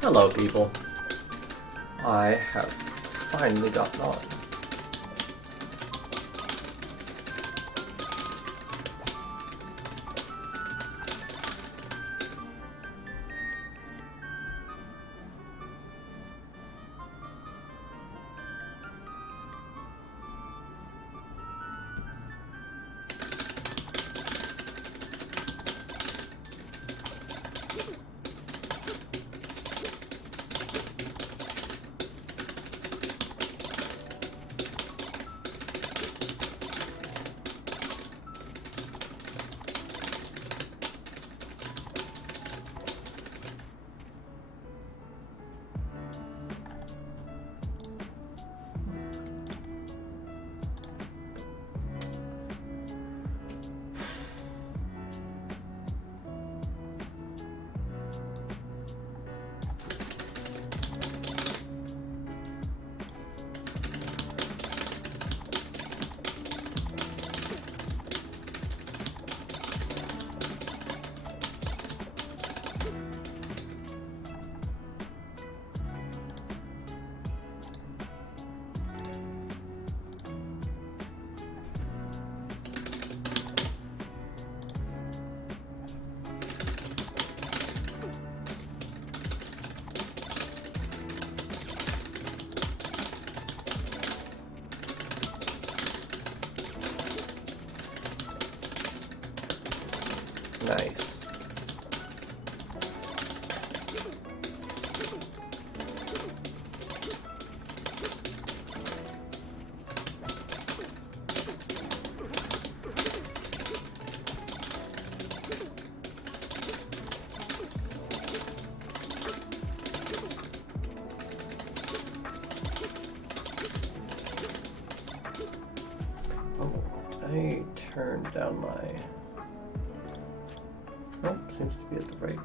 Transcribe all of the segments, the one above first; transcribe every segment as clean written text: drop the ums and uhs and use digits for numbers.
Hello, people. I have finally gotten on. Nice. Oh, I turned down my... Oh, seems to be at the right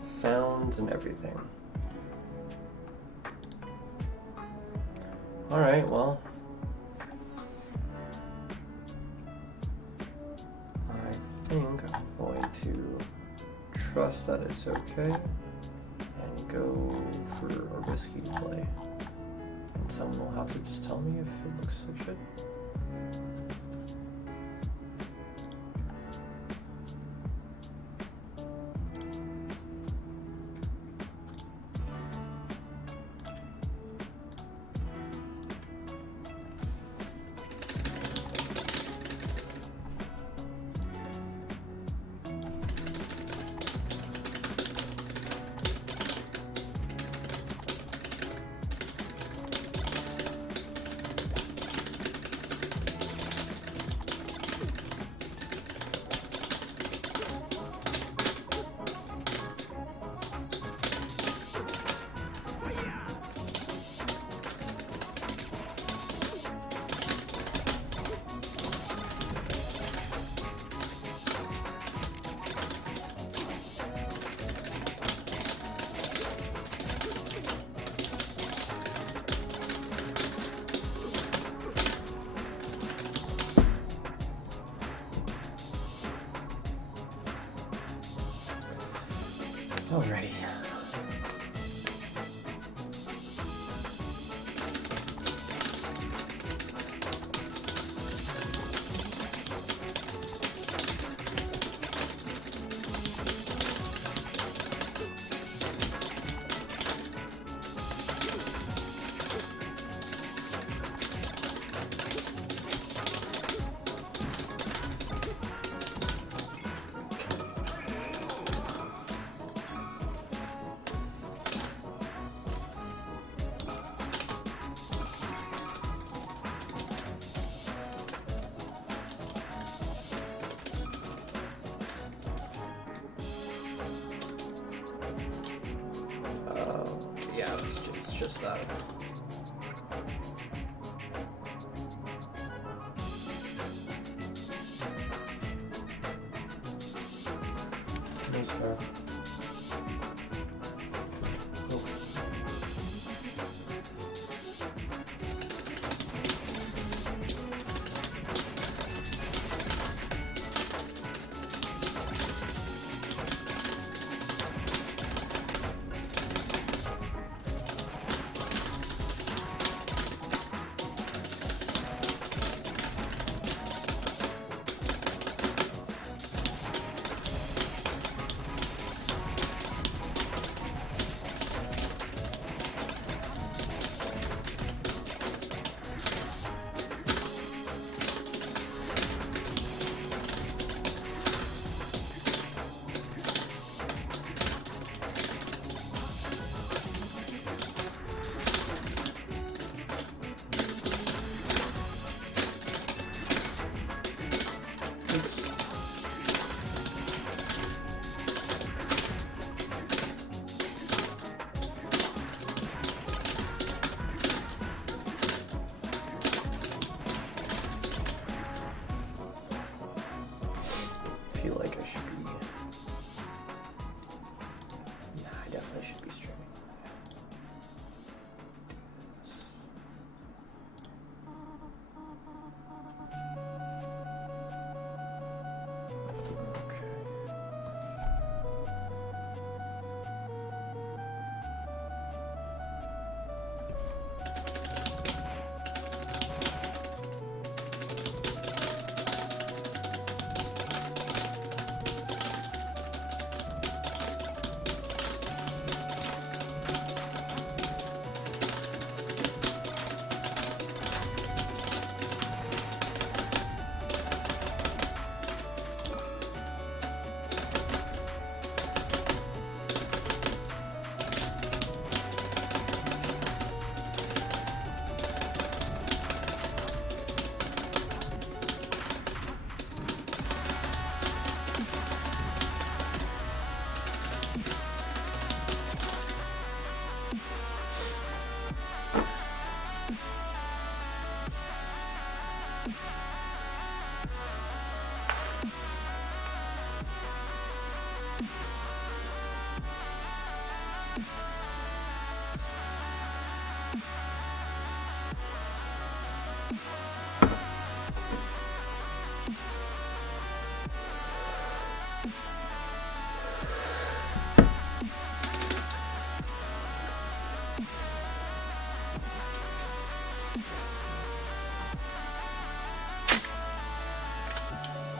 sounds and everything. Alright, well. I think I'm going to trust that it's okay and go for a risky play. And someone will have to just tell me if it looks like shit. Alrighty. Yeah, it's just that.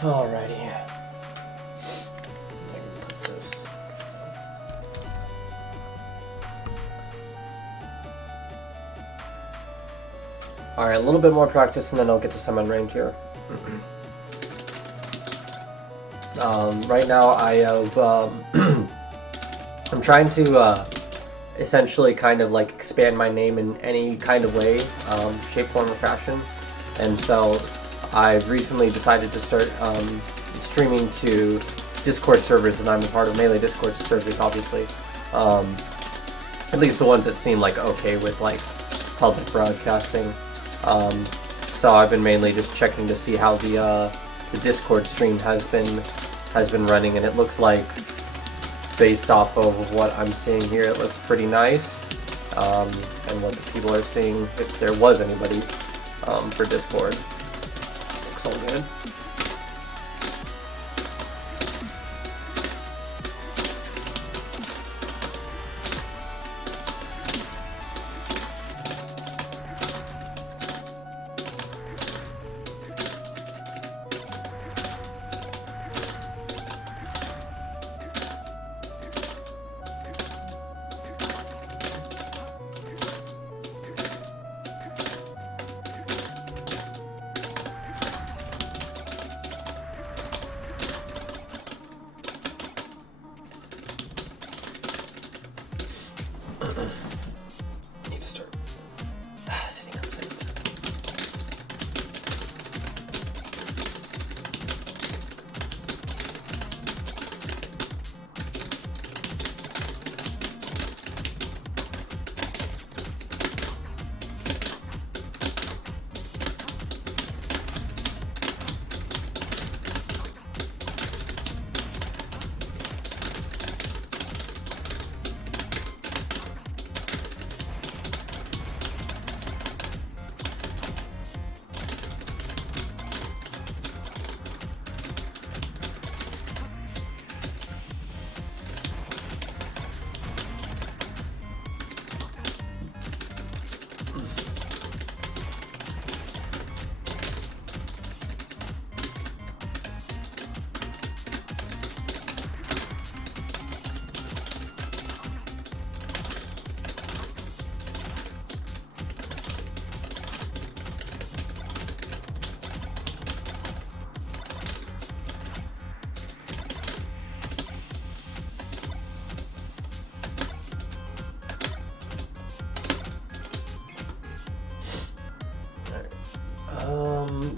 Alrighty. I can put this. Alright, a little bit more practice and then I'll get to some unranked here. Right now I have, I'm trying to essentially kind of like expand my name in any kind of way, shape, form, or fashion. And so I've recently decided to start streaming to Discord servers, and I'm a part of Melee Discord servers, obviously. At least the ones that seem like okay with like public broadcasting. So I've been mainly just checking to see how the Discord stream has been running, and it looks like, based off of what I'm seeing here, it looks pretty nice. And what the people are seeing, if there was anybody for Discord, looks all good. Need to start sitting up things.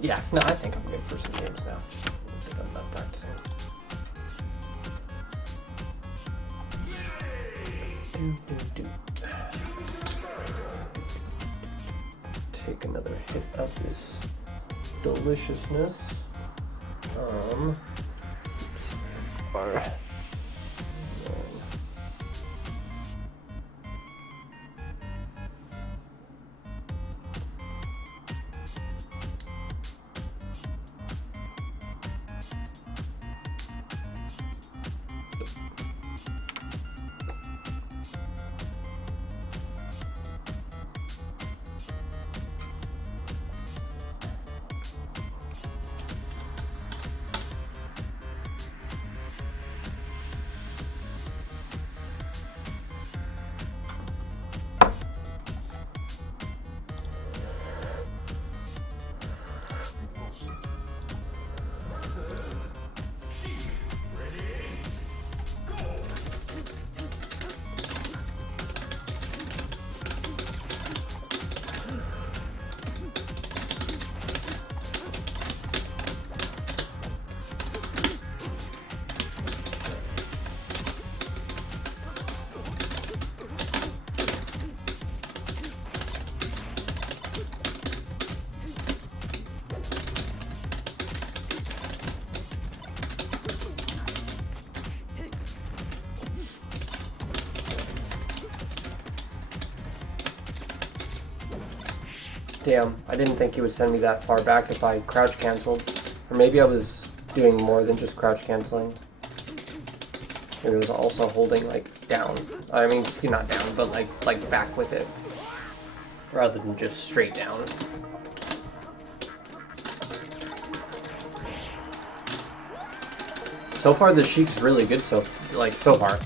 Yeah, no, I think I'm good for some games now. I think I'm done practicing. Take another hit of this deliciousness. Damn, I didn't think he would send me that far back if I crouch canceled. Or maybe I was doing more than just crouch canceling. It was also holding like down. I mean, not down, but like back with it. Rather than just straight down. So far, the Sheik is really good. So far.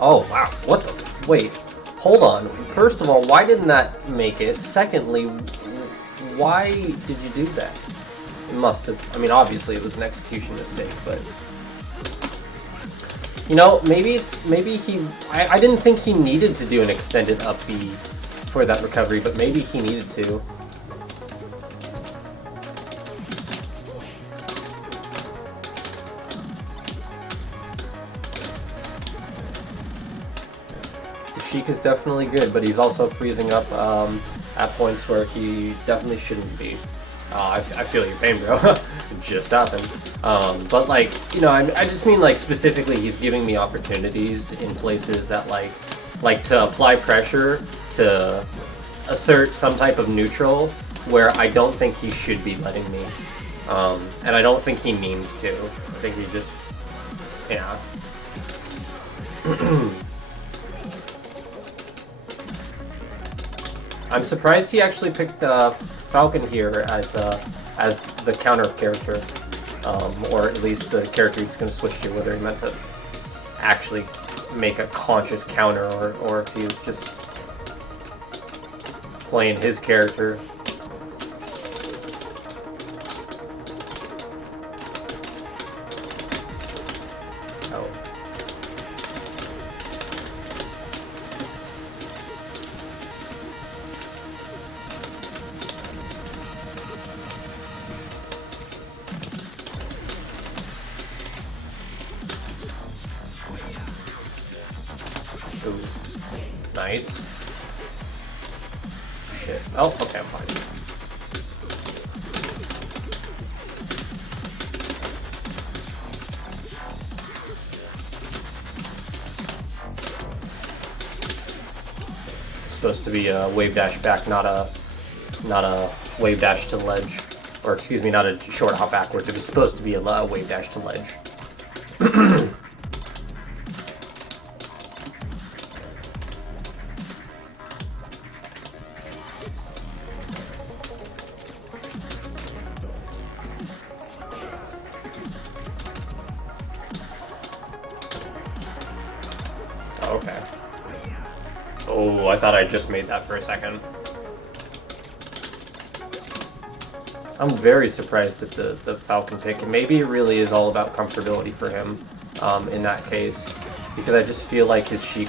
Oh wow! What the? Wait, hold on. First of all, why didn't that make it? Secondly, why did you do that? It must have. I mean, obviously it was an execution mistake, but you know, maybe he. I didn't think he needed to do an extended up B for that recovery, but maybe he needed to. Sheik is definitely good, but he's also freezing up at points where he definitely shouldn't be. I feel your pain, bro. It just happened. But like, you know, I just mean like specifically he's giving me opportunities in places that like to apply pressure, to assert some type of neutral where I don't think he should be letting me. And I don't think he means to. I think he just, yeah. I'm surprised he actually picked Falcon here as the counter character, or at least the character he's going to switch to, whether he meant to actually make a conscious counter or if he was just playing his character. Oh. Ooh. Nice. Shit. Oh, okay, I'm fine. It's supposed to be a wave dash back, not a wave dash to ledge. Or excuse me, not a short hop backwards. It was supposed to be a wave dash to ledge. Okay. Oh, I thought I just made that for a second. I'm very surprised at the Falcon pick, and maybe it really is all about comfortability for him in that case, because I just feel like his Sheik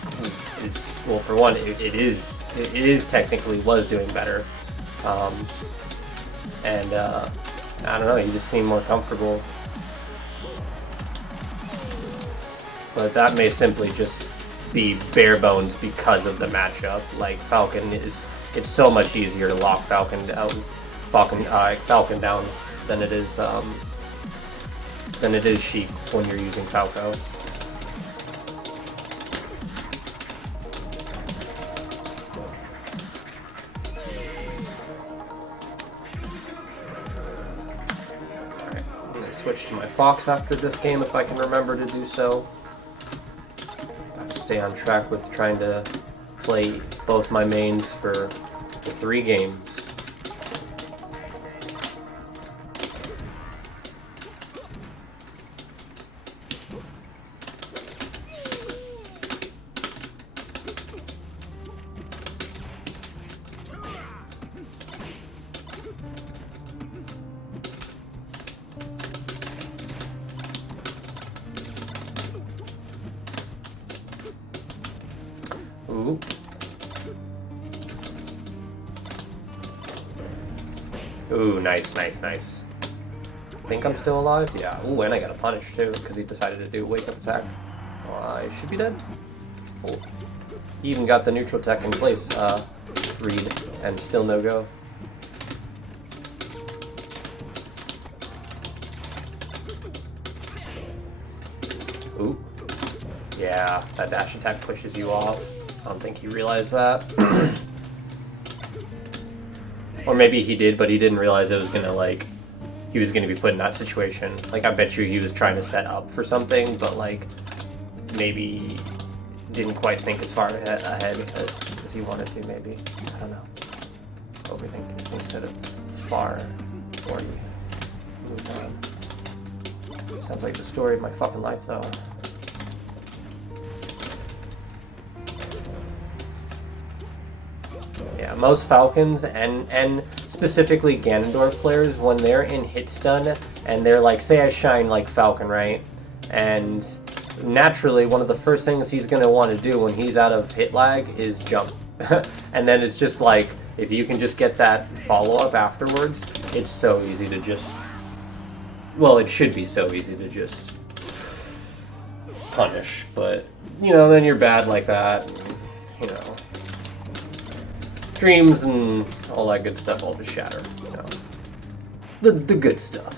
is, well, for one, it is technically was doing better, and I don't know, he just seemed more comfortable, but that may simply just be bare bones because of the matchup. Like Falcon it's so much easier to lock Falcon down. Falcon down than it is Sheik when you're using Falco. Alright, I'm gonna switch to my Fox after this game if I can remember to do so. Gotta stay on track with trying to play both my mains for the 3 games. Ooh. Ooh, nice, nice, nice. I think I'm still alive? Yeah. Ooh, and I got a punish too, because he decided to do a wake-up attack. I should be dead. Oh. He even got the neutral tech in place, read, and still no go. Ooh. Yeah, that dash attack pushes you off. I don't think he realized that. Or maybe he did, but he didn't realize it was gonna, like, he was going to be put in that situation. Like, I bet you he was trying to set up for something, but like maybe didn't quite think as far ahead as he wanted to. Maybe, I don't know. Overthinking instead of far before you move on. Sounds like the story of my fucking life, though. Yeah, most Falcons and specifically Ganondorf players, when they're in hit stun and they're like, say I shine like Falcon, right? And naturally, one of the first things he's going to want to do when he's out of hit lag is jump. And then it's just like, if you can just get that follow-up afterwards, it's so easy to just... Well, it should be so easy to just punish, but, you know, then you're bad like that, and, you know, dreams and all that good stuff all just shatter, you know. The good stuff.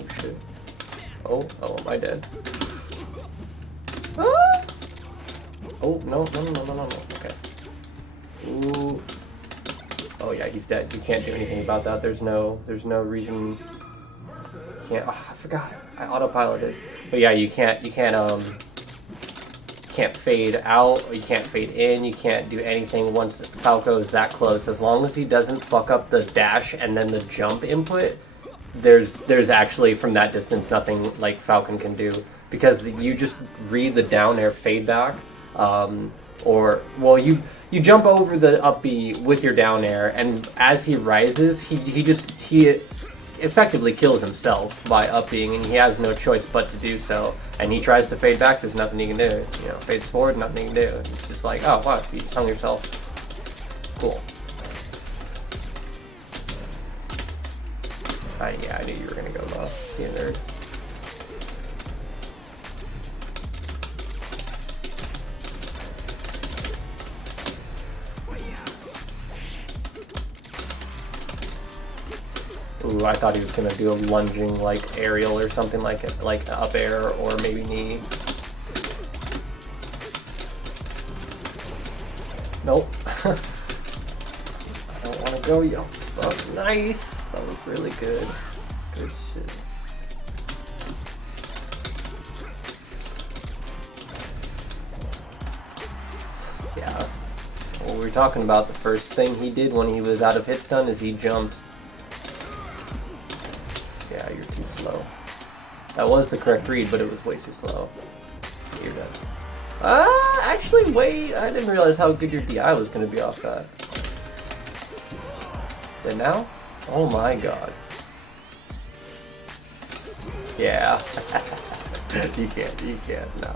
Oh, shit. Oh, am I dead? Ah! Oh, no, okay. Ooh. Oh yeah, he's dead. You can't do anything about that. There's no reason. Can't. Oh, I forgot. I autopiloted. But yeah, you can't fade out, or you can't fade in. You can't do anything once Falco is that close. As long as he doesn't fuck up the dash and then the jump input, there's actually from that distance nothing like Falcon can do, because you just read the down air fade back, or well you jump over the up B with your down air, and as he rises, he effectively kills himself by up being, and he has no choice but to do so. And he tries to fade back, there's nothing he can do. You know, fades forward, nothing you can do. It's just like, oh wow, you just hung yourself. Cool. Yeah, I knew you were gonna go low. See you, nerd. Ooh, I thought he was gonna do a lunging like aerial or something like it, like up air or maybe knee. Nope. I don't want to go, yo. Oh, nice. That was really good. Good shit. Yeah. Well, we were talking about the first thing he did when he was out of hit stun is he jumped. Yeah, you're too slow. That was the correct read, but it was way too slow. You're dead. Actually, wait. I didn't realize how good your DI was going to be off that. Dead now? Oh my god. Yeah. You can't, no.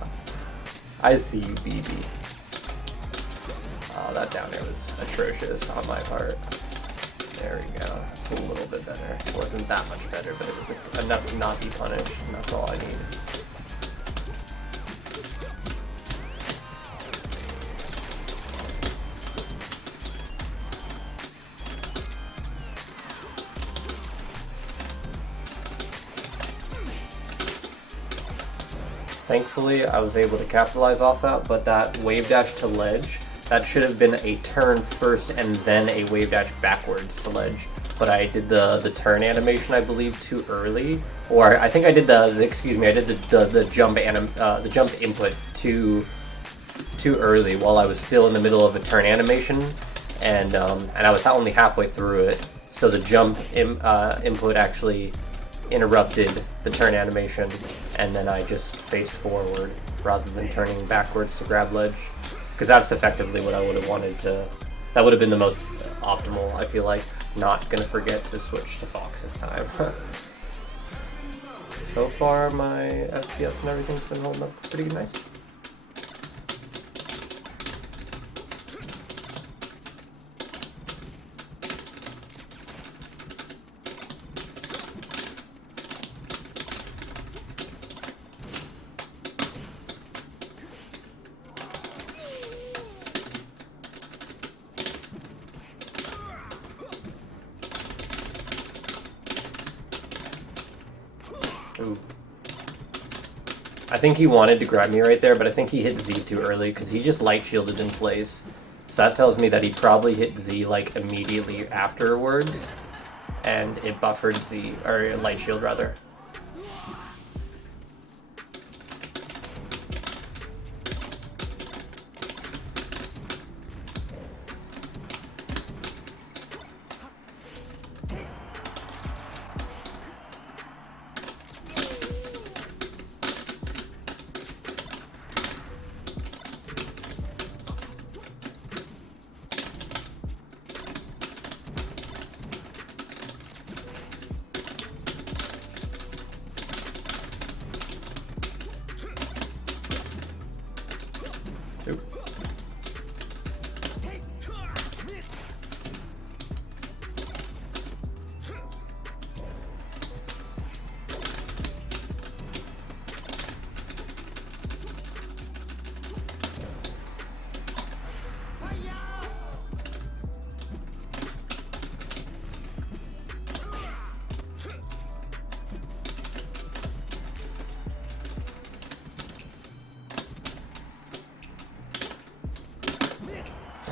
I see you, BB. Oh, that down there was atrocious on my part. There we go. It's a little bit better. It wasn't that much better, but it was enough to not be punished, and that's all I need. Thankfully, I was able to capitalize off that, but that wave dash to ledge, that should have been a turn first and then a wave dash backwards to ledge. But I did the turn animation, I believe, too early, or I think I did the jump input too early while I was still in the middle of a turn animation, and I was only halfway through it, so the jump input actually interrupted the turn animation, and then I just faced forward rather than turning backwards to grab ledge, because that's effectively what I would have wanted to. That would have been the most optimal, I feel like. Not gonna forget to switch to Fox this time. So far, my FPS and everything's been holding up pretty nice. Ooh. I think he wanted to grab me right there, but I think he hit Z too early because he just light shielded in place. So that tells me that he probably hit Z like immediately afterwards. and it buffered Z, or light shield rather. Oop.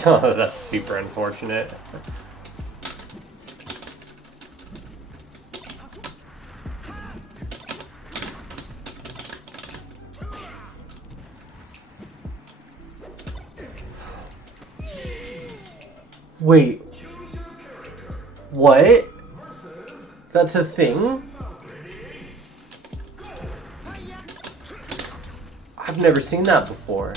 Oh, that's super unfortunate. Wait. What? That's a thing? I've never seen that before.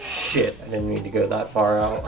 Shit, I didn't mean to go that far out.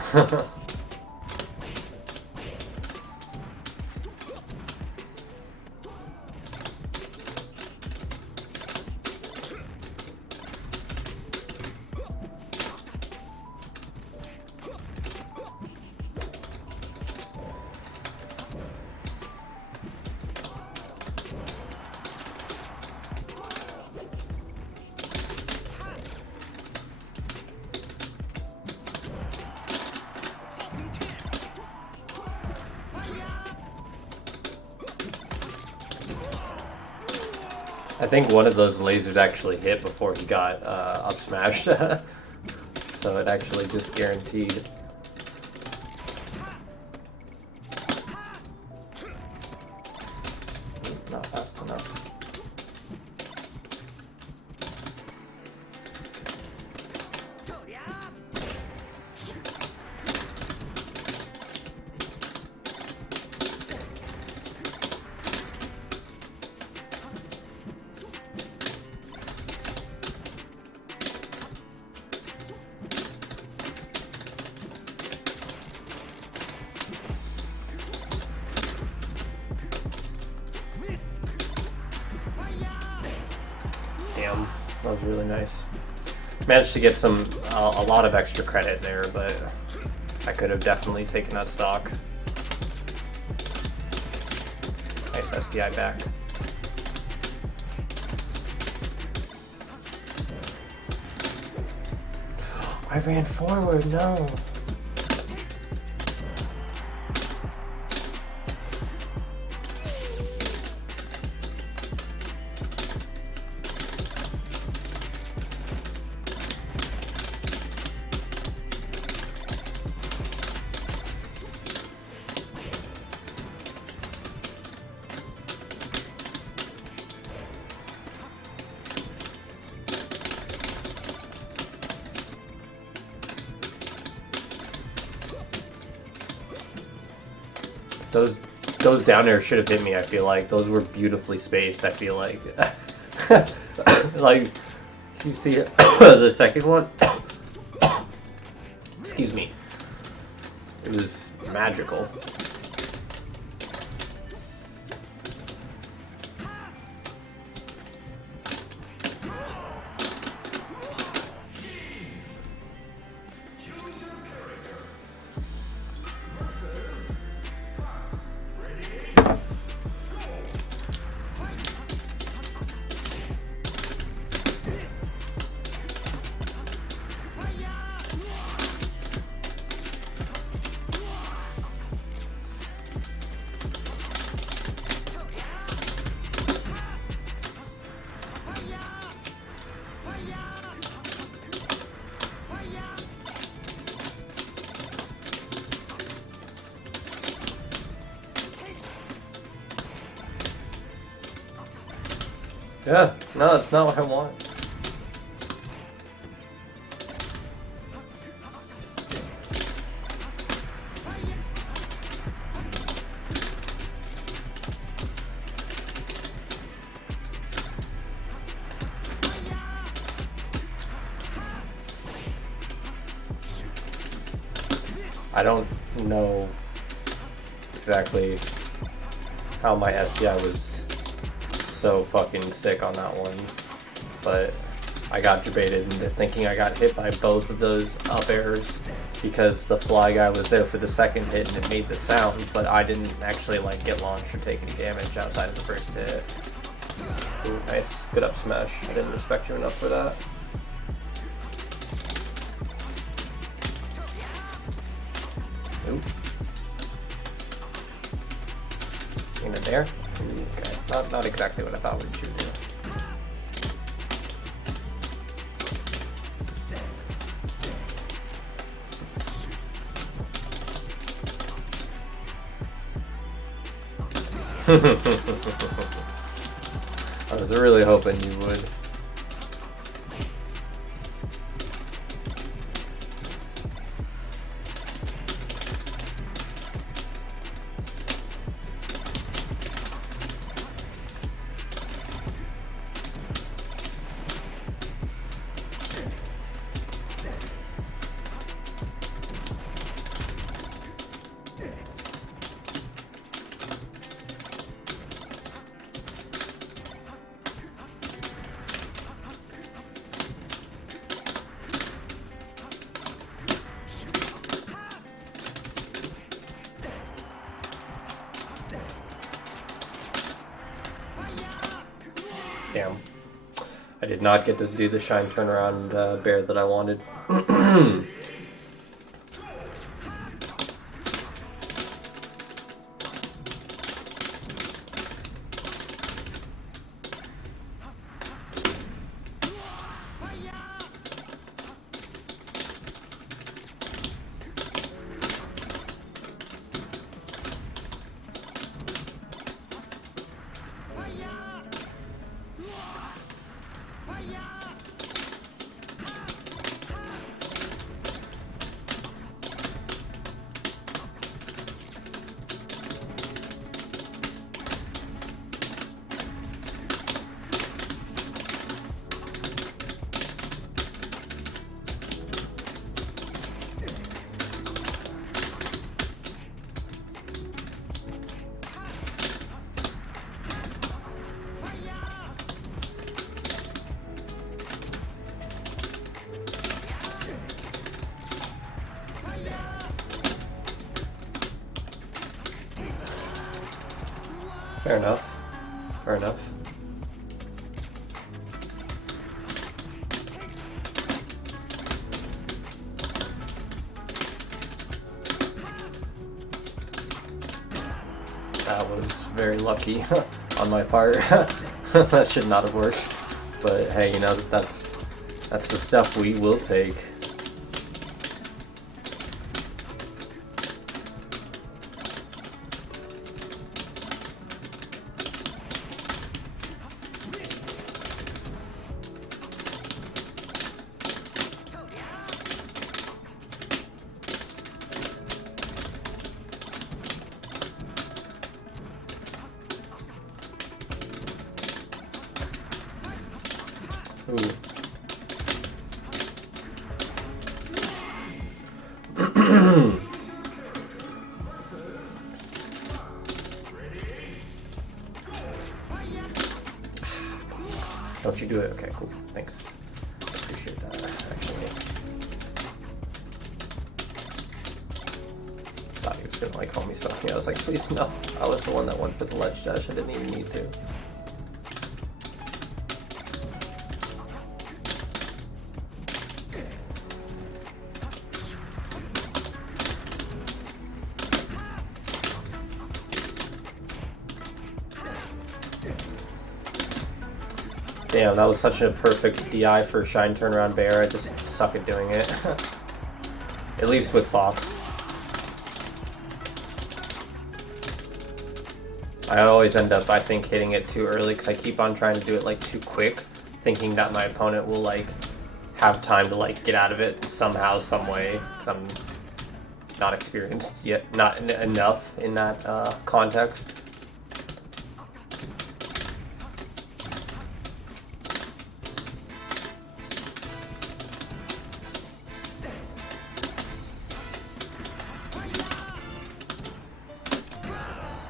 I think one of those lasers actually hit before he got up smashed. So it actually just guaranteed. Not fast enough. Damn, that was really nice. Managed to get a lot of extra credit there, but I could have definitely taken that stock. Nice SDI back. I ran forward, no. Those those down there should have hit me, I feel like. Those were beautifully spaced, I feel like. Like, you see the second one? Excuse me. It was magical. Yeah, no, that's not what I want. I don't know exactly how my SDI was so fucking sick on that one, but I got debated into thinking I got hit by both of those up airs because the fly guy was there for the second hit and it made the sound, but I didn't actually like get launched or take any damage outside of the first hit. Ooh, nice, good up smash. I didn't respect you enough for that. Ooh. In there? Okay, not exactly what I thought we'd shoot here. I was really hoping you would. Damn. I did not get to do the shine turnaround bear that I wanted. Fair enough. Fair enough. That was very lucky on my part. That should not have worked. But hey, you know, that's the stuff we will take. Don't you do it? Okay, cool. Thanks. Appreciate that, actually. Thought he was gonna like call me something. I was like, please no. I was the one that went for the ledge dash. I didn't even need to. Damn, that was such a perfect DI for Shine Turnaround Bear. I just suck at doing it. At least with Fox. I always end up, I think, hitting it too early because I keep on trying to do it like too quick, thinking that my opponent will like have time to like get out of it somehow, some way, because I'm not experienced yet, not enough in that context.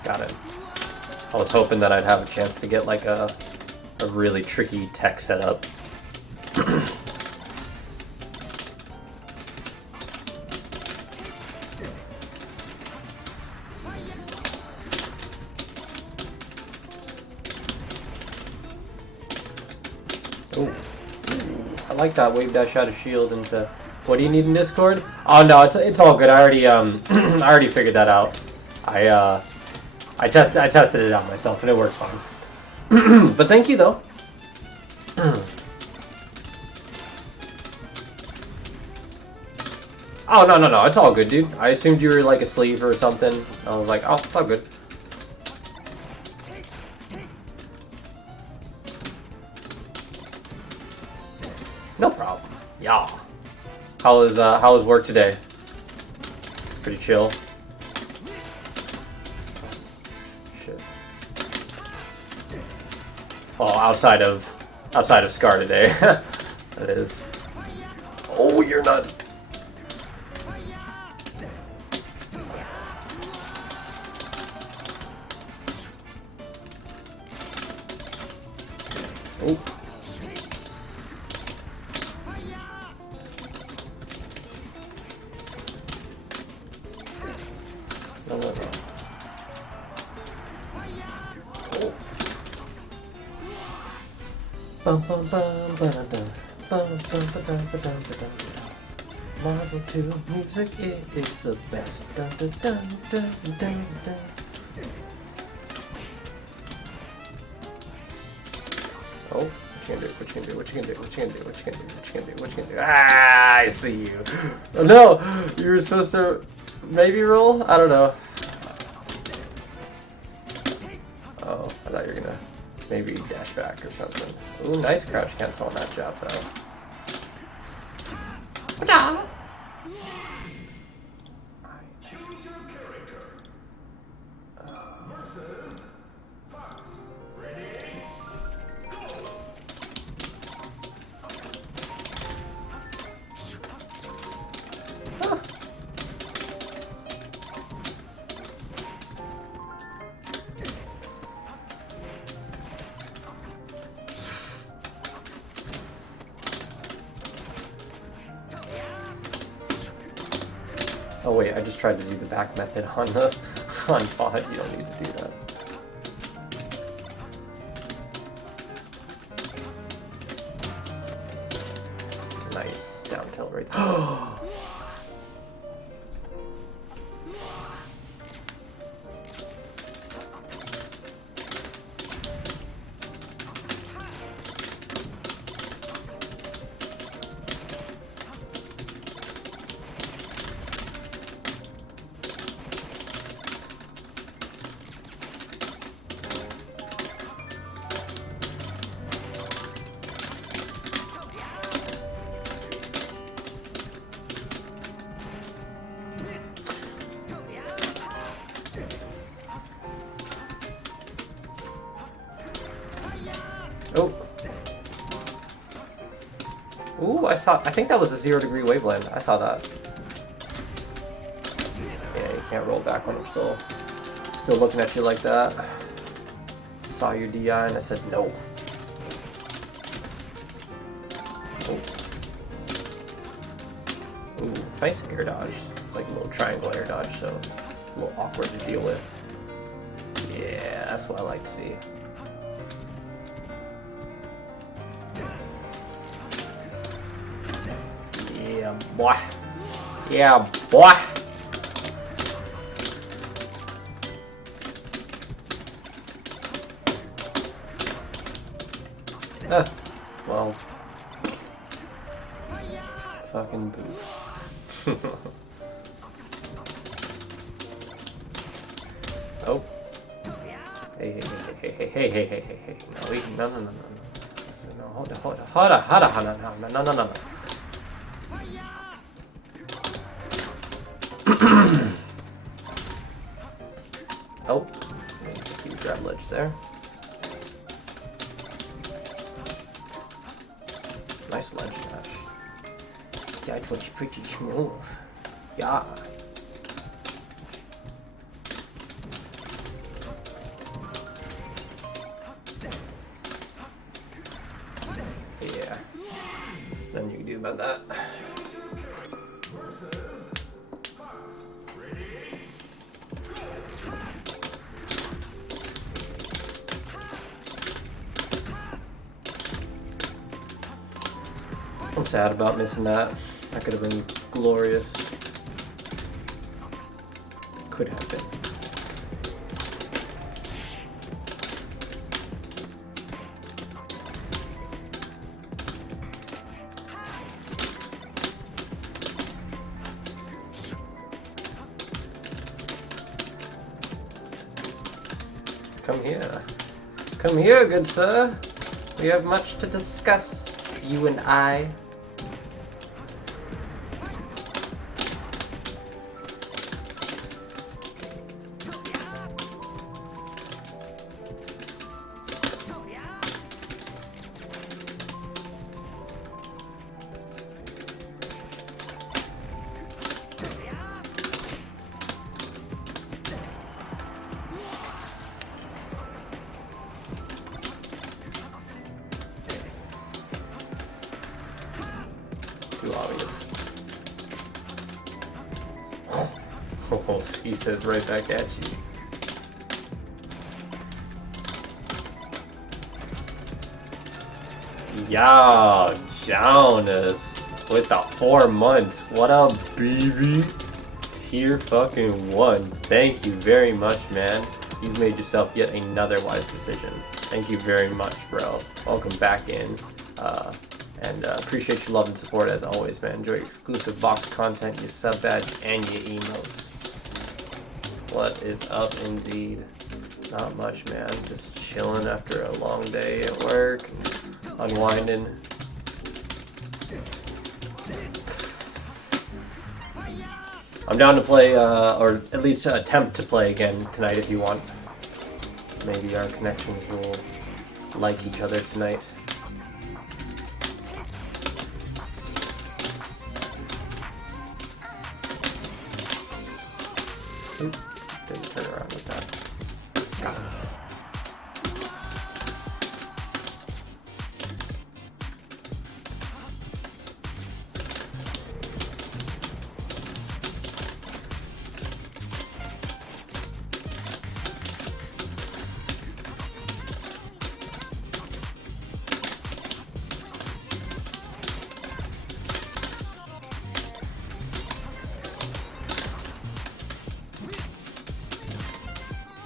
Got it. I was hoping that I'd have a chance to get like a really tricky tech setup. Ooh. I like that wave dash out of shield into. What do you need in Discord? Oh no, it's all good. I already I already figured that out. I tested it out myself and it works fine. But thank you though. Oh no, it's all good, dude. I assumed you were like asleep or something. I was like, oh, it's all good. No problem. Yeah. How was work today? Pretty chill. Shit. Well, outside of Scar today, that is. Oh, you're nuts. Oh. No. Oh. Bum bum bum ba da bum bum ba da ba da ba da. Marvel 2 music, it is the best. Dun dun dun dun dun dun. Oh, what you can do? Ah, I see you. Oh no, you were supposed to maybe roll? I don't know. Oh, I thought you were gonna maybe dash back or something. Ooh, nice crouch cancel on that jab though. Oh wait, I just tried to do the back method on FOD. You don't need to do that. Nice down tilt right there. Oh. Ooh, I think that was a 0 degree waveland. I saw that. Yeah, you can't roll back when I'm still looking at you like that. Saw your DI and I said no. Nice air dodge. Like a little triangle air dodge, so a little awkward to deal with. Yeah, that's what I like to see. Yeah, boy. Yeah, boy. Well. Fucking poop. Oh. Hey. No, wait, no. No, hold on. Oh. You grab ledge there. Nice ledge dash. That was pretty smooth. Yeah. Yeah. Nothing you can do about that. I'm sad about missing that. That could have been glorious. Could have been. Come here. Come here, good sir. We have much to discuss, you and I. Too obvious. Oh, he said right back at you. Yo, Jonas with the 4 months. What up, baby? Tier fucking 1. Thank you very much, man. You've made yourself yet another wise decision. Thank you very much, bro. Welcome back in. And appreciate your love and support as always, man. Enjoy your exclusive box content, your sub badge, and your emotes. What is up, indeed? Not much, man. Just chilling after a long day at work, unwinding. I'm down to play, or at least attempt to play again tonight if you want. Maybe our connections will like each other tonight. Oops, didn't turn around with that.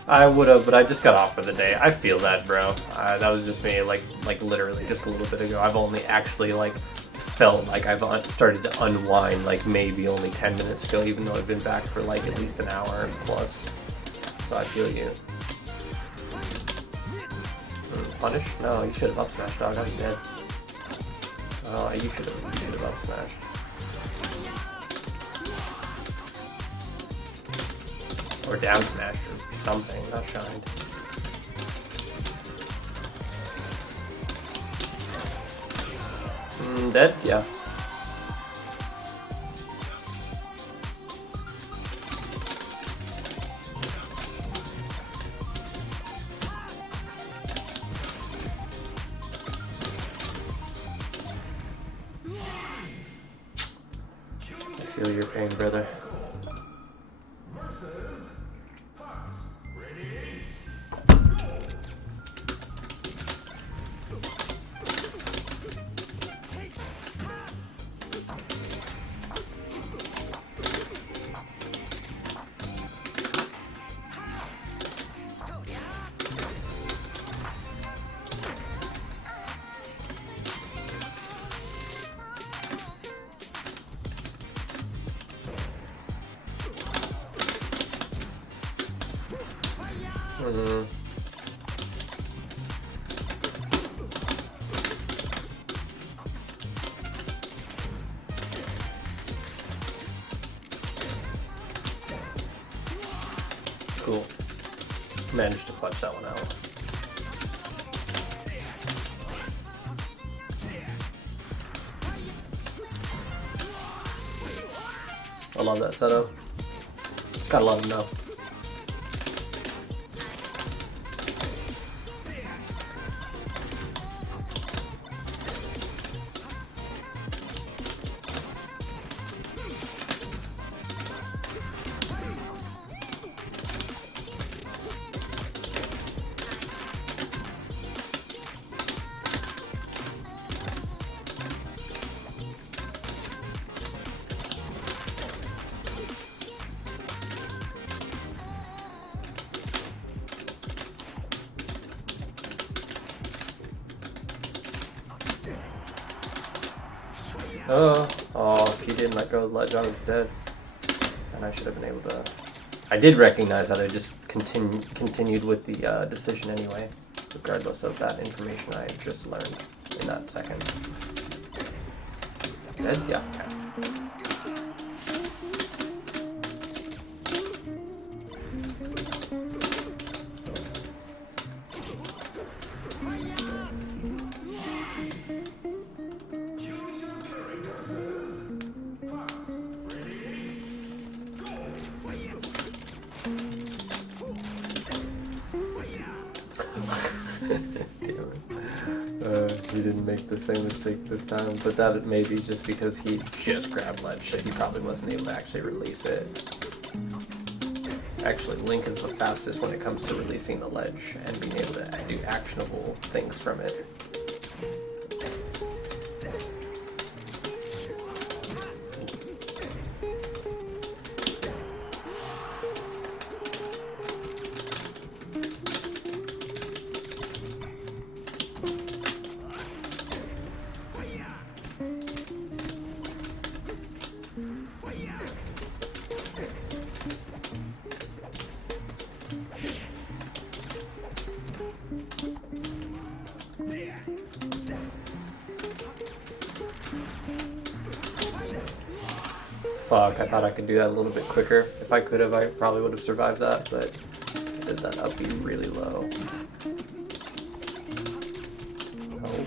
I would have, but I just got off for the day. I feel that, bro. That was just me, like literally just a little bit ago. I've only actually felt like I've started to unwind like maybe only 10 minutes ago, even though I've been back for like at least an hour plus. So I feel you. Punish? No, you should have up smashed, dog. I was dead. Oh, you should have up smashed. Or down smashed or something, not shined. Dead? Yeah. I feel your pain, brother. Cool. Managed to flush that one out. I love that setup. Just gotta let them know. Oh, if he didn't let go of the ledge, I was dead. And I should have been able to... I did recognize that I just continued with the decision anyway, regardless of that information I had just learned in that second. Dead? Yeah. Okay. He didn't make the same mistake this time, but that may be just because he just grabbed ledge, so he probably wasn't able to actually release it. Actually, Link is the fastest when it comes to releasing the ledge and being able to do actionable things from it. Fuck, I thought I could do that a little bit quicker. If I could have, I probably would have survived that, but I did that up be really low. Oh.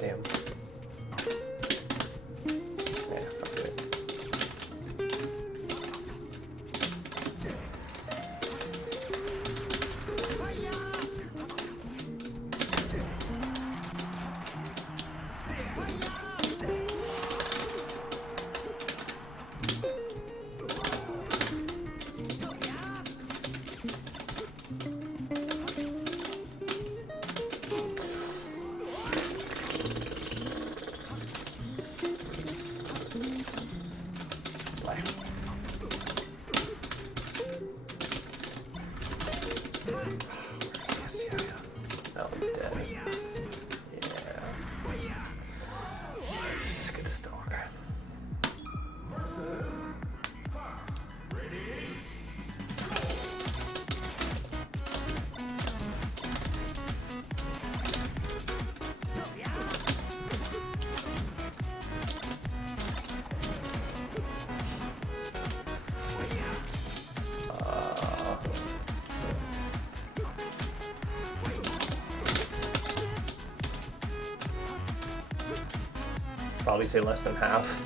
Damn. Yeah, fuck it. probably say less than half.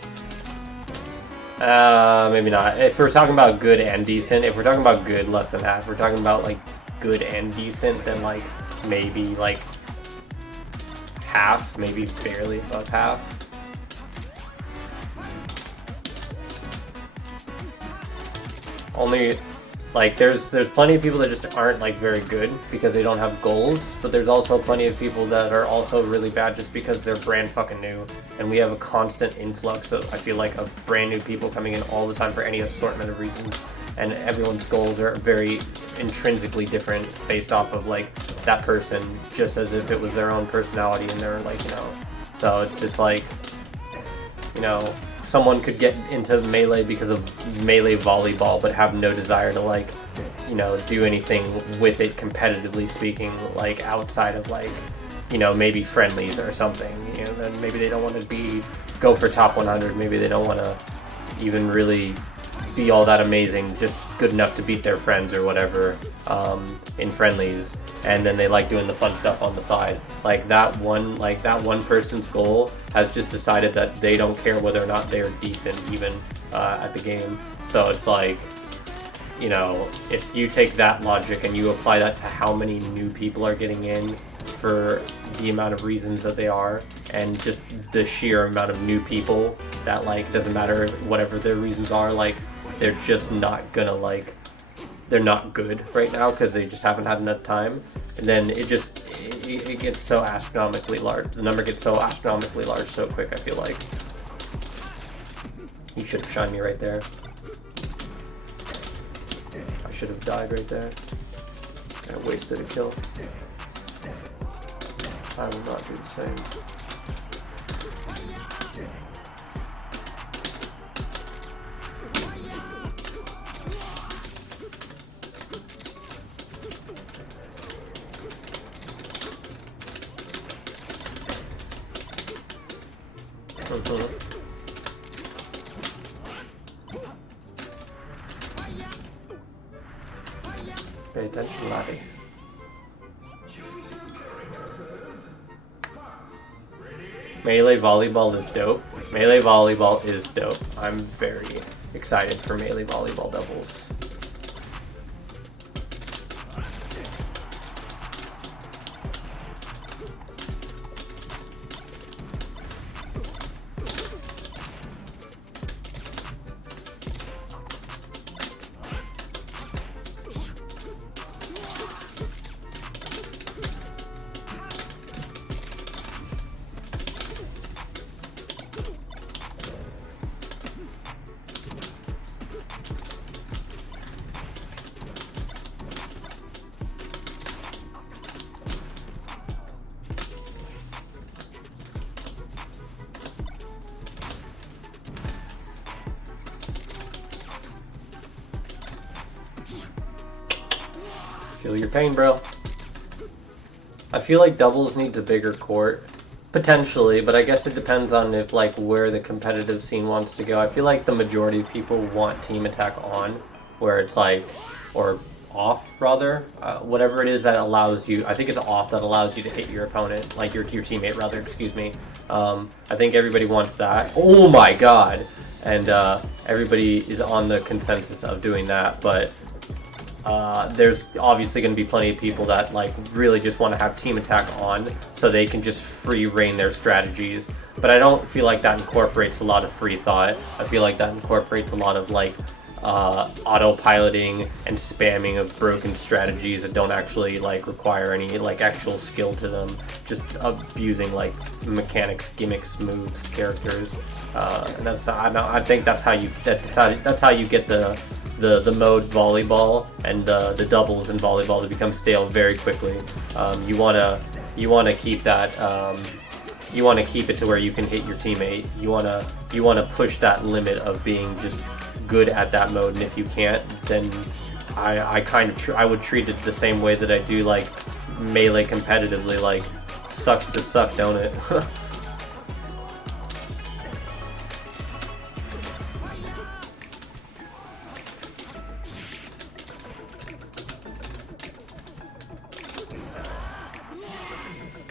Maybe not. If we're talking about good and decent, if we're talking about good, less than half. If we're talking about like good and decent, then like maybe like half, maybe barely above half. Only like there's plenty of people that just aren't like very good because they don't have goals, but there's also plenty of people that are also really bad just because they're brand fucking new, and we have a constant influx of, I feel like, of brand new people coming in all the time for any assortment of reasons, and everyone's goals are very intrinsically different based off of like that person, just as if it was their own personality, and they're like, you know, so it's just like, you know, someone could get into melee because of melee volleyball but have no desire to like, you know, do anything with it competitively speaking, like outside of like, you know, maybe friendlies or something, you know, then maybe they don't want to go for top 100, maybe they don't want to even really be all that amazing, just good enough to beat their friends or whatever in friendlies, and then they like doing the fun stuff on the side. Like that one person's goal has just decided that they don't care whether or not they're decent even at the game. So it's like, you know, if you take that logic and you apply that to how many new people are getting in for the amount of reasons that they are, and just the sheer amount of new people that, like, doesn't matter whatever their reasons are, like, they're just not gonna, like, they're not good right now because they just haven't had enough time, and then it gets so astronomically large. The number gets so astronomically large so quick, I feel like. You should have shined me right there. I should have died right there. I wasted a kill. I will not do the same. Pay attention, laddie. Melee volleyball is dope. Melee volleyball is dope. I'm very excited for melee volleyball doubles. Feel your pain, bro. I feel like doubles needs a bigger court. Potentially, but I guess it depends on if, like, where the competitive scene wants to go. I feel like the majority of people want team attack on, where it's like, or off, rather. Whatever it is that allows you, I think it's off that allows you to hit your opponent, like your teammate, rather, excuse me. I think everybody wants that. Oh my god! And everybody is on the consensus of doing that, but there's obviously going to be plenty of people that, like, really just want to have team attack on so they can just free reign their strategies. But I don't feel like that incorporates a lot of free thought. I feel like that incorporates a lot of, like, autopiloting and spamming of broken strategies that don't actually, like, require any, like, actual skill to them. Just abusing, like, mechanics, gimmicks, moves, characters, and I think that's how you get the mode volleyball and the doubles in volleyball to become stale very quickly. You wanna keep that. You want to keep it to where you can hit your teammate. You wanna push that limit of being just good at that mode. And if you can't, then I would treat it the same way that I do, like, melee competitively. Like, sucks to suck, don't it?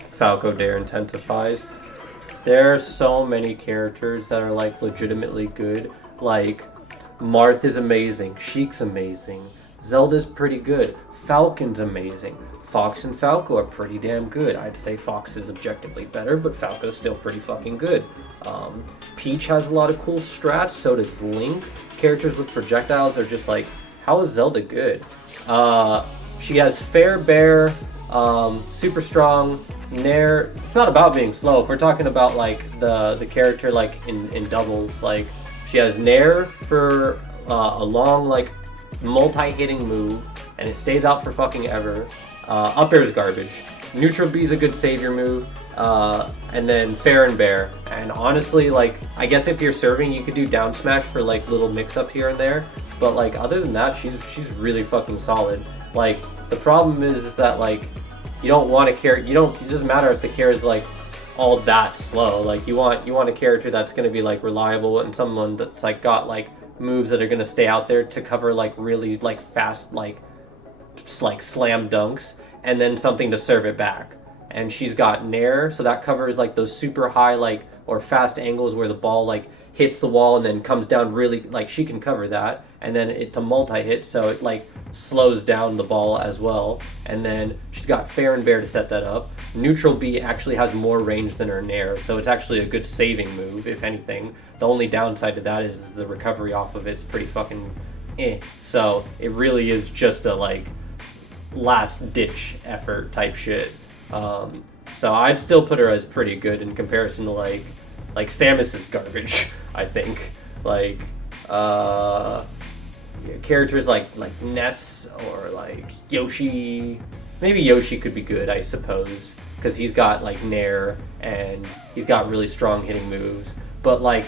Falco Dare intensifies. There are so many characters that are like legitimately good. Like Marth is amazing, Sheik's amazing, Zelda's pretty good, Falcon's amazing. Fox and Falco are pretty damn good. I'd say Fox is objectively better, but Falco's still pretty fucking good. Peach has a lot of cool strats, so does Link. Characters with projectiles are just like, how is Zelda good? She has Fair Bear, super strong, Nair. It's not about being slow. If we're talking about like the character like in doubles, like she has Nair for a long like multi-hitting move, and it stays out for fucking ever. Up air is garbage. Neutral B is a good savior move. And then Fair and Bear. And honestly, like, I guess if you're serving, you could do down smash for like little mix up here and there. But like, other than that, she's really fucking solid. Like, the problem is that like, you don't want a character. It doesn't matter if the character is like all that slow. Like, you want a character that's gonna be like reliable and someone that's like got like moves that are gonna stay out there to cover like really like fast like slam dunks, and then something to serve it back. And she's got Nair, so that covers like those super high like or fast angles where the ball like hits the wall and then comes down really, like she can cover that. And then it's a multi-hit, so it like slows down the ball as well. And then she's got Fair and Bear to set that up. Neutral B actually has more range than her Nair, so it's actually a good saving move, if anything. The only downside to that is the recovery off of it's pretty fucking So it really is just a like last ditch effort type shit. So I'd still put her as pretty good in comparison to like Samus is garbage. I think like characters like Ness or like Yoshi. Maybe Yoshi could be good, I suppose, because he's got like Nair and he's got really strong hitting moves. But like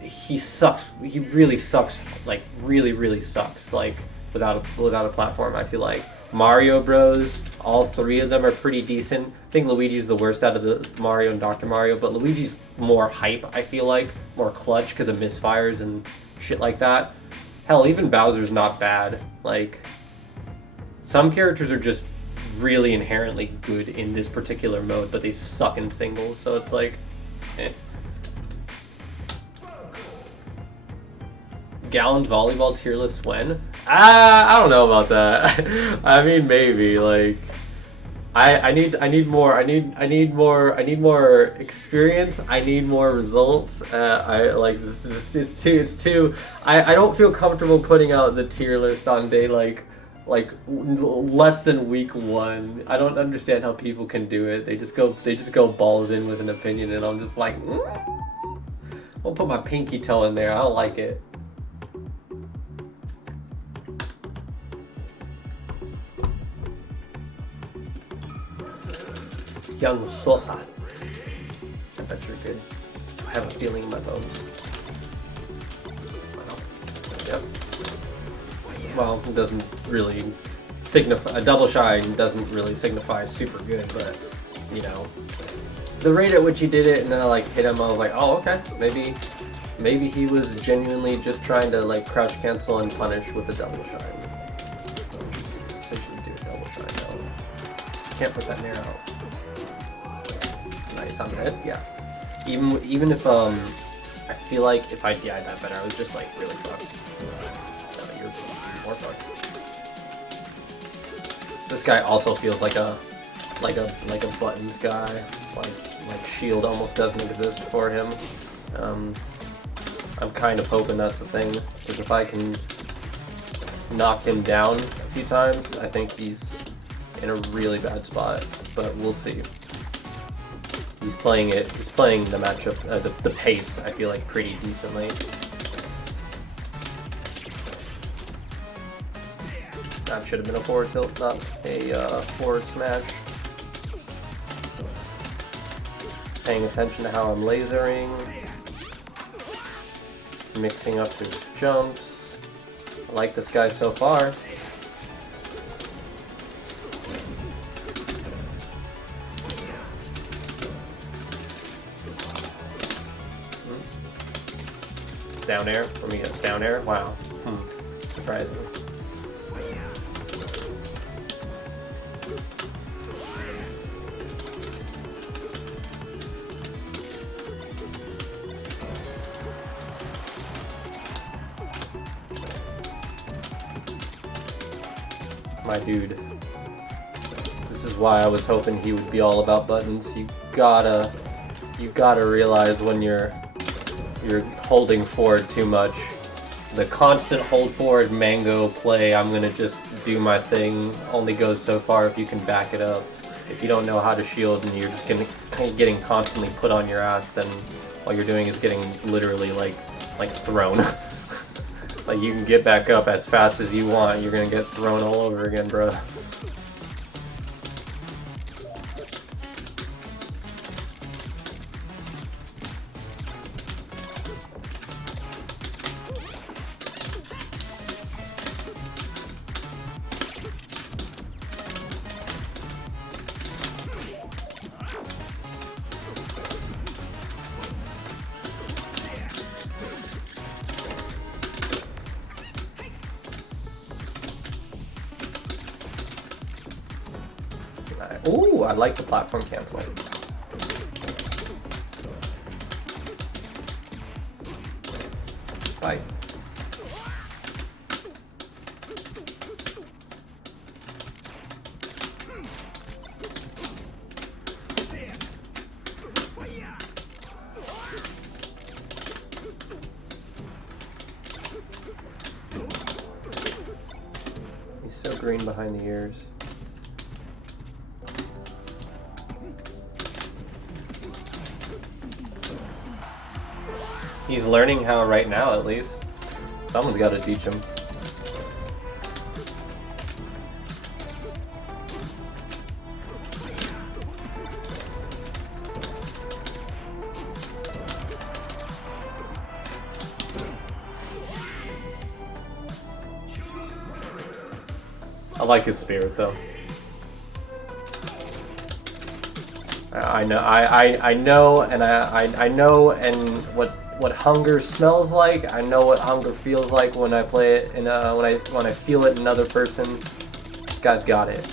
he sucks. He really sucks. Like really sucks. Like without a platform, I feel like. Mario Bros, all three of them are pretty decent. I think Luigi's the worst out of the Mario and Dr. Mario, but Luigi's more hype, I feel like. More clutch because of misfires and shit like that. Hell, even Bowser's not bad. Like, some characters are just really inherently good in this particular mode, but they suck in singles, so it's like, Gallon's volleyball tier list when? I don't know about that. I mean, maybe like I need more experience. I need more results. I like this. It's too. I don't feel comfortable putting out the tier list on day like less than week 1. I don't understand how people can do it. They just go balls in with an opinion, and I'm just like, I'll put my pinky toe in there. I don't like it. Young Sosa. I bet you're good. I have a feeling in my bones. Wow. Yep. Well, it doesn't really signify. A double shine doesn't really signify super good, but you know, the rate at which he did it, and then I like hit him. I was like, oh, okay, maybe he was genuinely just trying to like crouch cancel and punish with a double shine. Decision to do a double shine though. Can't put that Nair out. Nice, I'm dead. Yeah. Even if I feel like if I DI'd that better, I was just like really fucked. No, you're more fucked. This guy also feels like a buttons guy. Like shield almost doesn't exist for him. I'm kind of hoping that's the thing, because if I can knock him down a few times, I think he's in a really bad spot. But we'll see. He's playing the matchup, the pace, I feel like, pretty decently. That should have been a forward tilt, not a forward smash. Paying attention to how I'm lasering. Mixing up his jumps. I like this guy so far. Down air? For me, it's down air? Wow. Surprising. my dude. This is why I was hoping he would be all about buttons. You gotta realize when you're holding forward too much. The constant hold forward mango play, I'm gonna just do my thing, only goes so far if you can back it up. If you don't know how to shield and you're just getting constantly put on your ass, then all you're doing is getting literally like thrown. Like you can get back up as fast as you want, you're gonna get thrown all over again, bro. Ooh, I like the platform cancel. Bye. He's so green behind the ears. He's learning how right now, at least. Someone's got to teach him. I like his spirit, though. I know, I know, and I know, and what hunger smells like. I know what hunger feels like when I play it, and when I feel it in another person. This guy's got it.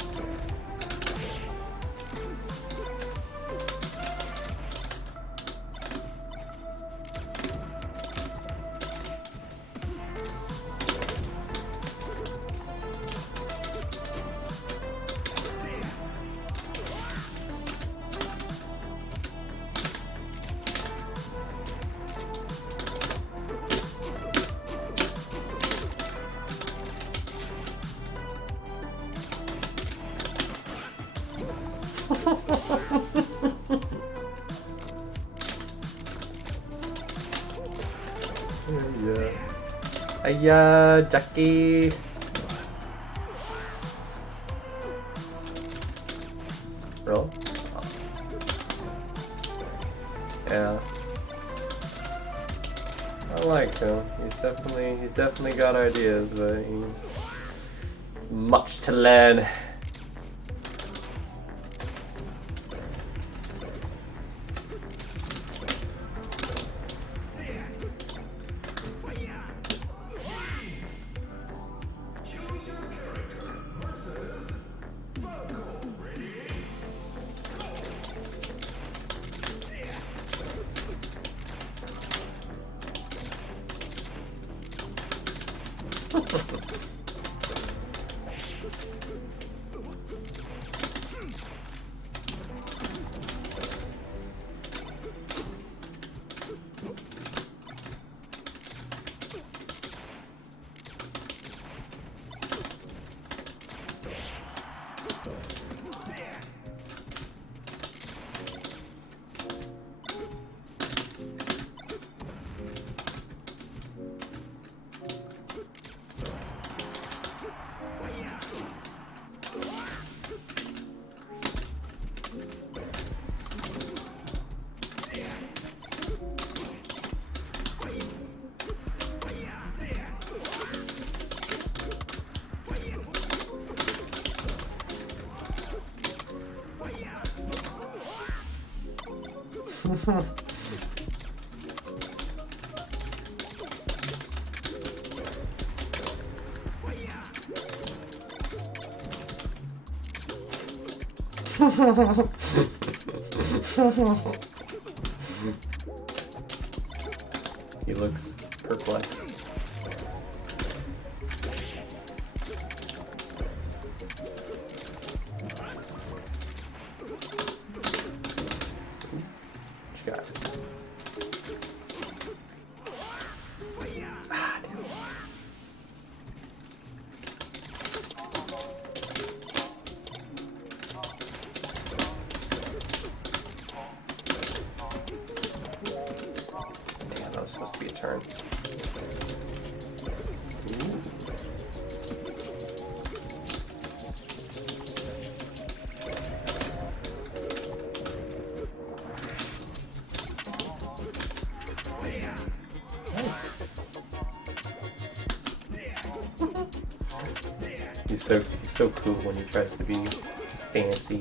Hiya, Jackie. Roll. Yeah. I like him. He's definitely got ideas, but he's much to learn. He looks perplexed. He's so cool when he tries to be fancy.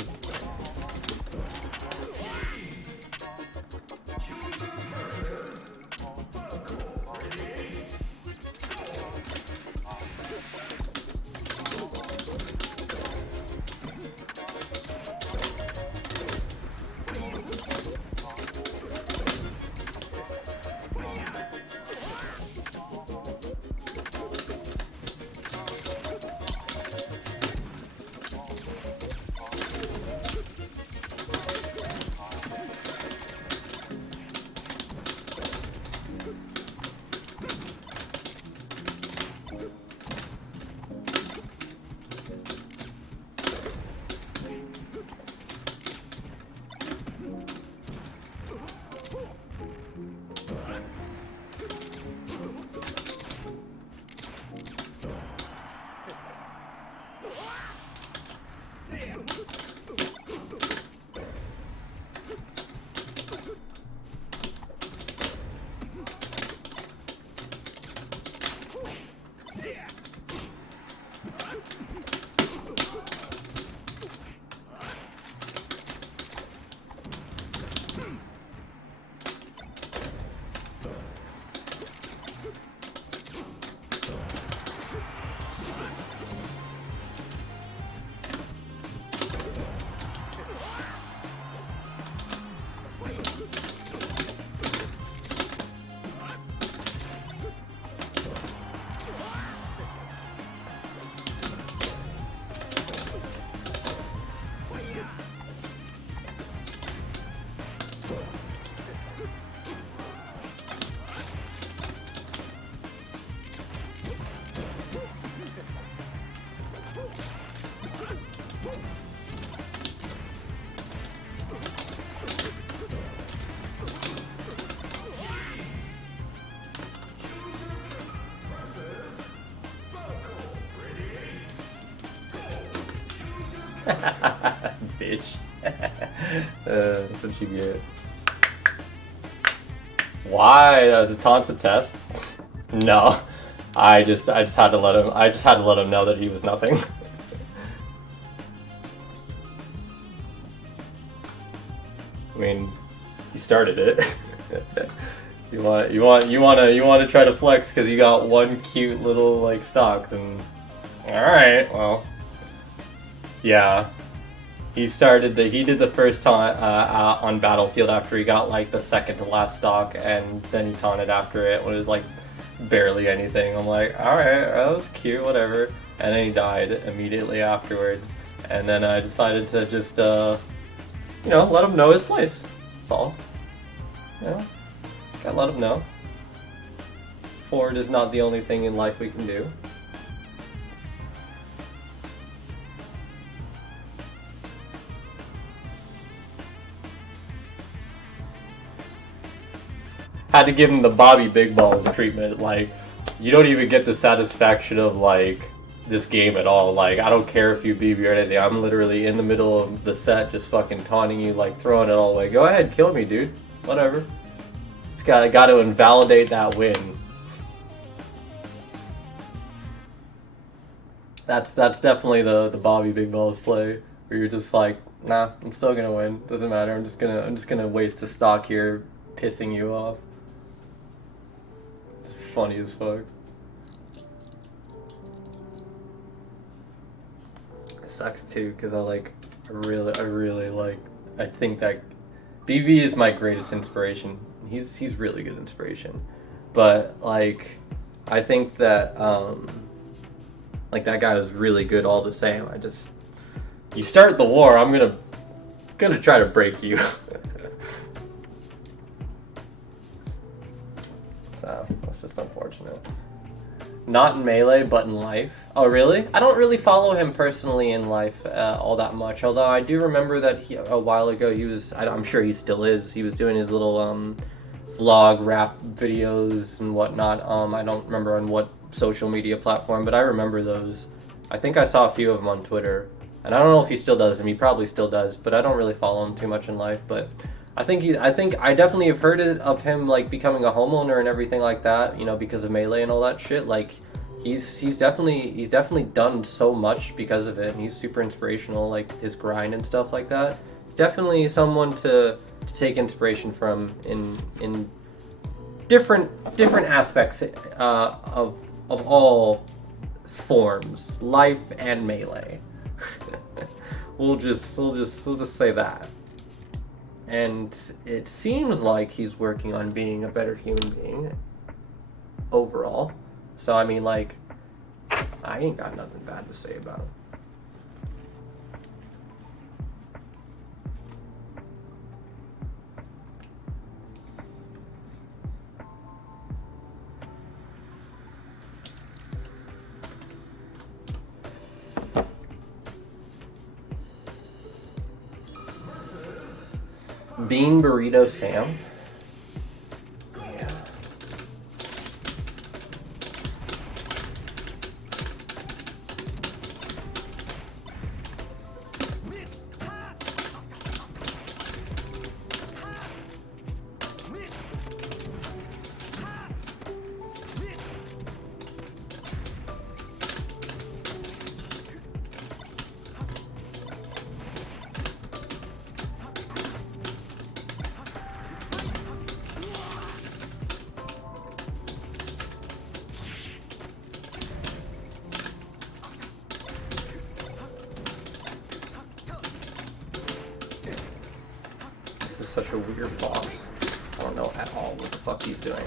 Bitch. That's what you get. Why? The taunt's a test? No. I just had to let him know that he was nothing. I mean, he started it. You want to try to flex because you got one cute little like stock, then alright, well. Yeah, he did the first taunt on Battlefield after he got like the second to last stock, and then he taunted after it when it was like barely anything. I'm like, alright, that was cute, whatever. And then he died immediately afterwards, and then I decided to just, you know, let him know his place. That's all. You know, gotta let him know. Forward is not the only thing in life we can do. Had to give him the Bobby Big Balls treatment. Like, you don't even get the satisfaction of like this game at all. Like, I don't care if you BB or anything. I'm literally in the middle of the set, just fucking taunting you, like throwing it all away. Go ahead, kill me, dude. Whatever. Just got to invalidate that win. That's definitely the Bobby Big Balls play, where you're just like, nah, I'm still gonna win. Doesn't matter. I'm just gonna waste the stock here, pissing you off. It's funny as fuck. It sucks too, because I really like. I think that BB is my greatest inspiration. He's really good inspiration, but like, I think that like that guy was really good all the same. You start the war, I'm gonna try to break you. So that's just unfortunate. Not in Melee, but in life. Oh, really? I don't really follow him personally in life all that much. Although I do remember that a while ago he was. I'm sure he still is. He was doing his little vlog rap videos and whatnot. I don't remember on what social media platform, but I remember those. I think I saw a few of them on Twitter, and I don't know if he still does them. He probably still does, but I don't really follow him too much in life. But I think I definitely have heard of him like becoming a homeowner and everything like that, you know, because of Melee and all that shit. Like, he's definitely done so much because of it, and he's super inspirational, like his grind and stuff like that. He's definitely someone to take inspiration from in different aspects of all forms, life and melee. we'll just say that. And it seems like he's working on being a better human being overall. So I mean, like, I ain't got nothing bad to say about him. Bean Burrito Sam. Yeah. This is such a weird fox. I don't know at all what the fuck he's doing.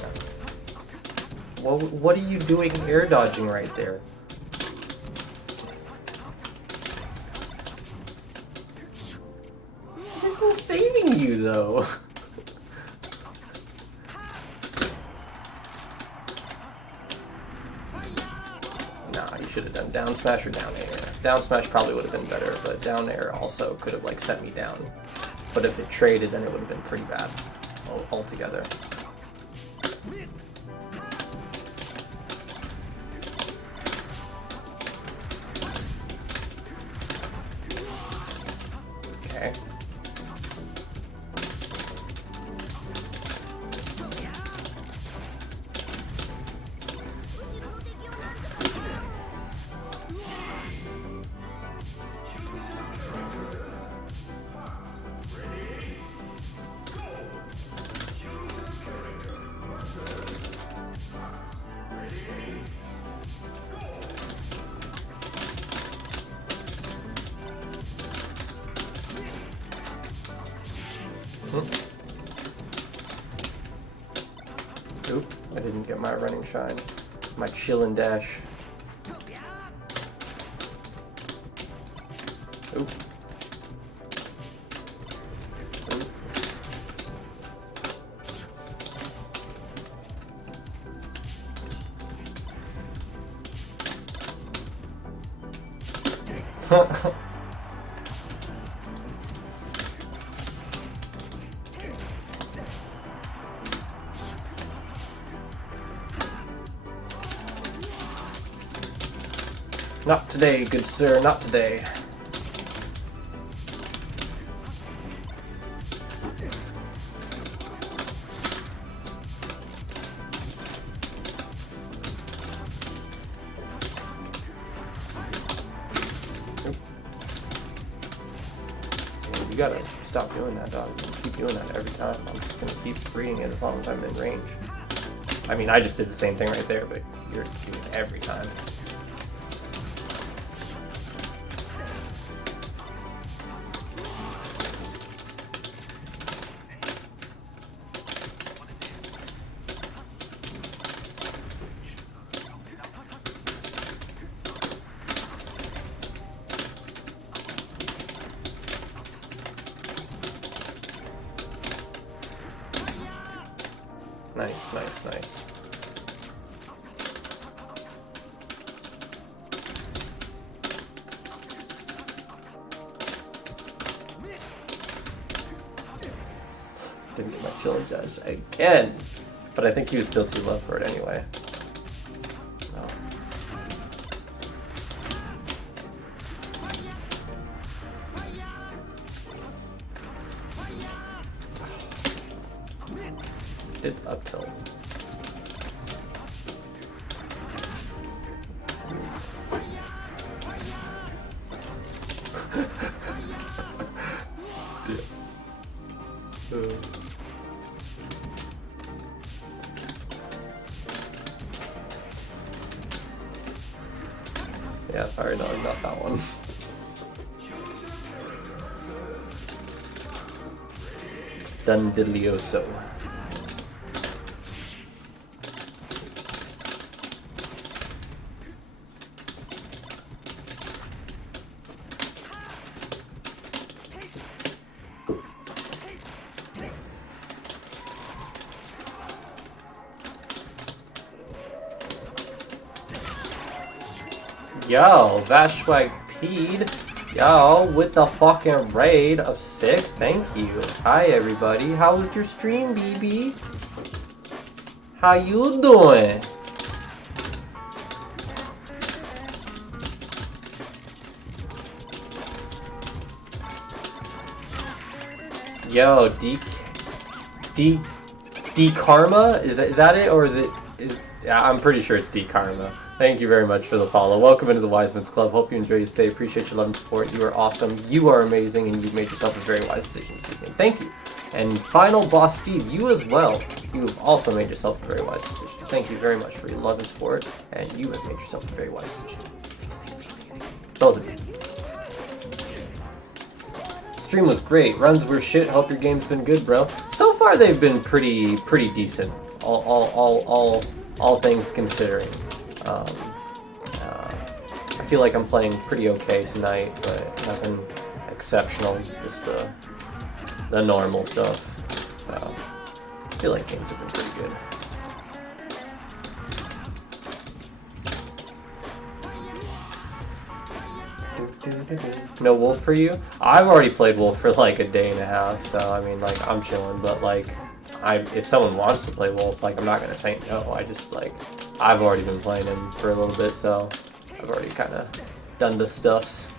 What are you doing air dodging right there? It isn't saving you though. Nah, you should have done down smash or down air. Down smash probably would have been better, but down air also could have like set me down. But if it traded, then it would have been pretty bad altogether. Okay. Oop, I didn't get my running shine. My chill and dash. Oop. Oop. Not today, good sir, not today. You gotta stop doing that, dog. You keep doing that every time. I'm just gonna keep reading it as long as I'm in range. I mean, I just did the same thing right there, but you're doing it every time. Nice, nice, nice. Didn't get my chill and dash again, but I think he was still too low for it anyway. Oh. Did up tilt. Yeah, sorry, no, not that one. Dundilioso. Yo, Vashwag Pede. Yo, with the fucking raid of 6. Thank you. Hi, everybody. How was your stream, BB? How you doing? Yo, D Karma? Is that it? Or is it? Yeah, I'm pretty sure it's D Karma. Thank you very much for the follow. Welcome into the Wiseman's Club. Hope you enjoy your stay. Appreciate your love and support. You are awesome. You are amazing, and you've made yourself a very wise decision this evening. Thank you. And final boss Steve, you as well. You have also made yourself a very wise decision. Thank you very much for your love and support, and you have made yourself a very wise decision. Both of you. Stream was great. Runs were shit. Hope your game's been good, bro. So far, they've been pretty decent. All things considering. I feel like I'm playing pretty okay tonight, but nothing exceptional. Just the normal stuff. So I feel like games have been pretty good. No Wolf for you? I've already played Wolf for like a day and a half, so I mean, like, I'm chilling, but like, if someone wants to play Wolf, like, I'm not gonna say no. I just, like, I've already been playing him for a little bit, so I've already kind of done the stuffs.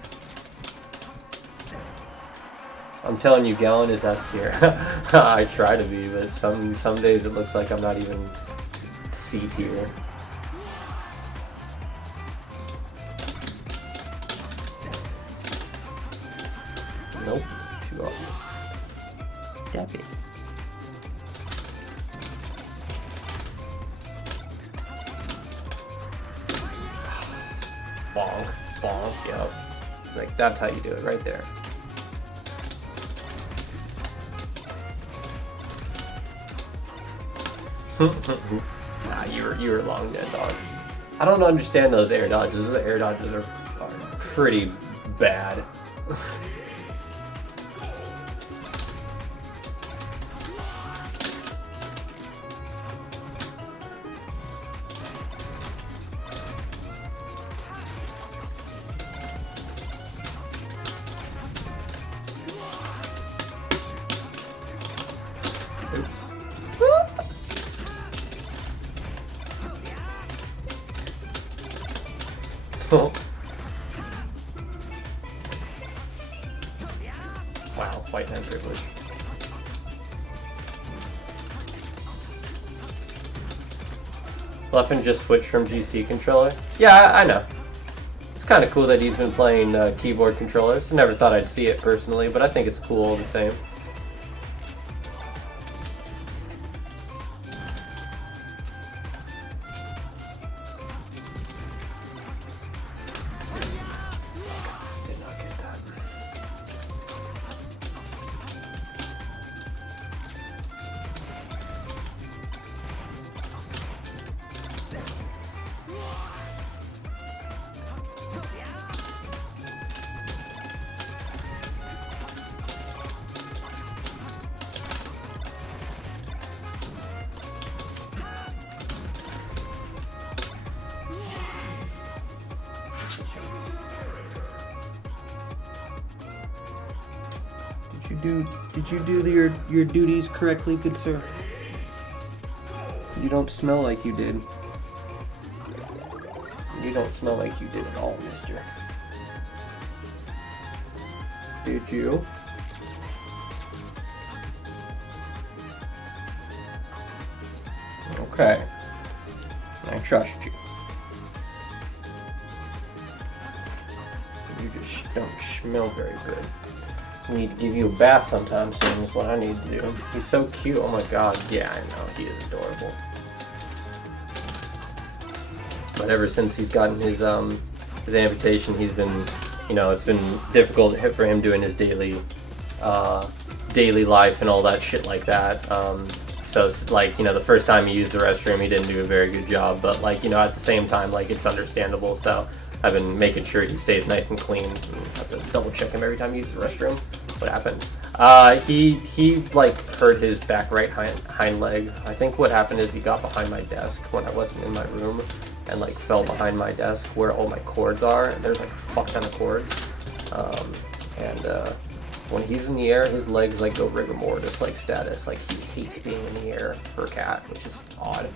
I'm telling you, Gallon is S tier. I try to be, but some days it looks like I'm not even C tier. Nope, too obvious. Dab it. Bonk, bonk, yep. Like, that's how you do it right there. Nah, you were long dead, dog. I don't understand those air dodges. Those air dodges are pretty bad. Wow, white hand privilege. Leffen just switched from GC controller? Yeah, I know. It's kind of cool that he's been playing keyboard controllers. I never thought I'd see it personally, but I think it's cool all the same. Did you do your duties correctly, good sir? You don't smell like you did. You don't smell like you did at all, mister. Did you? Okay. I trust you. You just don't smell very good. I need to give you a bath sometime soon is what I need to do. He's so cute. Oh my god. Yeah, I know. He is adorable. But ever since he's gotten his his amputation, he's been, you know, it's been difficult for him doing his daily life and all that shit like that. So it's like, you know, the first time he used the restroom, he didn't do a very good job, but like, you know, at the same time, like, it's understandable. So I've been making sure he stays nice and clean. I have to double check him every time he uses the restroom. What happened? He like hurt his back right hind leg. I think what happened is he got behind my desk when I wasn't in my room and like fell behind my desk where all my cords are. And there's like a fuck ton of cords. When he's in the air, his legs like go rigor mortis like status. Like he hates being in the air for a cat, which is odd.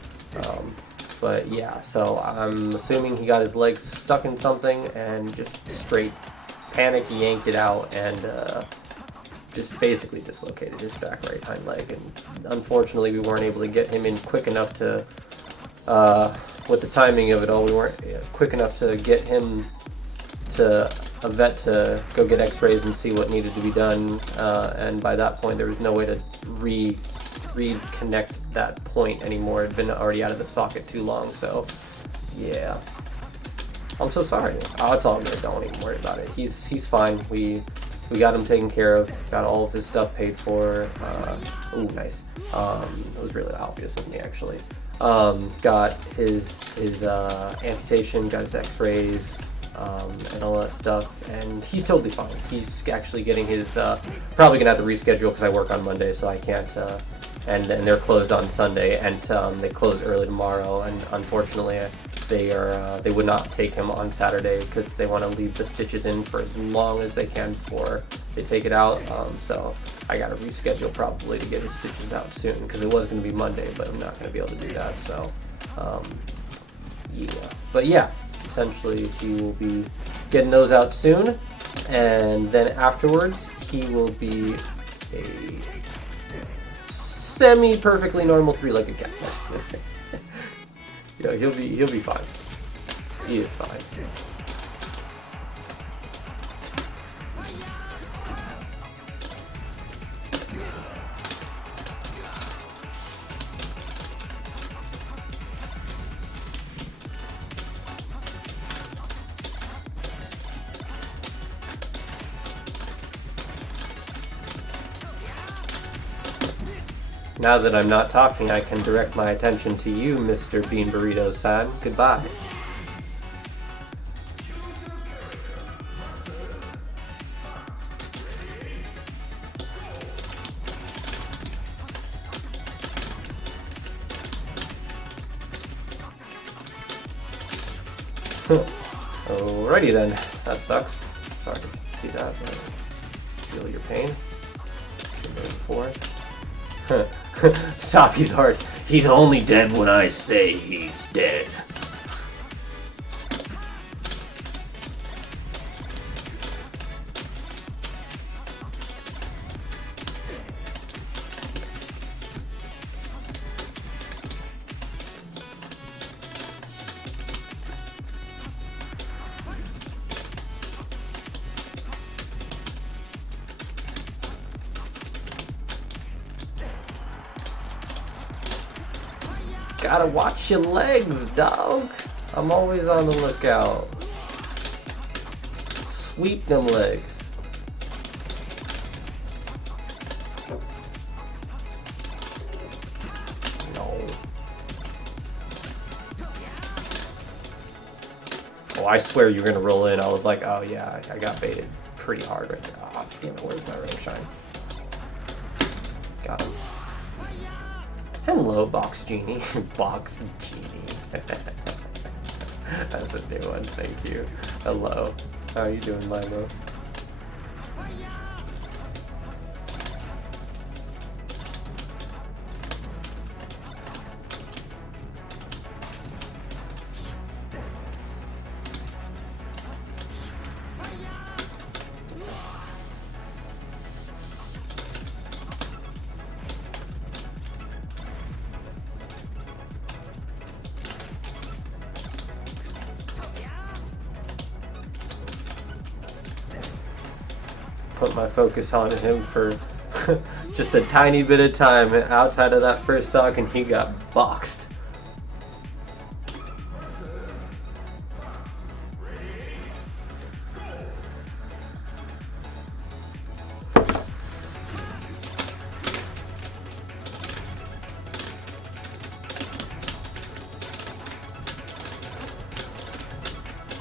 But yeah, so I'm assuming he got his legs stuck in something and just straight panic yanked it out and just basically dislocated his back right hind leg. And unfortunately, we weren't able to get him in quick enough to, with the timing of it all, we weren't quick enough to get him to a vet to go get x-rays and see what needed to be done. And by that point, there was no way to reconnect that point anymore. It had been already out of the socket too long, so yeah. I'm so sorry. Oh, it's all good. Don't even worry about it. He's fine. We got him taken care of. Got all of his stuff paid for. Ooh, nice. It was really obvious of me, actually. Got his amputation. Got his X-rays. And all that stuff, and he's totally fine. He's actually getting his, probably gonna have to reschedule because I work on Monday, so I can't, and they're closed on Sunday, and they close early tomorrow, and unfortunately they would not take him on Saturday because they want to leave the stitches in for as long as they can before they take it out. So I gotta reschedule probably to get his stitches out soon because it was gonna be Monday, but I'm not gonna be able to do that, so yeah. But yeah, essentially he will be getting those out soon, and then afterwards he will be a semi-perfectly normal three-legged cat. Yeah, he'll be fine. He is fine. Now that I'm not talking, I can direct my attention to you, Mr. Bean Burrito-san. Goodbye. Alrighty then. That sucks. Sorry to see that, but feel your pain. For it. Stop his heart. He's only dead when I say he's dead. Gotta watch your legs, dog. I'm always on the lookout. Sweep them legs. No. Oh, I swear you were gonna roll in. I was like, oh yeah, I got baited pretty hard right there. Oh, damn it, where's my ring shine? Got him. Hello, Box Genie. Box Genie. That's a new one, thank you. Hello. How are you doing, Milo? Put my focus on him for just a tiny bit of time outside of that first stock, and he got boxed.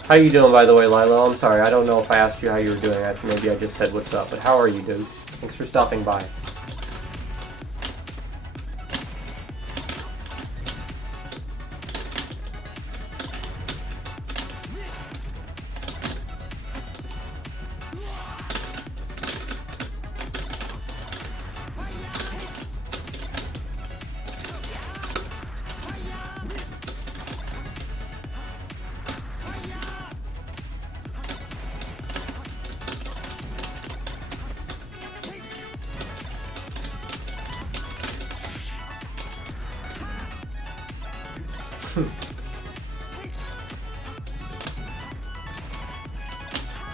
How you doing, by the way, Lilo? I'm sorry, I don't know if I asked you how you were doing. Maybe I just said what's up, but how are you, dude? Thanks for stopping by.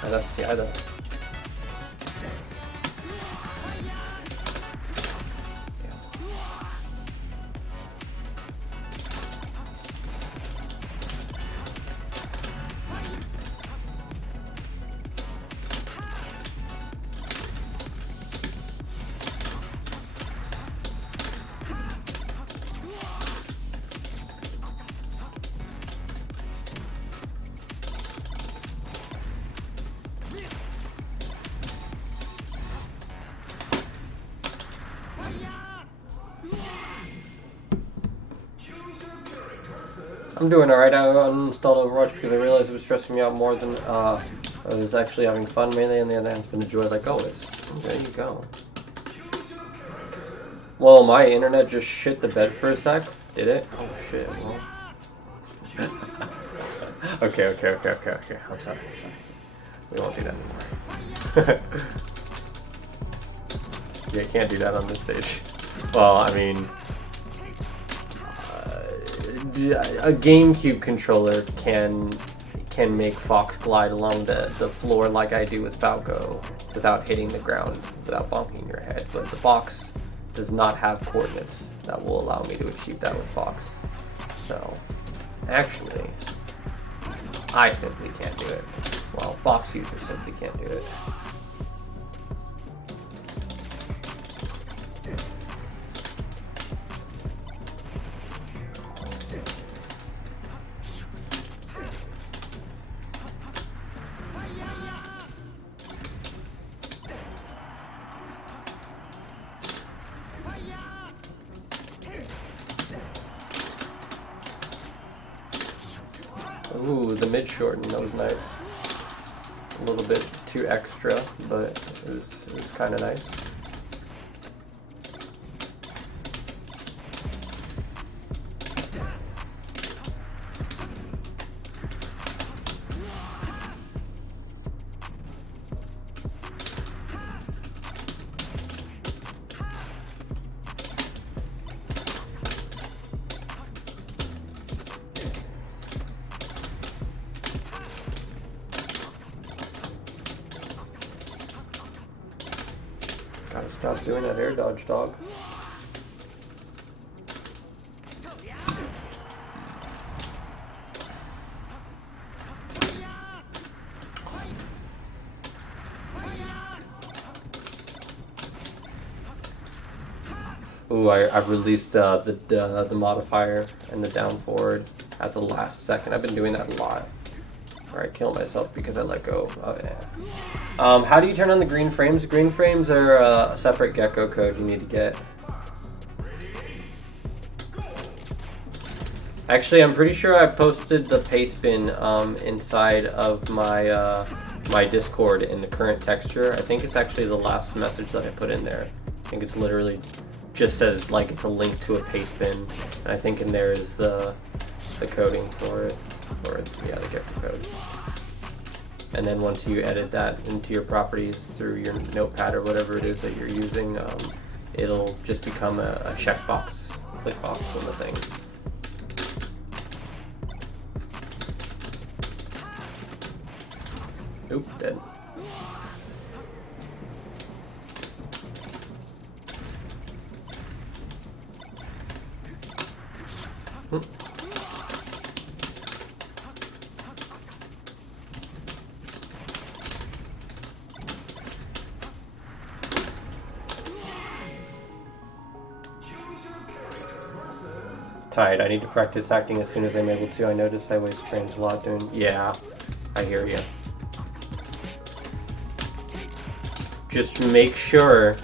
That's the other. I'm doing alright. I uninstalled Overwatch because I realized it was stressing me out more than I was actually having fun. Mainly on the other hand, it's been a joy like always. There you go. Well, my internet just shit the bed for a sec. Did it? Oh shit. Well. Okay. I'm sorry. We won't do that anymore. Yeah, you can't do that on this stage. Well, I mean, a GameCube controller can make Fox glide along the floor like I do with Falco without hitting the ground, without bonking your head. But the box does not have coordinates that will allow me to achieve that with Fox. So, actually, I simply can't do it. Well, box users simply can't do it. Ooh, the mid shorten, that was nice. A little bit too extra, but it was kind of nice. Gotta stop doing that air dodge, dog. Ooh, I released the modifier and the down forward at the last second. I've been doing that a lot. Or I kill myself because I let go. Oh yeah. How do you turn on the green frames? Green frames are a separate gecko code you need to get. Actually, I'm pretty sure I posted the paste bin inside of my my Discord in the current texture. I think it's actually the last message that I put in there. I think it's literally just says like it's a link to a paste bin, and I think in there is the coding for it, or yeah, the gecko code. And then once you edit that into your properties through your notepad or whatever it is that you're using, it'll just become a checkbox, click box on the thing. Oop, dead. Tight. I need to practice acting as soon as I'm able to. I notice I waste frames a lot doing. Yeah. I hear you. Just make sure,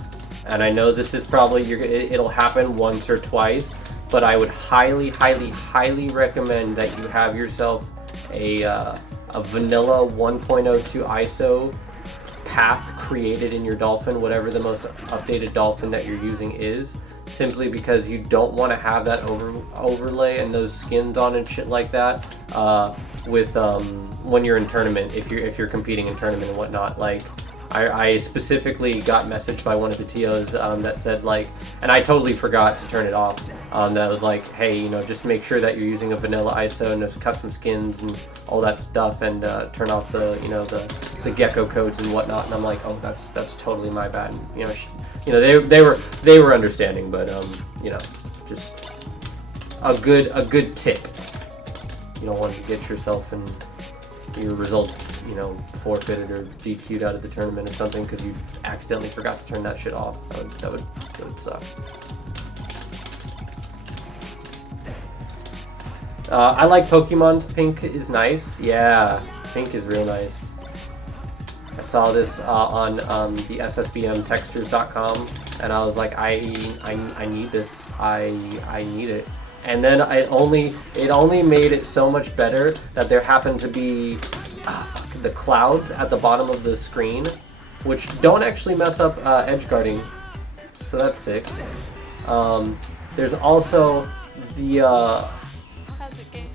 and I know this is probably it'll happen once or twice, but I would highly, highly, highly recommend that you have yourself a vanilla 1.02 ISO path created in your Dolphin, whatever the most updated Dolphin that you're using is, simply because you don't want to have that overlay and those skins on and shit like that with when you're in tournament, if you're competing in tournament and whatnot. Like I specifically got messaged by one of the TOs that said, like, and I totally forgot to turn it off, that was like, hey, you know, just make sure that you're using a vanilla ISO and there's custom skins and all that stuff, and turn off the, you know, the gecko codes and whatnot. And I'm like, oh, that's totally my bad. And, you know, they were understanding, but you know, just a good tip. You don't want to get yourself and your results, you know, forfeited or DQ'd out of the tournament or something because you accidentally forgot to turn that shit off. That would suck. I like Pokemon's. Pink is nice. Yeah, pink is real nice. I saw this on the ssbmtextures.com, and I was like, I need this. I need it. And then it only made it so much better that there happened to be the clouds at the bottom of the screen, which don't actually mess up edge guarding, so that's sick. There's also the How's it going?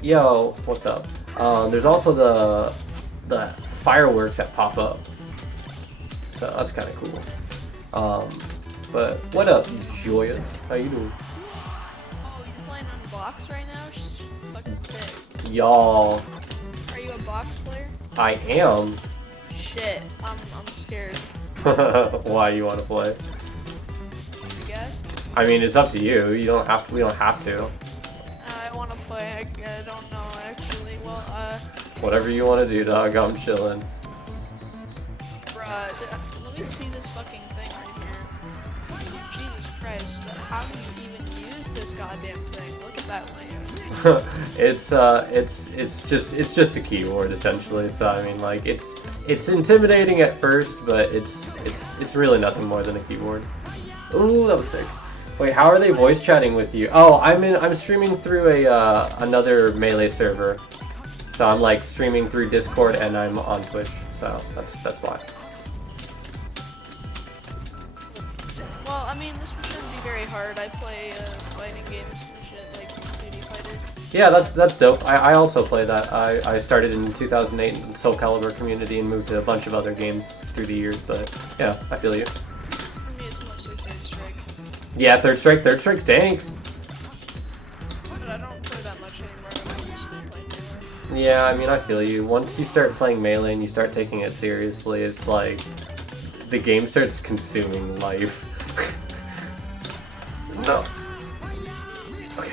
yo, what's up? There's also the fireworks that pop up, so that's kind of cool. But what up, Joya? How you doing? Oh, you're playing on box right now? Fucking sick. Y'all, Are you a box player? I am. Shit, I'm scared. Why you want to play? I guess. I mean, it's up to you. You don't have to. We don't have to. I want to play. I don't know actually. Well, Whatever you want to do, dog. I'm chilling. bruh, let me see this fucking thing right here. Jesus Christ, how do you even use this goddamn thing? Look at that layout. it's just a keyboard essentially. So I mean, like, it's intimidating at first, but it's really nothing more than a keyboard. Ooh, that was sick. Wait, how are they voice chatting with you? Oh, I'm streaming through another Melee server. So I'm like streaming through Discord and I'm on Twitch. So that's why. Well, I mean, this one shouldn't be very hard. I play fighting games and shit, like Duty Fighters. Yeah, that's dope. I also play that. I started in 2008 in Soul Calibur community and moved to a bunch of other games through the years, but yeah, I feel you. For me, it's mostly Third Strike. Yeah, Third Strike's dank. But I don't play that much anymore. I used to play more. Yeah, I mean, I feel you. Once you start playing Melee and you start taking it seriously, it's like the game starts consuming life. No. Okay.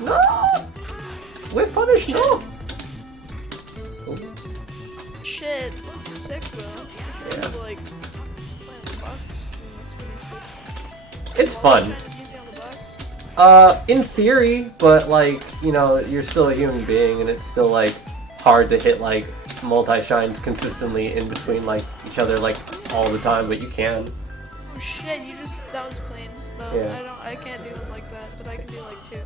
No! Whip punish, no! Shit, looks sick though. Yeah. Like, playing the box, that's pretty sick. It's fun. Easy on the box. In theory, but like, you know, you're still a human being and it's still like hard to hit like multi-shines consistently in between like each other like all the time, but you can. Oh shit, that was clean. Though. Yeah. I can't do them like that, but I can do like two.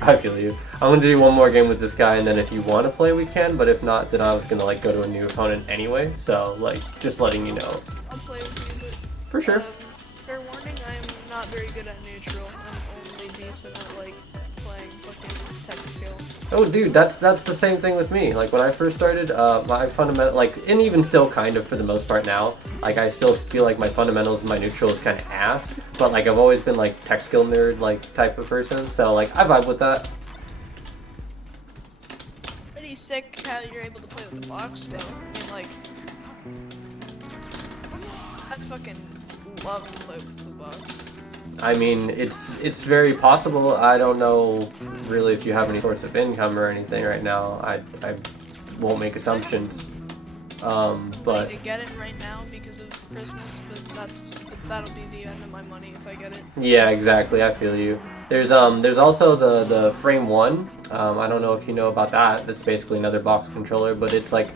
I feel you. I'm gonna do one more game with this guy, and then if you want to play, we can. But if not, then I was gonna like go to a new opponent anyway. So like, just letting you know. I'll play with you, but For sure. fair warning, I'm not very good at neutral. I'm only decent at like playing fucking tech skill. Oh, dude, that's the same thing with me. Like when I first started, my fundamental, like, and even still kind of for the most part now, like I still feel like my fundamentals and my neutral is kind of ass. But like I've always been like tech skill nerd like type of person, so like I vibe with that. Pretty sick how you're able to play with the box though. I mean like, I fucking love to play with the box. I mean, it's very possible. I don't know really if you have any source of income or anything right now. I won't make assumptions. But I get it right now because of Christmas, but that'll be the end of my money if I get it. yeah, exactly. I feel you. There's also the Frame One. I don't know if you know about that. That's basically another box controller, but it's like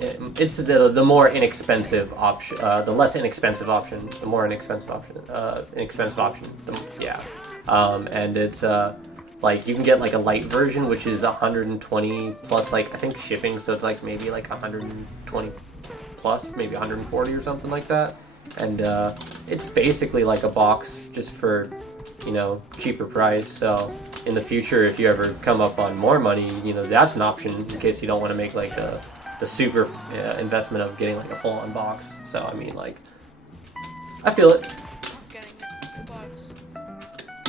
it's the more inexpensive option, the less inexpensive option, the more inexpensive option, yeah. And it's like you can get like a light version, which is 120 plus like I think shipping, so it's like maybe like 120 plus, maybe 140 or something like that. And it's basically like a box just for, you know, cheaper price. So in the future, if you ever come up on more money, you know, that's an option in case you don't want to make like the super investment of getting like a full-on box. So I mean, like, I feel it. Getting the box.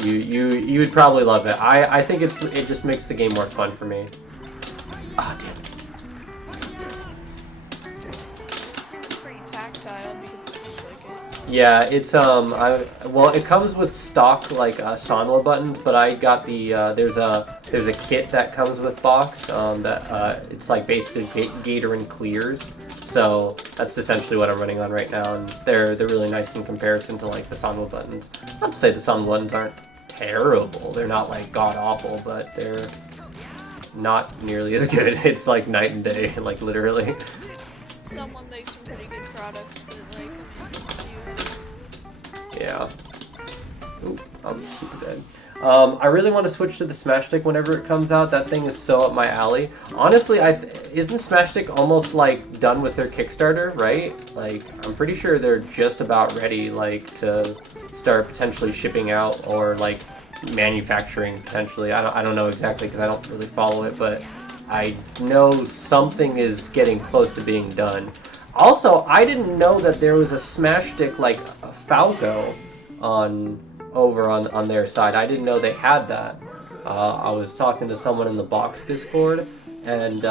You would probably love it. I think it just makes the game more fun for me. Ah, damn it. It's pretty tactile because it seems like it. Yeah, it's well, it comes with stock like Sanwa buttons, but I got the there's a kit that comes with box that it's like basically Gator and clears. So that's essentially what I'm running on right now, and they're really nice in comparison to like the Sanwa buttons. Not to say the Sanwa buttons aren't terrible. They're not like god awful, but they're not nearly as good. It's like night and day, like literally. Someone makes some pretty good products, but like, I mean, Yeah. Ooh, I'm super dead. I really want to switch to the Smash Stick whenever it comes out. That thing is so up my alley. Honestly, isn't Smash Stick almost like done with their Kickstarter, right? Like, I'm pretty sure they're just about ready, like, to start potentially shipping out or like manufacturing potentially. I don't know exactly because I don't really follow it, but I know something is getting close to being done. Also, I didn't know that there was a Smash Stick like a Falco over on their side. I didn't know they had that. I was talking to someone in the Box Discord, and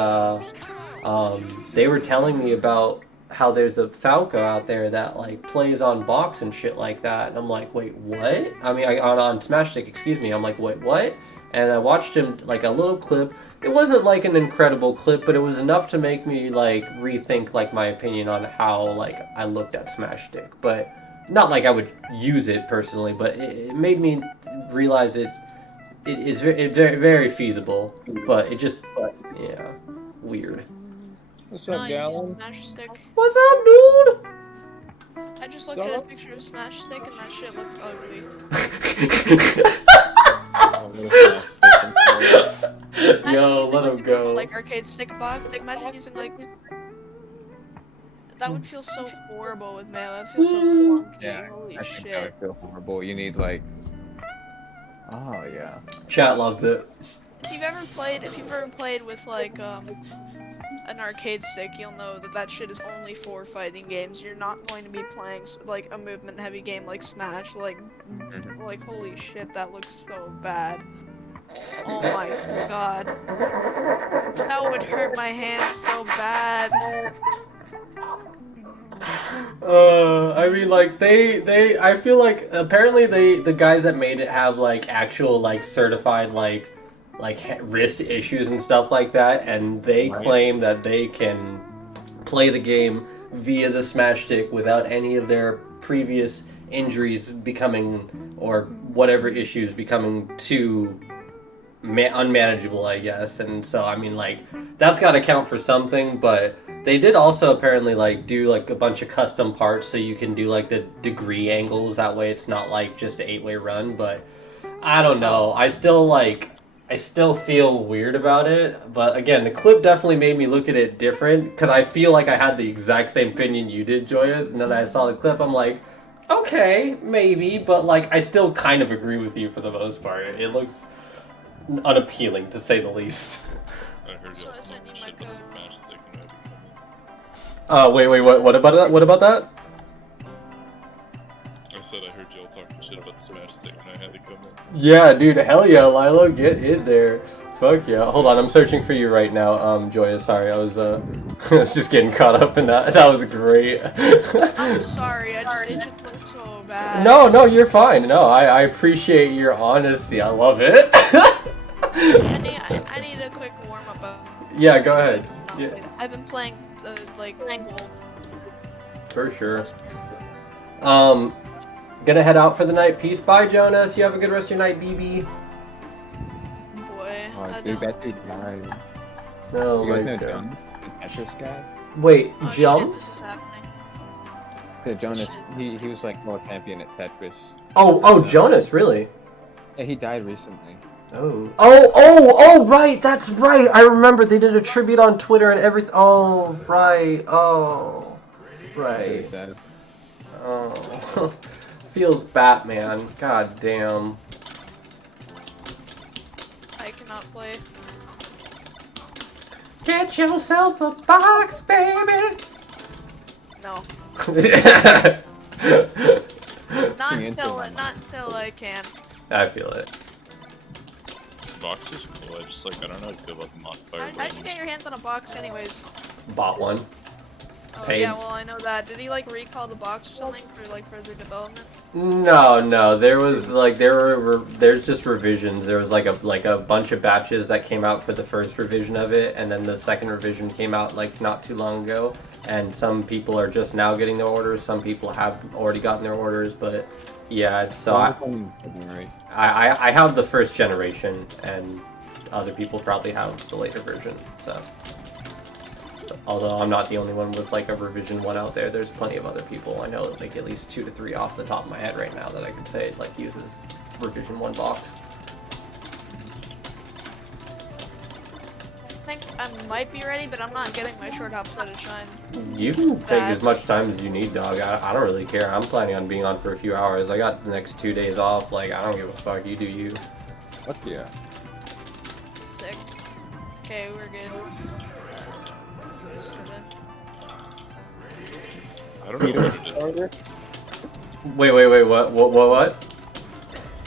they were telling me about how there's a Falco out there that like plays on Box and shit like that. And I'm like, wait, what? I mean, on Smash Stick, excuse me. I'm like, wait, what? And I watched him like a little clip. It wasn't like an incredible clip, but it was enough to make me like rethink like my opinion on how like I looked at Smash Stick. But not like I would use it personally, but it made me realize it is very, very feasible. But it just, yeah, weird. What's no, up, you use Gallon? Smash Stick. What's up, dude? I just looked at a picture of Smash Stick and that shit looks ugly. Yo, Imagine let him using, go. like arcade stick box. Like, imagine using like that would feel so horrible with mail. That feels so clunky. Yeah, Holy I think that shit. would feel horrible. You need like, oh yeah. Chat loves it. If you've ever played with like an arcade stick, you'll know that that shit is only for fighting games. You're not going to be playing like a movement heavy game like Smash. Like holy shit, that looks so bad. Oh my god. That would hurt my hand so bad. I mean, like I feel like apparently the guys that made it have like actual like certified like wrist issues and stuff like that, and they claim that they can play the game via the Smash Stick without any of their previous injuries becoming or whatever issues becoming too unmanageable, I guess. And so I mean, like, that's got to count for something. But they did also apparently like do like a bunch of custom parts so you can do like the degree angles, that way it's not like just an 8-way run. But I don't know, I still feel weird about it. But again, the clip definitely made me look at it different, because I feel like I had the exact same opinion you did, Joyous, and then I saw the clip, I'm like, okay, maybe, but like I still kind of agree with you for the most part. It looks unappealing, to say the least. I heard So y'all I sent you my shit code. about the Smash Stick and everything. Wait, what about that? What about that? I said I heard y'all talking shit about the Smash Stick and I had to come in. Yeah, dude, hell yeah, Lilo, get in there. Fuck yeah. Hold on, I'm searching for you right now, Joyous. Sorry, I was I was just getting caught up in that. That was great. I'm sorry, it just looks so bad. No, you're fine. No, I appreciate your honesty. I love it. I need a quick warm up. Yeah, go ahead. Yeah. I've been playing like gold. For sure. Gonna head out for the night. Peace. Bye, Jonas. You have a good rest of your night, BB. Boy, Oh, I dude, don't. that dude died. Oh You guys my know god. Jonas? The Tetris guy? Wait, Oh, shit, this Jones? is happening. Yeah, Jonas, he was like world champion at Tetris. Oh, Jonas, really? Yeah, he died recently. Oh, right, that's right. I remember they did a tribute on Twitter and everything. Oh, right. Oh, That's really right. sad. Oh, feels Batman. God damn. I cannot play. Get yourself a box, baby. No. Turning Not into until one. not until I can. I feel it. Box is cool. I just like I don't know how to feel about the modifier. How'd you get your hands on a box anyways? Bought one. Oh Paid. yeah, well I know that. Did he like recall the box or something for like further development? No. There's just revisions. There was like a bunch of batches that came out for the first revision of it, and then the second revision came out like not too long ago. And some people are just now getting their orders. Some people have already gotten their orders, but yeah, it's so I have the first generation, and other people probably have the later version. So. Although I'm not the only one with like a revision 1 out there, there's plenty of other people. I know like at least 2 to 3 off the top of my head right now that I could say like uses revision 1 box. I think I might be ready, but I'm not getting my short hops out of shine. You can take as much time as you need, dog. I don't really care. I'm planning on being on for a few hours. I got the next 2 days off. Like I don't give a fuck. You do you. Fuck yeah. Sick. Okay, we're good. I don't know what it is. Wait. What?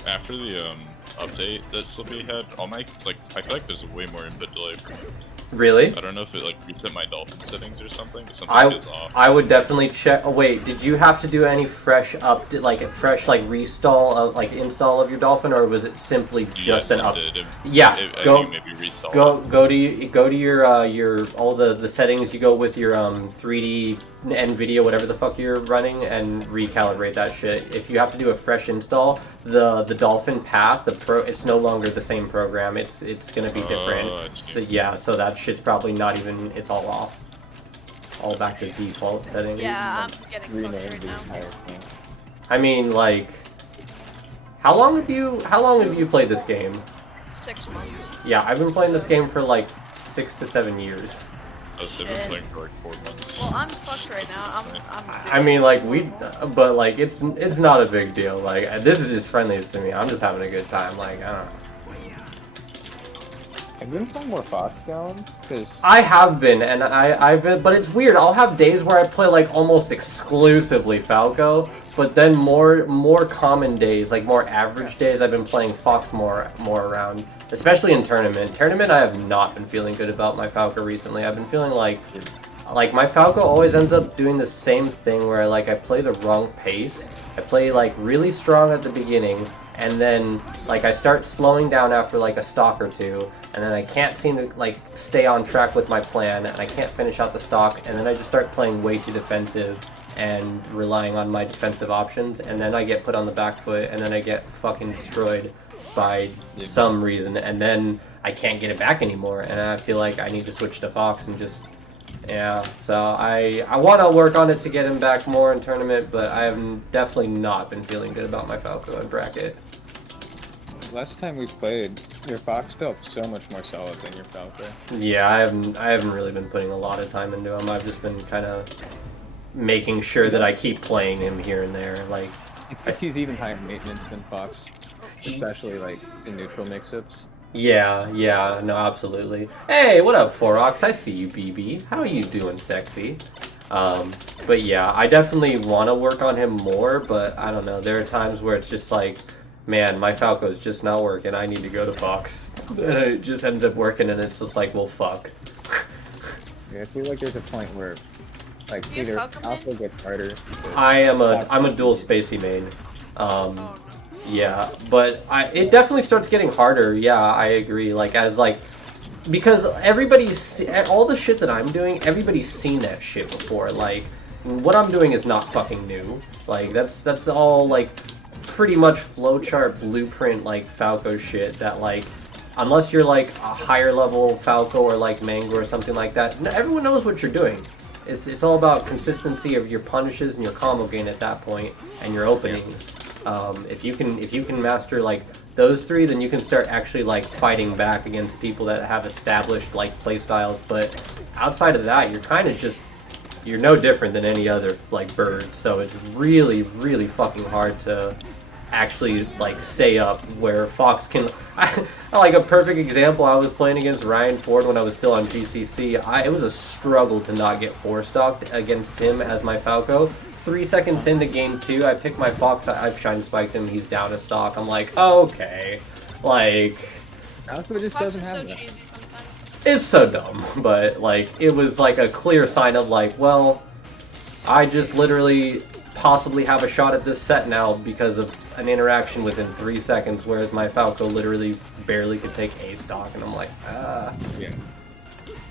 After the update that Slippy had, all my like I feel like there's way more input delay. Really? I don't know if it like reset my dolphin settings or something, but something is off. I would definitely check. Oh wait, did you have to do any fresh restall of like install of your dolphin, or was it simply just an up? Yeah, go to your all the settings. You go with your 3D NVIDIA, whatever the fuck you're running, and recalibrate that shit. If you have to do a fresh install, the dolphin path, it's no longer the same program. It's gonna be different. So yeah, so that shit's probably not even. It's all off. All back to default settings. Yeah, I'm getting fucked Rename right the now. entire thing. I mean, like, how long have you played this game? 6 months. Yeah, I've been playing this game for like 6 to 7 years. I've been playing for like 4 months. Well, I'm fucked right now. I mean, like but like it's not a big deal. Like this is just friendlies to me. I'm just having a good time. Like I don't know. Have you been playing more Fox going? Because I have been, and I've been, but it's weird. I'll have days where I play like almost exclusively Falco, but then more common days, like more average days, I've been playing Fox more around, especially in tournament. Tournament, I have not been feeling good about my Falco recently. I've been feeling like my Falco always ends up doing the same thing where like I play the wrong pace. I play like really strong at the beginning, and then like I start slowing down after like a stock or two, and then I can't seem to like stay on track with my plan, and I can't finish out the stock, and then I just start playing way too defensive and relying on my defensive options, and then I get put on the back foot, and then I get fucking destroyed by some reason, and then I can't get it back anymore, and I feel like I need to switch to Fox and just so I want to work on it to get him back more in tournament, but I have definitely not been feeling good about my Falco in bracket. last time we played, your Fox felt so much more solid than your Falco. Yeah, I haven't really been putting a lot of time into him. I've just been kind of making sure that I keep playing him here and there. Like, I think he's even higher maintenance than Fox, especially like in neutral mix-ups. yeah, no, absolutely. Hey, what up, 4XX? I see you, BB. How are you doing, sexy? But yeah, I definitely want to work on him more, but I don't know. There are times where it's just like, man, my Falco's just not working. I need to go to Fox. And it just ends up working, and it's just like, well, fuck. Yeah, I feel like there's a point where, like, You have either Falcon Falco gets harder. I'm a dual spacey main. Yeah, but it definitely starts getting harder. Yeah, I agree. Like as like because all the shit that I'm doing, everybody's seen that shit before. Like, what I'm doing is not fucking new. Like, that's all, like, pretty much flowchart blueprint, like, Falco shit that, like, unless you're, like, a higher level Falco or, like, Mango or something like that, everyone knows what you're doing. It's all about consistency of your punishes and your combo gain at that point, and your openings. If you can master, like, those three, then you can start actually, like, fighting back against people that have established, like, playstyles. But outside of that, you're kind of just, you're no different than any other, like, bird. So it's really, really fucking hard to actually, like, stay up where Fox can. Like, a perfect example, I was playing against Ryan Ford when I was still on GCC. It was a struggle to not get 4-stocked against him as my Falco. 3 seconds into game 2, I pick my Fox, I've shine spiked him, he's down a stock. I'm like, okay, like, Falco just Fox doesn't is have so that. cheesy sometimes. it's so dumb, but, like, it was, like, a clear sign of, like, well, I just literally possibly have a shot at this set now because of an interaction within 3 seconds, whereas my Falco literally barely could take a stock, and I'm like, Yeah.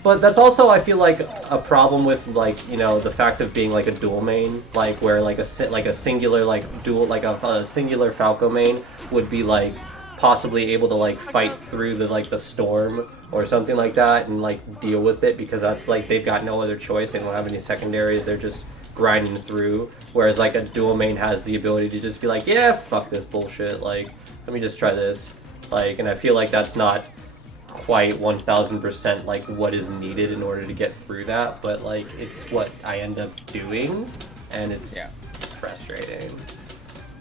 But that's also, I feel like, a problem with, like, you know, the fact of being, like, a dual main, like, where, like, a singular, like, dual, like, a singular Falco main would be, like, possibly able to, like, fight through the, like, the storm or something like that and, like, deal with it, because that's, like, they've got no other choice, they don't have any secondaries, they're just grinding through, whereas, like, a dual main has the ability to just be like, yeah, fuck this bullshit, like, let me just try this, like, and I feel like that's not quite 1000% like what is needed in order to get through that, but, like, it's what I end up doing, and it's frustrating.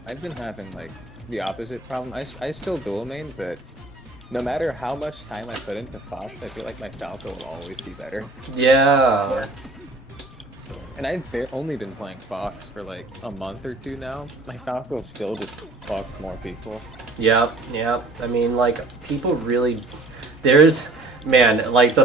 I've been having, like, the opposite problem. I still dual main, but no matter how much time I put into Fox, I feel like my Falco will always be better. Yeah. And I've only been playing Fox for like a month or two now. My Falco still just fucks more people. Yep. I mean, like, people really, there's, man, like, my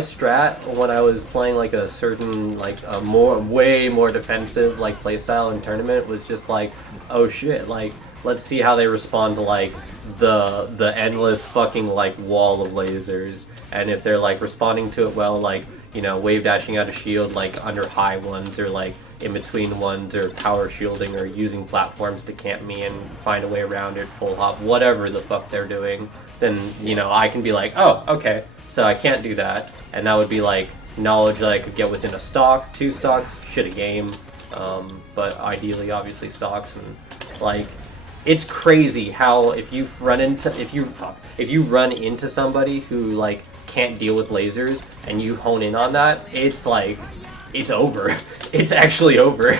strat when I was playing, like, a certain, like, a way more defensive, like, playstyle in tournament was just like, oh shit, like, let's see how they respond to, like, the endless fucking, like, wall of lasers, and if they're, like, responding to it well, like, you know, wave dashing out of shield, like, under high ones, or, like, in between ones, or power shielding, or using platforms to camp me and find a way around it, full hop, whatever the fuck they're doing, then, you know, I can be like, oh, okay, so I can't do that, and that would be, like, knowledge that I could get within a stock, 2 stocks, shit a game, but ideally, obviously, stocks, and, like, it's crazy how if you run into somebody who, like, can't deal with lasers and you hone in on that, it's like, it's over. It's actually over.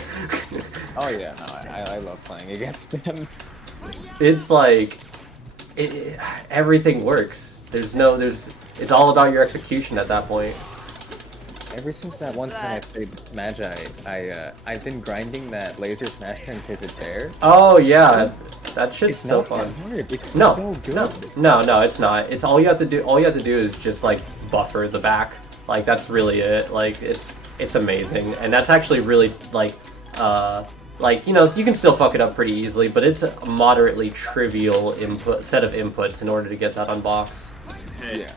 Oh yeah, no, I love playing against them. It's like, everything works. It's all about your execution at that point. Ever since that one time I played Magi, I've been grinding that laser smash turn pivot there. Oh yeah, that shit's It's so not fun. that hard. It's No, so good. no, it's not. It's all you have to do. All you have to do is just, like, buffer the back. Like, that's really it. Like, it's amazing, and that's actually really, like, you know, you can still fuck it up pretty easily, but it's a moderately trivial set of inputs in order to get that unbox. Hey, Yeah.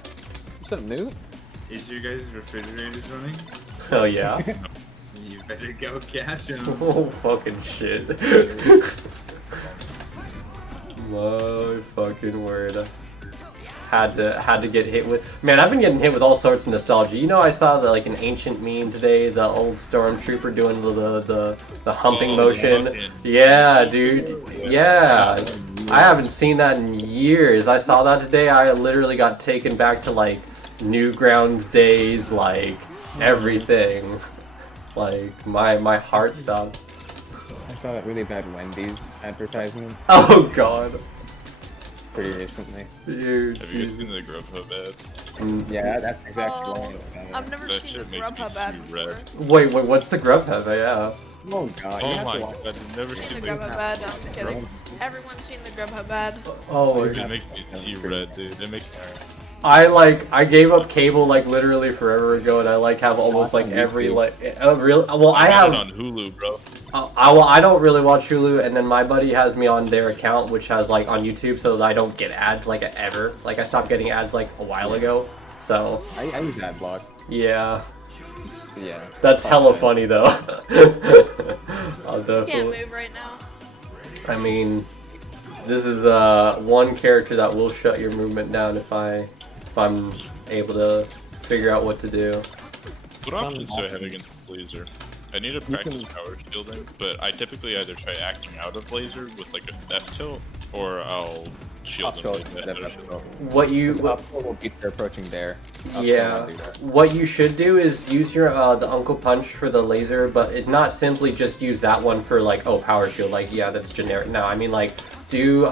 What's up, Newt? is your guys' refrigerators running? Oh yeah. You better go catch them. Oh fucking shit. My fucking word. Had to get hit with, man, I've been getting hit with all sorts of nostalgia. You know, I saw like an ancient meme today, the old stormtrooper doing the humping motion. fucking- Yeah, dude. Yeah. I haven't seen that in years. I saw that today. I literally got taken back to, like, Newgrounds days, like, everything. Like, my heart stopped. I saw that really bad Wendy's advertisement Oh god. pretty recently. Dude. Have you guys seen the Grubhub ad? Yeah, that's exactly Oh, why. I've never That seen the shit makes me Grubhub ad see before. red. Wait, what's the Grubhub? Yeah. Oh god, you Oh have my to god, watch I've never Seen seen the the Grubhub ad? No, I'm kidding. Everyone's seen the Grubhub ad. Oh, It makes me see red, dude. It makes me I gave up cable, like, literally forever ago, and I, like, have almost, like, every, like, real, well, I got have, it on Hulu, bro. I don't really watch Hulu, and then my buddy has me on their account, which has like on YouTube, so that I don't get ads like ever. Like I stopped getting ads like a while ago. So I use ad block. yeah, Yeah. that's hella funny though. I'll Can't definitely. move right now. I mean, this is one character that will shut your movement down if I'm able to figure out what to do. What options do I have against Blazer? I need to practice power shielding, but I typically either try acting out of Blazer with like a F tilt, or I'll shield Up them tilt like instead of that. up tilt. What you Because up tilt will beat their approaching there. Up tilt Yeah, won't do that. what you should do is use your the Uncle Punch for the laser, but it's not simply just use that one for like, oh, power shield, like, yeah, that's generic. No, I mean like do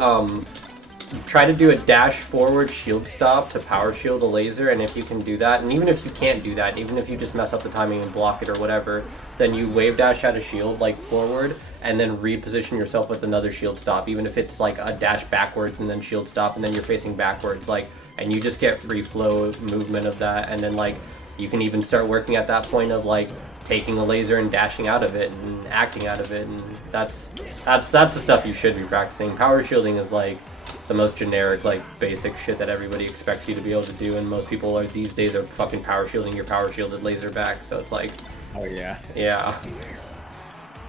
try to do a dash forward shield stop to power shield a laser, and if you can do that, and even if you can't do that, even if you just mess up the timing and block it or whatever, then you wave dash out a shield like forward and then reposition yourself with another shield stop, even if it's like a dash backwards and then shield stop and then you're facing backwards, like, and you just get free flow movement of that, and then like you can even start working at that point of like taking a laser and dashing out of it and acting out of it, and that's the stuff you should be practicing. Power shielding is like the most generic, like, basic shit that everybody expects you to be able to do, and most people are these days are fucking power shielding your power shielded laser back, so it's like, Oh yeah. yeah.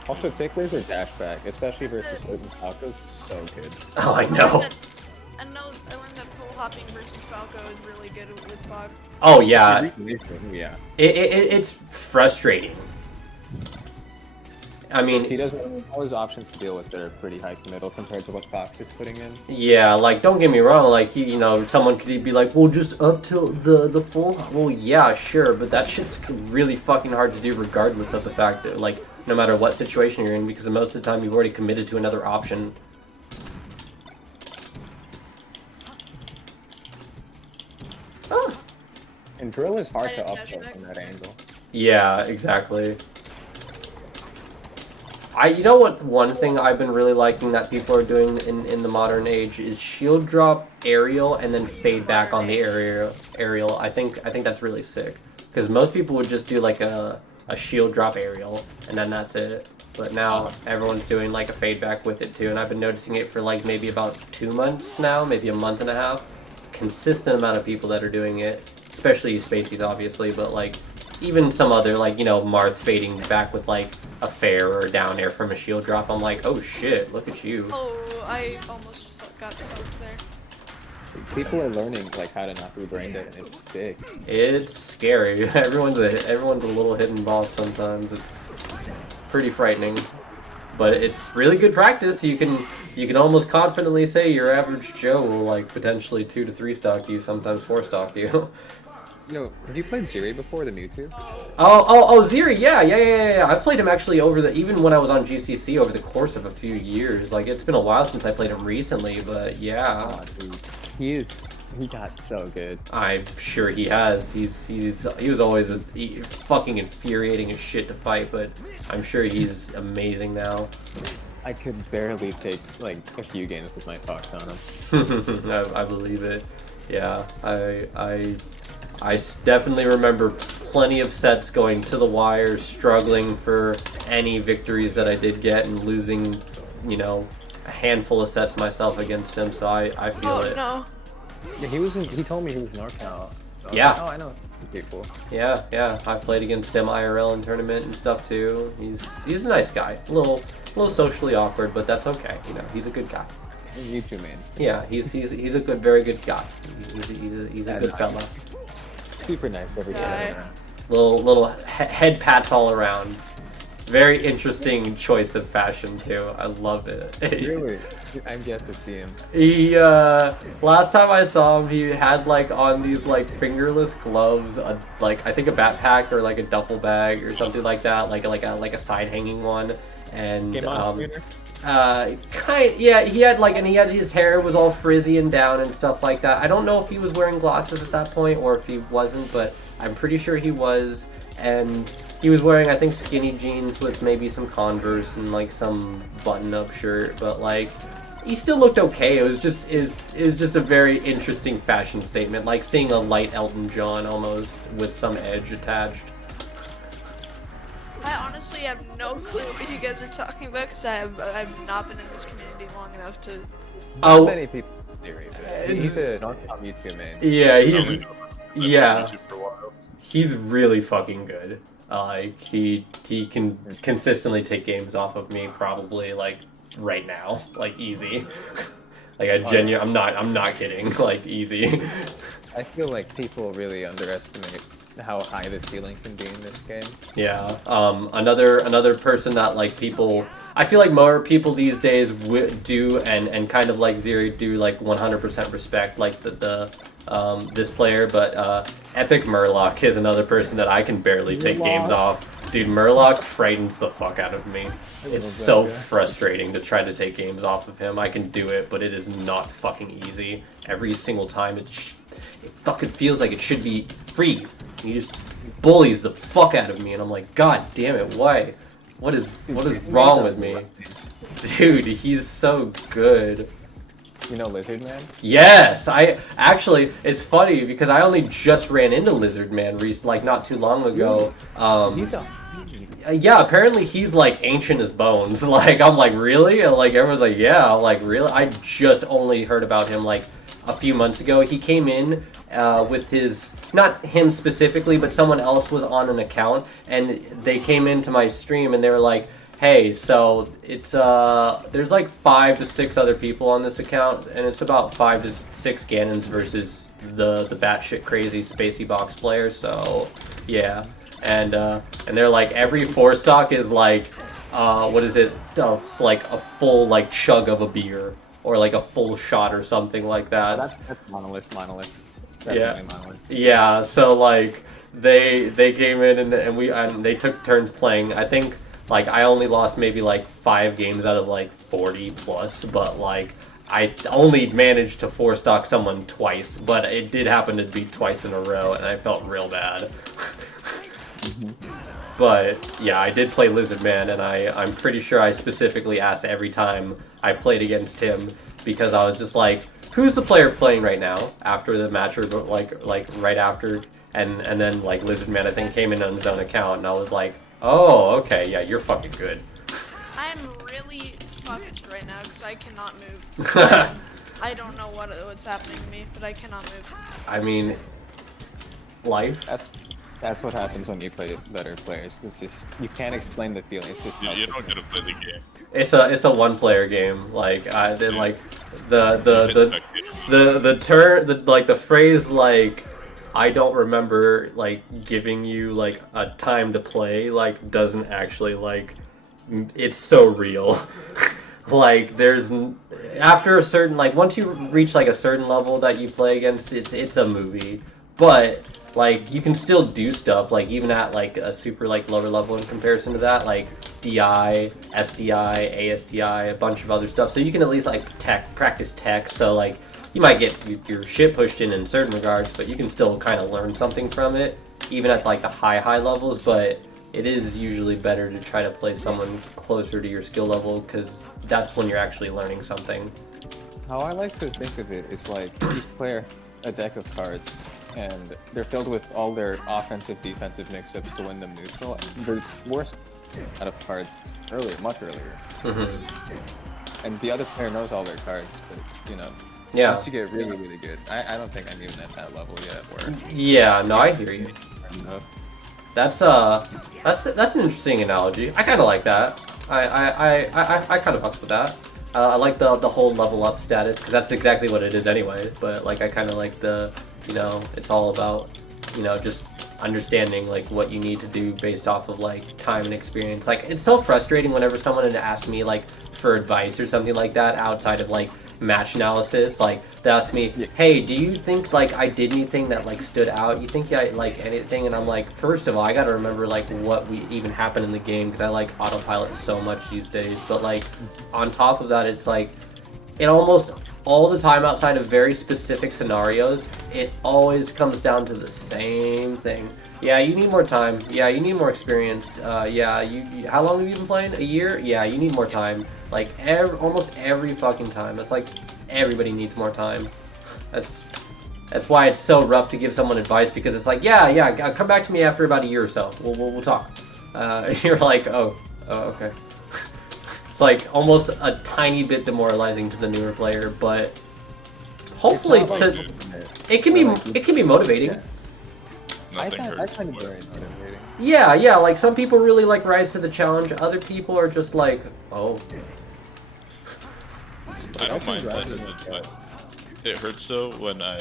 Also, take laser dash back, especially versus certain Falcos, is so good. Oh, I know. I learned that pole hopping versus Falco is really good with Fog. Oh, yeah. Yeah. It's frustrating. I He mean, doesn't. All his options to deal with are pretty high committal compared to what Fox is putting in. yeah, like, don't get me wrong, like, you know, someone could be like, well, just up till the full, well, yeah, sure, but that shit's really fucking hard to do regardless of the fact that, like, no matter what situation you're in, because most of the time you've already committed to another option. Ah. And drill is hard I to didn't up catch tilt that. from that angle. Yeah, exactly. You know what, one thing I've been really liking that people are doing in the modern age is shield drop aerial and then fade back on the aerial. I think that's really sick. Because most people would just do like a shield drop aerial and then that's it. But now everyone's doing like a fade back with it too, and I've been noticing it for like maybe about 2 months now, maybe a month and a half. Consistent amount of people that are doing it, especially Spaceys obviously, but like even some other, like, you know, Marth fading back with like a fair or a down air from a shield drop. I'm like, oh shit, look at you. Oh, I almost got fucked there. People are learning like how to not be brain dead, and it's sick. It's scary. Everyone's a little hidden boss sometimes. It's pretty frightening, but it's really good practice. You can almost confidently say your average Joe will like potentially 2 to 3 stock you, sometimes 4 stock you. You know, have you played Ziri before, the Mewtwo? Oh, Ziri, yeah. I've played him actually even when I was on GCC over the course of a few years. Like, it's been a while since I played him recently, but yeah. Oh, dude. He got so good. I'm sure he has. He was always fucking infuriating as shit to fight, but I'm sure he's amazing now. I could barely take like a few games with my Fox on him. I believe it. Yeah, I definitely remember plenty of sets going to the wire, struggling for any victories that I did get, and losing, you know, a handful of sets myself against him. So I feel Oh it. no. Yeah, he told me he was NorCal. So Yeah. Like, oh, I know people. Yeah. I've played against him IRL in tournament and stuff too. He's a nice guy. A little socially awkward, but that's okay. You know, he's a good guy. YouTube mains. Yeah, he's a very good guy. He's a good fella. Super nice every day. Guy. Little head pats all around. Very interesting choice of fashion too. I love it. Really? I'm yet to see him. He last time I saw him, he had like on these like fingerless gloves, like I think a backpack or like a duffel bag or something like that, like a side hanging one, and Game on, computer? He had like, and he had his hair was all frizzy and down and stuff like that. I don't know if he was wearing glasses at that point or if he wasn't, but I'm pretty sure he was. And he was wearing, I think, skinny jeans with maybe some Converse and like some button-up shirt, but like he still looked okay. It was just a very interesting fashion statement, like seeing a light Elton John almost with some edge attached. I honestly have no clue what you guys are talking about because I've not been in this community long enough to. Not Oh. many people theory, but he's a non-com YouTube man. Yeah, I he's only know about yeah. YouTube for a while. He's really fucking good. Like he can consistently take games off of me probably like right now, like easy. Like I'm not kidding. Like easy. I feel like people really underestimate how high the ceiling can be in this game. Yeah. Another person that like people, I feel like more people these days do and kind of like Zeri do like 100% respect like the this player, but Epic Murloc is another person that I can barely take games off. Dude, Murloc frightens the fuck out of me. It's so frustrating to try to take games off of him. I can do it, but it is not fucking easy. Every single time it fucking feels like it should be free. He just bullies the fuck out of me, and I'm like, God damn it, why? What is wrong with me? Dude, he's so good. You know Lizard Man? Yes, it's funny because I only just ran into Lizard Man like not too long ago. Yeah, apparently he's like ancient as bones. Like I'm like, really? And, like everyone's like, yeah. I'm like, really? I just only heard about him like a few months ago. He came in with his, not him specifically, but someone else was on an account, and they came into my stream and they were like, hey, so it's there's like 5 to 6 other people on this account, and it's about 5 to 6 Ganons versus the batshit crazy spacey box player. So yeah, and they're like every 4 stock is like what is it, like a full like chug of a beer or like a full shot or something like that. That's monolith. Yeah. Monolith. Yeah, so like they came in and they took turns playing. I think like I only lost maybe like 5 games out of like 40 plus, but like I only managed to 4-stock someone twice, but it did happen to be twice in a row, and I felt real bad. But yeah, I did play Lizard Man, and I'm pretty sure I specifically asked every time I played against him because I was just like, who's the player playing right now after the match, or like right after, and then like Lizard Man I think came in on his own account, and I was like, oh, okay, yeah, you're fucking good. I'm really fucked right now because I cannot move. I don't know what's happening to me, but I cannot move. I mean, life. That's what happens when you play better players. It's just, you can't explain the feeling. It's just You don't get to play the game. It's a 1-player game. Like then like the phrase like I don't remember like giving you like a time to play like doesn't actually like, it's so real. Like there's, after a certain, like once you reach like a certain level that you play against, it's a movie. But like you can still do stuff like even at like a super like lower level in comparison to that, like DI, SDI, ASDI, a bunch of other stuff. So you can at least like practice tech. So like you might get your shit pushed in certain regards, but you can still kind of learn something from it, even at like the high levels. But it is usually better to try to play someone closer to your skill level, because that's when you're actually learning something. How I like to think of it is like each player a deck of cards, and they're filled with all their offensive, defensive mix-ups to win them neutral. The worst out of cards much earlier. Mm-hmm. And the other player knows all their cards, but you know, Yeah. once you get really, really good, I don't think I'm even at that level yet. Where Yeah, no, I hear you. That's an interesting analogy. I kind of like that. I kind of fucks with that. I like the whole level up status, because that's exactly what it is anyway. But like I kind of like the, you know, it's all about, you know, just understanding like what you need to do based off of like time and experience. Like it's so frustrating whenever someone had asked me like for advice or something like that outside of like match analysis. Like they ask me, hey, do you think like I did anything that like stood out? You think I like anything? And I'm like, first of all, I gotta remember like what we even happened in the game, because I like autopilot so much these days. But like on top of that, it's like it almost all the time outside of very specific scenarios, it always comes down to the same thing. Yeah, you need more time. Yeah, you need more experience. Yeah, you how long have you been playing? A year? Yeah, you need more time. Like almost every fucking time. It's like everybody needs more time. That's why it's so rough to give someone advice, because it's like, yeah, come back to me after about a year or so. We'll talk. you're like, oh, okay. It's like almost a tiny bit demoralizing to the newer player, but hopefully It's not like- it can be motivating. Yeah. I Nothing find hurts. it more. very motivating. Yeah, like some people really like rise to the challenge. Other people are just like, oh, I don't mind That's that. right. It hurts though when I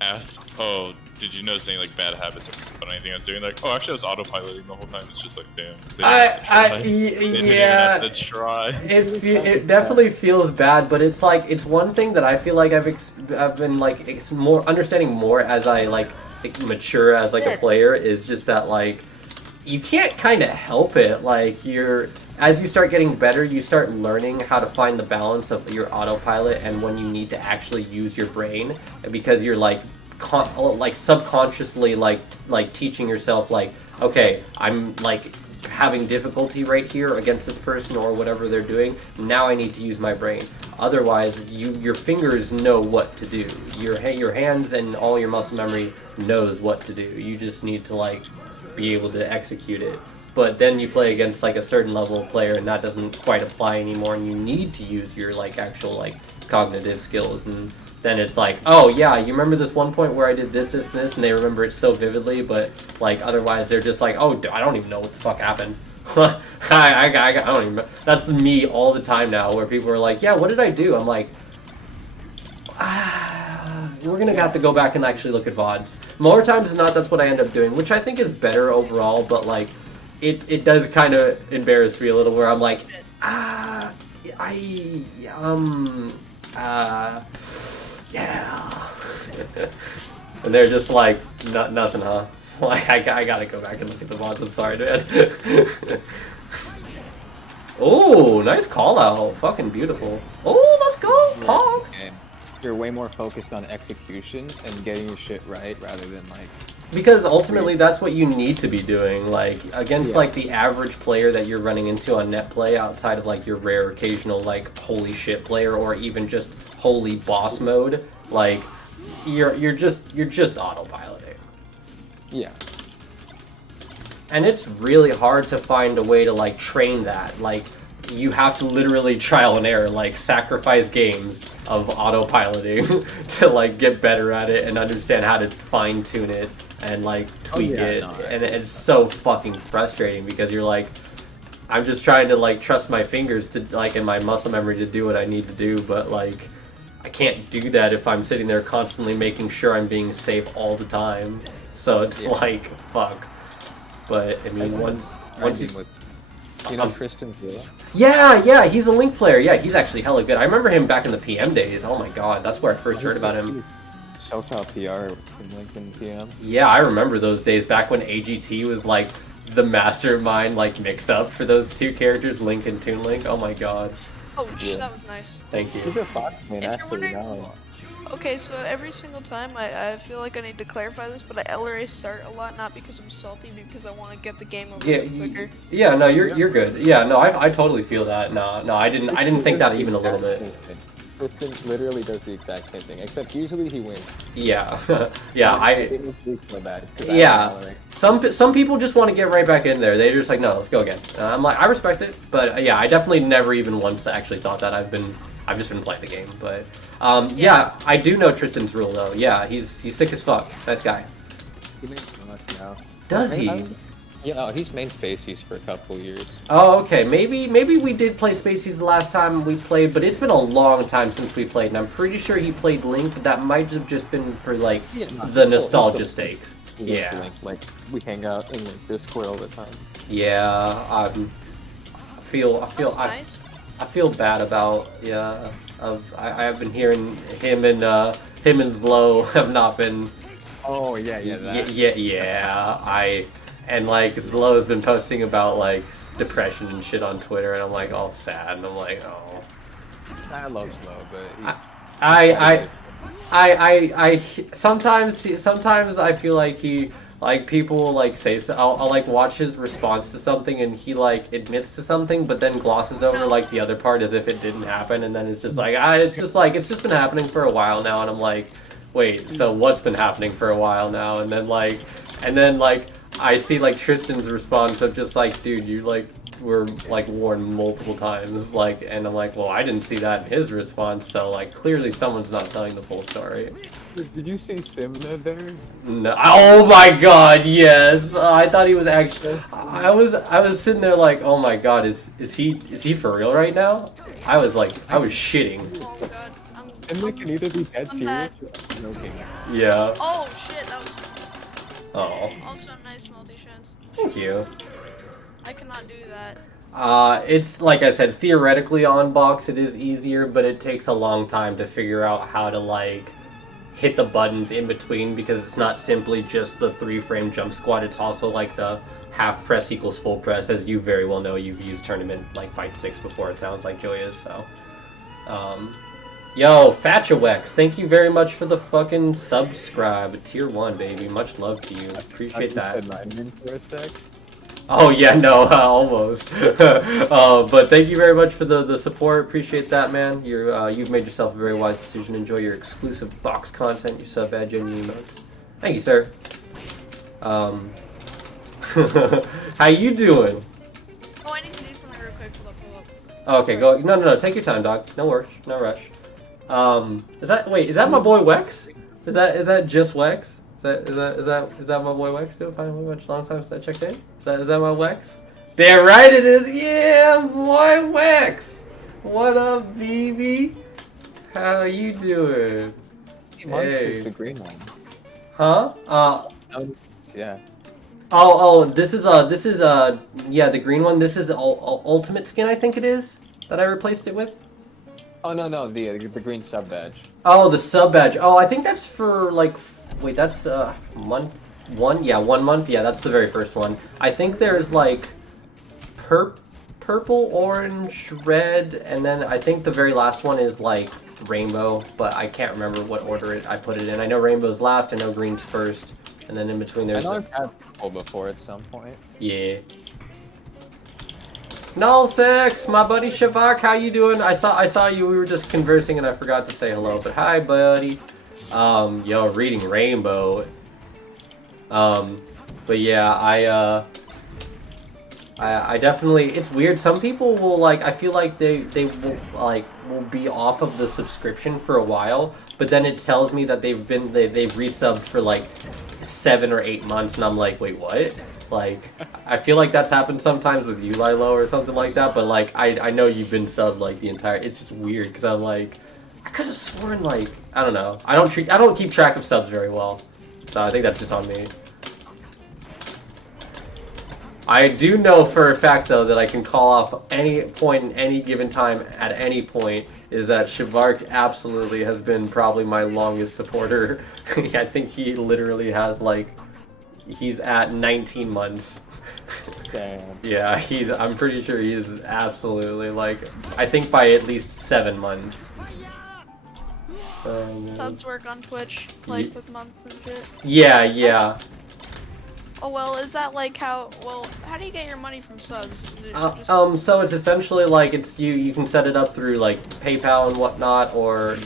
ask, oh, did you notice any like bad habits or anything I was doing? Like, oh, actually, I was autopiloting the whole time. It's just like, damn. They didn't even have to try. it definitely feels bad, but it's like it's one thing that I feel like I've been like more understanding more as I like mature as like a player is just that like you can't kind of help it. Like as you start getting better, you start learning how to find the balance of your autopilot and when you need to actually use your brain, because you're like subconsciously like teaching yourself like, okay, I'm like having difficulty right here against this person or whatever they're doing. Now I need to use my brain. Otherwise, your fingers know what to do. Your hands and all your muscle memory knows what to do. You just need to like be able to execute it. But then you play against like a certain level of player and that doesn't quite apply anymore, and you need to use your like actual like cognitive skills, and then it's like, oh yeah, you remember this one point where I did this, and they remember it so vividly, but like otherwise they're just like, oh, I don't even know what the fuck happened. I don't even know. That's me all the time now, where people are like, yeah, what did I do? I'm like, we're gonna have to go back and actually look at VODs. More times than not, that's what I end up doing, which I think is better overall, but like, it does kind of embarrass me a little, where I'm like, yeah. And they're just like, nothing, huh? Like, I gotta go back and look at the VODs, I'm sorry, man. Oh, nice call out. Fucking beautiful. Oh, let's go, Pog. And you're way more focused on execution and getting your shit right rather than like. Because ultimately, that's what you need to be doing. Like against like the average player that you're running into on net play, outside of like your rare occasional like holy shit player or even just holy boss mode. Like you're just autopiloting. Yeah. And it's really hard to find a way to like train that. Like you have to literally trial and error, like sacrifice games of autopiloting to like get better at it and understand how to fine tune it and like tweak it. And it's so fucking frustrating because you're like, I'm just trying to like trust my fingers to like and my muscle memory to do what I need to do, but like I can't do that if I'm sitting there constantly making sure I'm being safe all the time. So it's like fuck. But I mean, once you know Tristan Villa? Yeah, he's a Link player. Yeah, he's actually hella good. I remember him back in the PM days. Oh my god, that's where I first heard about him. SoCal PR from Lincoln PM. Yeah, I remember those days back when AGT was like the mastermind like mix up for those two characters, Link and Toon Link. Oh my god. Oh, that was nice. Thank you. He's a Fox man, If you're actually, wondering, now. okay, so every single time I feel like I need to clarify this, but I LRA start a lot, not because I'm salty, because I want to get the game over with quicker. Yeah, no, you're good. Yeah, no, I totally feel that. No, I didn't think that even a little bit. Tristan literally does the exact same thing, except usually he wins. Yeah, yeah, It makes me feel bad. Yeah, some people just want to get right back in there. They're just like, no, let's go again. I'm like, I respect it, but yeah, I definitely never even once actually thought that. I've just been playing the game, but yeah, I do know Tristan's rule though. Yeah, he's sick as fuck. Nice guy. He makes mods now. Does he? Yeah, he's main Spaceys for a couple years. Oh, okay. Maybe we did play Spaceys the last time we played, but it's been a long time since we played, and I'm pretty sure he played Link, but that might have just been for like the nostalgia sake. Yeah. Link. Like we hang out in like Discord all the time. Yeah. I feel bad about I've been hearing him and Zlo have not been. Oh yeah. And like Zlo's been posting about like depression and shit on Twitter, and I'm like all sad, and I'm like, oh. I love Zlo, but I sometimes I feel like he like people like say so. I'll like watch his response to something, and he like admits to something, but then glosses over like the other part as if it didn't happen, and then it's just like it's just been happening for a while now, and I'm like, wait, so what's been happening for a while now? And then like I see like Tristan's response of just like, dude, you like were like warned multiple times, like, and I'm like, well, I didn't see that in his response, so like clearly someone's not telling the full story. Did you see Simna there? No. Oh my god, yes. I thought he was actually. I was sitting there like, oh my god, is he for real right now? I was shitting. Oh god. Simna can either be dead I'm serious or joking. Yeah. Oh shit, that was Oh, also a nice multi-chance. thank you. I cannot do that. It's like I said, theoretically on box it is easier, but it takes a long time to figure out how to like hit the buttons in between, because it's not simply just the 3-frame jump squat, it's also like the half press equals full press, as you very well know. You've used tournament like Fight 6 before, it sounds like Joy is, so. Yo, Fatchawex, thank you very much for the fucking subscribe. Tier 1, baby. Much love to you. Appreciate that. I just said mine for a sec. Oh yeah, no, almost. But thank you very much for the support. Appreciate that, man. You've made yourself a very wise decision. Enjoy your exclusive box content, your sub badge, and your emotes. Thank you, sir. How you doing? Oh, I need to do something real quick. Pull up. Okay, go. No. Take your time, dog. No rush. No rush. Is that my boy Wex? Is that just Wex? Is that my boy Wex? Too? How much long time since I checked in? Is that my Wex? Damn right it is. Yeah, boy Wex. What up, baby? How you doing? Mine's Hey. just the green one. Huh? Yeah. This is yeah, the green one. This is ultimate skin, I think it is, that I replaced it with. Oh no, the green sub badge. Oh, the sub badge. Oh, I think that's for like, wait, that's month 1. Yeah, 1 month. Yeah, that's the very first one. I think there's like purple, orange, red, and then I think the very last one is like rainbow, but I can't remember what order I put it in. I know rainbow's last. I know green's first, and then in between I there's. know I've had purple before at some point. Yeah. Null Six, my buddy Shavak, how you doing? I saw you. We were just conversing, and I forgot to say hello. But hi, buddy. Yo, reading Rainbow. But yeah, I definitely. It's weird. Some people will like. I feel like they will be off of the subscription for a while, but then it tells me that they've resubbed for like 7 or 8 months, and I'm like, wait, what? Like, I feel like that's happened sometimes with you, Lilo, or something like that, but like, I know you've been subbed like the entire, it's just weird, because I'm like, I could have sworn like, I don't know, I don't keep track of subs very well, so I think that's just on me. I do know for a fact, though, that I can call off any point in any given time at any point, is that Shavark absolutely has been probably my longest supporter. I think he literally has like, he's at 19 months. Damn. Yeah, I'm pretty sure he is absolutely like, I think by at least 7 months. Subs work on Twitch, like with months and shit. Yeah. Oh well, is that like how do you get your money from subs? So it's essentially like you can set it up through like PayPal and whatnot, or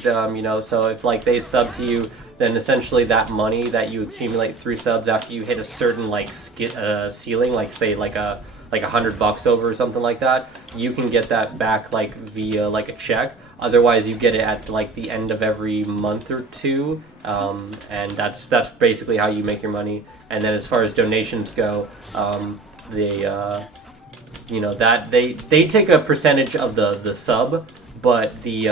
so if like they sub to you, then essentially that money that you accumulate through subs after you hit a certain like ceiling, like say like $100 over or something like that, you can get that back like via like a check. Otherwise, you get it at like the end of every month or two, and that's basically how you make your money. And then as far as donations go, they take a percentage of the sub, but the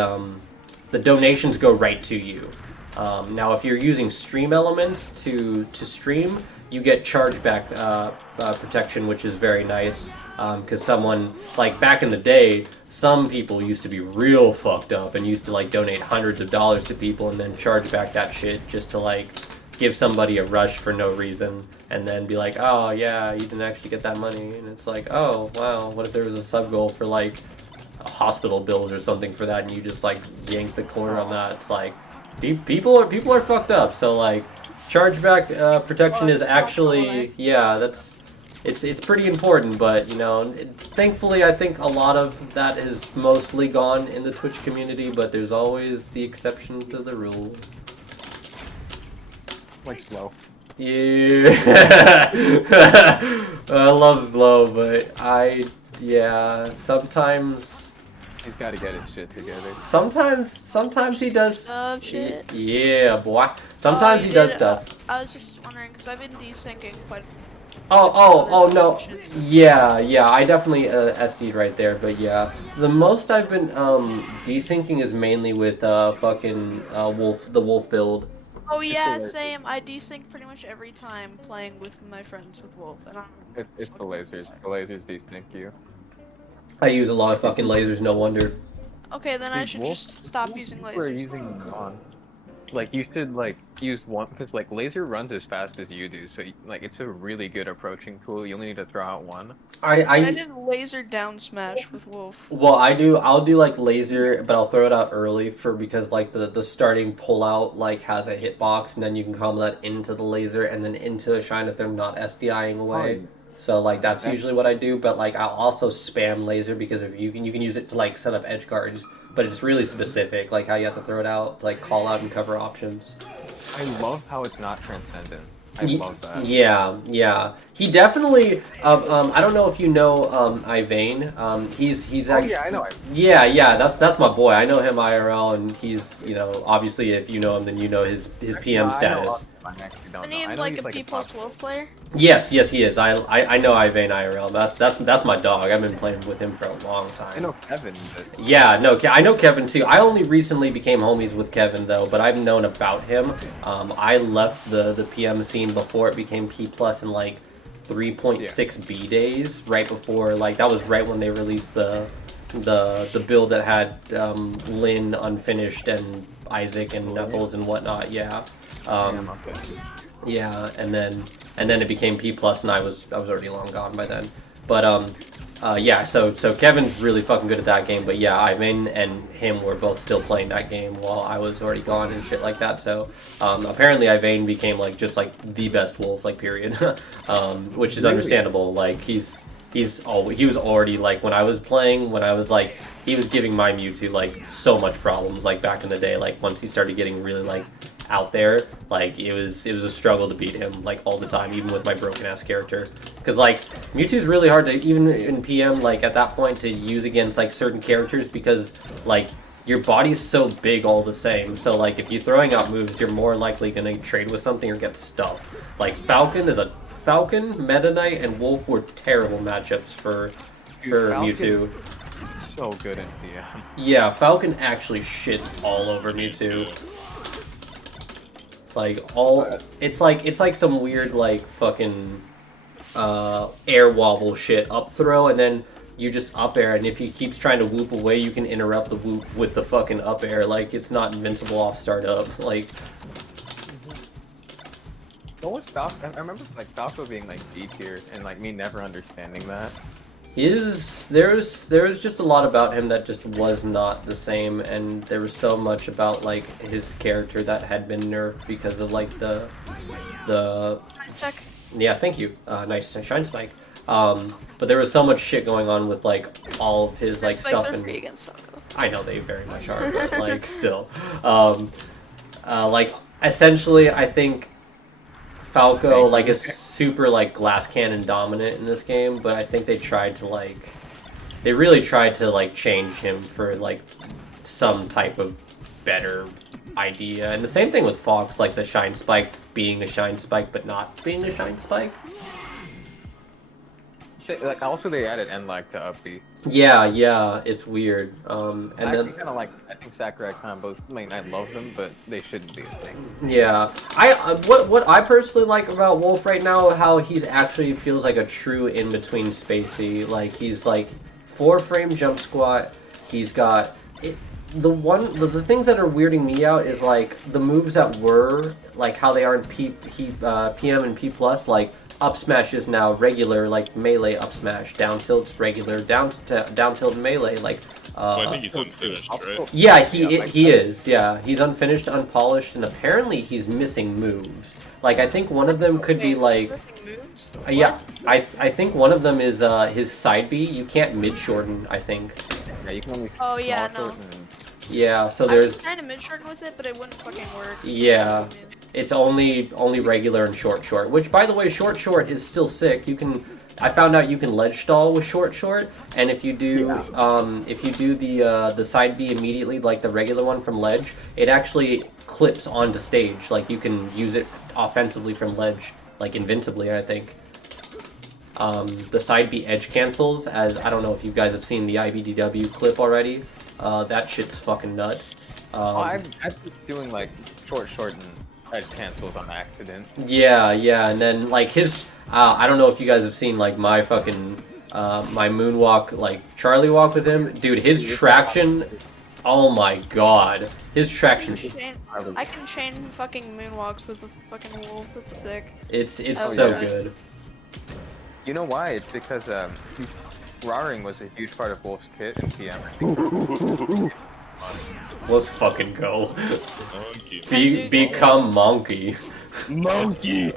donations go right to you. Now, if you're using Stream Elements to stream, you get chargeback protection, which is very nice. Because someone, like back in the day, some people used to be real fucked up and used to like donate hundreds of dollars to people and then charge back that shit just to like give somebody a rush for no reason, and then be like, oh yeah, you didn't actually get that money. And it's like, oh wow, what if there was a sub goal for like hospital bills or something for that, and you just like yank the corner on that? It's like, people are fucked up. So like, chargeback protection is actually, yeah, it's pretty important. But thankfully I think a lot of that is mostly gone in the Twitch community, but there's always the exception to the rule. Like slow. Yeah. I love slow, but yeah, sometimes He's got to get his shit together. sometimes he does. Shit. Yeah, boy. Sometimes he does stuff. I was just wondering because I've been desyncing quite. Oh no. Shit. Yeah, I definitely SD'd right there, but yeah. The most I've been desyncing is mainly with fucking the wolf build. Oh yeah, the- same. I desync pretty much every time playing with my friends with Wolf. I don't. It's the lasers. The lasers desync you. I use a lot of fucking lasers, no wonder. Okay, then I Dude, should Wolf- just stop using lasers. We're using one. Like you should like use one because like laser runs as fast as you do, so like it's a really good approaching tool. You only need to throw out one. I did laser down smash with Wolf. Well, I'll do like laser, but I'll throw it out early because like the starting pullout like has a hitbox, and then you can combo that into the laser and then into a shine if they're not SDIing away. So like that's usually what I do, but like I'll also spam laser because if you can use it to like set up edge guards, but it's really specific, like how you have to throw it out, like call out and cover options. I love how it's not transcendent. I love that. Yeah. He definitely. I don't know if you know Ivane. He's actually. Yeah, I know. Yeah. That's my boy. I know him IRL, and he's obviously if you know him, then you know his PM status. I actually don't Isn't know. he I know like he's a P plus Wolf player? Yes, he is. I know Ivane IRL. That's my dog. I've been playing with him for a long time. I know Kevin, but Yeah, no, I know Kevin too. I only recently became homies with Kevin though, but I've known about him. I left the PM scene before it became P plus in like 3.6 B days, right before like that was right when they released the build that had Lynn unfinished and Isaac and Knuckles and whatnot. Yeah. okay. Yeah, and then it became P plus, and I was already long gone by then. But yeah, so Kevin's really fucking good at that game. But yeah, Ivan and him were both still playing that game while I was already gone and shit like that. So apparently Ivan became like just like the best wolf, like period, which is understandable. Like he was already like when I was playing, he was giving my Mewtwo like so much problems like back in the day. Like once he started getting really like out there, like it was a struggle to beat him like all the time, even with my broken ass character, because like Mewtwo's really hard to even in PM like at that point to use against like certain characters because like your body's so big all the same, so like if you're throwing out moves you're more likely gonna trade with something or get stuffed. Like Falcon, Meta Knight, and Wolf were terrible matchups for Mewtwo. So good in PM. Yeah, Falcon actually shits all over Mewtwo. Like it's like some weird like fucking air wobble shit up throw, and then you just up air, and if he keeps trying to whoop away, you can interrupt the whoop with the fucking up air. Like it's not invincible off startup. Like What was Falco? I remember like Falco being like D tier and like me never understanding that. there was just a lot about him that just was not the same, and there was so much about like his character that had been nerfed because of like the yeah, thank you, nice shine spike. But there was so much shit going on with like all of his like stuff, Spikes are and free against Falco. I know they very much are, but like still, like essentially, I think Falco like is super like glass cannon dominant in this game, but I think they really tried to like change him for like some type of better idea. And the same thing with Fox, like the shine spike being a shine spike but not being a shine spike. Like also they added N-Lag to up B. Yeah, it's weird. And I then kind of like. I think Sakurai combos. I mean, I love them, but they shouldn't be a thing. yeah, what I personally like about Wolf right now, how he's actually feels like a true in between spacey. Like he's like 4-frame jump squat. He's got it. The things that are weirding me out is like the moves that were like how they are in PM and P plus, like up smash is now regular, like melee up smash. Down tilt's regular. Down tilt melee. Like. Well, I think he's unfinished, right? Yeah, he is. Yeah, he's unfinished, unpolished, and apparently he's missing moves. Like I think one of them could be like. Yeah, I think one of them is his side B. You can't mid shorten. I think. Yeah, you can only. Oh yeah, no. Yeah, so I there's. was trying to mid shorten with it, but it wouldn't fucking work. So Yeah. It's only regular and short. Which, by the way, short is still sick. You can. I found out you can ledge stall with short, and if you do the side B immediately, like the regular one from ledge, it actually clips onto stage. Like you can use it offensively from ledge, like invincibly, I think. The side B edge cancels, as I don't know if you guys have seen the IBDW clip already. That shit's fucking nuts. I've been doing like short and edge cancels on accident. Yeah, and then like his. I don't know if you guys have seen like my fucking my moonwalk, like Charlie walk with him, dude. His traction, oh my god, his traction. I can chain fucking moonwalks with a fucking wolf. It's sick. It's Oh, so yeah. good. You know why? It's because roaring was a huge part of Wolf's kit in PM. Let's fucking go. Monkey. Become monkey. Monkey.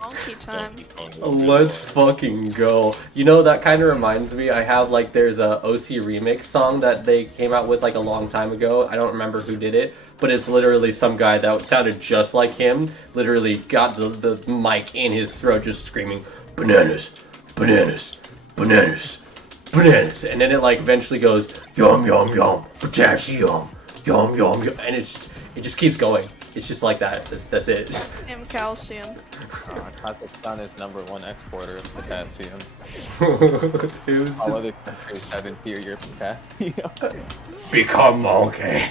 Monkey time. Let's fucking go. You know, that kind of reminds me, I have like, there's a OC remix song that they came out with like a long time ago. I don't remember who did it, but it's literally some guy that sounded just like him, literally got the mic in his throat just screaming, bananas, bananas, bananas, bananas. And then it like eventually goes, yum, yum, yum, potassium, yum, yum, yum. And it just keeps going. It's just like that. That's it. And calcium. Kazakhstan is #1 exporter of potassium. It was All just, other countries have inferior potassium. become monkey.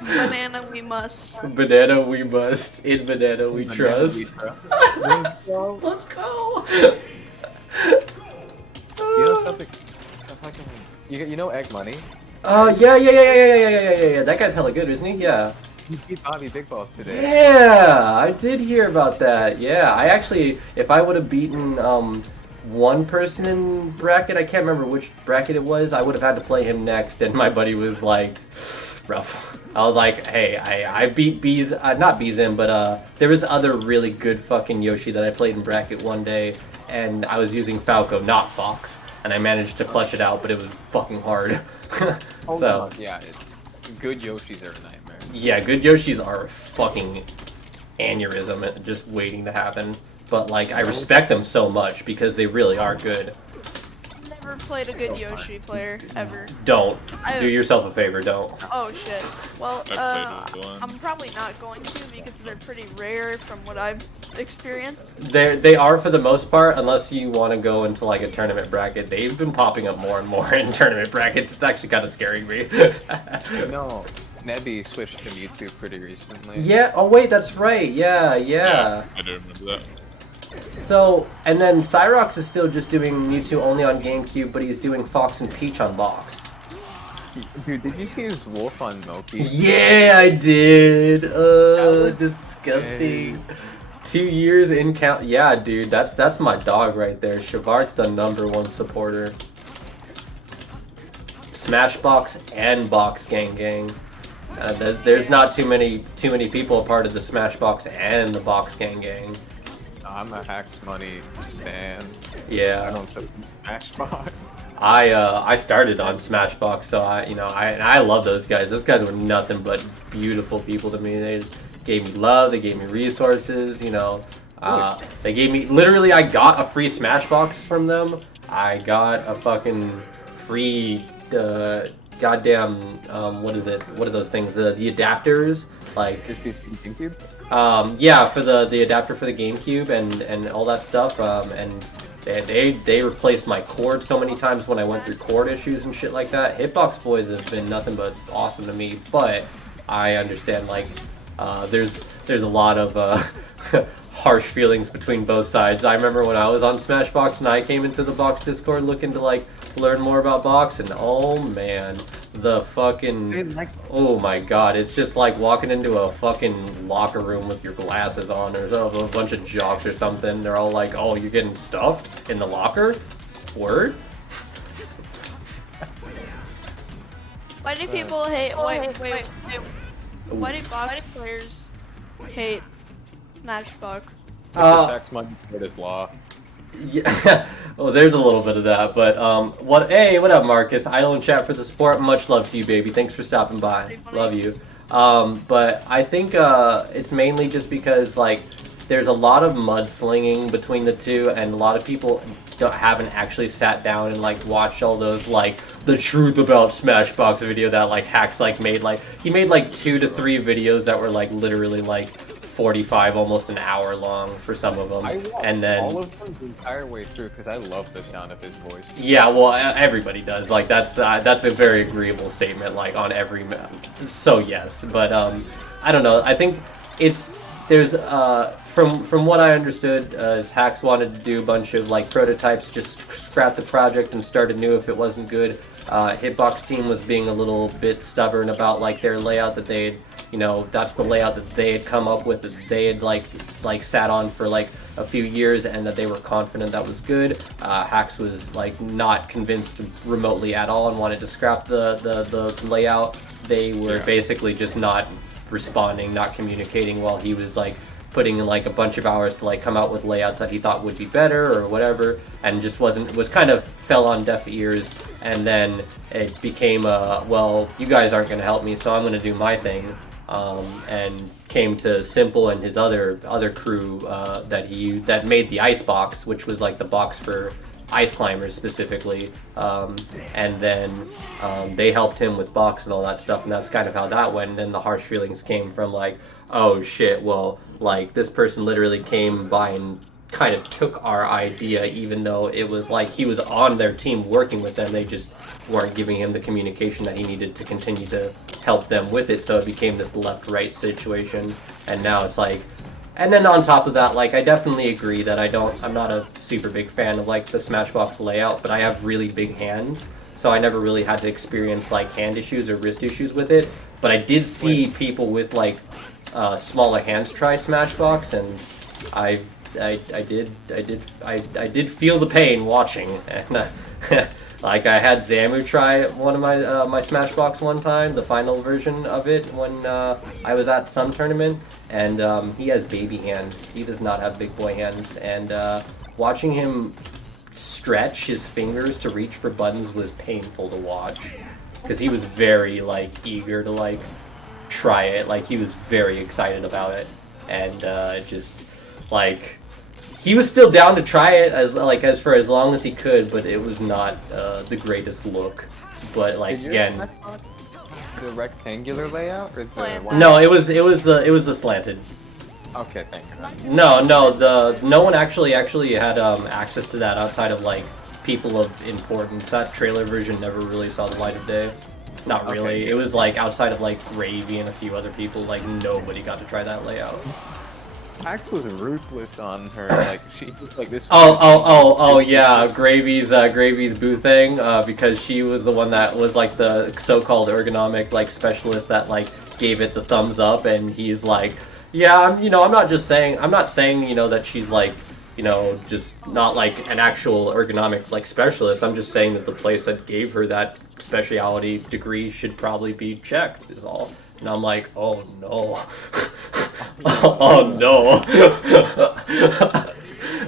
Banana we must. Banana we must. In banana we trust. Let's go. Let's go. You know something? You know Egg Money? Yeah. That guy's hella good, isn't he? Yeah. He beat Bobby Big Balls today. Yeah, I did hear about that. Yeah, I actually, if I would have beaten one person in bracket, I can't remember which bracket it was, I would have had to play him next, and my buddy was like, rough. I was like, hey, I beat Bees, not Beezin, but there was other really good fucking Yoshi that I played in bracket one day, and I was using Falco, not Fox, and I managed to clutch it out, but it was fucking hard. So, yeah, good Yoshis are a nightmare. yeah, good Yoshis are fucking aneurysm, just waiting to happen. But like, I respect them so much because they really are good. Never played a good Yoshi player ever. Don't. Do yourself a favor, don't. Oh shit. Well, I played one. I'm probably not going to because they're pretty rare from what I've experienced. They are for the most part, unless you want to go into like a tournament bracket. They've been popping up more and more in tournament brackets. It's actually kind of scaring me. No, Nebby switched to Mewtwo pretty recently. Yeah, oh wait, that's right. Yeah. I do remember that. So, and then Cyrox is still just doing Mewtwo only on GameCube, but he's doing Fox and Peach on box. Dude, did you see his wolf on Moki? Yeah, I did. was Disgusting. 2 years in count. Yeah, dude, that's my dog right there. Shavark, the #1 supporter. Smashbox and Box Gang. There's not too many people a part of the Smashbox and the Box Gang. I'm a Hacks Money fan. I Yeah, don't support Smashbox. I started on Smashbox, so I love those guys. Those guys were nothing but beautiful people to me. They gave me love. They gave me resources. They gave me literally. I got a free Smashbox from them. I got a fucking free goddamn what is it? What are those things? The adapters, like Just beats GameCube? yeah, for the adapter for the GameCube and all that stuff. And they replaced my cord so many times when I went through cord issues and shit like that. Hitbox Boys have been nothing but awesome to me, but I understand like there's a lot of harsh feelings between both sides. I remember when I was on Smashbox and I came into the Box Discord looking to like learn more about Box, and oh man, the fucking oh my god, it's just like walking into a fucking locker room with your glasses on or a bunch of jocks or something. They're all like, oh, you're getting stuffed in the locker? Word? Why do people hate? Wait. Why do box players hate Matchbox? Hacks Money for his law. Yeah. Well, there's a little bit of that, but hey, what up, Marcus? I don't chat for the support. Much love to you, baby. Thanks for stopping by. Love you. But I think it's mainly just because like there's a lot of mudslinging between the two, and a lot of people haven't actually sat down and like watched all those like the truth about Smashbox video that like Hacks like made. Like he made like 2 to 3 videos that were like literally like 45, almost an hour long for some of them, and then all of them the entire way through because I love the sound of his voice. Yeah, well, everybody does. Like that's a very agreeable statement. Like on every, so yes, but I don't know. I think there's from what I understood, Hacks wanted to do a bunch of like prototypes, just scrap the project and start anew if it wasn't good. Hitbox team was being a little bit stubborn about like their layout that they had, that's the layout that they had come up with, that they had like sat on for like a few years, and that they were confident that was good. Hacks was like not convinced remotely at all and wanted to scrap the layout. They were basically just not responding, not communicating, while he was like putting in like a bunch of hours to like come out with layouts that he thought would be better or whatever, and just was kind of fell on deaf ears. And then it became well, you guys aren't going to help me, so I'm going to do my thing. And came to Simple and his other crew that made the ice box, which was like the box for ice climbers specifically, and then they helped him with box and all that stuff, and that's kind of how that went. And then the harsh feelings came from like, oh shit, well, like this person literally came by and kind of took our idea, even though it was like he was on their team working with them. They just weren't giving him the communication that he needed to continue to help them with it, so it became this left-right situation. And now it's like, and then on top of that, like I definitely agree that I'm not a super big fan of like the Smashbox layout, but I have really big hands, so I never really had to experience like hand issues or wrist issues with it. But I did see people with like smaller hands try Smashbox, and I did feel the pain watching. And like I had Zamu try one of my Smashbox one time, the final version of it, when I was at some tournament, and he has baby hands. He does not have big boy hands, and watching him stretch his fingers to reach for buttons was painful to watch, because he was very like eager to like try it. Like he was very excited about it, and just like he was still down to try it for as long as he could, but it was not the greatest look. But like again, the rectangular layout or the no, it was the slanted. Okay, thank you. No one actually had access to that outside of like people of importance. That trailer version never really saw the light of day. Not really. Okay. It was like outside of like Gravy and a few other people, like nobody got to try that layout. Axe was ruthless on her. Like she was like this. Oh yeah, Gravy's boo thing, because she was the one that was like the so-called ergonomic like specialist that like gave it the thumbs up, and he's like, yeah, I'm not saying that she's like, just not like an actual ergonomic like specialist. I'm just saying that the place that gave her that specialty degree should probably be checked is all. And I'm like, oh no. Oh no.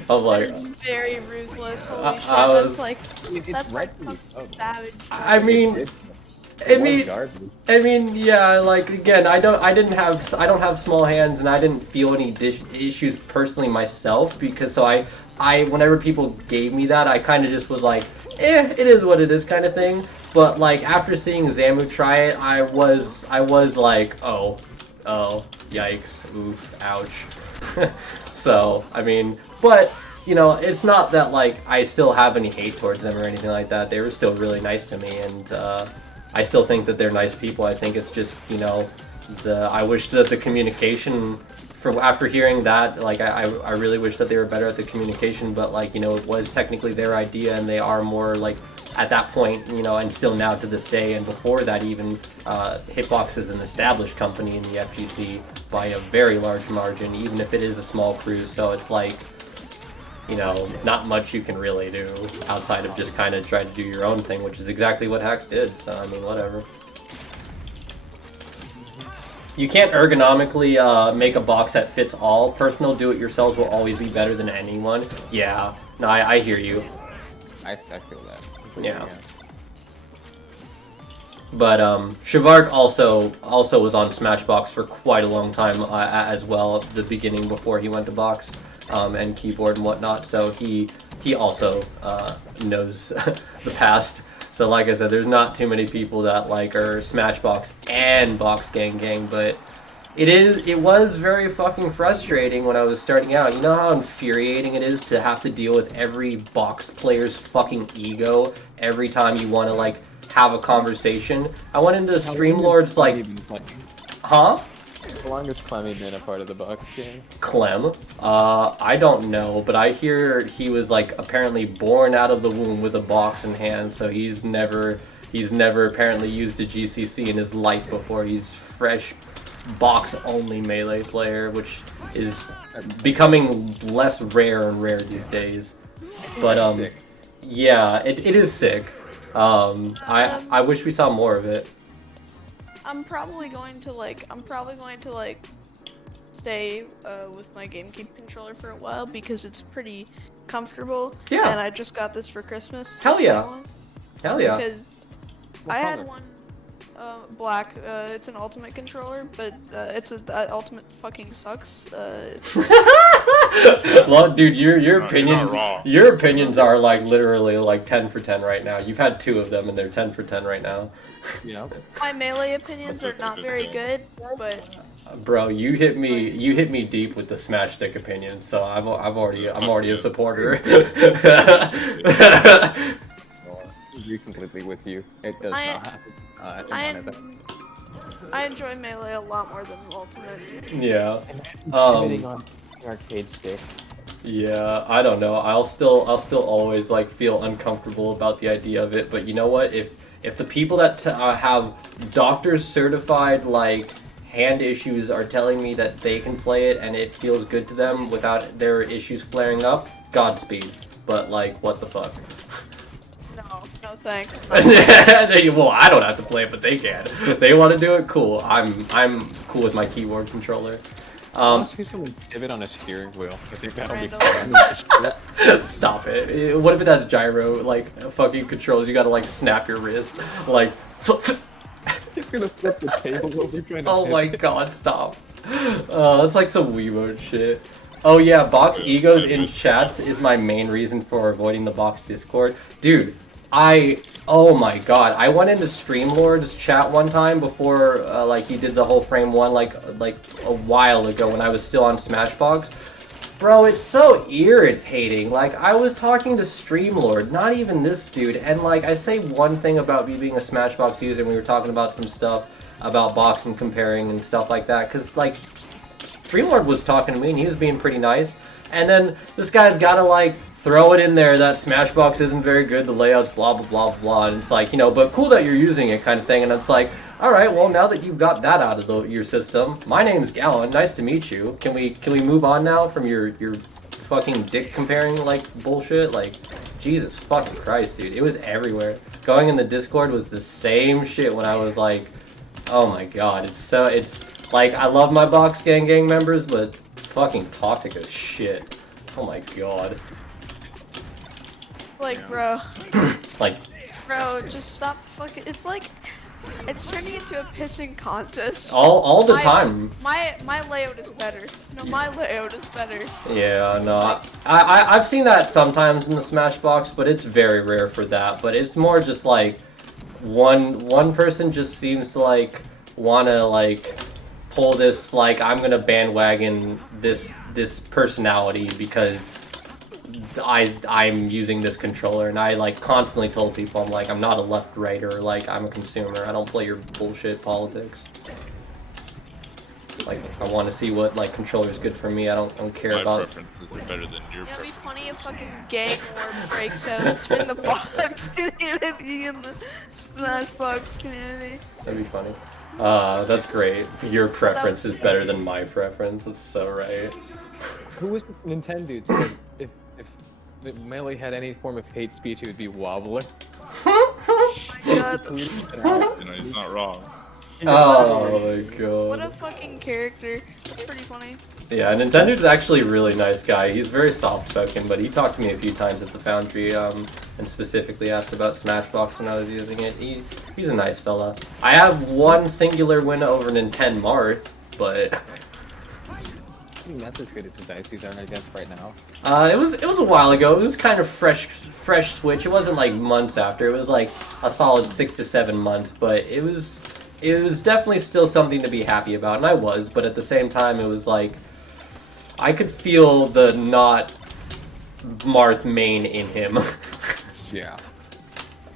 I'm like, that is very ruthless. Holy shit, I was, that's like, that's like savage. I mean, yeah. Like again, I don't have small hands, and I didn't feel any issues personally myself, because so I whenever people gave me that, I kind of just was like, it is what it is, kind of thing. But like after seeing Zamu try it, I was like, oh, yikes, oof, ouch. So I mean, but it's not that like I still have any hate towards them or anything like that. They were still really nice to me, and I still think that they're nice people. I think it's just I wish that the communication, from after hearing that, like I really wish that they were better at the communication. But like it was technically their idea, and they are more like at that point, and still now to this day, and before that even, Hitbox is an established company in the FGC by a very large margin, even if it is a small crew. So it's like, not much you can really do outside of just kind of try to do your own thing, which is exactly what Hacks did. So I mean, whatever. You can't ergonomically make a box that fits all. Personal do-it-yourselves will always be better than anyone. Yeah, no, I hear you. I feel that. Yeah. But Shavark also was on Smashbox for quite a long time as well, at the beginning before he went to box and keyboard and whatnot. So he also knows the past. So like I said, there's not too many people that like are Smashbox and Box Gang, but it was very fucking frustrating when I was starting out. You know how infuriating it is to have to deal with every box player's fucking ego every time you want to like have a conversation? I went into Streamlord's like, huh? How long has Clemmy been a part of the box game? Clem? I don't know, but I hear he was like apparently born out of the womb with a box in hand, so he's never apparently used a GCC in his life before. He's fresh box only melee player, which is becoming less rare and rare these days. But yeah, it is sick. I wish we saw more of it. I'm probably going to like stay with my GameCube controller for a while because it's pretty comfortable. Yeah. And I just got this for Christmas. Hell yeah. One, Hell yeah. because What I had color? one black. It's an Ultimate controller, but Ultimate fucking sucks. Well, dude, your You're opinions not wrong. your opinions are like literally like 10 for 10 right now. You've had 2 of them and they're 10 for 10 right now. Yeah. My melee opinions are not very good, but Bro, you hit me deep with the smash stick opinion, so I'm already a supporter. I agree completely with you. It does I- not happen. I enjoy melee a lot more than Ultimate. Yeah. Everything on arcade stick. Yeah, I don't know. I'll still always like feel uncomfortable about the idea of it. But you know what? If the people that have doctors certified like hand issues are telling me that they can play it and it feels good to them without their issues flaring up, Godspeed. But like, what the fuck? No thanks. Well, I don't have to play it, but they can. They want to do it. Cool. I'm cool with my keyboard controller. Let's do someone pivot on a steering wheel. I think that'll be Random. fun. Stop it. What if it has gyro, like, fucking controls? You gotta, like, snap your wrist. Like, He's gonna flip the table over trying to oh my pivot. god, stop. That's like some Wiimote shit. Oh yeah, box egos in chats is my main reason for avoiding the box Discord. Dude, oh my god, I went into Streamlord's chat one time before, like, he did the whole frame 1, like a while ago when I was still on Smashbox. Bro, it's so irritating. Like, I was talking to Streamlord, not even this dude, and like, I say one thing about me being a Smashbox user, and we were talking about some stuff about box and comparing and stuff like that, because like, Streamlord was talking to me and he was being pretty nice, and then this guy's gotta like throw it in there that Smashbox isn't very good, the layout's blah blah blah blah, and it's like, you know, but cool that you're using it kind of thing, and it's like, alright, well now that you've got that out of your system, my name's Gallon, nice to meet you. Can we move on now from your fucking dick comparing like bullshit? Like, Jesus fucking Christ, dude. It was everywhere. Going in the Discord was the same shit when I was like, oh my god, it's like, I love my Box Gang members, but fucking toxic as shit. Oh my god. Like, bro, Like, just stop fucking. It's turning into a pissing contest. all the time. My layout is better. No, my layout is better. Yeah, no, I've seen that sometimes in the Smashbox, but it's very rare for that. But it's more just like one person just seems to like wanna like pull this like, I'm gonna bandwagon this personality because I'm using this controller, and I like constantly told people I'm like, I'm not a left-righter, like I'm a consumer. I don't play your bullshit politics. Like, I want to see what like controller is good for me. I don't care My about. preferences are better than your It'd be preferences. funny if fucking gang war breaks out in the box community and the Smashbox community. That'd be funny. That's great. Your preference is better than my preference. That's so right. Who was the Nintendo dude said if the Melee had any form of hate speech, it would be Wobbler. God, You know, he's not wrong. Oh my what a god. fucking character. That's pretty funny. Yeah, Nintendo's actually a really nice guy. He's very soft-spoken, but he talked to me a few times at the Foundry, and specifically asked about Smashbox when I was using it. He's a nice fella. I have one singular win over Nintendo Marth, but I think that's as good as his ICs are, I guess, right now. it was a while ago. It was kind of fresh switch. It wasn't like months after. It was like a solid 6 to 7 months, but it was definitely still something to be happy about, and I was. But at the same time, it was like I could feel the not Marth main in him. Yeah.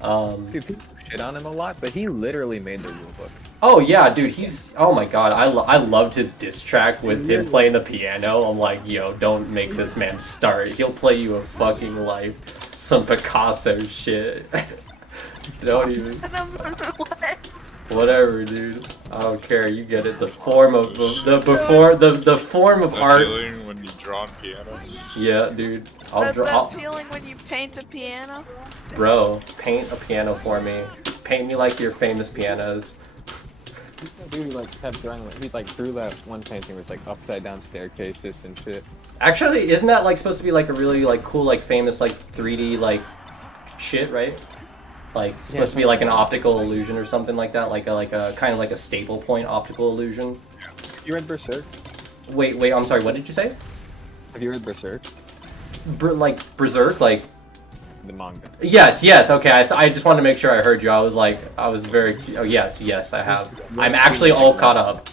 Dude, people shit on him a lot, but he literally made the rulebook. Oh yeah, dude, oh my god, I loved his diss track with him playing the piano. I'm like, yo, don't make this man start. He'll play you a fucking like some Picasso shit. Don't even. Whatever, dude. I don't care. You get it. The form of the form of That art. feeling when you draw on piano. Yeah, dude. That feeling when you paint a piano. Bro, paint a piano for me. Paint me like your famous pianos. Dude, like kept drawing. He like drew that one painting was like upside down staircases and shit. Actually, isn't that like supposed to be like a really like cool like famous like 3D like shit, right? Like supposed to be like an optical illusion or something like that, like a kind of like a staple point optical illusion. You read Berserk? Wait, I'm sorry. What did you say? Have you read Berserk? Like Berserk, like. The manga. Yes. Okay. I just wanted to make sure I heard you. I was very. Oh yes, I have. I'm actually all caught up.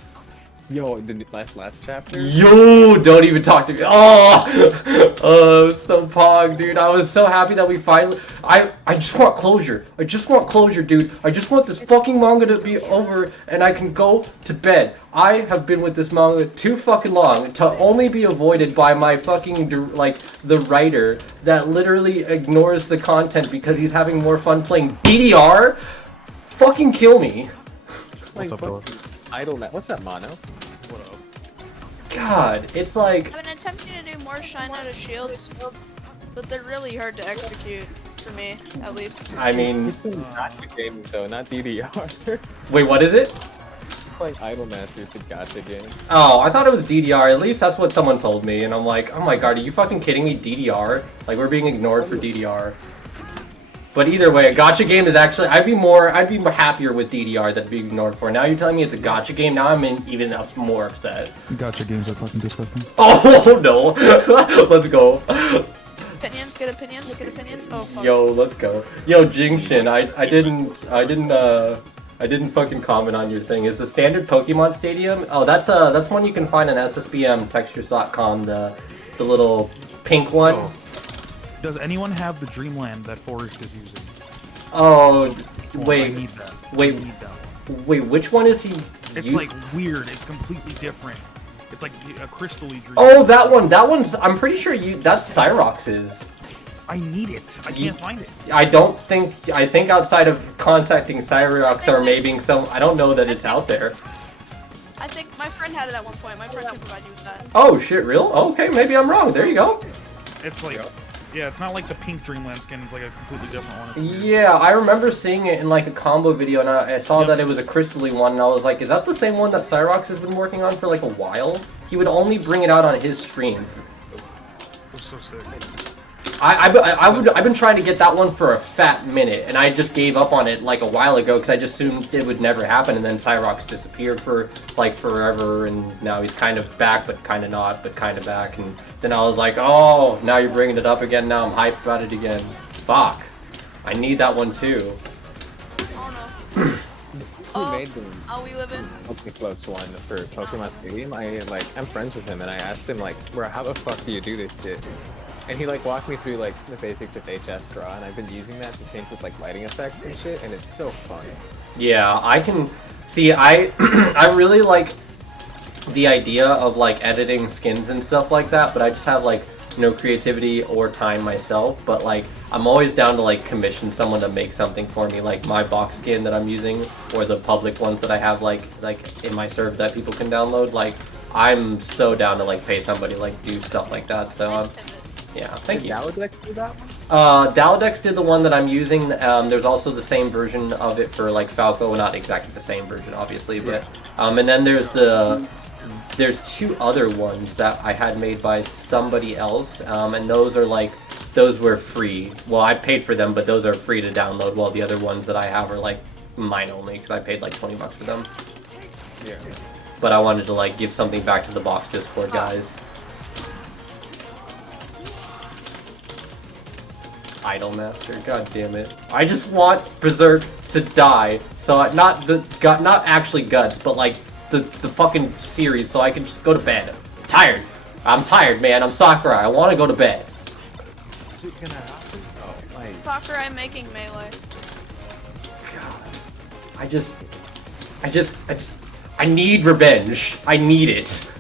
Yo, the last chapter. Yo, don't even talk to me. Oh, so pog, dude. I was so happy that we finally. I just want closure. I just want closure, dude. I just want this fucking manga to be over and I can go to bed. I have been with this manga too fucking long to only be avoided by my fucking like the writer that literally ignores the content because he's having more fun playing DDR. Fucking kill me. What's up, Philip? Idle What's that, Mono? What up? God, it's like. I've been attempting to do more shine out of shields, but they're really hard to execute for me, at least. I mean, Gotcha games though, not DDR. wait, what is it? Like Idle Master, it's a gotcha game. Oh, I thought it was DDR. At least that's what someone told me, and I'm like, oh my god, are you fucking kidding me? DDR? Like we're being ignored for DDR. But either way, a gotcha game is actually I'd be happier with DDR than being ignored for. Now you're telling me it's a gotcha game. Now I'm even more upset. Gotcha games are fucking disgusting. Oh no, let's go. Opinions, good opinions, good opinions. Oh fuck. Yo, let's go. Yo, Jingshin, I didn't fucking comment on your thing. Is the standard Pokemon Stadium? Oh, that's one you can find on SSBMtextures.com. The little pink one. Oh. Does anyone have the Dreamland that Forrest is using? Oh, Well, wait, I need that. wait. I need that one. wait. Which one is he? It's like weird. It's completely different. It's like a crystally dream. Oh, that one. That one's. I'm pretty sure that's Cyrox's. I need it. I can't find it. I think outside of contacting Cyrox or maybe some. I don't know that it's out there. I think my friend had it at one point. My friend can provide you with that. Oh shit, real? Okay, maybe I'm wrong. There you go. It's like, yeah, it's not like the pink Dreamland skin. It's like a completely different one. Yeah, I remember seeing it in like a combo video, and I saw that it was a crystally one, and I was like, is that the same one that Cyrox has been working on for like a while? He would only bring it out on his stream. It was so sick. I've been trying to get that one for a fat minute, and I just gave up on it like a while ago because I just assumed it would never happen, and then Cyrox disappeared for like forever, and now he's kind of back, but kind of not, but kind of back, and then I was like, oh, now you're bringing it up again, now I'm hyped about it again. Fuck. I need that one too. Oh no. Who made the Oh, we live in. Floats one for Pokemon Stadium? I'm friends with him, and I asked him like, bro, how the fuck do you do this shit? And he like walked me through like the basics of HS Draw, and I've been using that to change with like lighting effects and shit, and it's so fun. Yeah, I can see. I really like the idea of like editing skins and stuff like that, but I just have like no creativity or time myself. But like I'm always down to like commission someone to make something for me, like my box skin that I'm using or the public ones that I have like in my server that people can download. Like I'm so down to like pay somebody like do stuff like that. So yeah, thank you. Did Daladex do that one? Daladex did the one that I'm using. There's also the same version of it for like Falco, not exactly the same version, obviously, but and then there's the there's 2 other ones that I had made by somebody else, and those are like, those were free. Well, I paid for them, but those are free to download, while the other ones that I have are like mine only, because I paid like 20 bucks for them. Yeah. But I wanted to like give something back to the box Discord guys. Idolmaster, god damn it. I just want Berserk to die, so not actually Guts, but like the fucking series, so I can just go to bed. I'm tired. I'm tired, man. I'm Sakurai. I want to go to bed. Is it gonna happen? Oh, my. Sakurai making Melee. God. I need revenge. I need it.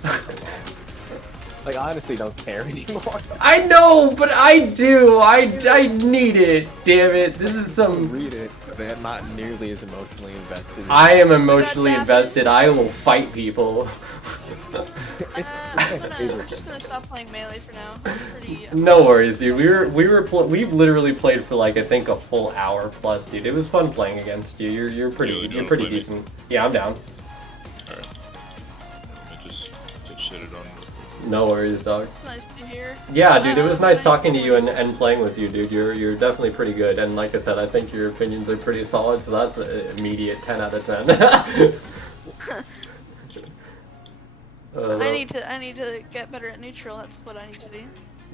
Like, I honestly don't care anymore. I know, but I do. I need it. Damn it. This is some... Read it, but I'm not nearly as emotionally invested. I am emotionally invested. I will fight people. I'm just gonna stop playing Melee for now. I'm pretty, No worries, dude. We literally played for like I think a full hour plus, dude. It was fun playing against you. You're pretty decent. Yeah, I'm down. Alright. I just get shitted on. No worries, dog. It's nice to hear. Yeah, dude, it was nice talking to you and playing with you, dude. You're definitely pretty good, and like I said, I think your opinions are pretty solid, so that's an immediate 10 out of 10. I need to get better at neutral. That's what I need to do.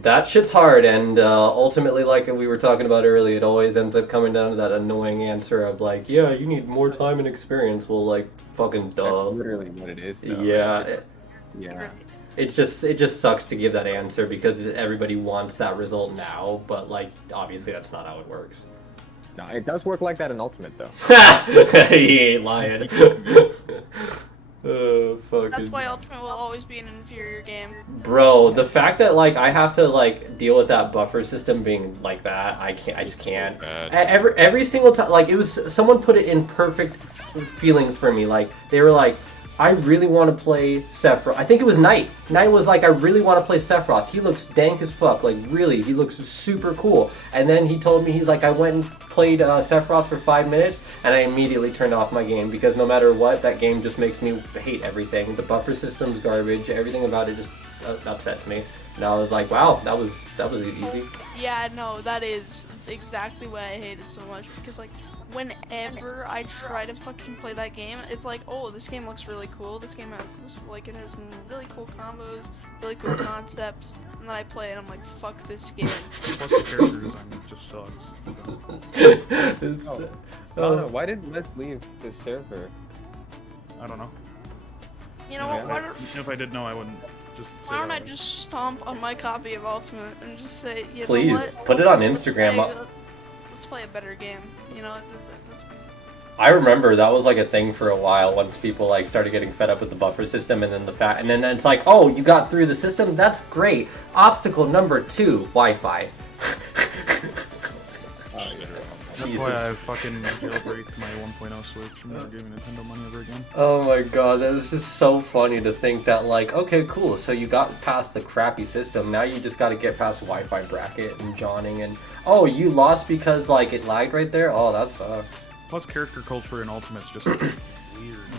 That shit's hard, and ultimately, like we were talking about earlier, it always ends up coming down to that annoying answer of like, yeah, you need more time and experience. Well, like, fucking duh. That's literally what it is, though. Yeah. Yeah. It just sucks to give that answer because everybody wants that result now, but like obviously that's not how it works. No, it does work like that in Ultimate, though. He ain't lying. Fucking. That's why Ultimate will always be an inferior game. Bro, the fact that like I have to like deal with that buffer system being like that, I just can't. Every single time, like it was someone put it in perfect feeling for me. Like they were like, I really want to play Sephiroth. I think it was Knight. Knight was like, I really want to play Sephiroth. He looks dank as fuck. Like, really, he looks super cool. And then he told me, he's like, I went and played Sephiroth for 5 minutes, and I immediately turned off my game, because no matter what, that game just makes me hate everything. The buffer system's garbage. Everything about it just upsets me. And I was like, wow, that was easy. Yeah, no, that is exactly why I hate it so much, because like, whenever I try to fucking play that game, it's like, oh, this game looks really cool, this game has, like, it has some really cool combos, really cool concepts, and then I play it and I'm like, fuck this game. Plus the character design just sucks. Oh, why did Les leave the server? I don't know. You know what, If I did know, I wouldn't just say why don't that. I just stomp on my copy of Ultimate and just say, you Please, know what? put it on Instagram. Let's play a better game, you know? I remember that was like a thing for a while once people like started getting fed up with the buffer system, and then it's like, oh, you got through the system? That's great. Obstacle number 2, Wi-Fi. That's why I fucking jailbreak my 1.0 Switch. I'm never giving Nintendo money ever again. Oh my god, that is just so funny to think that like, okay, cool, so you got past the crappy system, now you just gotta get past Wi-Fi bracket and joining, and oh, you lost because like it lagged right there? Oh, that sucks. Plus character culture in Ultimate's just weird.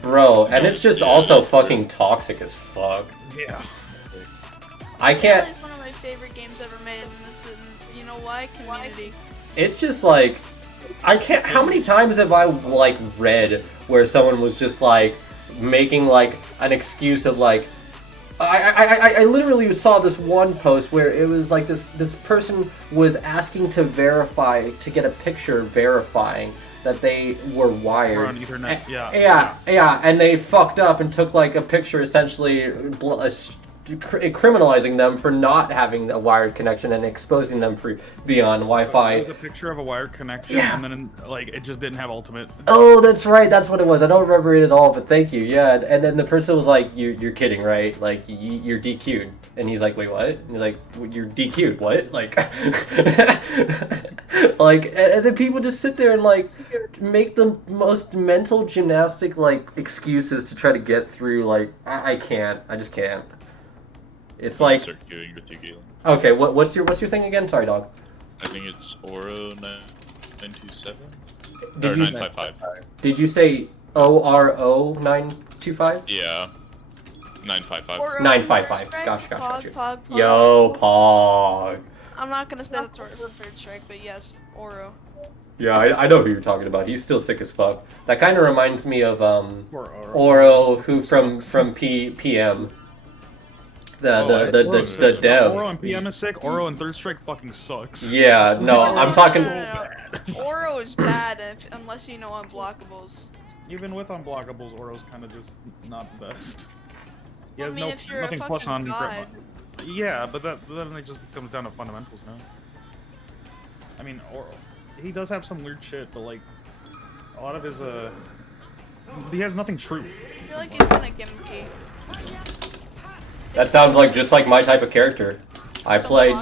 Bro, and it's just also fucking toxic as fuck. Yeah. I can't... It's one of my favorite games ever made, and you know why? Community. It's just like, I can't, how many times have I like read where someone was just like making like an excuse of like, I literally saw this one post where it was like this person was asking to verify, to get a picture verifying that they were wired. Or on Ethernet, Yeah, and they fucked up and took like a picture essentially criminalizing them for not having a wired connection and exposing them for beyond Wi-Fi. It was a picture of a wired connection, and then like it just didn't have Ultimate. Oh, that's right. That's what it was. I don't remember it at all, but thank you. Yeah, and then the person was like, "You're kidding, right? Like you're DQ'd." And he's like, "Wait, what?" And he's like, "You're DQ'd. What?" Like, like, and then people just sit there and like make the most mental gymnastic like excuses to try to get through. Like, I can't. I just can't. It's like, Start queuing with you, Galen. okay, what's your thing again? Sorry, dog. I think it's Oro 927 Did or you- 955. Did you say ORO 925? Yeah. 955. Oro, 955. Third Strike, Gosh, Pog, Pog, Pog. Yo, Pog. I'm not gonna say that's from Third Strike, but yes, Oro. Yeah, I know who you're talking about. He's still sick as fuck. That kind of reminds me of Or Oro, who from PM. The dev. Oro and PM is sick. Oro and Third Strike fucking sucks. Yeah, no, I'm talking. No. Oro is bad unless you know unblockables. Even with unblockables, Oro's kind of just not the best. He has I mean, if you're nothing a plus on. god. Yeah, but then it just comes down to fundamentals now. I mean, Oro, he does have some weird shit, but like a lot of his he has nothing true. I feel like he's kind of gimmicky. That sounds like just like my type of character. I played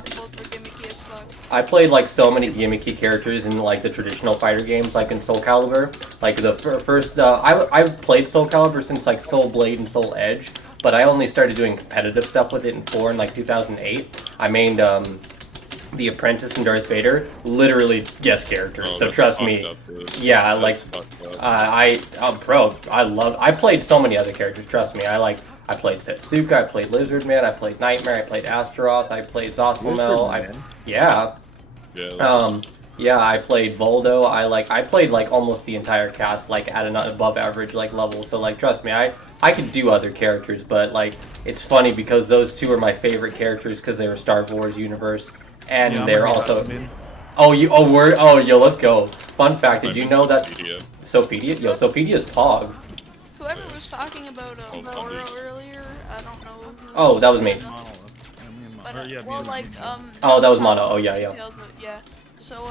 like so many gimmicky characters in like the traditional fighter games, like in Soul Calibur. Like the first, I've played Soul Calibur since like Soul Blade and Soul Edge, but I only started doing competitive stuff with it in 4 in like 2008. I mained The Apprentice and Darth Vader, literally guest characters. Oh, so trust me, yeah, like I played so many other characters. Trust me, I played Setsuka, I played Lizard Man, I played Nightmare, I played Astaroth, I played Zoslamel, yeah, I played Voldo. I played like almost the entire cast, like at an above average like level. So like trust me, I could do other characters, but like it's funny because those two are my favorite characters because they were Star Wars universe, and they're also. Yo, let's go. Fun fact: did you know that Sophidia? Yo, Sophedia's Pog. Whoever was talking about Oro earlier, I don't know. Oh, that was me. Oh, that was Mono. Oh, yeah. Yeah. So,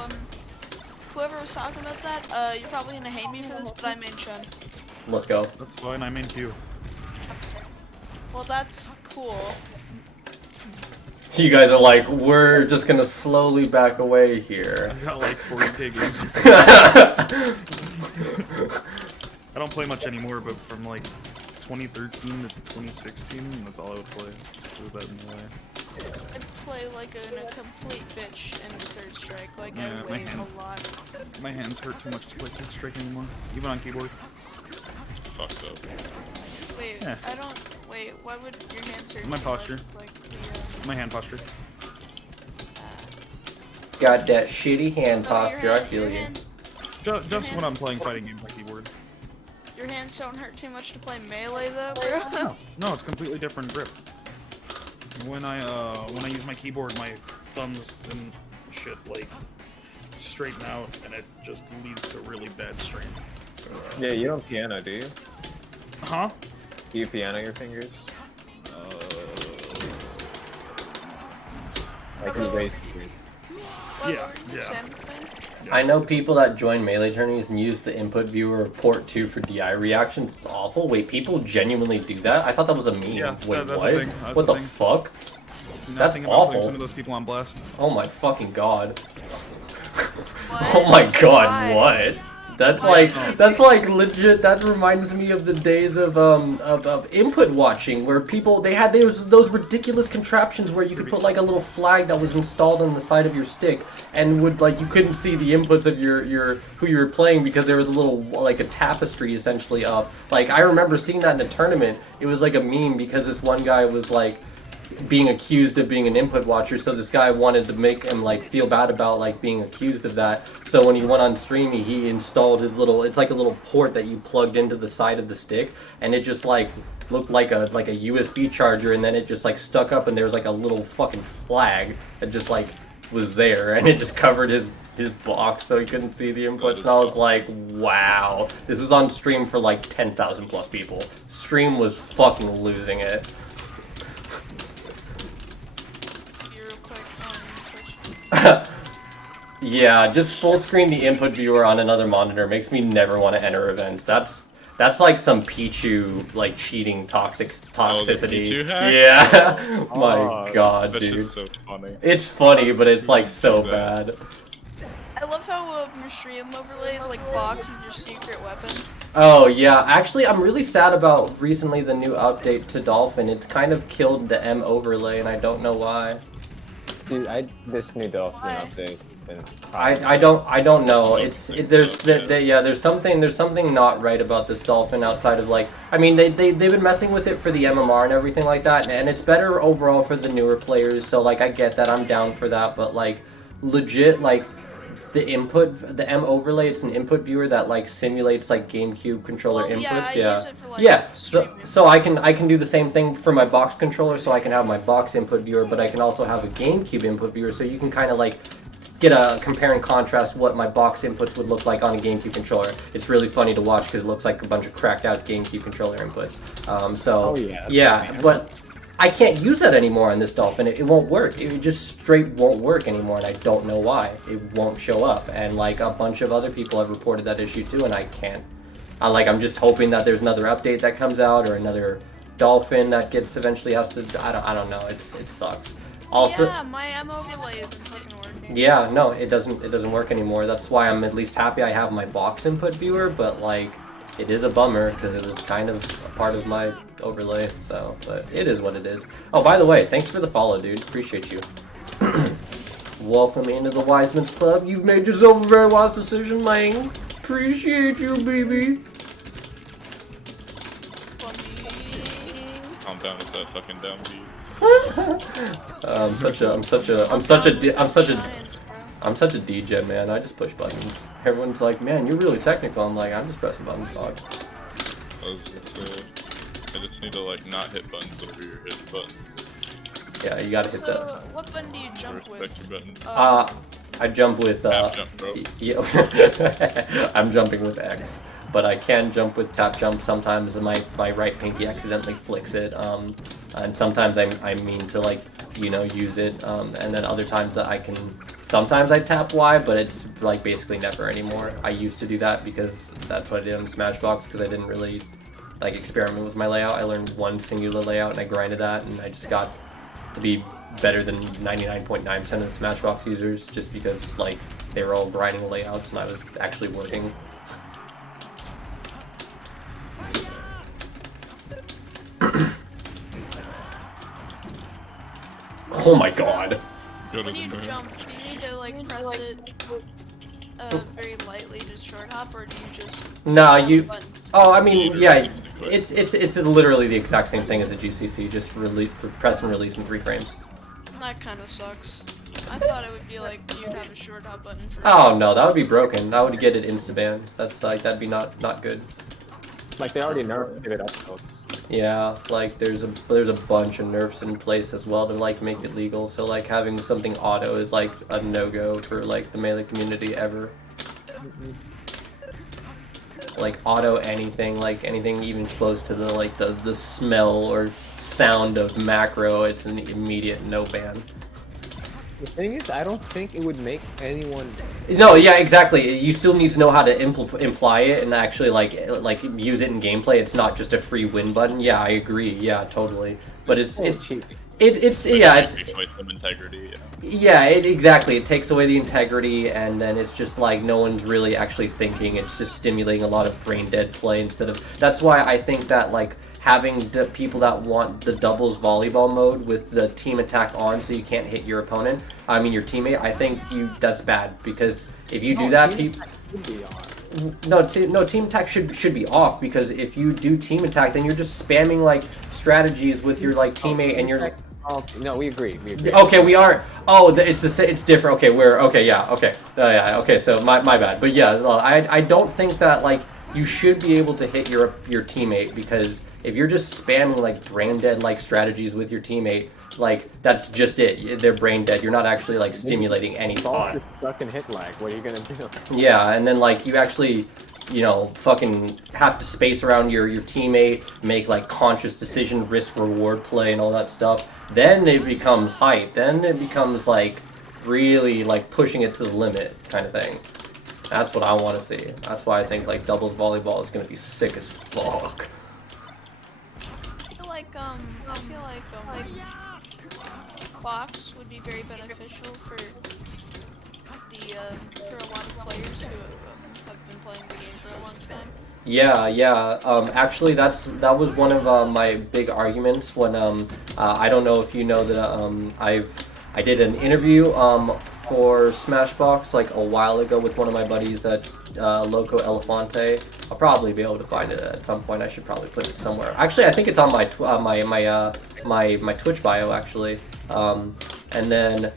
whoever was talking about that, you're probably gonna hate me for this, but I main Chun. Let's go. That's fine, I main Q. Well, that's cool. You guys are like, we're just gonna slowly back away here. I got like 40k games. I don't play much anymore, but from like 2013 to 2016, that's all I would play. With that in the way. I play like a complete bitch in Third Strike. Like Yeah, I wait a lot. My hands hurt too much to play Third Strike anymore, even on keyboard. Fucked up. Wait, Yeah. I don't. Wait, why would your hands hurt? My so posture. much? Like the, My hand posture. Got that shitty hand so your posture. I hand- feel your you. hand- Just when I'm playing fighting games on keyboard. Your hands don't hurt too much to play melee though, bro. No, it's completely different grip. When I use my keyboard, my thumbs and shit like straighten out, and it just leads to really bad strain. Yeah, you don't piano, do you? Huh? Do you piano your fingers? Like his waist. Yeah. I know people that join Melee tourneys and use the input viewer of port 2 for DI reactions. It's awful. Wait, people genuinely do that? I thought that was a meme. Yeah, Wait, that's a what? thing. That's What a the thing. fuck? That's Nothing about awful. putting some of those people on blast. Oh my fucking god. What? Oh my god, Why? what? That's like legit. That reminds me of the days of input watching, where people they had those ridiculous contraptions where you could put like a little flag that was installed on the side of your stick, and would like you couldn't see the inputs of your who you were playing because there was a little like a tapestry essentially up. Like I remember seeing that in a tournament. It was like a meme because this one guy was like being accused of being an input watcher, so this guy wanted to make him like feel bad about like being accused of that. So when he went on stream, he installed his little, it's like a little port that you plugged into the side of the stick, and it just like looked like a USB charger, and then it just like stuck up, and there was like a little fucking flag that just like was there, and it just covered his box so he couldn't see the inputs. And I was like, wow, this was on stream for like 10,000 plus people. Stream was fucking losing it. Yeah, just full screen the input viewer on another monitor makes me never want to enter events. That's like some Pichu like cheating toxicity. Pichu hack? Yeah. My god, That's dude. just so funny. It's funny, but it's like so bad. I love how Mushroom overlays like box is your secret weapon. Oh yeah, actually I'm really sad about recently the new update to Dolphin. It's kind of killed the M overlay and I don't know why. Dude, this new Dolphin update. I don't know. There's something not right about this Dolphin outside of like, I mean they've been messing with it for the MMR and everything like that, and it's better overall for the newer players. So like I get that, I'm down for that, but like legit like the M overlay, it's an input viewer that like simulates like GameCube controller inputs. I use it for, like, Yeah. streaming. So I can do the same thing for my box controller. So I can have my box input viewer, but I can also have a GameCube input viewer. So you can kind of like get a compare and contrast what my box inputs would look like on a GameCube controller. It's really funny to watch because it looks like a bunch of cracked out GameCube controller inputs. Oh, yeah. Yeah, but I can't use that anymore on this Dolphin. It won't work. It just straight won't work anymore, and I don't know why. It won't show up, and like a bunch of other people have reported that issue too, and I can't. I'm just hoping that there's another update that comes out or another Dolphin that gets eventually has to. I don't know. It sucks. Also, Yeah, my M overlay isn't fucking working. yeah, no, it doesn't work anymore. That's why I'm at least happy I have my box input viewer, but like it is a bummer because it was kind of a part of my overlay. So, but it is what it is. Oh, by the way, thanks for the follow, dude. Appreciate you. Welcome into the Wiseman's Club. You've made yourself a very wise decision, Lang. Appreciate you, baby. Calm down with that fucking down beat. I'm such a DJ, man. I just push buttons. Everyone's like, man, you're really technical. I'm like, I'm just pressing buttons, dog. I just need to like not hit buttons over your hit buttons. Yeah, you gotta hit that. So, what button do you jump with? Respect your buttons. I jump with Tap jump, bro. yeah, I'm jumping with X, but I can jump with tap jump. Sometimes my right pinky accidentally flicks it, and sometimes I mean to like use it, and then other times sometimes I tap Y, but it's like basically never anymore. I used to do that because that's what I did on Smashbox because I didn't really like experiment with my layout. I learned one singular layout and I grinded that, and I just got to be better than 99.9% of the Smashbox users just because like they were all grinding layouts and I was actually working. Oh my god. When you jump, do you need to like press it very lightly, just short hop, or do you just No, jump you. button? Oh, I mean, yeah. It's literally the exact same thing as a GCC. Just press and release in 3 frames. That kind of sucks. I thought it would be like you'd have a short hop button for. Oh no, that would be broken. That would get it insta banned. That's like that'd be not good. Like they already nerfed it upvotes. Yeah, like there's a bunch of nerfs in place as well to like make it legal. So like having something auto is like a no-go for like the Melee community ever. Like auto anything, like anything even close to the smell or sound of macro, it's an immediate no ban. The thing is, I don't think it would make anyone. No, yeah, exactly. You still need to know how to imply it and actually like use it in gameplay. It's not just a free win button. Yeah, I agree. Yeah, totally. But it's cheap. It's Takes away some integrity. Yeah, exactly. It takes away the integrity, and then it's just like no one's really actually thinking. It's just stimulating a lot of brain dead play instead of. That's why I think that like having the people that want the doubles volleyball mode with the team attack on, so you can't hit your opponent. I mean your teammate. I think that's bad because if you do that, people. No, team attack should be off because if you do team attack, then you're just spamming like strategies with your like teammate and you're like. Oh, no, we agree. Okay, we are. Oh, it's different. Okay, yeah. Okay, yeah. Okay, so my bad. But yeah, I don't think that like you should be able to hit your teammate because if you're just spamming like brain dead like strategies with your teammate, like that's just it. They're brain dead. You're not actually like stimulating any thought. Stuck in hit lag. What are you gonna do? Yeah, and then like you actually. Fucking have to space around your teammate, make like conscious decision, risk reward play and all that stuff. Then it becomes hype. Then it becomes like really like pushing it to the limit kind of thing. That's what I want to see. That's why I think like doubles volleyball is gonna be sick as fuck. I feel like box would be very beneficial for a lot of players who have been playing the game for a long time. Yeah. Actually, that was one of my big arguments when I don't know if you know that I did an interview for Smashbox like a while ago with one of my buddies at Loco Elefante. I'll probably be able to find it at some point. I should probably put it somewhere. Actually, I think it's on my my Twitch bio actually. And then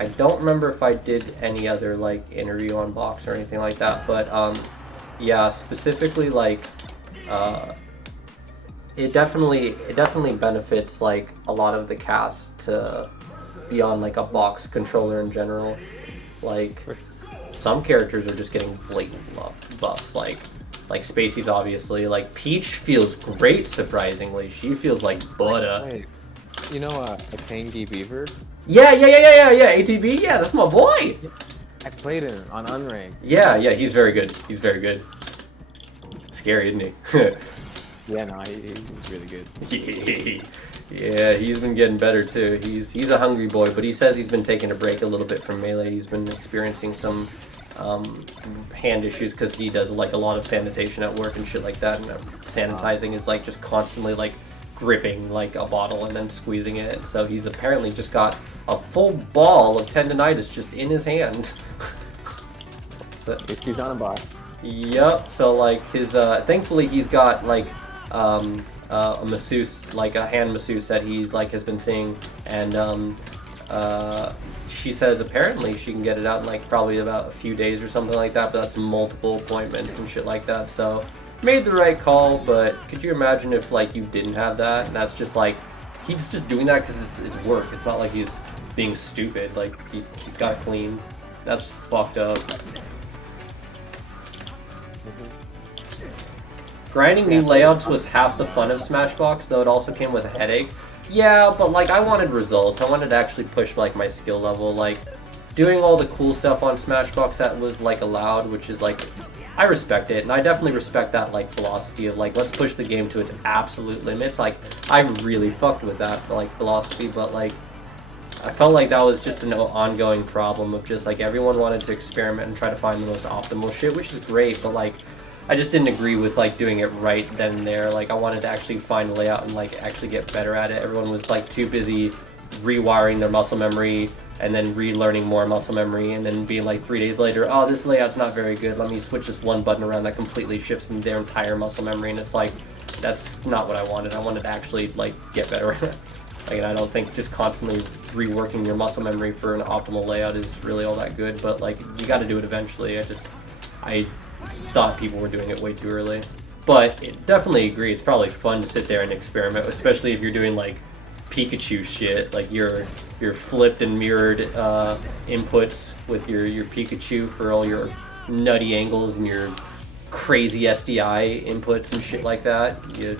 I don't remember if I did any other like interview on Box or anything like that. But yeah, specifically like it definitely benefits like a lot of the cast to be on like a Box controller in general. Like some characters are just getting blatant buffs, like Spacey's obviously. Like Peach feels great, surprisingly. She feels like butter. Hey, you know a Tangy Beaver? Yeah. ATB, yeah, that's my boy. I played him on unranked. Yeah, he's very good. He's very good. Scary, isn't he? Yeah, no, he's really good. Yeah, he's been getting better too. He's a hungry boy, but he says he's been taking a break a little bit from Melee. He's been experiencing some hand issues because he does like a lot of sanitation at work and shit like that. And sanitizing is like just constantly like gripping like a bottle and then squeezing it. So he's apparently just got a full ball of tendonitis just in his hand. So, He's on a box. yep. So like his thankfully he's got like a masseuse, like a hand masseuse that he's like has been seeing, and she says apparently she can get it out in like probably about a few days or something like that, but that's multiple appointments and shit like that. So made the right call, but could you imagine if like you didn't have that? And that's just like he's just doing that because it's work. It's not like he's being stupid. Like he's got to clean. That's fucked up. Grinding new layouts was half the fun of Smashbox, though it also came with a headache. Yeah, but like I wanted results. I wanted to actually push like my skill level. Like doing all the cool stuff on Smashbox that was like allowed, which is like I respect it, and I definitely respect that like philosophy of like let's push the game to its absolute limits. Like I really fucked with that like philosophy, but like I felt like that was just an ongoing problem of just like everyone wanted to experiment and try to find the most optimal shit, which is great, but like I just didn't agree with like doing it right then and there. Like I wanted to actually find a layout and like actually get better at it. Everyone was like too busy rewiring their muscle memory and then relearning more muscle memory and then being like 3 days later, oh, this layout's not very good. Let me switch this one button around that completely shifts in their entire muscle memory. And it's like, that's not what I wanted. I wanted to actually like get better at it. Like, and I don't think just constantly reworking your muscle memory for an optimal layout is really all that good. But like, you got to do it eventually. I thought people were doing it way too early. But it definitely agree, it's probably fun to sit there and experiment, especially if you're doing like Pikachu shit, like your flipped and mirrored inputs with your Pikachu for all your nutty angles and your crazy SDI inputs and shit like that. You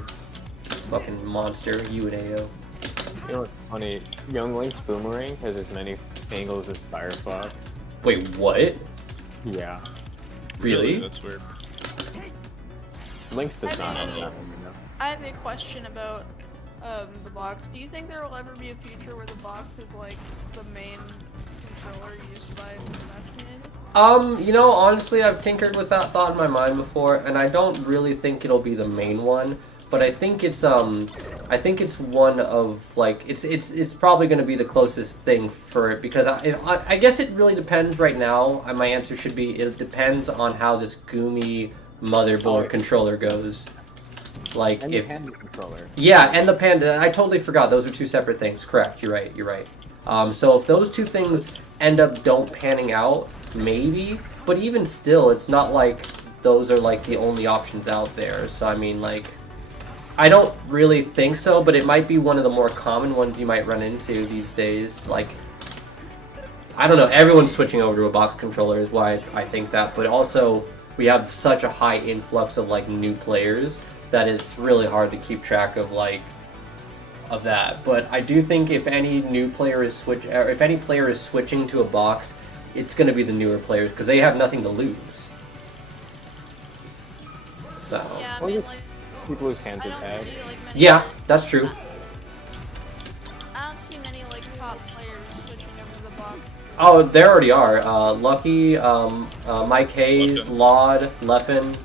fucking monster, you and AO. You know what's funny? Young Link's Boomerang has as many angles as Firefox. Wait, what? Yeah. Really? That's weird. Link's does not have that, you know. I have a question about the box. Do you think there will ever be a future where the box is like the main controller used by the Smash community? You know, honestly, I've tinkered with that thought in my mind before, and I don't really think it'll be the main one. But I think it's one of like it's probably going to be the closest thing for it, because I guess it really depends right now. My answer should be it depends on how this Gumi motherboard controller goes. Like And if the Panda controller. yeah, and the Panda, I totally forgot those are two separate things. Correct, you're right. So if those two things end up don't panning out, maybe. But even still, it's not like those are like the only options out there. So I mean, like, I don't really think so, but it might be one of the more common ones you might run into these days. Like, I don't know, everyone's switching over to a box controller is why I think that, but also we have such a high influx of like new players that it's really hard to keep track of like of that. But I do think if any new player is if any player is switching to a box, it's going to be the newer players because they have nothing to lose. So Yeah, I mean, like, People whose hands I are don't bad. see like many. yeah, that's true. I don't see many like top players switching over to the box. Oh, there already are. Lucky, Mike Hayes, Leffen. Laud, Leffen.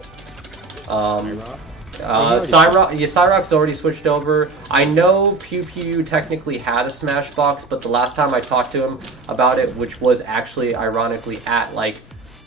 Cyrock's already switched over. I know Pew Pew technically had a Smashbox, but the last time I talked to him about it, which was actually ironically at like,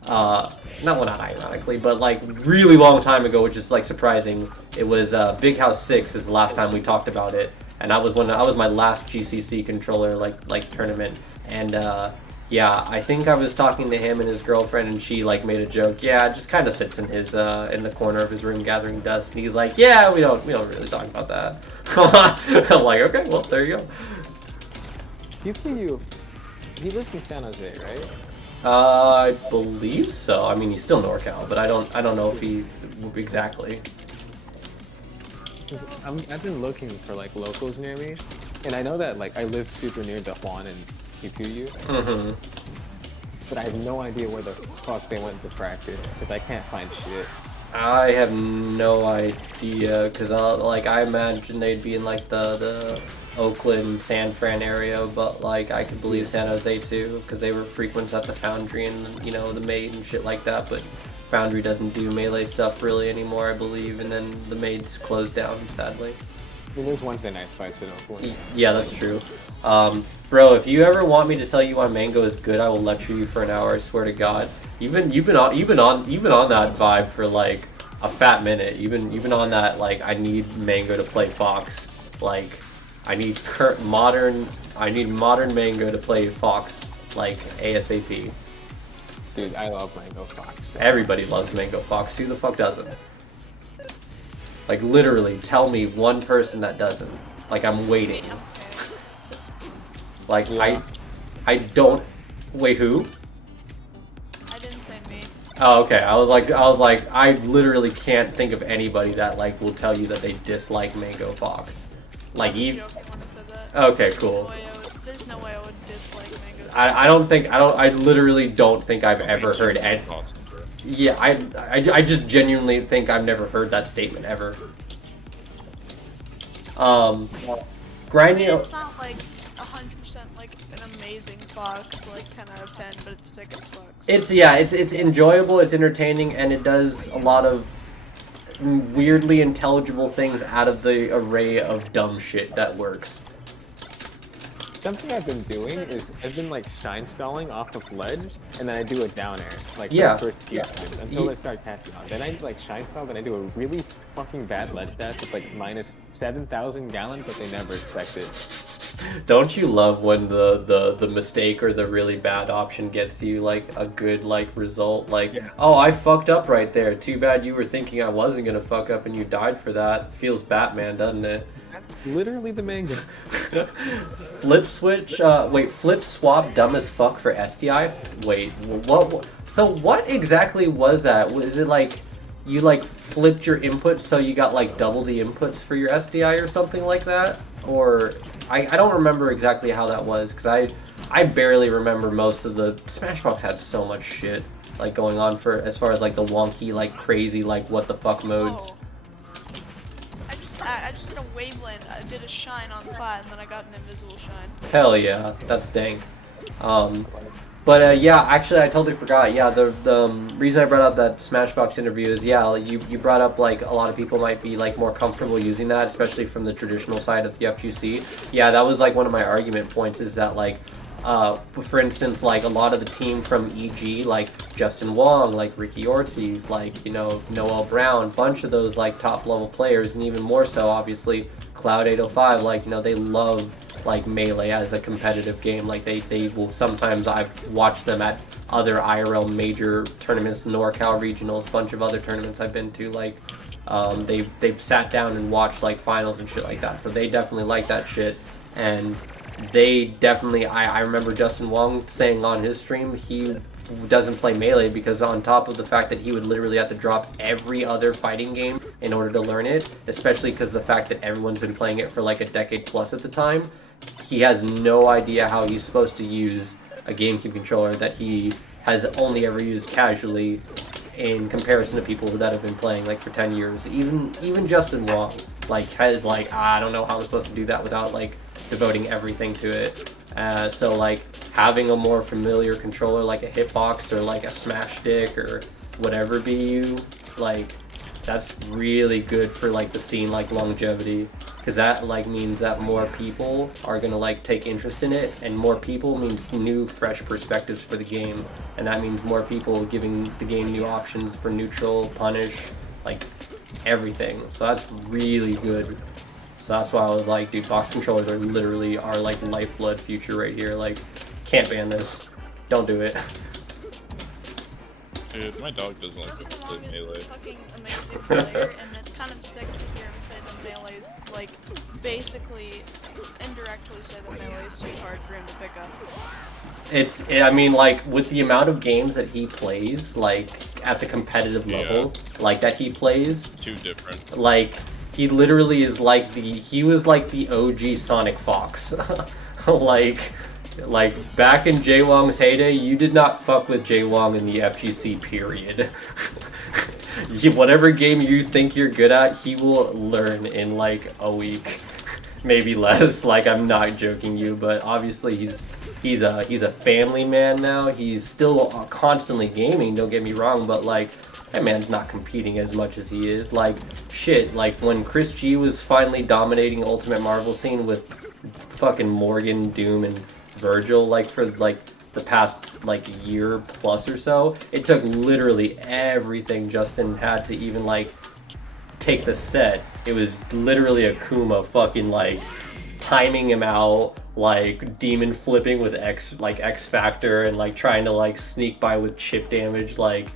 not ironically, but like really long time ago, which is like surprising. It was Big House 6 is the last time we talked about it, and that was my last GCC controller like tournament, and yeah, I think I was talking to him and his girlfriend, and she like made a joke. Yeah, it just kind of sits in his in the corner of his room gathering dust. And he's like, yeah, we don't really talk about that. I'm like, okay, well there you go. He lives in San Jose, right? I believe so. I mean, he's still NorCal, but I don't know if he exactly. I've been looking for like locals near me, and I know that like I live super near the Juan and Kipuyu, but I have no idea where the fuck they went to practice because I can't find shit. I have no idea because I imagine they'd be in like the Oakland, San Fran area, but like I could believe San Jose too because they were frequent at the Foundry and the Maid and shit like that. But Foundry doesn't do melee stuff really anymore, I believe, and then the Maid's closed down sadly. I mean, there's Wednesday night fights in Oakland. Yeah, that's true. Bro, if you ever want me to tell you why Mango is good, I will lecture you for an hour. I swear to God. You've been on that vibe for like a fat minute. You've been on that like I need Mango to play Fox. Like I need modern Mango to play Fox like ASAP. Dude, I love Mango Fox. Everybody loves Mango Fox. Who the fuck doesn't? Like literally, tell me one person that doesn't. Like I'm waiting. Like yeah. I don't. Wait, who? I didn't say me. Oh, okay. I was like, I literally can't think of anybody that like will tell you that they dislike Mango Fox. Like I was even. joking when I said that. Okay, cool. There's no way I would dislike Mango. I literally don't think I've ever heard Ed. Yeah, I just genuinely think I've never heard that statement ever. Grinding. It's not like 100% like an amazing Fox, like 10 out of 10, but it's sick as fuck. So. It's enjoyable, it's entertaining, and it does a lot of weirdly intelligible things out of the array of dumb shit that works. Something I've been doing is I've been like shine stalling off of ledge, and then I do a down air, like Yeah. for the first few times, until they start catching on. Then I like shine stall, then I do a really fucking bad ledge dash with like minus 7,000 gallon, but they never expect it. Don't you love when the mistake or the really bad option gets you like a good like result? Like, Yeah. oh, I fucked up right there. Too bad you were thinking I wasn't gonna fuck up and you died for that. Feels Batman, doesn't it? That's literally the Mango. Flip switch. Flip swap. Dumb as fuck for SDI. Wait, what? So what exactly was that? Was it like you like flipped your inputs so you got like double the inputs for your SDI or something like that? Or I don't remember exactly how that was because I barely remember most of the Smashbox had so much shit like going on for as far as like the wonky like crazy like what the fuck modes. Oh. I just did a waveland. I did a shine on plat, and then I got an invisible shine. Hell yeah, that's dank. Yeah, actually, I totally forgot. Yeah, the reason I brought up that Smashbox interview is, yeah, you brought up, like, a lot of people might be, like, more comfortable using that, especially from the traditional side of the FGC. Yeah, that was, like, one of my argument points is that, like, for instance, like, a lot of the team from EG, like, Justin Wong, like, Ricky Ortiz, like, Noel Brown, bunch of those, like, top-level players, and even more so, obviously, Cloud 805, like, they love like Melee as a competitive game. Like they will sometimes, I've watched them at other IRL major tournaments, NorCal regionals, a bunch of other tournaments I've been to, like they've sat down and watched like finals and shit like that, so they definitely like that shit. And they definitely, I remember Justin Wong saying on his stream he doesn't play Melee because on top of the fact that he would literally have to drop every other fighting game in order to learn it, especially because the fact that everyone's been playing it for like a decade plus at the time, he has no idea how he's supposed to use a GameCube controller that he has only ever used casually in comparison to people that have been playing like for 10 years. Even Justin Wong like has like, I don't know how I'm supposed to do that without like devoting everything to it. So like having a more familiar controller like a Hitbox or like a Smash Stick or whatever BU, like that's really good for like the scene like longevity, because that like means that more people are gonna like take interest in it, and more people means new fresh perspectives for the game, and that means more people giving the game new options for neutral, punish, like everything. So that's really good. So that's why I was like, dude, box controllers are literally our like lifeblood future right here. Like, can't ban this. Don't do it. Dude, my dog doesn't like to play melee. Fucking amazing player, and it's kind of sick to hear him say that melee, like, basically, indirectly say that melee is too hard for him to pick up. I mean, like, with the amount of games that he plays, like, at the competitive level, like, that he plays. Too different. Like, he literally is like he was like the OG Sonic Fox. Like back in Jaewong's heyday, you did not fuck with Jaewong in the FGC period. Whatever game you think you're good at, he will learn in like a week, maybe less. Like, I'm not joking you, but obviously he's a family man now. He's still constantly gaming, don't get me wrong, but like, that man's not competing as much as he is. Like, shit, like when Chris G was finally dominating Ultimate Marvel scene with fucking Morgan, Doom, and Virgil, like for like the past like year plus or so, it took literally everything Justin had to even like take the set. It was literally Akuma fucking like timing him out, like demon flipping with X Factor, and like trying to like sneak by with chip damage. Like,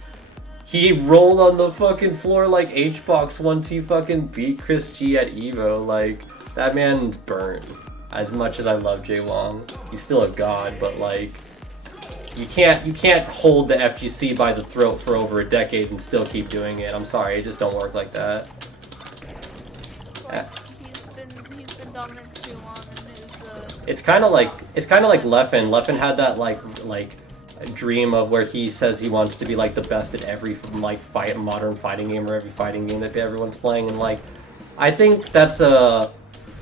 he rolled on the fucking floor like HBox once he fucking beat Chris G at Evo. Like, that man's burnt. As much as I love Jaewong, he's still a god, but like, you can't hold the FGC by the throat for over a decade and still keep doing it. I'm sorry, it just don't work like that. Well, he's been dominant for too long, and his It's kind of like Leffen. Leffen had that like dream of where he says he wants to be like the best at every like modern fighting game, or every fighting game that everyone's playing, and like, I think that's a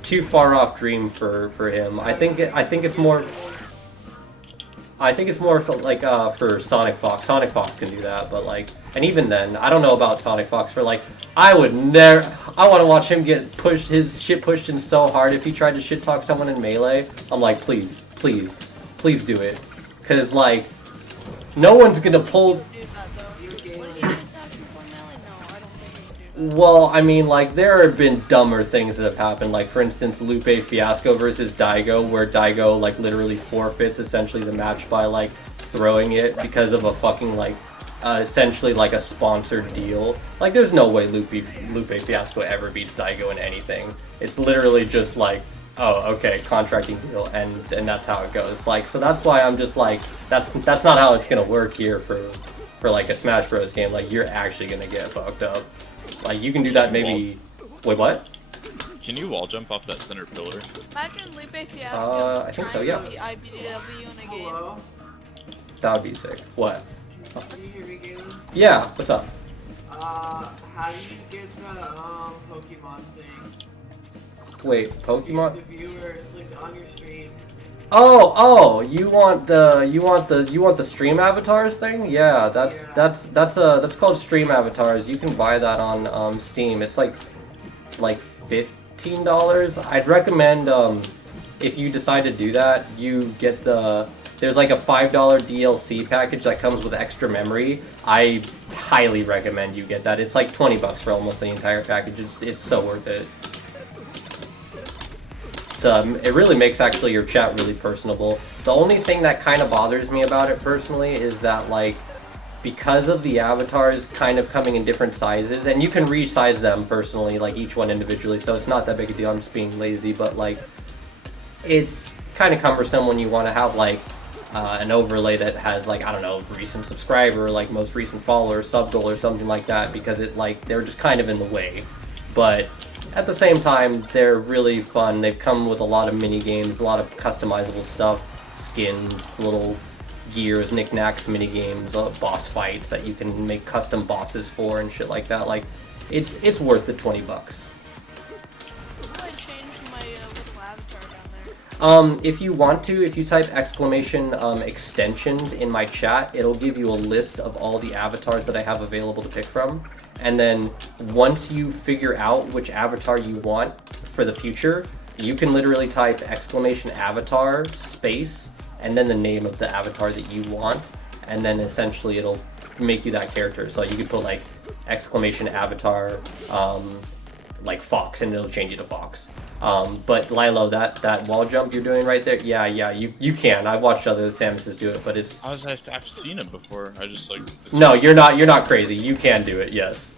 too far off dream for him. I think it's more for like for Sonic Fox. Sonic Fox can do that, but like, and even then, I don't know about Sonic Fox. For like, I would never. I want to watch him get his shit pushed in so hard if he tried to shit talk someone in Melee. I'm like, please do it, because like, no one's gonna pull. Well, I mean, like, there have been dumber things that have happened. Like, for instance, Lupe Fiasco versus Daigo, where Daigo, like, literally forfeits essentially the match by, like, throwing it because of a fucking, like, essentially, like, a sponsored deal. Like, there's no way Lupe Fiasco ever beats Daigo in anything. It's literally just, like, oh, okay, contracting deal, and that's how it goes. Like, so that's why I'm just, like, that's not how it's gonna work here for like, a Smash Bros. Game. Like, you're actually gonna get fucked up. Like, you can do that maybe. Wait, what? Can you wall jump off that center pillar? Imagine Lupe Fiasco. I think so, yeah. IBDW in a game. Hello? That would be sick. What? Can you hear me, Galen? Yeah, what's up? How do you get the Pokemon thing? Wait, Pokemon? The viewers like on your stream. Oh, you want the stream avatars thing? Yeah, that's called stream avatars. You can buy that on Steam. It's like $15. I'd recommend if you decide to do that, you get there's like a $5 DLC package that comes with extra memory. I highly recommend you get that. It's like $20 for almost the entire package. It's so worth it. It really makes actually your chat really personable. The only thing that kind of bothers me about it personally is that, like, because of the avatars kind of coming in different sizes, and you can resize them personally, like each one individually, so it's not that big a deal. I'm just being lazy, but like, it's kind of cumbersome when you want to have like an overlay that has, like, I don't know, recent subscriber, like most recent follower, sub goal, or something like that, because it, like, they're just kind of in the way. But at the same time, they're really fun. They've come with a lot of mini games, a lot of customizable stuff, skins, little gears, knickknacks, mini games, boss fights that you can make custom bosses for and shit like that. Like, it's worth the $20. How do I change my little avatar down there? If you want to, if you type exclamation extensions in my chat, it'll give you a list of all the avatars that I have available to pick from. and then once you figure out which avatar you want for the future, you can literally type !avatar space and then the name of the avatar that you want, and then essentially it'll make you that character. So you could put like !avatar like Fox, and it'll change you to Fox. But Lilo, that wall jump you're doing right there, yeah, you can. I've watched other Samuses do it, but it's. I've seen it before. I just like. No, you're not crazy. You can do it. Yes.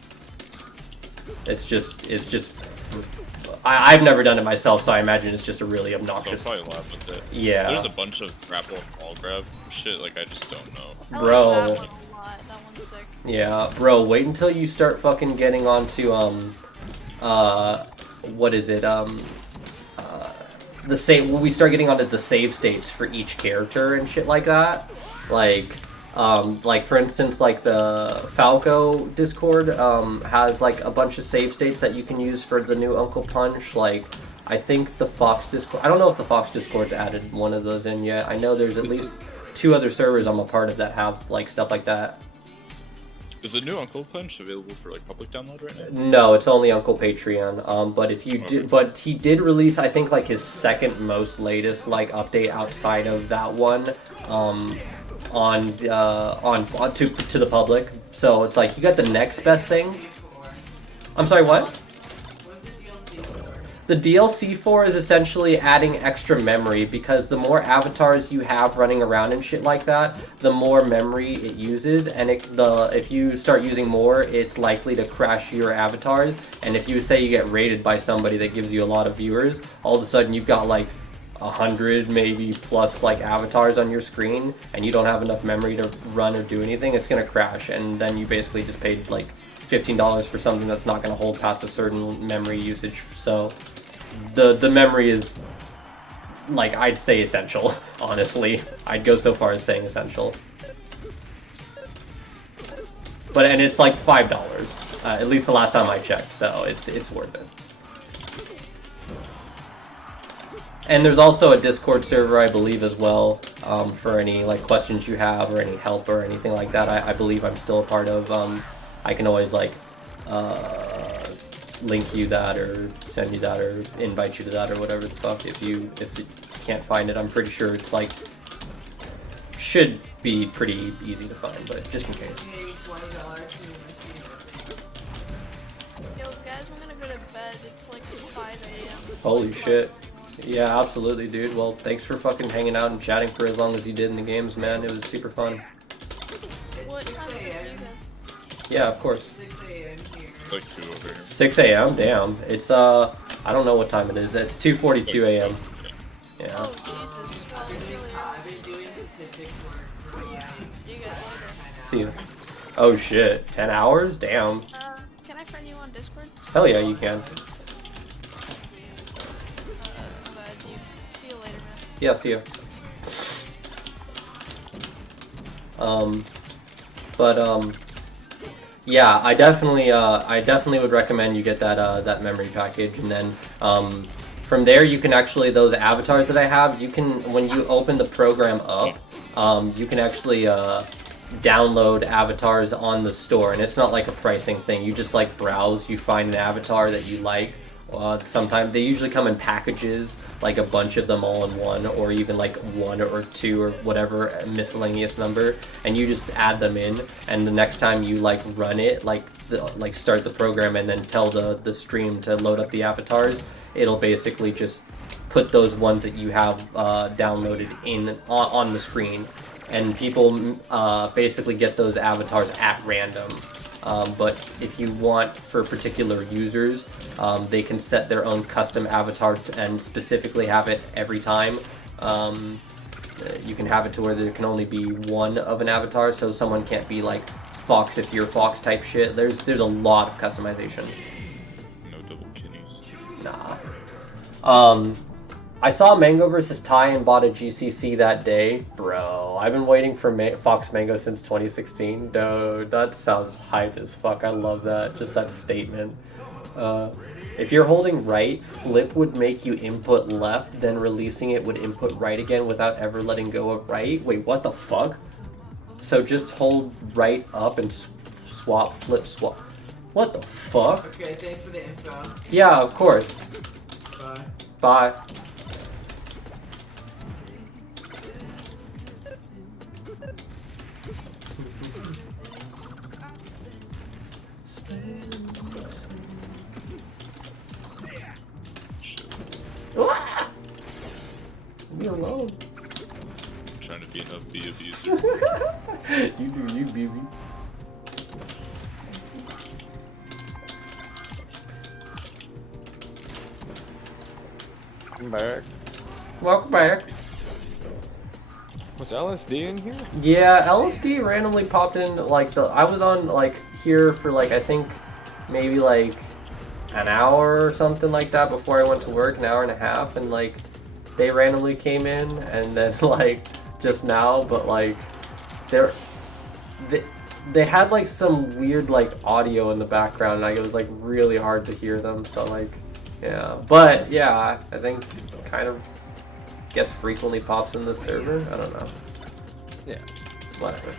It's just. I've never done it myself, so I imagine it's just a really obnoxious. I'll probably laugh with it. Yeah. There's a bunch of grapple and wall grab shit. Like I just don't know. Bro. I like that one a lot. That one's sick. Yeah, bro. Wait until you start fucking getting onto what is it? The save. When we start getting onto the save states for each character and shit like that, like for instance, like the Falco Discord has like a bunch of save states that you can use for the new Uncle Punch. Like, I think the Fox Discord. I don't know if the Fox Discord's added one of those in yet. I know there's at least 2 other servers I'm a part of that have like stuff like that. Is the new Uncle Punch available for like public download right now? No, it's only Uncle Patreon. But if you but he did release, I think, like his second most latest like update outside of that one, on to the public. So it's like you got the next best thing. I'm sorry, what? The DLC for is essentially adding extra memory, because the more avatars you have running around and shit like that, the more memory it uses, and if you start using more, it's likely to crash your avatars. And if you say you get raided by somebody that gives you a lot of viewers, all of a sudden you've got like 100 maybe plus like avatars on your screen, and you don't have enough memory to run or do anything, it's gonna crash, and then you basically just paid like $15 for something that's not gonna hold past a certain memory usage. So the memory is, like, I'd say essential, honestly. I'd go so far as saying essential. And it's like $5, at least the last time I checked, so it's worth it. And there's also a Discord server, I believe, as well, for any like questions you have or any help or anything like that. I believe I'm still a part of. I can always like link you that or send you that or invite you to that or whatever the fuck. If you can't find it, I'm pretty sure it's like should be pretty easy to find, but just in case. Yo, guys, I'm gonna go to bed. It's like 5 a.m. Holy shit. Yeah, absolutely, dude. Well, thanks for fucking hanging out and chatting for as long as you did in the games, man. It was super fun. What time is it for you guys? Yeah, of course. 6 a.m. here. Like 2 over here. 6 a.m. Damn. It's I don't know what time it is. It's 2:42 a.m. Yeah. Oh, Jesus. Well, it's really I've been doing statistics work for like you guys later. See you. Oh shit. 10 hours? Damn. Can I friend you on Discord? Hell yeah, you can. See you later, man. Yeah, see ya. Yeah, I definitely would recommend you get that memory package, and then from there you can actually, those avatars that I have, you can, when you open the program up, you can actually download avatars on the store, and it's not like a pricing thing. You just like browse, you find an avatar that you like. Sometimes they usually come in packages, like a bunch of them all in one, or even like 1 or 2 or whatever miscellaneous number, and you just add them in, and the next time you like run it, like start the program and then tell the stream to load up the avatars, it'll basically just put those ones that you have downloaded in on the screen, and people basically get those avatars at random. But if you want, for particular users, they can set their own custom avatar and specifically have it every time. You can have it to where there can only be one of an avatar, so someone can't be like Fox if you're Fox type shit. There's a lot of customization. No double kidneys. Nah. I saw Mango vs. Ty and bought a GCC that day. Bro, I've been waiting for Fox Mango since 2016. Dude, that sounds hype as fuck. I love that. Just that statement. If you're holding right, flip would make you input left, then releasing it would input right again without ever letting go of right. Wait, what the fuck? So just hold right up and swap, flip, swap. What the fuck? Okay, thanks for the info. Yeah, of course. Bye. Bye. Ah! Leave me alone. Trying to be a abuser. You do you, baby. I'm back. Welcome back. Was LSD in here? Yeah, LSD randomly popped in, like, I was on, like, here for, like, I think, maybe, like, an hour or something like that before I went to work, an hour and a half, and, like, they randomly came in, and then, like, just now, but, like, they had, like, some weird, like, audio in the background, and, like, it was, like, really hard to hear them, so, like, yeah. But, yeah, I think kind of, guess frequently pops in this server, I don't know. Yeah. Whatever.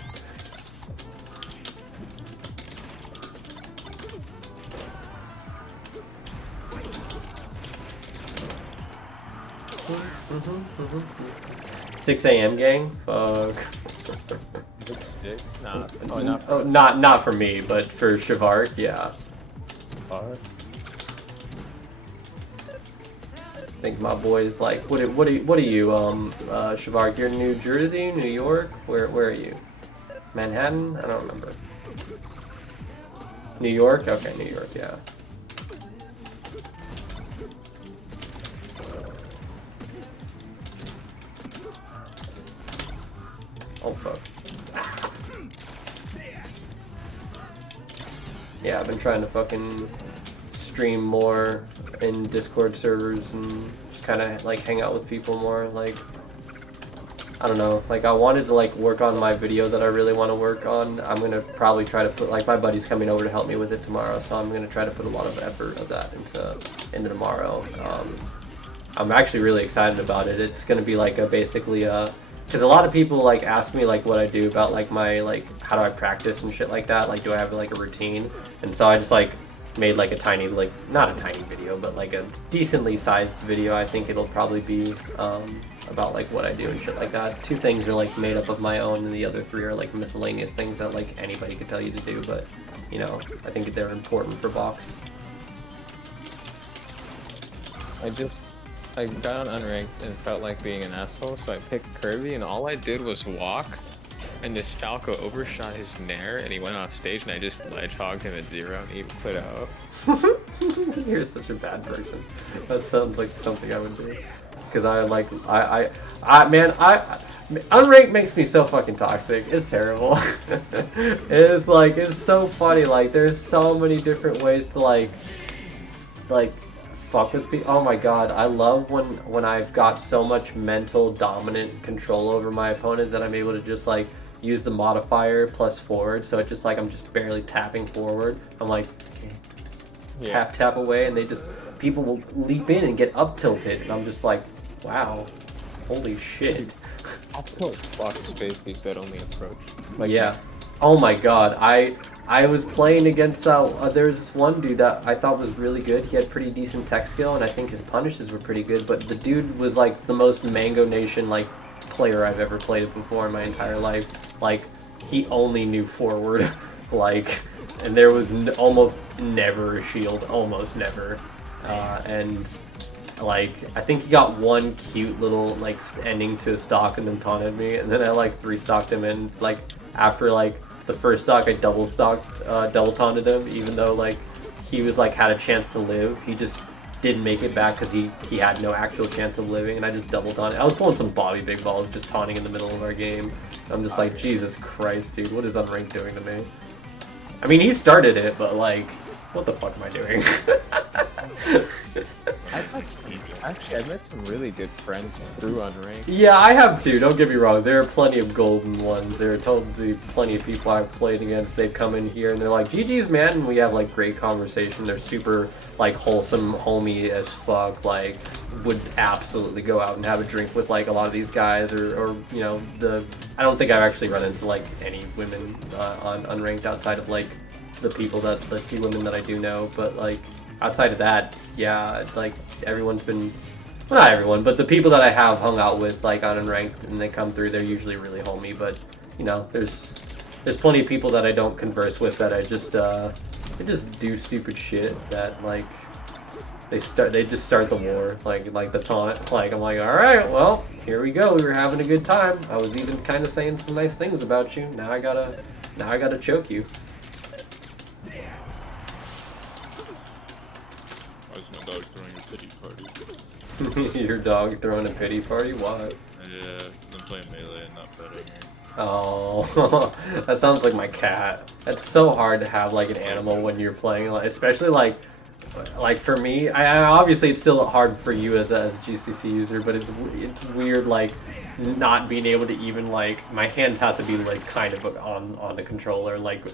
Mm-hmm. 6 a.m. gang? Fuck. Is it sticks? Nah. Oh, not. Oh, not for me, but for Shavark, yeah. Fuck. I think my boy's like, what are you, Shavark? You're in New Jersey, New York? Where are you? Manhattan? I don't remember. New York? Okay, New York, yeah. Oh fuck. Yeah, I've been trying to fucking stream more in Discord servers and just kind of like hang out with people more. Like, I don't know, like I wanted to like work on my video that I really want to work on. I'm gonna probably try to put, like, my buddy's coming over to help me with it tomorrow, so I'm gonna try to put a lot of effort of that into tomorrow. I'm actually really excited about it. It's gonna be like basically because a lot of people like ask me like what I do about like my, like, how do I practice and shit like that, like do I have like a routine, and so I just like made like a tiny, like, not a tiny video, but like a decently sized video. I think it'll probably be about like what I do and shit like that. 2 things are like made up of my own, and the other 3 are like miscellaneous things that like anybody could tell you to do, but you know, I think they're important for Box. I got on unranked and felt like being an asshole, so I picked Kirby, and all I did was walk, and this Falco overshot his nair, and he went off stage, and I just ledge hogged him at 0, and he put out. You're such a bad person. That sounds like something I would do. Because I like, unranked makes me so fucking toxic. It's terrible. It's like, it's so funny. Like, there's so many different ways to like fuck with people. Oh my god, I love when I've got so much mental dominant control over my opponent that I'm able to just like use the modifier plus forward, so it's just like I'm just barely tapping forward. I'm like, okay, tap away, and people will leap in and get up tilted, and I'm just like, wow, holy shit. I'll put block spaces that only approach. But yeah, oh my god, I was playing against there's this one dude that I thought was really good. He had pretty decent tech skill, and I think his punishes were pretty good, but the dude was like the most Mango Nation like player I've ever played before in my entire life. Like, he only knew forward, like, and there was almost never a shield, almost never, and like, I think he got one cute little like ending to a stock and then taunted me, and then I like 3-stocked him, and like after like the first stock I double taunted him, even though like he was like had a chance to live. He just didn't make it back because he had no actual chance of living, and I just double taunted. I was pulling some Bobby Big Balls, just taunting in the middle of our game. I'm just like, Jesus Christ, dude, what is Unranked doing to me? I mean, he started it, but like, what the fuck am I doing? I've met some really good friends through Unranked. Yeah, I have too, don't get me wrong. There are plenty of golden ones. There are totally plenty of people I've played against. They come in here and they're like, GG's, man, and we have like great conversation. They're super like wholesome, homey as fuck, like would absolutely go out and have a drink with like a lot of these guys, or you know, I don't think I've actually run into like any women on Unranked outside of like the few women that I do know. But like outside of that, yeah, like everyone's been, well, not everyone, but the people that I have hung out with like on unranked and they come through, they're usually really homey. But you know, there's plenty of people that I don't converse with that I just they just do stupid shit that like they just start the war, like the taunt. Like I'm like, all right, well, here we go. We were having a good time. I was even kind of saying some nice things about you. Now I gotta choke you. Why is my dog throwing a pity party? Your dog throwing a pity party? Why? Yeah, I'm playing melee and not betting her. Oh, that sounds like my cat. It's so hard to have like an animal when you're playing, like, especially like for me. I obviously it's still hard for you as a GCC user, but it's weird like not being able to even like my hands have to be like kind of on the controller, like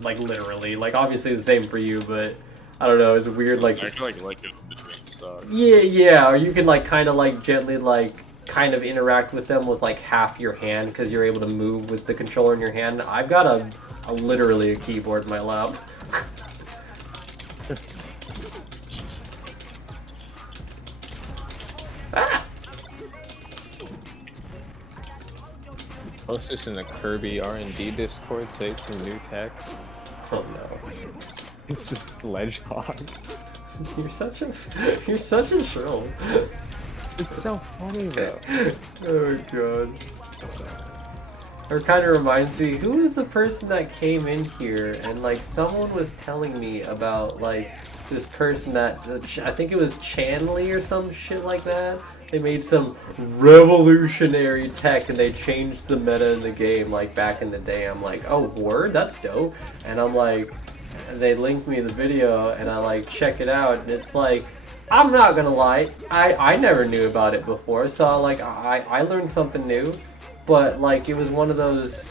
literally. Like obviously the same for you, but I don't know. It's weird. Like I feel like it in between stocks. yeah, or you can like kind of like gently like kind of interact with them with like half your hand because you're able to move with the controller in your hand. I've got a literally a keyboard in my lap. Ah! Post this in the Kirby R&D Discord, say some new tech. Oh no. It's just Ledgehog. You're such a shrill. It's so funny though. Oh god. It kind of reminds me, who was the person that came in here and like someone was telling me about like this person that I think it was Chanley or some shit like that. They made some revolutionary tech and they changed the meta in the game like back in the day. I'm like, oh word, that's dope. And I'm like, they linked me the video and I like check it out and it's like, I'm not gonna lie, I never knew about it before, so like I learned something new, but like it was one of those,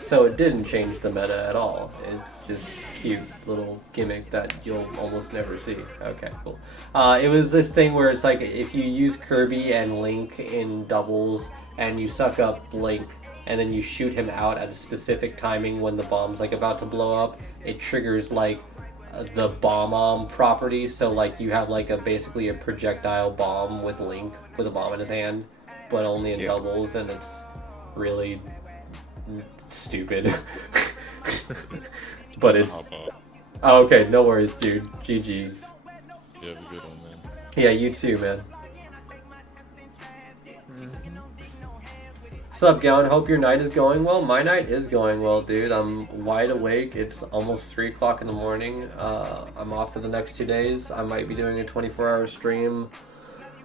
so it didn't change the meta at all. It's just cute little gimmick that you'll almost never see. Okay, cool. It was this thing where it's like if you use Kirby and Link in doubles and you suck up Link and then you shoot him out at a specific timing when the bomb's like about to blow up, it triggers like the bomb property, so like you have like basically a projectile bomb with Link with a bomb in his hand, but only in doubles, and it's really stupid. But it's oh, okay, no worries, dude. GG's. You have a good one, man. Yeah, you too, man. What's up, Gowan? Hope your night is going well. My night is going well, dude. I'm wide awake. It's almost 3 o'clock in the morning. I'm off for the next 2 days. I might be doing a 24-hour stream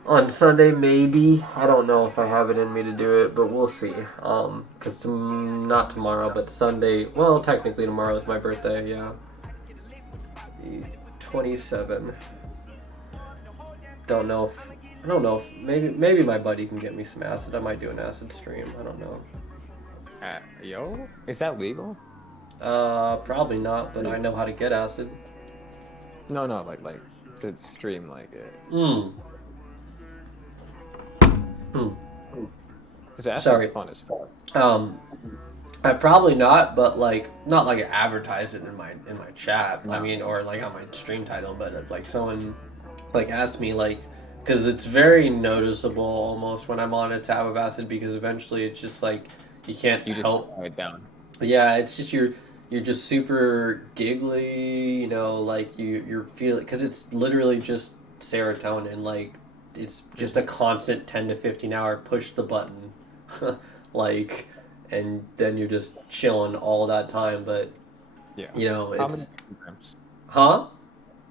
on Sunday, maybe. I don't know if I have it in me to do it, but we'll see. Because not tomorrow, but Sunday. Well, technically tomorrow is my birthday, yeah. 27. Don't know if maybe my buddy can get me some acid. I might do an acid stream. I don't know. Yo, is that legal? Probably not, but I know how to get acid. No, like to stream like it. Because acid's fun as fuck. I probably not, but like not like I advertise it in my chat. No. I mean, or like on my stream title, but if like someone like asked me like. Because it's very noticeable almost when I'm on a tab of acid, because eventually it's just like you can't help it down. Yeah, it's just you're just super giggly, you know, like you're feeling, because it's literally just serotonin, like it's just a constant 10 to 15 hour push the button, like, and then you're just chilling all that time. But yeah, you know, it's how many micrograms? Huh?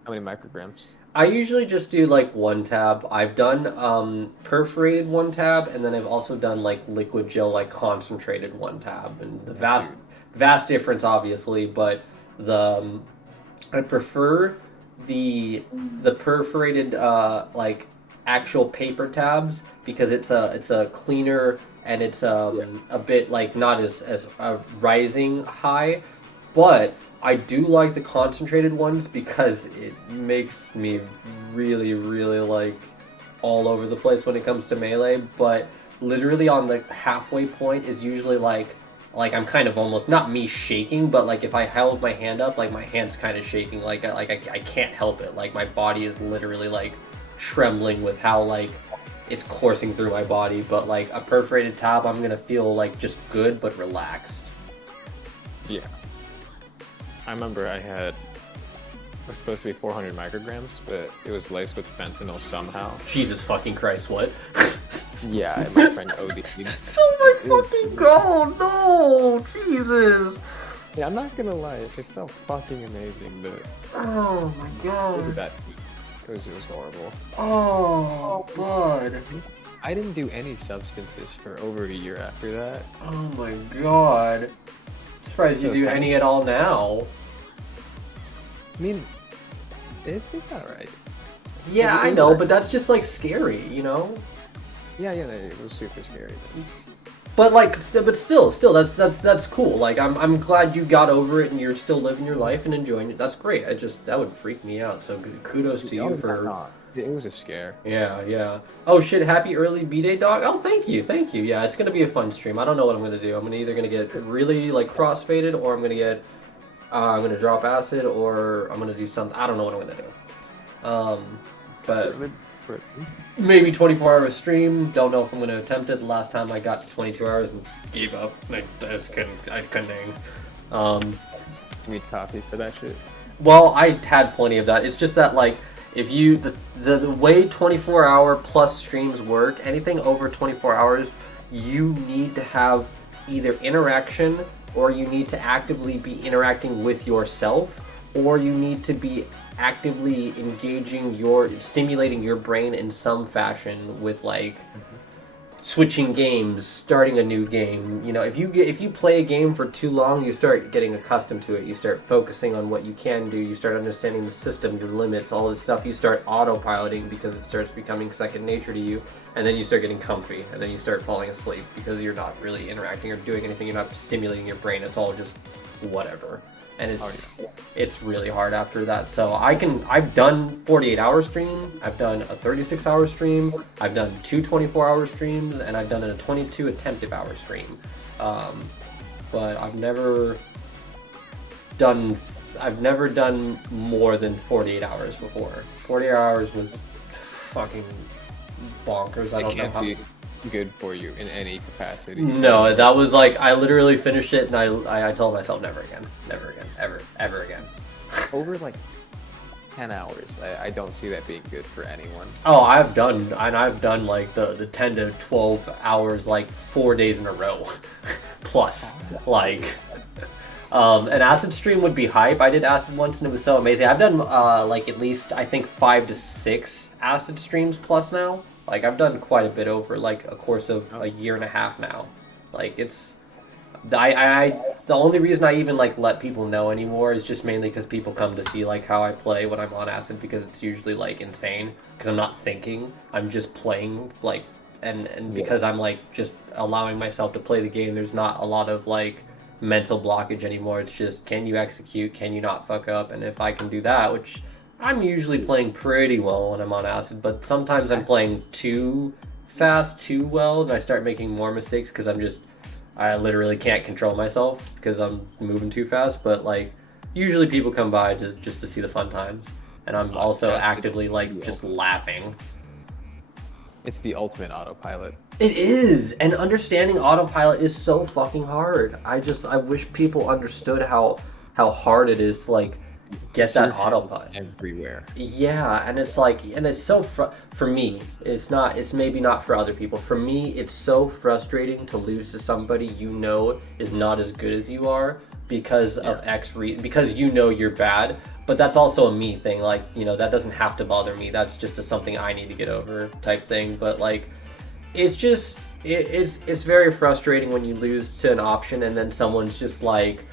How many micrograms? I usually just do like one tab. I've done perforated one tab, and then I've also done like liquid gel, like concentrated one tab. And the vast difference, obviously, but I prefer the perforated like actual paper tabs, because it's a cleaner and it's a bit like not as rising high, but I do like the concentrated ones because it makes me really, really like all over the place when it comes to melee. But literally on the halfway point is usually like like I'm kind of almost not me shaking, but like if I held my hand up, like my hand's kind of shaking, like I can't help it. Like my body is literally like trembling with how like it's coursing through my body. But like a perforated tab, I'm gonna feel like just good but relaxed. Yeah. I remember it was supposed to be 400 micrograms, but it was laced with fentanyl somehow. Jesus fucking Christ, what? Yeah, my friend OD'd. Oh my fucking god, no! Jesus! Yeah, I'm not gonna lie, it felt fucking amazing, but Oh my it god. was bad. It was horrible. Oh, bud. I didn't do any substances for over a year after that. Oh my god. Surprised you do any at all now. I mean, it's alright. Yeah, I know, but that's just like scary, you know? Yeah, it was super scary. But like, but still, that's cool. Like, I'm glad you got over it and you're still living your life and enjoying it. That's great. That would freak me out. So kudos to you for. It was a scare. Yeah. Oh shit! Happy early B-Day, dog. Oh, thank you. Yeah, it's gonna be a fun stream. I don't know what I'm gonna do. I'm either gonna get really like crossfaded, or I'm gonna drop acid, or I'm gonna do something. I don't know what I'm gonna do. But maybe 24-hour stream. Don't know if I'm gonna attempt it. The last time I got to 22 hours and gave up. I couldn't. Need copy for that shit. Well, I had plenty of that. It's just that like if you the way 24-hour plus streams work, anything over 24 hours, you need to have either interaction, or you need to actively be interacting with yourself, or you need to be actively stimulating your brain in some fashion with like switching games, starting a new game. You know, if you play a game for too long, you start getting accustomed to it. You start focusing on what you can do. You start understanding the system, your limits, all this stuff. You start autopiloting because it starts becoming second nature to you. And then you start getting comfy, and then you start falling asleep because you're not really interacting or doing anything. You're not stimulating your brain. It's all just whatever. And it's really hard after that. So I've done 48-hour stream, I've done a 36-hour stream, I've done two 24-hour streams, and I've done a 22 attempted hour stream. But I've never done more than 48 hours before. 48 hours was fucking bonkers. I don't know how. Good for you in any capacity. No, that was like I literally finished it and I told myself never again, ever again. Over like 10 hours, I don't see that being good for anyone. Oh, I've done like the 10 to 12 hours like 4 days in a row, plus like. An acid stream would be hype. I did acid once and it was so amazing. I've done like at least I think 5 to 6 acid streams plus now. Like I've done quite a bit over like a course of a year and a half now. Like it's, the only reason I even like let people know anymore is just mainly because people come to see like how I play when I'm on acid, because it's usually like insane because I'm not thinking, I'm just playing like, and because I'm like just allowing myself to play the game. There's not a lot of like mental blockage anymore. It's just, can you execute? Can you not fuck up? And if I can do that, which I'm usually playing pretty well when I'm on acid, but sometimes I'm playing too fast, too well, and I start making more mistakes because I literally can't control myself because I'm moving too fast. But like, usually people come by just to see the fun times, and I'm also actively like just laughing. It's the ultimate autopilot. It is, and understanding autopilot is so fucking hard. I wish people understood how hard it is to like get that autopilot everywhere. Yeah, and it's like, and it's so for me, it's maybe not for other people. For me, it's so frustrating to lose to somebody you know is not as good as you are because of X reason, because you know you're bad. But that's also a me thing. Like, you know, that doesn't have to bother me. That's just something I need to get over type thing. But like, it's just it's very frustrating when you lose to an option and then someone's just like,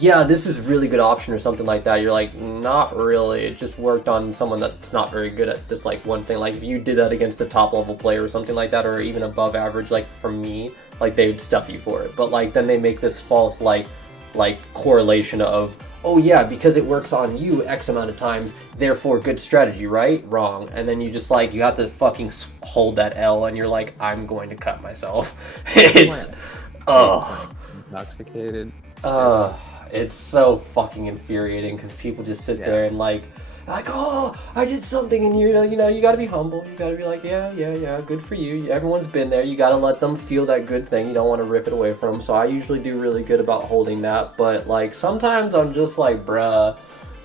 yeah, this is a really good option or something like that. You're like, not really. It just worked on someone that's not very good at this like one thing. Like if you did that against a top level player or something like that, or even above average, like for me, like they would stuff you for it. But like then they make this false like correlation of, oh yeah, because it works on you X amount of times, therefore good strategy, right? Wrong. And then you just like, you have to fucking hold that L and you're like, I'm going to cut myself. It's, oh. intoxicated. It's just It's so fucking infuriating because people just sit there and like, oh, I did something, and you know, you gotta be humble. You gotta be like, yeah, good for you. Everyone's been there. You gotta let them feel that good thing. You don't want to rip it away from them. So I usually do really good about holding that. But like sometimes I'm just like, bruh,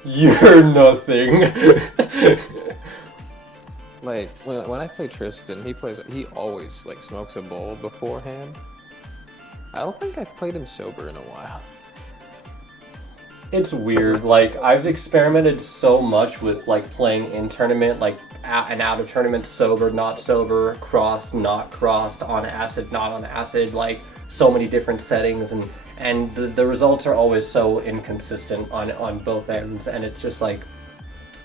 you're nothing. like when I play Tristan, he always like smokes a bowl beforehand. I don't think I've played him sober in a while. It's weird. Like I've experimented so much with like playing in tournament, like and out of tournament, sober, not sober, crossed, not crossed, on acid, not on acid, like so many different settings, and the results are always so inconsistent on both ends, and it's just like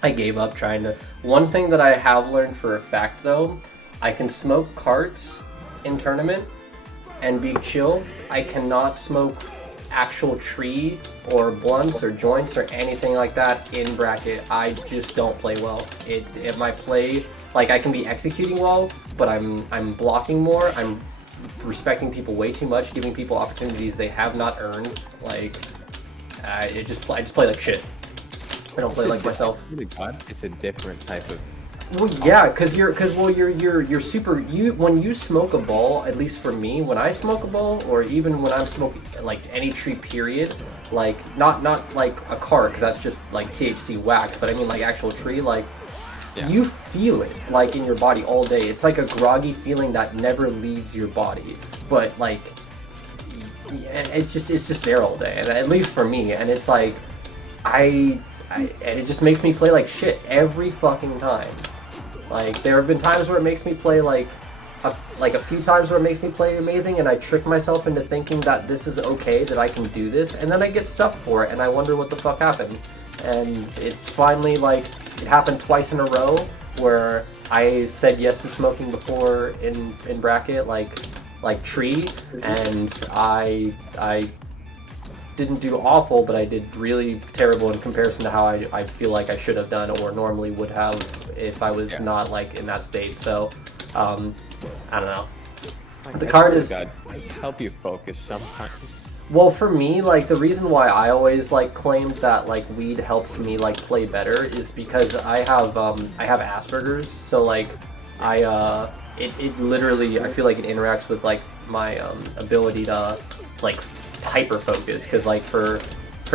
I gave up trying to. One thing that I have learned for a fact though, I can smoke carts in tournament and be chill. I cannot smoke actual tree or blunts or joints or anything like that in bracket. I just don't play well. It might play like I can be executing well, but I'm blocking more. I'm respecting people way too much, giving people opportunities they have not earned. Like I just play like shit. I don't play like myself. It's a different type of. Well, yeah, because you're super. When you smoke a ball, at least for me, when I smoke a ball, or even when I'm smoking like any tree, period, like not like a cart, because that's just like THC wax, but I mean like actual tree, like you feel it like in your body all day. It's like a groggy feeling that never leaves your body, but like it's just there all day, and at least for me, and it's like and it just makes me play like shit every fucking time. Like, there have been times where it makes me play, like a few times where it makes me play amazing, and I trick myself into thinking that this is okay, that I can do this, and then I get stuck for it, and I wonder what the fuck happened. And it's finally, like, it happened twice in a row, where I said yes to smoking before in bracket, like tree, and I didn't do awful, but I did really terrible in comparison to how I feel like I should have done or normally would have if I was not like in that state. So I don't know. Like, the card is it's help you focus sometimes. Well, for me, like the reason why I always like claimed that like weed helps me like play better is because I have Asperger's, so like it literally, I feel like it interacts with like my ability to like hyper focus, because like for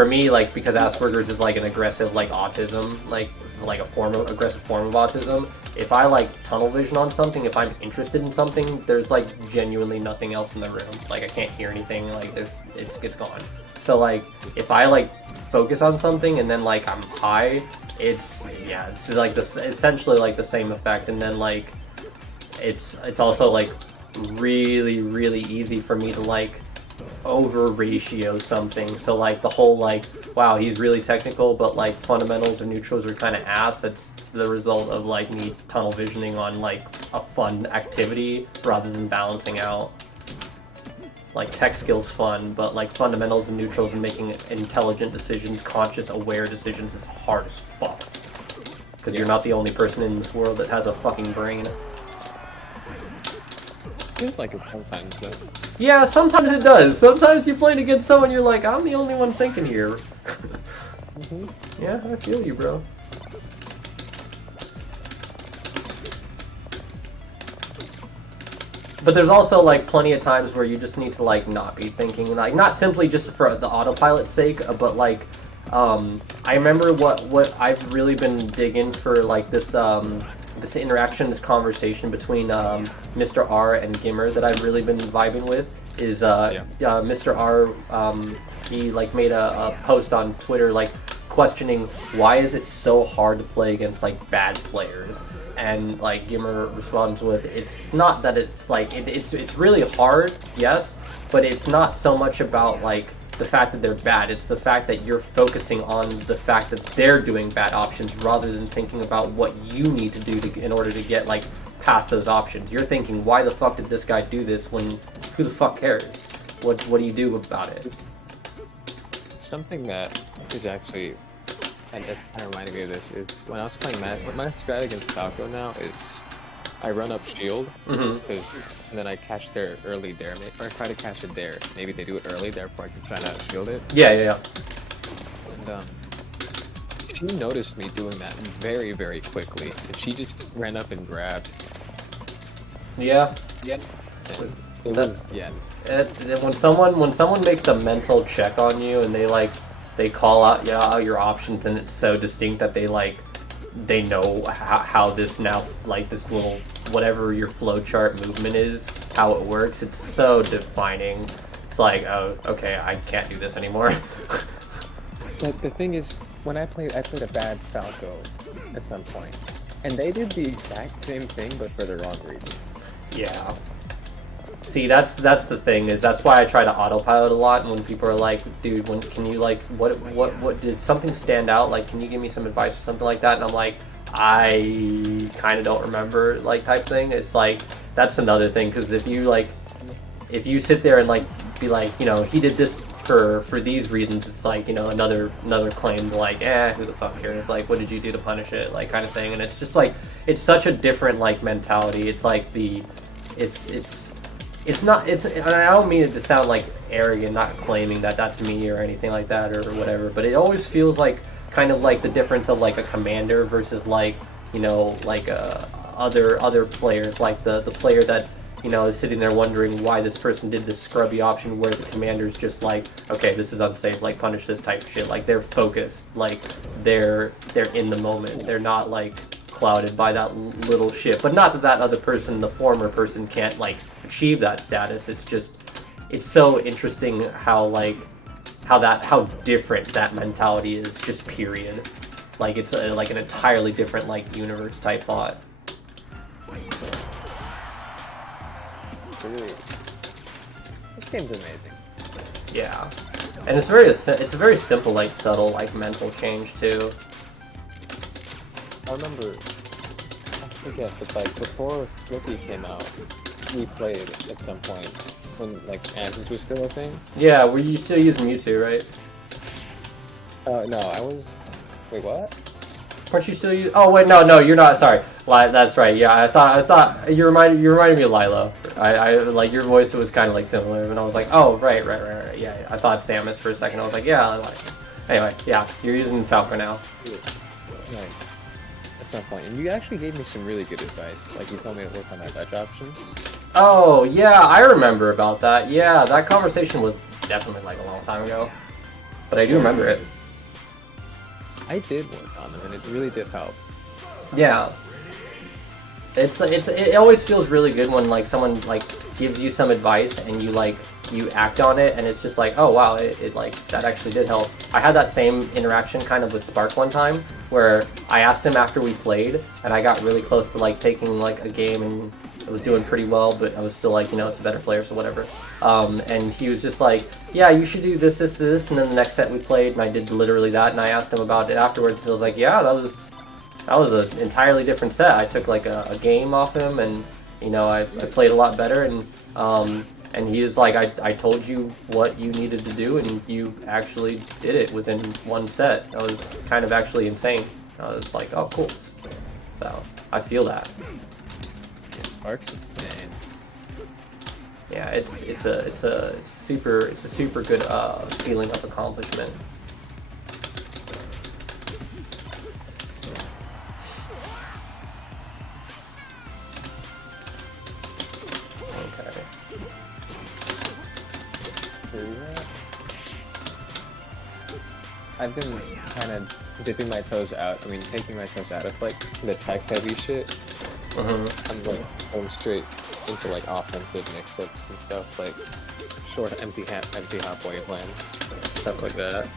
me, like because Asperger's is like an aggressive like autism, like a aggressive form of autism. If I like tunnel vision on something, if I'm interested in something, there's like genuinely nothing else in the room. Like I can't hear anything. Like it's gone. So like if I like focus on something and then like I'm high, it's like this essentially like the same effect. And then like it's also like really easy for me to like over ratio something. So like the whole like, wow, he's really technical, but like fundamentals and neutrals are kind of ass. That's the result of like me tunnel visioning on like a fun activity rather than balancing out. Like tech skills fun, but like fundamentals and neutrals and making intelligent decisions, conscious, aware decisions is hard as fuck. Because you're not the only person in this world that has a fucking brain. Seems like it sometimes though. Yeah, sometimes it does. Sometimes you're playing against someone, you're like, I'm the only one thinking here. Yeah, I feel you, bro. But there's also like plenty of times where you just need to like not be thinking, like not simply just for the autopilot's sake, but like I remember what I've really been digging for like this this interaction, this conversation between Mr. R and Gimmer that I've really been vibing with is Mr. R. He like made a post on Twitter like questioning why is it so hard to play against like bad players, and like Gimmer responds with, it's not that it's like it's really hard, yes, but it's not so much about like the fact that they're bad, it's the fact that you're focusing on the fact that they're doing bad options rather than thinking about what you need to do in order to get like past those options. You're thinking, why the fuck did this guy do this when who the fuck cares? What do you do about it? Something that is actually, and that kind of reminded me of this, is when I was playing my strat against Falco now is I run up shield, Mm-hmm. because and then I catch their early dare, or try to catch it there. Maybe they do it early, therefore I can try to shield it. Yeah. And she noticed me doing that very, very quickly, and she just ran up and grabbed. Yeah. And it was, yeah. When someone makes a mental check on you and they call out your options and it's so distinct that they know how this now, like, this little whatever your flowchart movement is, how it works. It's so defining. It's like, oh, okay, I can't do this anymore. But the thing is, when I played a bad Falco at some point, and they did the exact same thing but for the wrong reasons. Yeah. See, that's the thing, is that's why I try to autopilot a lot. And when people are like, dude, can you, like, what did something stand out? Like, can you give me some advice or something like that? And I'm like, I kind of don't remember, like, type thing. It's like, that's another thing, because if you sit there and, like, be like, you know, he did this for these reasons, it's like, you know, another claim to, like, who the fuck cares? Like, what did you do to punish it? Like, kind of thing. And it's just like, it's such a different, like, mentality. It's like it's not, and I don't mean it to sound like arrogant, not claiming that that's me or anything like that or whatever, but it always feels like kind of like the difference of, like, a commander versus, like, you know, like other players, like the player that, you know, is sitting there wondering why this person did this scrubby option, where the commander's just like, okay, this is unsafe, like, punish this type of shit. Like, they're focused, like, they're in the moment. They're not, like, clouded by that little shit. But not that other person, the former person, can't, like, achieve that status. It's just, it's so interesting how different that mentality is, just period. Like, it's like an entirely different, like, universe type thought. Really, this game's amazing. Yeah, and it's a very simple, like, subtle, like, mental change too. I remember, I forget, but, like, before Flippy came out, we played at some point when, like, Antics was still a thing. Yeah, were you still using Mewtwo, right? No, I was. Wait, what? Weren't you still using? Oh wait, no, you're not. Sorry, that's right. Yeah, I thought you reminded me of Lilo. I like, your voice was kind of, like, similar, and I was like, oh right. Yeah. I thought Samus for a second. I was like, yeah, I like it. Anyway, yeah, you're using Falco now. Right. At some point, and you actually gave me some really good advice. Like, you told me to work on my ledge options. Oh yeah, I remember about that. Yeah, that conversation was definitely, like, a long time ago, but I do remember it. I did work on them, and it really did help. Yeah. It always feels really good when, like, someone, like, gives you some advice and you act on it, and it's just like, oh wow, it like, that actually did help. I had that same interaction kind of with Spark one time, where I asked him after we played, and I got really close to, like, taking, like, a game, and I was doing pretty well, but I was still like, you know, it's a better player, so whatever. And he was just like, yeah, you should do this, and then the next set we played, and I did literally that, and I asked him about it afterwards, and I was like, yeah, that was an entirely different set. I took, like, a game off him, and, you know, I played a lot better, and he was like, I told you what you needed to do, and you actually did it within one set. That was kind of actually insane. I was like, oh, cool. So, I feel that. Spark's insane. Yeah, it's a super good feeling of accomplishment. Okay. I've been kind of dipping my toes out. I mean, taking my toes out of, like, the tech heavy shit. I'm, like, going straight into, like, offensive mix-ups and stuff, like short empty hop wavelands, stuff like that.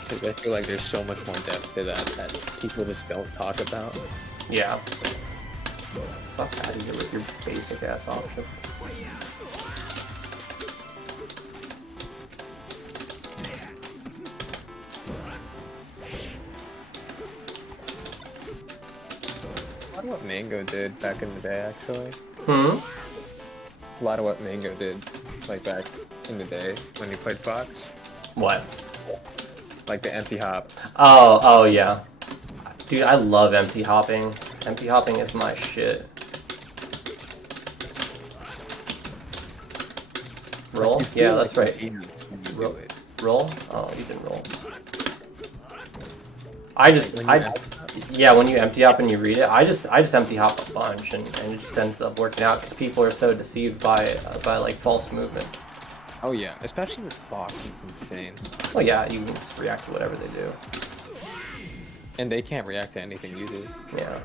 Because I feel like there's so much more depth to that people just don't talk about. Yeah. Fuck out of here with your basic ass options. A lot of what Mango did back in the day, actually. It's a lot of what Mango did, like, back in the day when he played Fox. What? Like the empty hop. Oh yeah. Dude, I love empty hopping. Empty hopping is my shit. Roll? Like, you Yeah, feel that's like right. a genius when you Roll. do it. Roll? Oh, you didn't roll. I just, When you I, yeah, when you empty hop and you read it, I just empty hop a bunch, and it just ends up working out because people are so deceived by like false movement. Oh yeah, especially with Fox, it's insane. Well, yeah, you can just react to whatever they do. And they can't react to anything you do. Yeah.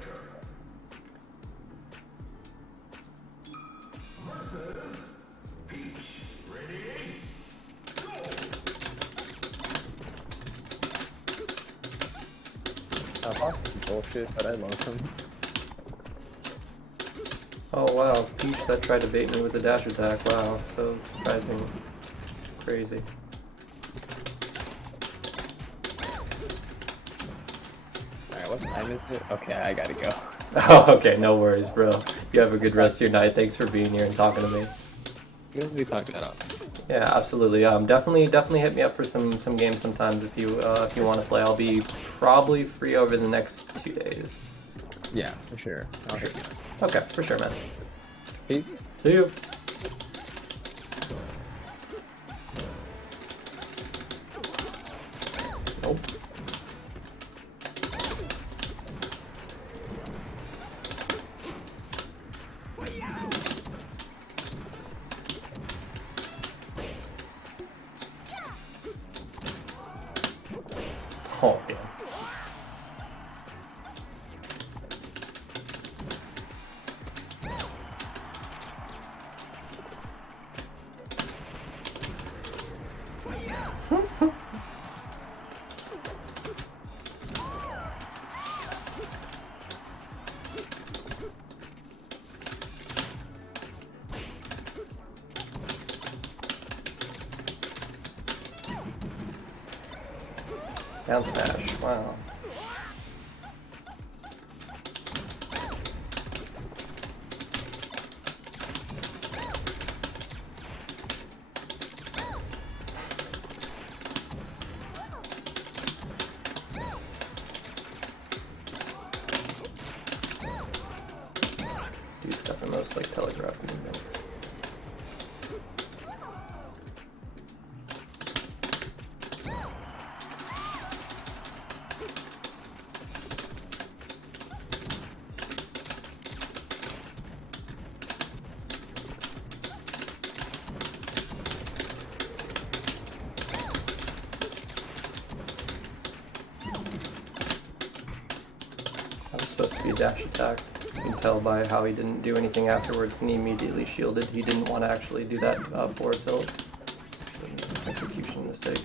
Fox is bullshit, but I love him. Oh wow, Peach that tried to bait me with the dash attack. Wow, so surprising. Crazy. Alright, what time is it? Okay, I gotta go. Oh, okay, no worries, bro. You have a good rest of your night. Thanks for being here and talking to me. We'll be talking about it. Yeah, absolutely. Definitely hit me up for some games sometimes if you want to play. I'll be probably free over the next 2 days. Yeah, for sure. I'll hit you. Okay, for sure, man. Peace. See you. Nope. Oh, damn. Down smash. Wow. Dude's got the most like telegraph movement. That was supposed to be a dash attack. You can tell by how he didn't do anything afterwards and he immediately shielded. He didn't want to actually do that forward tilt. Execution mistake.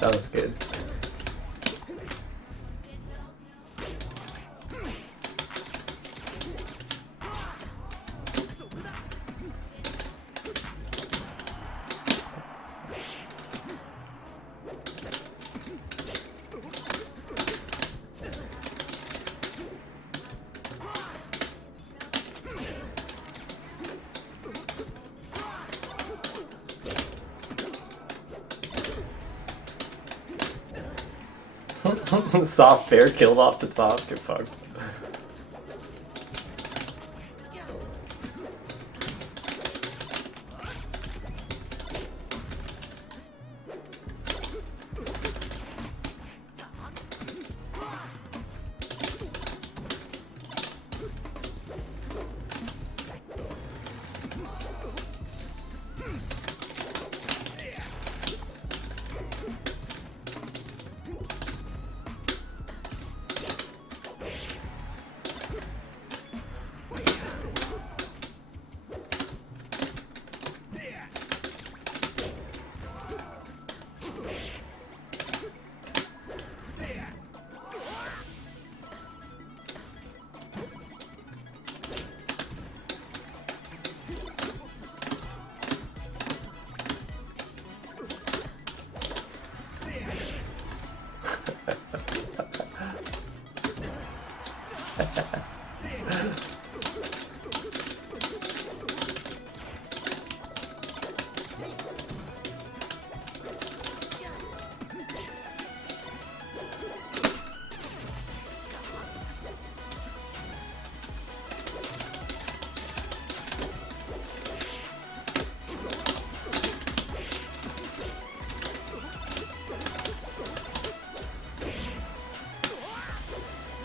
That was good. Soft bear killed off the top. Get fucked.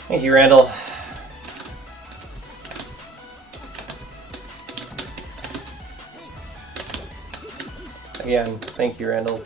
Thank you, Randall. Again, thank you, Randall.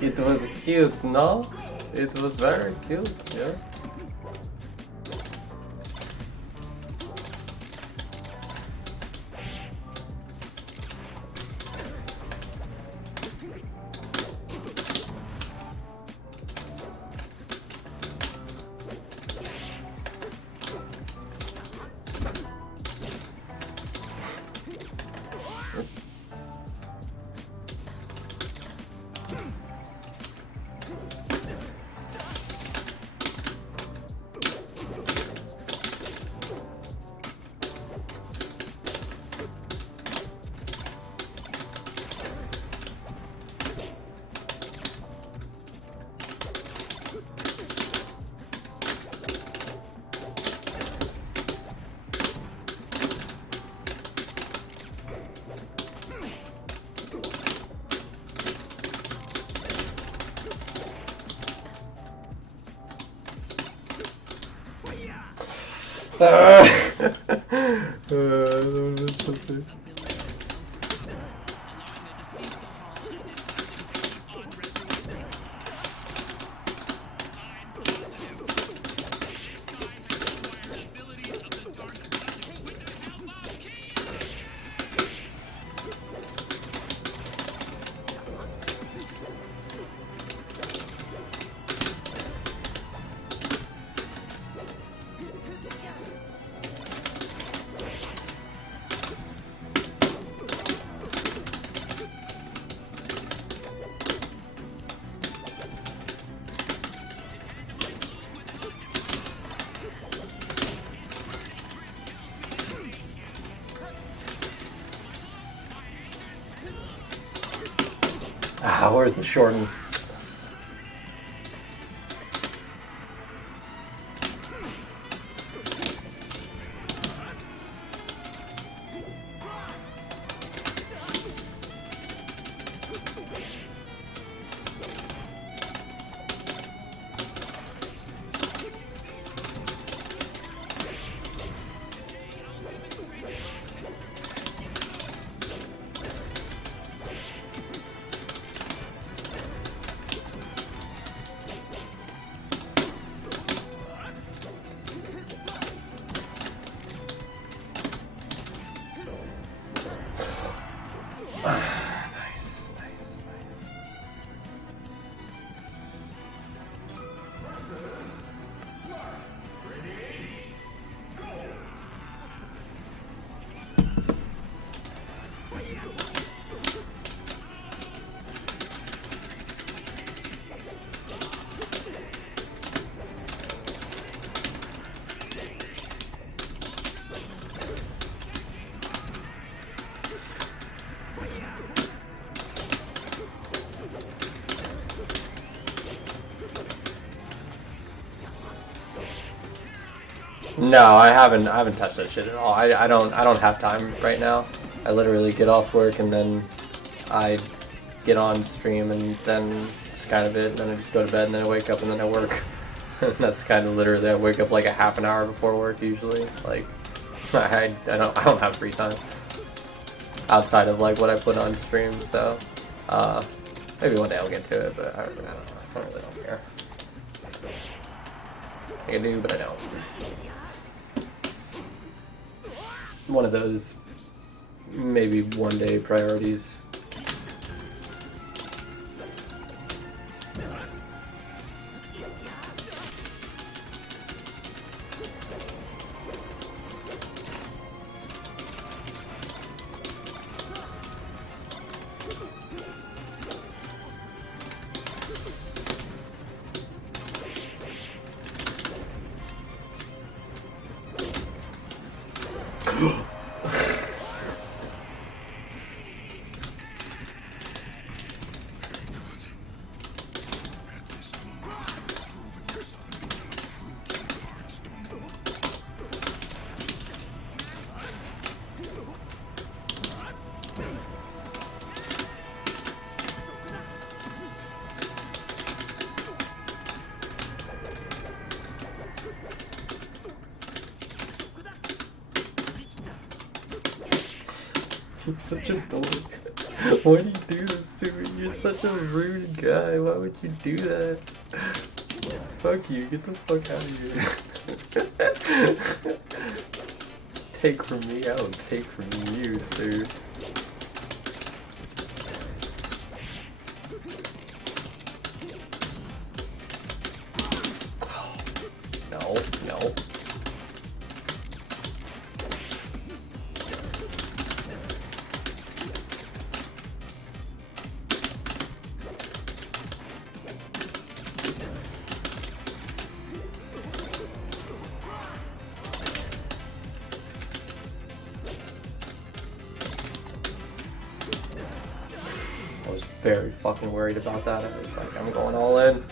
It was cute, no? It was very cute, yeah. That's something. Ah, where's the shorten? Nice, nice, nice. No, I haven't touched that shit at all. I don't have time right now. I literally get off work and then I get on stream and then it's kind of it, and then I just go to bed and then I wake up and then I work. That's kind of literally, I wake up like a half an hour before work usually. Like I don't have free time outside of like what I put on stream, so maybe one day I'll get to it, but I really don't care. I do, but I don't. One of those maybe one day priorities. You're such a dork. Why do you do this to me? You're such a rude guy. Why would you do that? Fuck you. Get the fuck out of here. Take from me, I will take from you, sir. No, no. I was very fucking worried about that. I was like, I'm going all in.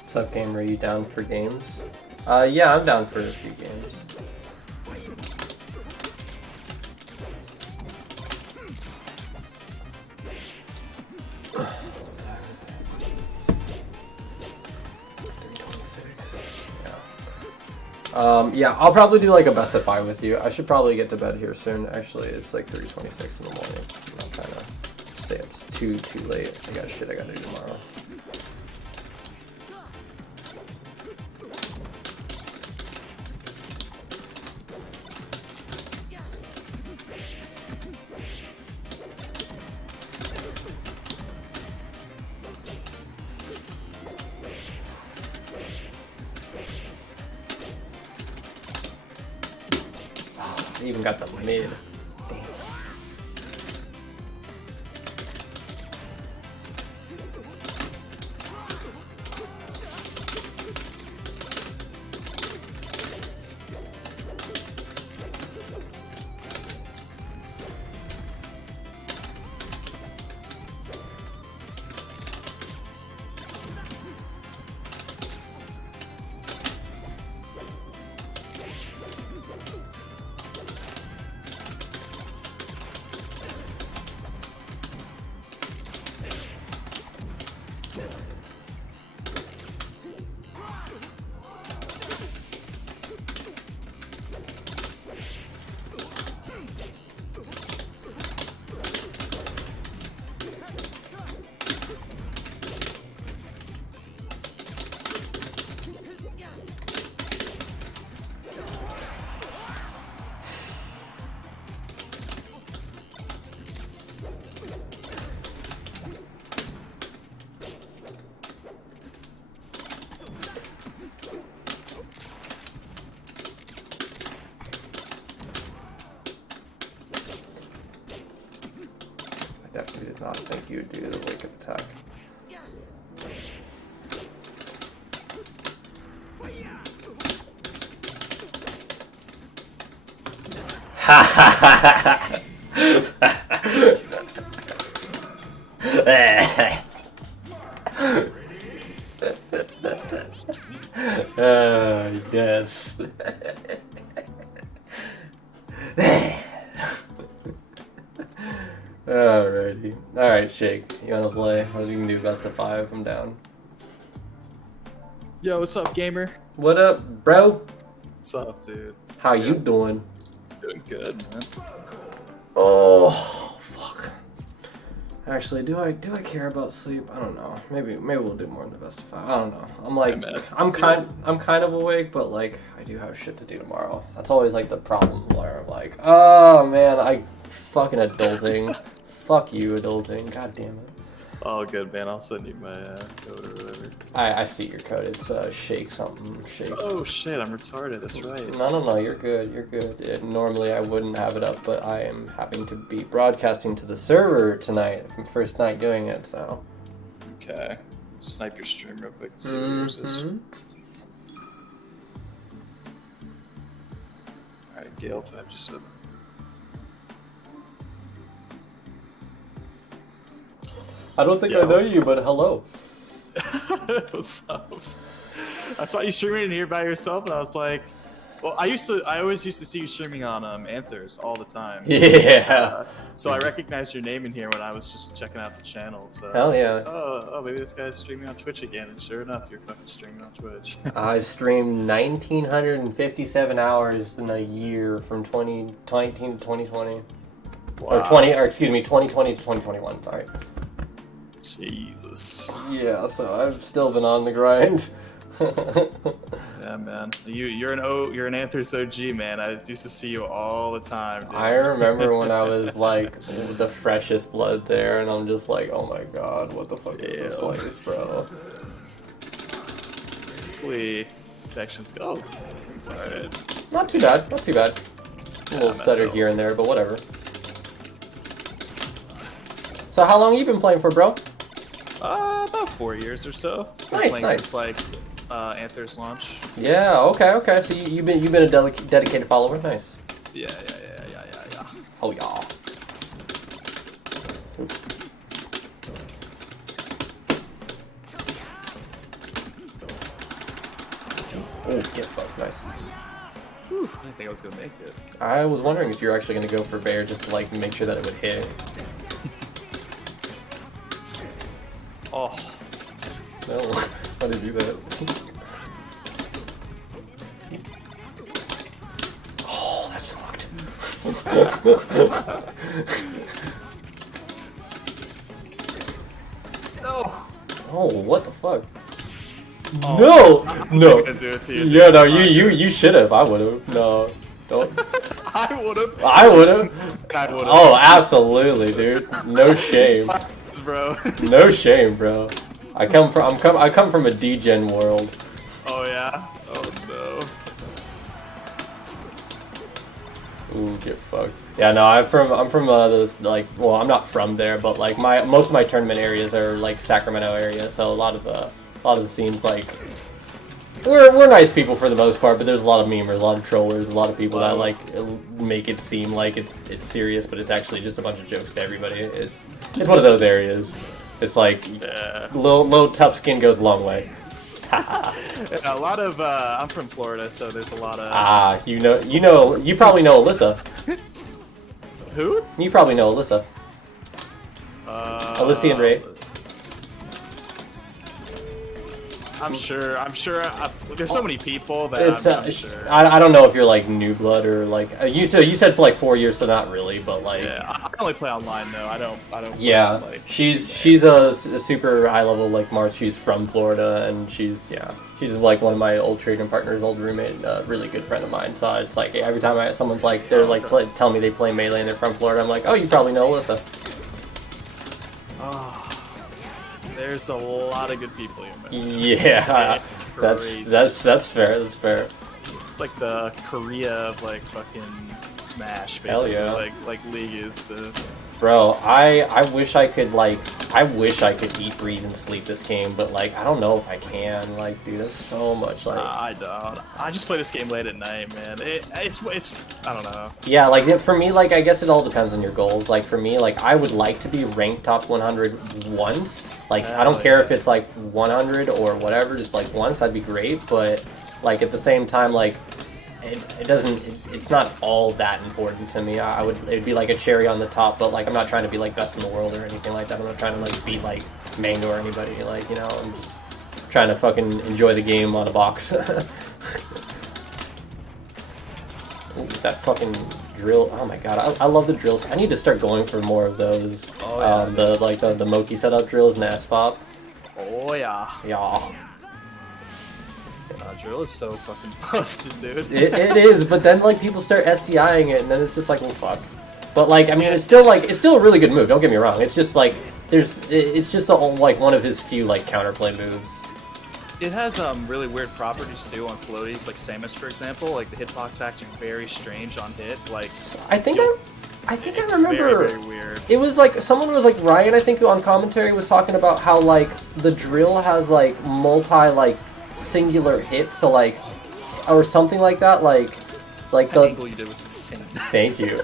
What's up, gamer? Are you down for games? Yeah, I'm down for a few games. Yeah, I'll probably do like a best of 5 with you. I should probably get to bed here soon. Actually, it's like 3:26 in the morning. I'm not trying to stay up too late. I got shit I gotta do tomorrow. I even got the mid. Damn. I definitely did not think you would do the wake up attack. Ha ha ha yes. Alrighty. Alright, Shake. You wanna play? You can do best of 5. I'm down. Yo, what's up, gamer? What up, bro? What's up, dude? How you doing? Doing good, man. Oh, fuck. Actually, do I care about sleep? I don't know. Maybe we'll do more in the best of 5. I don't know. I'm like, Yeah, man. I'm kind of awake, but like, I do have shit to do tomorrow. That's always like the problem where I'm like, oh man, I fucking adulting. Fuck you, adulting. God damn it. Oh, good, man. I'll send you my code or whatever. I see your code. It's shake something, shake. Oh, shit, I'm retarded. That's right. No, you're good, you're good. Normally I wouldn't have it up, but I am having to be broadcasting to the server tonight. First night doing it, so. Okay. Snipe your stream real quick and see what yours is. Alright, Gale 527. I don't think I know you, but hello. What's up? I saw you streaming in here by yourself, and I was like, well, I always used to see you streaming on Anthers all the time. Yeah. So I recognized your name in here when I was just checking out the channel. So Hell I was yeah. like, oh, maybe this guy's streaming on Twitch again. And sure enough, you're fucking streaming on Twitch. I streamed 1,957 hours in a year from 2019 to 2020. Wow. Or excuse me, 2020 to 2021, sorry. Jesus. Yeah, so I've still been on the grind. Yeah, man. You're an Anthers OG, man. I used to see you all the time, dude. I remember when I was like the freshest blood there, and I'm just like, oh my god, what the fuck is this place, bro? Hopefully, connections go. It's alright. Not too bad, not too bad. A little man, stutter that here was- and there, but whatever. So how long you been playing for, bro? About 4 years or so. Been Nice, playing nice. since like Anthers launch. Yeah, okay. So you've been a dedicated follower, nice. Yeah. Oh yeah. Oh, get fucked, nice. Whew, I didn't think I was gonna make it. I was wondering if you're actually gonna go for bear just to like make sure that it would hit. Oh, No, how did you do that? Oh, that's fucked. no. Oh, what the fuck? Oh, No! gonna do it to you. Yeah, no, you should have. I would have. No, don't. I would've. I would have. I would've. Oh, absolutely, dude. No shame. Bro. No shame, bro. I come from a degen world. Oh yeah. Oh no. Ooh, get fucked. Yeah, no, I'm from those like, well, I'm not from there, but like most of my tournament areas are like Sacramento area, so a lot of the scenes like we're nice people for the most part, but there's a lot of memers, a lot of trollers, a lot of people that like make it seem like it's serious, but it's actually just a bunch of jokes to everybody. It's one of those areas. It's like little tough skin goes a long way. A lot of I'm from Florida, so there's a lot of You probably know Alyssa. who? You probably know Alyssa. Alyssa and Ray. I'm sure. There's so many people that It's I'm sure. I don't know if you're like new blood or like you said for like 4 years, so not really, but like Yeah, I only play online though. I don't. yeah, Play, like, she's a super high level like Mars. She's from Florida, and she's like one of my old trading partners, old roommate, really good friend of mine. So it's like every time someone's like they're like tell me they play Melee and they're from Florida, I'm like, oh, you probably know Alyssa. there's a lot of good people here, man. Yeah, It's that's fair. That's fair. It's like the Korea of like fucking Smash, Hell basically. yeah. Like League is to. Bro, I wish I could eat, breathe, and sleep this game, but like I don't know if I can. Like, dude, there's so much like. I don't. I just play this game late at night, man. It's I don't know. Yeah, like for me, like I guess it all depends on your goals. Like for me, like I would like to be ranked top 100 once. Like I don't care if it's like 100 or whatever, just like once, that'd be great. But like at the same time, like. It's not all that important to me. It'd be like a cherry on the top, but like I'm not trying to be like best in the world or anything like that. I'm not trying to like beat like Mango or anybody. Like, you know, I'm just trying to fucking enjoy the game on a box. Ooh, that fucking drill. Oh my god, I love the drills. I need to start going for more of those. Oh, yeah. The Moki setup drills and ASFOP. Oh yeah. Yeah. Drill is so fucking busted, dude. It is, but then like people start SDIing it, and then it's just like, well, fuck. But like, I mean, it's still a really good move. Don't get me wrong. It's just like it's just like one of his few like counterplay moves. It has really weird properties too on floaties, like Samus for example. Like the hitbox acts are very strange on hit. Like I think I remember. Very, very weird. It was like someone was like Ryan, I think, on commentary was talking about how like the drill has like multi like singular hits, so like or something like that, like The the angle you did was insane. Thank you.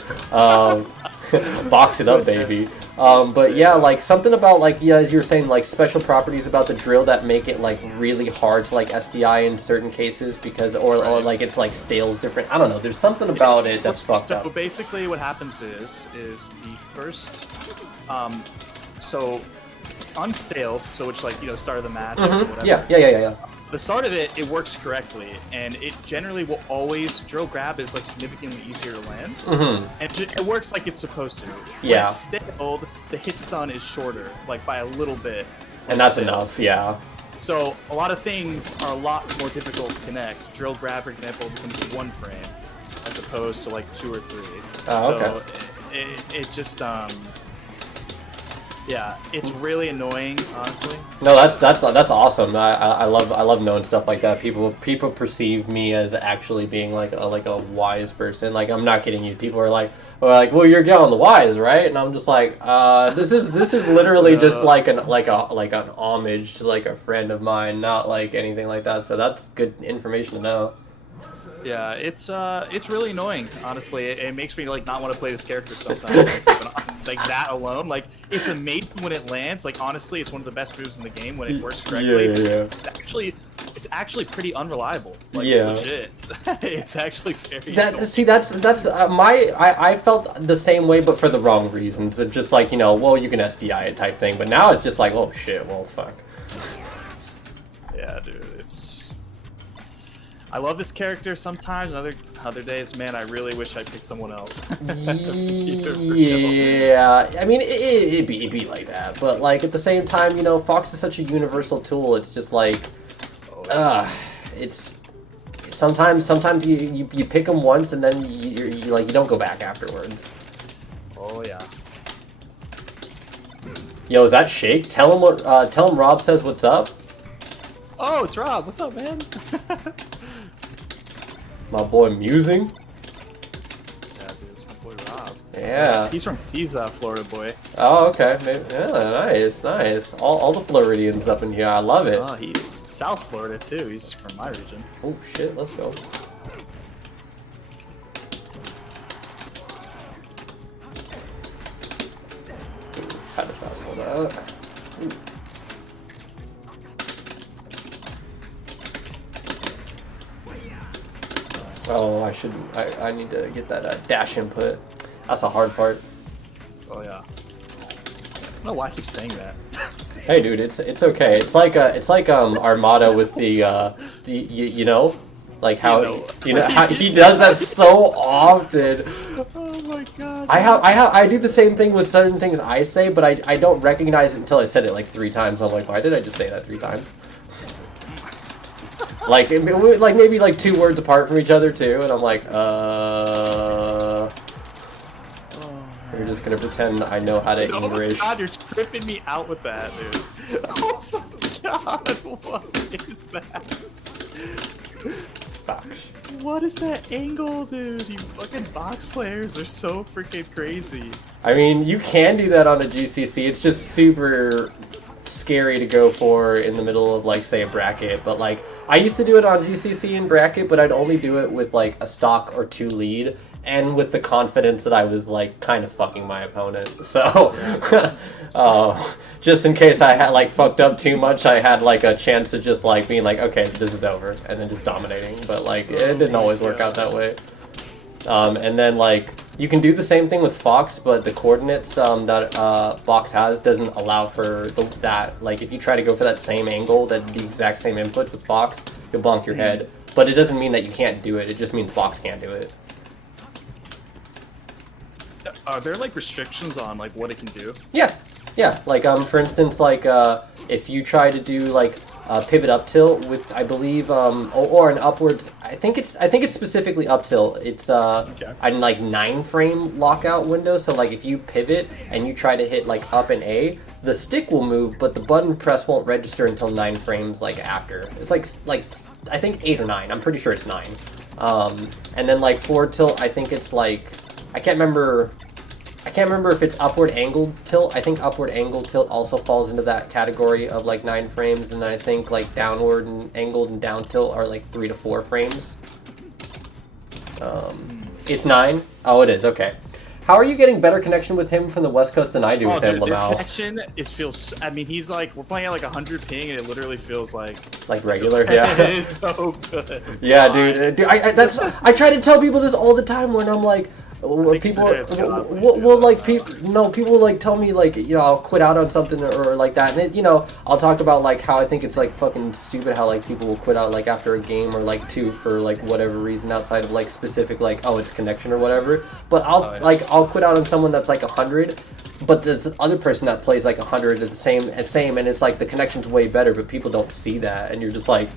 Box it up, baby. But yeah, like something about like as you were saying, like special properties about the drill that make it like really hard to like SDI in certain cases because or like it's like stales different. I don't know. There's something about it that's fucked So up. basically, what happens is the first, so unstaled, so which like start of the match. Or whatever. Yeah. The start of it works correctly, and it generally will always drill grab is like significantly easier to land, and it works like it's supposed to. Yeah. When it's stalled, the hit stun is shorter, like by a little bit. And that's enough. Yeah. So a lot of things are a lot more difficult to connect. Drill grab, for example, becomes 1 frame as opposed to like 2 or 3. Oh, okay. So it just yeah, it's really annoying, honestly. No, that's awesome. I love knowing stuff like that. People perceive me as actually being like a wise person. Like I'm not kidding you. People are like, well, you're on the wise, right? And I'm just like, this is literally just like an homage to like a friend of mine, not like anything like that. So that's good information to know. Yeah, it's really annoying, honestly. It makes me like not want to play this character sometimes. Like that alone, like it's amazing when it lands. Like honestly, it's one of the best moves in the game when it works correctly. Yeah. It's actually pretty unreliable. Like Yeah. legit. It's actually very. I felt the same way, but for the wrong reasons. It's just like well, you can SDI it type thing. But now it's just like, oh shit, well fuck. Yeah, dude, I love this character sometimes. Other days, man, I really wish I picked someone else. Yeah, I mean it'd be like that, but like at the same time, Fox is such a universal tool. It's just like, it's sometimes you pick them once and then you don't go back afterwards. Oh yeah. Yo, is that Shake? Tell him Rob says what's up. Oh, it's Rob. What's up, man? My boy Musing. Yeah, dude, it's my boy Rob. Yeah. He's a Florida boy. Oh, okay. Yeah, nice. All the Floridians up in here. I love it. Oh, he's South Florida too. He's from my region. Oh shit, let's go. Had to fast hold that. Ooh. Oh, I need to get that dash input. That's the hard part. Oh yeah. I don't know why I keep saying that. Hey, dude, it's okay. It's like Armada with like how how he does that so often. Oh my god. I do the same thing with certain things I say, but I don't recognize it until I said it like 3 times. I'm like, why did I just say that 3 times? like maybe like 2 words apart from each other too, and I'm like, We're just gonna pretend I know how to English. Oh my god, you're tripping me out with that, dude. Oh my god, what is that? Box. What is that angle, dude? You fucking box players are so freaking crazy. I mean, you can do that on a GCC. It's just super scary to go for in the middle of, like, say, a bracket. But, like, I used to do it on GCC and bracket, but I'd only do it with, like, a stock or 2 lead, and with the confidence that I was, like, kind of fucking my opponent. So, just in case I had, like, fucked up too much, I had, like, a chance of just, like, being like, okay, this is over, and then just dominating. But, like, it didn't always work out that way. And then, like, you can do the same thing with Fox, but the coordinates that Fox has doesn't allow for that. Like, if you try to go for that same angle, the exact same input with Fox, you'll bonk your head. But it doesn't mean that you can't do it. It just means Fox can't do it. Are there, like, restrictions on, like, what it can do? Yeah. Like, for instance, like, if you try to do, like, pivot up tilt with, I believe, or an upwards. I think it's specifically up tilt. It's an like 9-frame lockout window. So like if you pivot and you try to hit like up and A, the stick will move, but the button press won't register until 9 frames like after. It's like I think 8 or 9. I'm pretty sure it's 9. And then like forward tilt, I think it's like I can't remember if it's upward angled tilt. I think upward angled tilt also falls into that category of like 9 frames, and then I think like downward and angled and down tilt are like 3 to 4 frames. It's 9? Oh, it is, okay. How are you getting better connection with him from the West Coast than I do with him, This Lamau? connection feels. I mean, he's like, we're playing at like 100 ping, and it literally feels like regular. Yeah, it is so good. Yeah, dude. I try to tell people this all the time when I'm like, people will like people like tell me like, you know, I'll quit out on something or like that, and it, you know, I'll talk about like how I think it's like fucking stupid how like people will quit out like after a game or like 2 for like whatever reason outside of like specific like, oh, it's connection or whatever. But I'll quit out on someone that's like 100, but there's other person that plays like 100 at the same, and it's like the connection's way better, but people don't see that, and you're just like,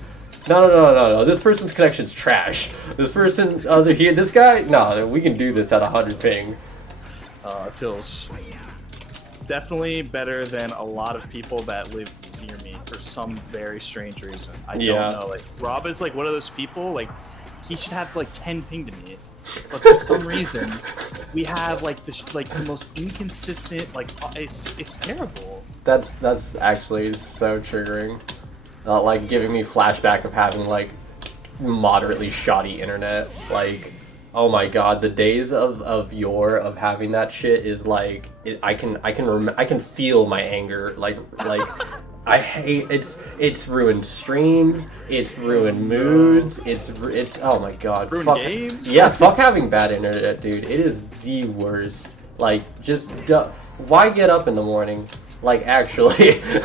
no. This person's connection's trash. This person, this guy, no, we can do this at 100 ping. It feels definitely better than a lot of people that live near me for some very strange reason. I don't know. Like Rob is like one of those people. Like he should have like 10 ping to me, but for some reason we have like the most inconsistent. Like it's terrible. That's actually so triggering. Like giving me flashback of having like moderately shoddy internet. Like, oh my god, the days of having that shit is like I can feel my anger. Like I hate it's ruined streams, it's ruined moods, it's oh my god, ruined fuck games. Yeah, fuck having bad internet, dude. It is the worst. Like just why get up in the morning? Like actually, I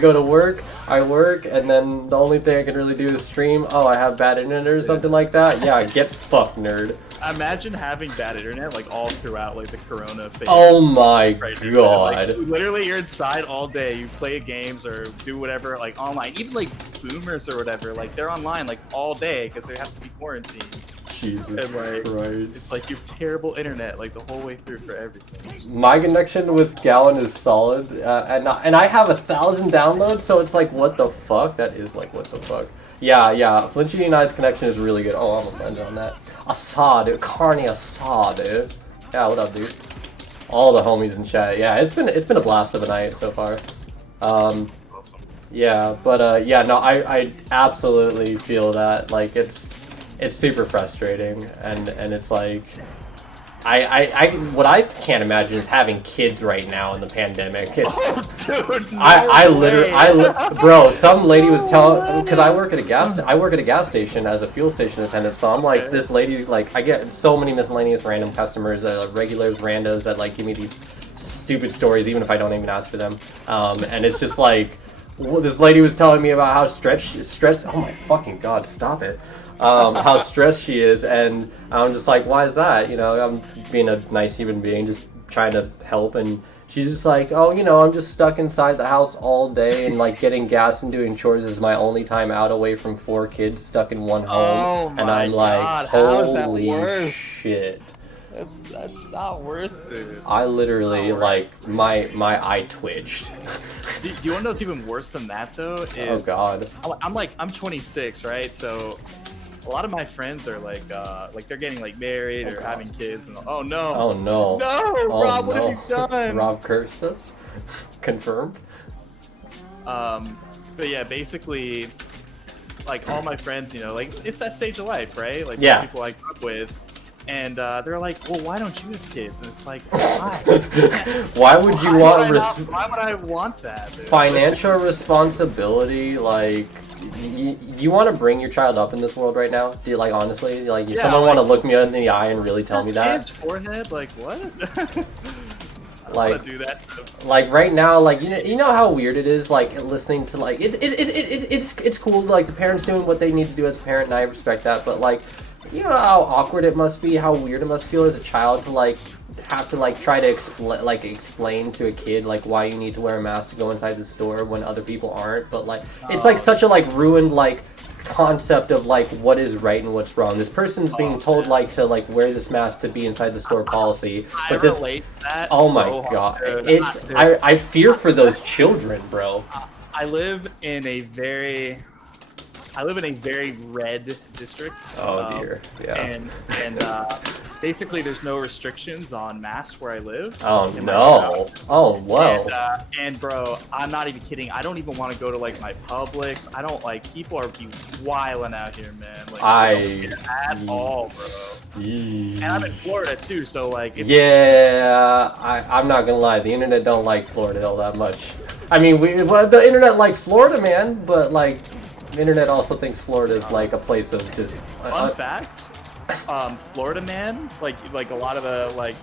go to work, I work, and then the only thing I can really do is stream. Oh, I have bad internet or something like that. Yeah, get fucked, nerd. Imagine having bad internet like all throughout like the Corona phase. Oh my god! Like, literally, you're inside all day. You play games or do whatever like online. Even like boomers or whatever, like they're online like all day because they have to be quarantined. Jesus and, like, Christ. It's like you have terrible internet like the whole way through for everything. My connection with Gallon is solid, and I have 1,000 downloads, so it's like, what the fuck? That is like, what the fuck? Yeah, Flinchy and I's connection is really good. Oh, I almost ended on that. Assad, Carney Assad, dude. Yeah, what up, dude? All the homies in chat. Yeah, it's been a blast of a night so far. Awesome. Yeah, but yeah, no, I absolutely feel that. Like it's super frustrating, and it's like what I can't imagine is having kids right now in the pandemic. Bro, some lady was telling, because I work at a gas station as a fuel station attendant, so I'm like, this lady, like, I get so many miscellaneous random customers, regulars, randos that like give me these stupid stories even if I don't even ask for them, and it's just like, this lady was telling me about how stressed. Oh my fucking god, stop it. How stressed she is, and I'm just like, why is that? You know, I'm being a nice human being, just trying to help, and she's just like, oh, you know, I'm just stuck inside the house all day, and like getting gas and doing chores is my only time out away from 4 kids stuck in one home, and I'm like, holy shit. That's not worth it. I literally, like, my eye twitched. Do you want to know what's even worse than that, though? Is, oh, God. I'm 26, right? So a lot of my friends are, like they're getting, like, married or having kids. And, oh, no. Oh, no. No, oh, Rob, no. what have you done? Rob cursed us? Confirmed? But, yeah, basically, like, all my friends, you know, like, it's that stage of life, right? Like, yeah. people I grew up with. And they're like, well, why don't you have kids? And it's like, why? Why would you want... why would I want that? Dude? Financial responsibility, like... You want to bring your child up in this world right now? Do you, like, honestly? Like, yeah, someone want to look me in the eye and really tell me that? Kid's forehead? Like, what? I don't want to do that. Like, right now, like, you know how weird it is, like, listening to, like... It's cool, like, the parents doing what they need to do as a parent, and I respect that, but, like... You know how awkward it must be, how weird it must feel as a child to like have to like try to explain to a kid like why you need to wear a mask to go inside the store when other people aren't. But like it's like such a like ruined like concept of like what is right and what's wrong. This person's being told like to like wear this mask to be inside the store policy, but this relate to that oh my so god, hard. it's I fear for those children, bro. I live in a very red district. Oh dear, yeah. And basically, there's no restrictions on masks where I live. Oh in my no. town. Oh whoa. And bro, I'm not even kidding. I don't even want to go to like my Publix. I don't like people are be wilding out here, man. Like I don't get it at all, bro. And I'm in Florida too, so like it's, yeah, I'm not gonna lie. The internet don't like Florida all that much. I mean, the internet likes Florida, man, but like, the internet also thinks Florida is like a place of just. Fun fact, Florida Man, like a lot of the like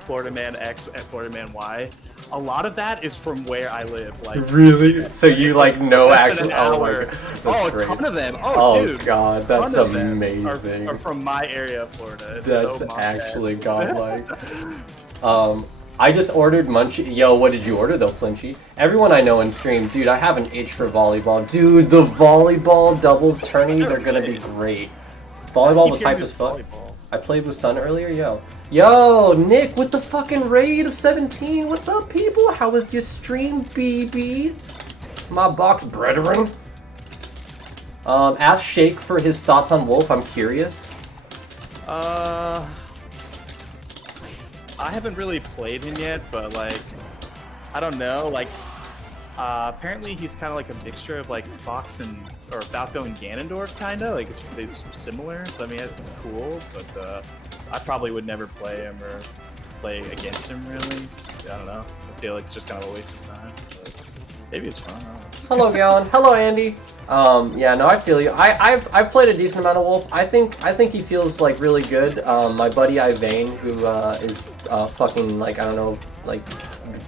Florida Man X and Florida Man Y, a lot of that is from where I live. Like really? So you like know actually? Oh my god, a ton of them. Oh dude, god, that's ton of them amazing. Are from my area of Florida. It's That's so actually godlike. I just ordered Munchie. Yo, what did you order though, Flinchy? Everyone I know in Stream, dude, I have an itch for volleyball. Dude, the volleyball doubles tourneys are gonna be great. Volleyball was hype as fuck. Volleyball. I played with Sun earlier, yo. Yo, Nick with the fucking raid of 17. What's up, people? How was your stream, BB? My box brethren. Ask Shake for his thoughts on Wolf. I'm curious. I haven't really played him yet, but like, I don't know. Like, apparently he's kind of like a mixture of like Fox or Falco and Ganondorf, kind of like it's similar. So I mean, it's cool, but I probably would never play him or play against him really. I don't know. I feel like it's just kind of a waste of time. But maybe it's fun. I don't know. Hello, Gallon. Hello, Andy. Yeah, no, I feel you. I've played a decent amount of Wolf. I think he feels like really good. My buddy Ivane, who is fucking like I don't know, like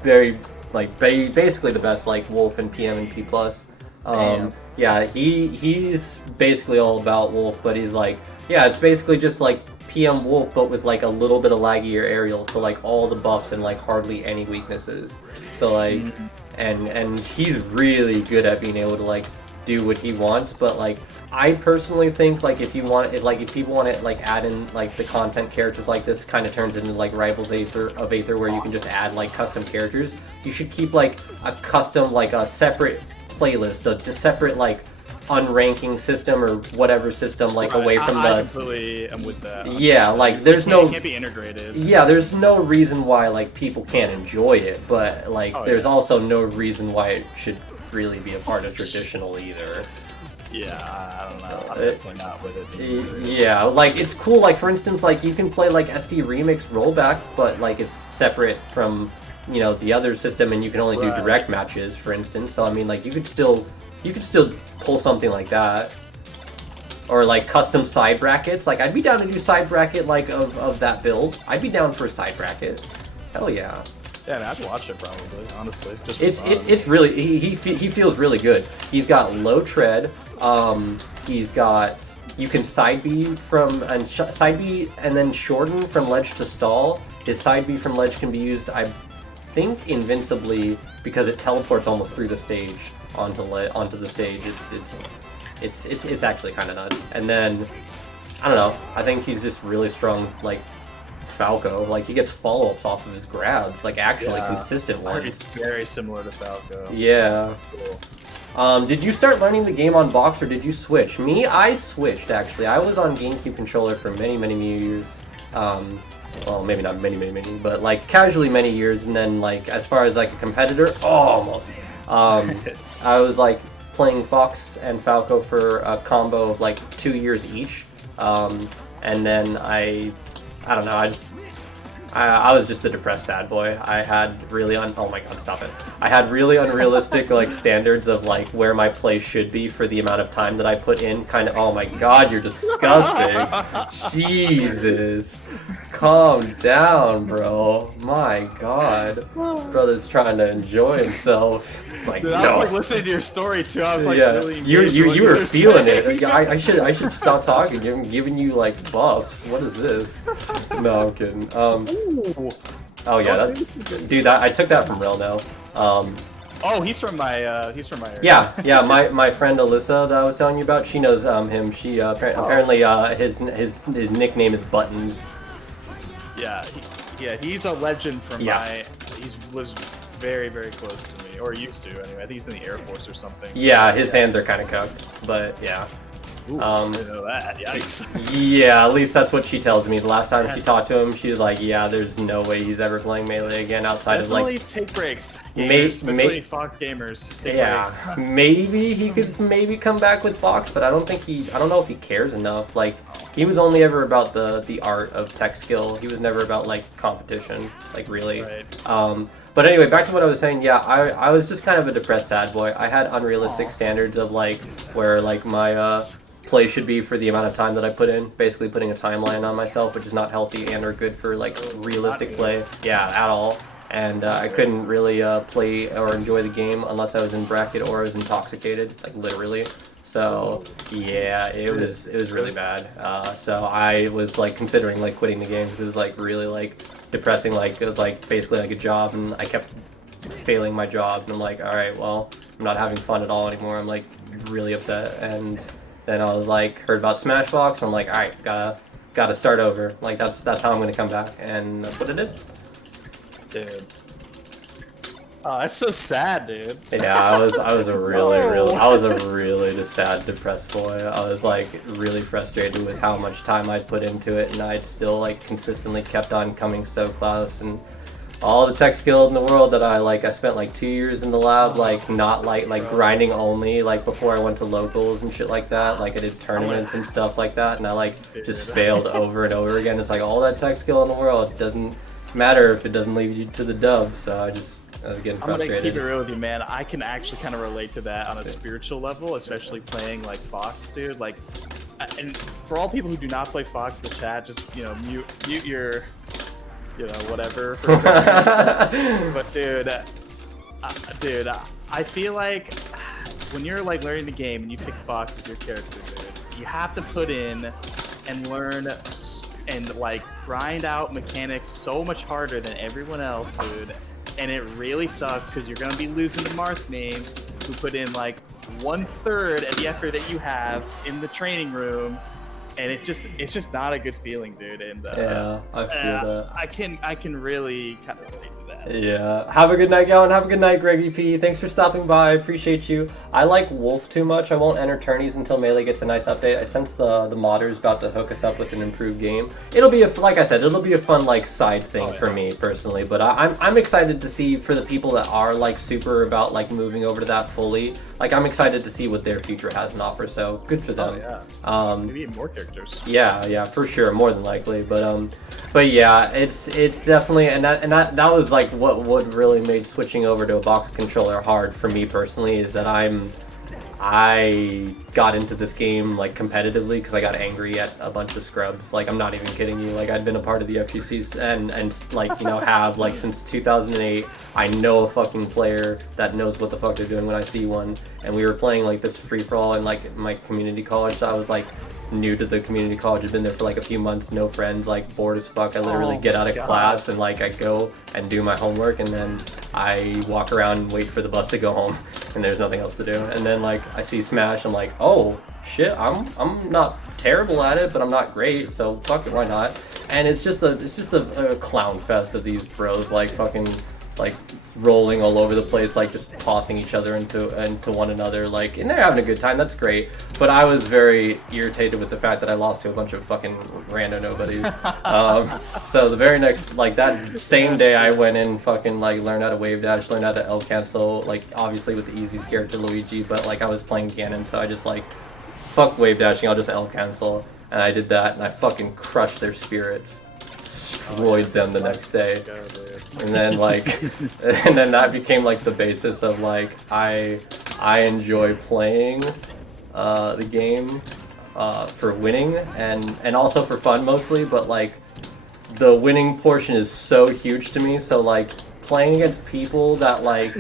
very like basically the best like Wolf and PM and P plus. Yeah, he's basically all about Wolf, but he's like yeah, it's basically just like PM Wolf, but with like a little bit of laggier aerial, so like all the buffs and like hardly any weaknesses. So like, and he's really good at being able to like do what he wants. But like, I personally think like if you want it, like if people want to like add in like the content characters like this, kind of turns into like Rivals of Aether, where you can just add like custom characters. You should keep like a custom like a separate playlist, a separate like unranking system or whatever system like away from I the completely am with that. yeah, like there's no it can't be integrated. yeah, there's no reason why like people can't enjoy it, but like there's also no reason why it should really be a part of traditional either. Yeah, I don't know. I'm definitely not with it. Yeah, like it's cool. Like for instance, like you can play like SD Remix Rollback, but like it's separate from the other system, and you can only do direct matches, for instance. So I mean, like you could still pull something like that, or like custom side brackets. Like I'd be down to do side bracket like of that build. I'd be down for a side bracket. Hell yeah. Yeah, man, I'd watch it probably. Honestly, just it's really he feels really good. He's got low tread. He's got you can side B from and side B and then shorten from ledge to stall. His side B from ledge can be used, I think, invincibly because it teleports almost through the stage onto the stage. It's actually kind of nuts. And then I don't know. I think he's just really strong, like Falco. Like he gets follow-ups off of his grabs, like actually consistent ones. It's very similar to Falco. Yeah. Cool. Did you start learning the game on box or did you switch? Me, I switched actually. I was on GameCube controller for many years. Well, maybe not many, but like casually many years, and then like as far as like a competitor, almost. I was like playing Fox and Falco for a combo of like 2 years each, and then I don't know, I was just a depressed sad boy. I had really oh my god, stop it. I had really unrealistic like standards of like where my play should be for the amount of time that I put in. Kind of, oh my god, you're disgusting. Jesus. Calm down, bro. My god. Brother's trying to enjoy himself. It's like, Dude, I was like listening to your story too. I was like, yeah, really you were feeling it. I should stop talking. I'm giving you like buffs. What is this? No, I'm kidding. Oh yeah, dude. I took that from Real now. Oh, he's from my area. Yeah. My friend Alyssa that I was telling you about, she knows him. She apparently his nickname is Buttons. Yeah, he's a legend from Yeah. He lives very, very close to me, or used to anyway. I think he's in the Air Force or something. Yeah, his hands are kind of cooked, but yeah. Ooh, I didn't know that. Yikes. Yeah, at least that's what she tells me. The last time she talked to him, she was like, "Yeah, there's no way he's ever playing Melee again outside Definitely of like." take breaks. May- Especially Fox gamers. Take Yeah, breaks. maybe he could come back with Fox, but I don't know if he cares enough. Like, he was only ever about the art of tech skill. He was never about like competition, like really. Right. But anyway, back to what I was saying. Yeah, I was just kind of a depressed sad boy. I had unrealistic standards of like where like my play should be for the amount of time that I put in. Basically putting a timeline on myself, which is not healthy and or good for like realistic play. Yeah, at all. And I couldn't really play or enjoy the game unless I was in bracket or I was intoxicated, like literally. So yeah, it was really bad. So I was like considering like quitting the game because it was like really like depressing. Like it was like basically like a job, and I kept failing my job. And I'm like, all right, well, I'm not having fun at all anymore. I'm like really upset. And then I was like, heard about Smashbox. I'm like, all right, gotta start over. Like that's how I'm gonna come back, and that's what I did. Dude. Oh, that's so sad, dude. Yeah, I was a really just sad, depressed boy. I was like really frustrated with how much time I'd put into it, and I'd still like consistently kept on coming so close, and all the tech skill in the world that I spent like 2 years in the lab, like not like grinding only, like before I went to locals and shit like that. Like I did tournaments and stuff like that, and I like just failed over and over again. It's like all that tech skill in the world doesn't matter if it doesn't lead you to the dub. So I was getting frustrated. I'm gonna keep it real with you, man. I can actually kind of relate to that on a spiritual level, especially playing like Fox, dude. Like, and for all people who do not play Fox in the chat, just mute your, whatever for a second. But dude, I feel like when you're like learning the game and you pick Fox as your character, dude, you have to put in and learn and like grind out mechanics so much harder than everyone else, dude. And it really sucks because you're gonna be losing the Marth mains who put in like 1/3 of the effort that you have in the training room, and it's just not a good feeling, dude. And yeah, I feel that. I can really kind of relate to that. Yeah. Have a good night, Gowan. Have a good night, Greggy P. Thanks for stopping by. I appreciate you. I like Wolf too much. I won't enter tourneys until Melee gets a nice update. I sense the modders about to hook us up with an improved game. It'll be like I said, it'll be a fun like side thing for me personally. But I'm excited to see for the people that are like super about like moving over to that fully. Like I'm excited to see what their future has to offer. So good for them. Oh, yeah. Maybe more characters. Yeah, for sure, more than likely. But yeah, it's definitely and that was like what really made switching over to a box controller hard for me personally is that I got into this game like competitively because I got angry at a bunch of scrubs. Like I'm not even kidding you. Like I'd been a part of the FGCs and like have like since 2008. I know a fucking player that knows what the fuck they're doing when I see one. And we were playing like this free for all in like my community college. So I was like new to the community college, had been there for like a few months, no friends, like bored as fuck. I literally get out of class and like I go and do my homework and then I walk around and wait for the bus to go home and there's nothing else to do. And then like I see Smash, I'm like, oh shit, I'm not terrible at it, but I'm not great, so fuck it, why not? And it's just a clown fest of these bros like fucking like rolling all over the place, like just tossing each other into one another, like, and they're having a good time. That's great. But I was very irritated with the fact that I lost to a bunch of fucking rando nobodies. So the very next, like that same day, I went in, fucking like learned how to wave dash, learned how to L cancel, like obviously with the easiest character Luigi, but like I was playing Ganon, so I just like fuck wave dashing, I'll just L cancel, and I did that, and I fucking crushed their spirits. destroyed them the next day. And then like, and then that became like the basis of like I enjoy playing the game for winning and also for fun mostly, but like the winning portion is so huge to me. So like playing against people that like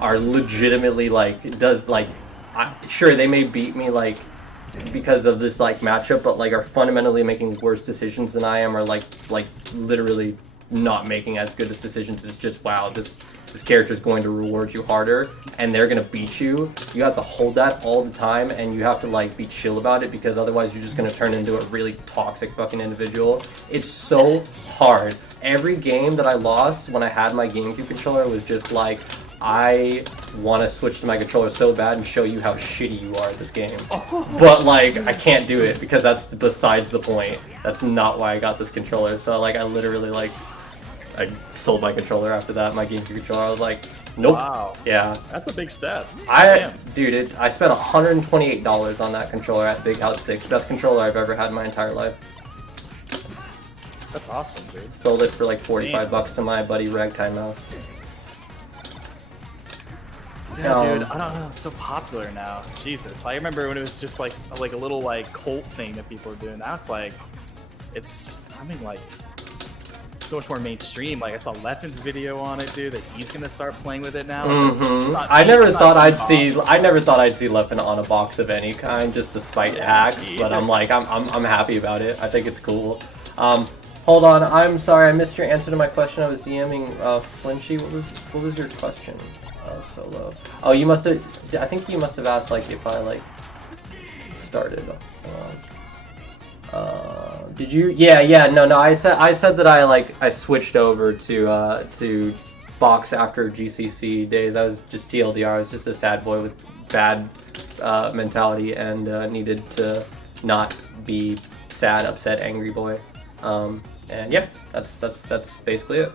are legitimately like sure they may beat me like because of this like matchup, but like are fundamentally making worse decisions than I am, or like literally not making as good as decisions. It's just wow, this character is going to reward you harder and they're gonna beat you. You have to hold that all the time and you have to like be chill about it, because otherwise you're just gonna turn into a really toxic fucking individual. It's so hard. Every game that I lost when I had my GameCube controller was just like, I want to switch to my controller so bad and show you how shitty you are at this game. But like, I can't do it because that's besides the point. That's not why I got this controller. So like, I literally like, I sold my controller after that, my GameCube controller. I was like, nope. Wow. Yeah. That's a big step. I spent $128 on that controller at Big House 6. Best controller I've ever had in my entire life. That's awesome, dude. Sold it for like 45 bucks to my buddy Ragtime Mouse. Yeah, dude, I don't know, it's so popular now. Jesus, I remember when it was just like a little like cult thing that people were doing. Now it's like, like so much more mainstream. Like I saw Leffen's video on it, dude, that he's gonna start playing with it now. I never thought I'd see Leffen on a box of any kind just to spite hack, but I'm like, I'm happy about it. I think it's cool. Hold on, I'm sorry, I missed your answer to my question. I was DMing Flinchy. What was your question? Solo. Oh, you must have. I think you must have asked like if I like started. Did you? Yeah. No. I said that I switched over to box after GCC days. I was just TLDR. I was just a sad boy with bad mentality and needed to not be sad, upset, angry boy. And yeah, that's basically it.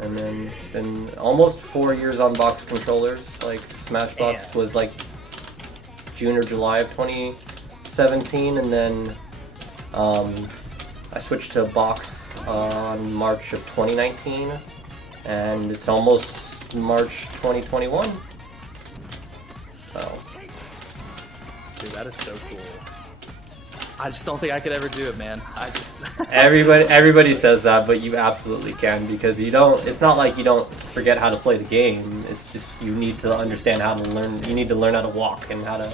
And then it's been almost 4 years on box controllers. Like Smashbox was like June or July of 2017, and then I switched to box on March of 2019, and it's almost March 2021. So, dude, that is so cool. I just don't think I could ever do it, man. Everybody says that, but you absolutely can, because you don't. It's not like you don't forget how to play the game. It's just you need to understand how to learn. You need to learn how to walk and how to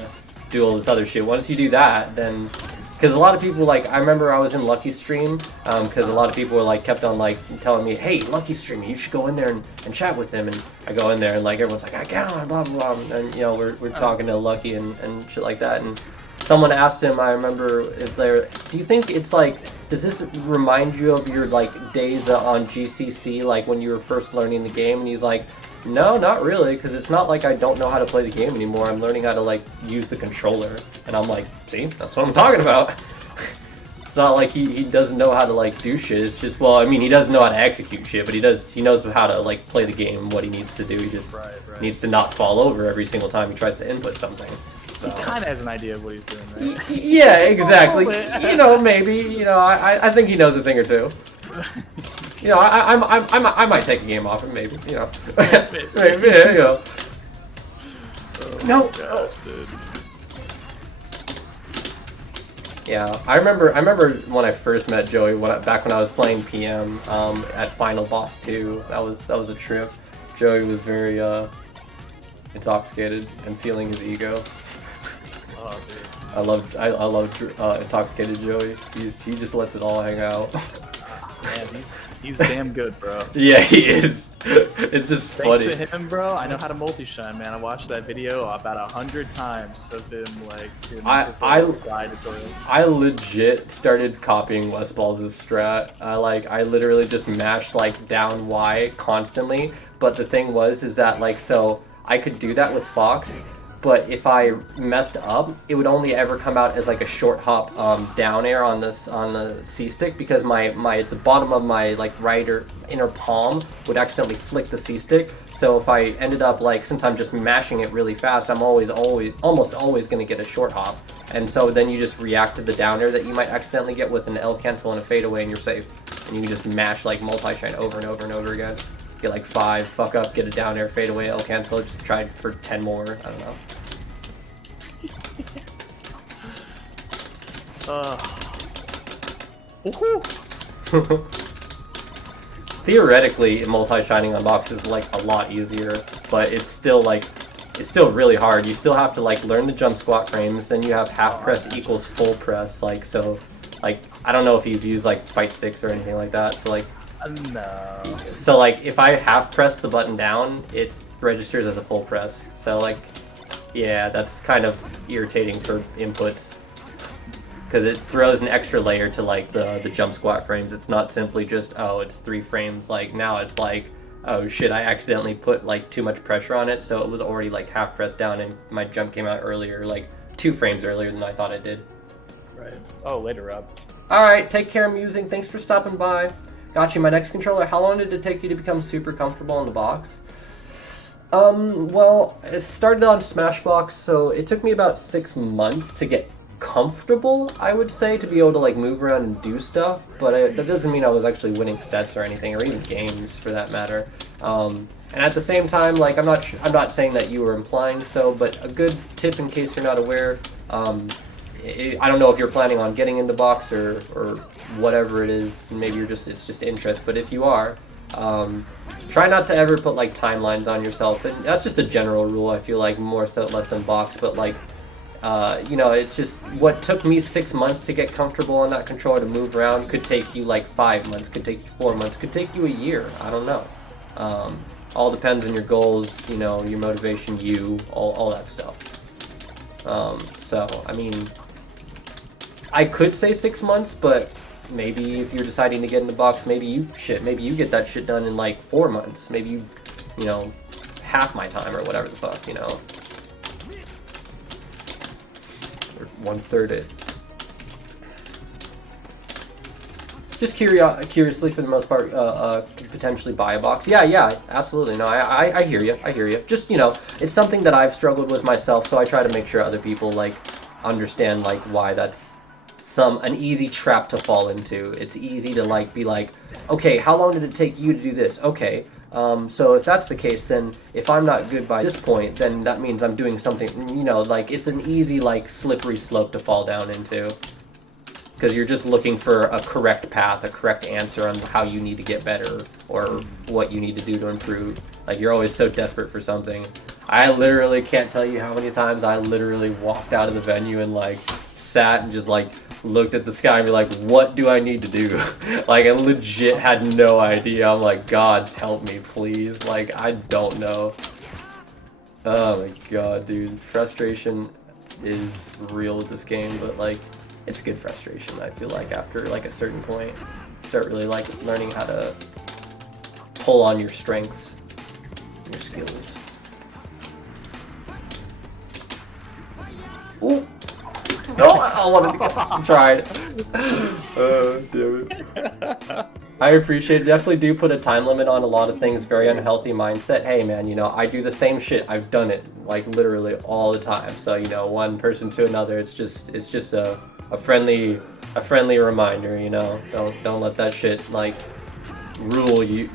do all this other shit. Once you do that, then because a lot of people like I remember I was in Lucky Stream because a lot of people were like kept on like telling me, hey, Lucky Stream, you should go in there and chat with him. And I go in there and like everyone's like, I can't, blah blah blah, and you know we're talking to Lucky and shit like that. And someone asked him, I remember, do you think it's like, does this remind you of your like days on GCC, like when you were first learning the game? And he's like, no, not really, because it's not like I don't know how to play the game anymore. I'm learning how to like use the controller. And I'm like, see, that's what I'm talking about. It's not like he doesn't know how to like do shit. It's just, well, I mean, he doesn't know how to execute shit, but he knows how to like play the game and what he needs to do. He just needs to not fall over every single time he tries to input something. So. He kind of has an idea of what he's doing, right? Yeah, exactly. You know, maybe. You know, I think he knows a thing or two. You know, I might take a game off him, maybe. You know, maybe, you know. No. Gosh, dude. Yeah, I remember when I first met Joey back when I was playing PM at Final Boss 2. That was a trip. Joey was very intoxicated and feeling his ego. Oh, dude. I love intoxicated Joey. He just lets it all hang out. Man, he's damn good, bro. Yeah, he is. It's just Thanks funny. to him, bro, I know how to multi-shine, man. I watched that video about 100 times of him, like, doing this little slide tutorial. I legit started copying Westball's strat. I literally just mashed, like, down Y constantly. But the thing is that, like, so I could do that with Fox, but if I messed up, it would only ever come out as like a short hop down air on the C stick, because the bottom of my like right or inner palm would accidentally flick the C stick. So if I ended up like, since I'm just mashing it really fast, I'm almost always going to get a short hop. And so then you just react to the down air that you might accidentally get with an L cancel and a fadeaway, and you're safe. And you can just mash like multi-shine over and over and over again. Get like 5, fuck up, get a down air, fade away, L cancel, just try for 10 more, I don't know. Theoretically, multi-shining on box is like a lot easier, but it's still really hard. You still have to like learn the jump squat frames, then you have half press equals full press, like, so, like, I don't know if you've used like fight sticks or anything like that, so like, No. so like if I half press the button down, it registers as a full press. So like, yeah, that's kind of irritating for inputs, because it throws an extra layer to like the jump squat frames. It's not simply just, oh, it's 3 frames. Like now it's like, oh shit, I accidentally put like too much pressure on it, so it was already like half pressed down and my jump came out earlier, like 2 frames earlier than I thought it did. Right. Oh, later, Rob. Alright, take care, Musing. Thanks for stopping by. Got you. My next controller. How long did it take you to become super comfortable in the box? Well, it started on Smashbox, so it took me about 6 months to get comfortable, I would say, to be able to like move around and do stuff, but that doesn't mean I was actually winning sets or anything, or even games for that matter. And at the same time, like, I'm not saying that you were implying so, but a good tip in case you're not aware, I don't know if you're planning on getting into box or whatever it is, maybe it's just interest, but if you are, try not to ever put like timelines on yourself, and that's just a general rule, I feel like, more so less than box, but like, you know, it's just what took me 6 months to get comfortable on that controller to move around could take you like 5 months, could take you 4 months, could take you a year, I don't know. All depends on your goals, you know, your motivation, all that stuff. So, I mean, I could say 6 months, but maybe if you're deciding to get in the box, maybe you get that shit done in like 4 months. Maybe you know, half my time or whatever the fuck, you know. Or 1/3 it. Just curiously, for the most part, potentially buy a box. Yeah, absolutely. No, I hear you. I hear you. Just, you know, it's something that I've struggled with myself, so I try to make sure other people like understand like why that's an easy trap to fall into. It's easy to like be like, okay, how long did it take you to do this? Okay, so if that's the case, then if I'm not good by this point, then that means I'm doing something, you know, like it's an easy like slippery slope to fall down into. Because you're just looking for a correct path, a correct answer on how you need to get better or what you need to do to improve. Like, you're always so desperate for something. I literally can't tell you how many times I literally walked out of the venue and like sat and just like looked at the sky and be like, what do I need to do? Like, I legit had no idea. I'm like, God, help me, please. Like, I don't know. Oh my god, dude. Frustration is real with this game, but like, it's good frustration, I feel like, after like a certain point. You start really like learning how to pull on your strengths, your skills. Ooh! No, I wanted to get tried. Damn it. I appreciate it. Definitely do put a time limit on a lot of things. Very unhealthy mindset. Hey man, you know, I do the same shit. I've done it like literally all the time. So, you know, one person to another, it's just a friendly reminder, you know. Don't let that shit like rule you.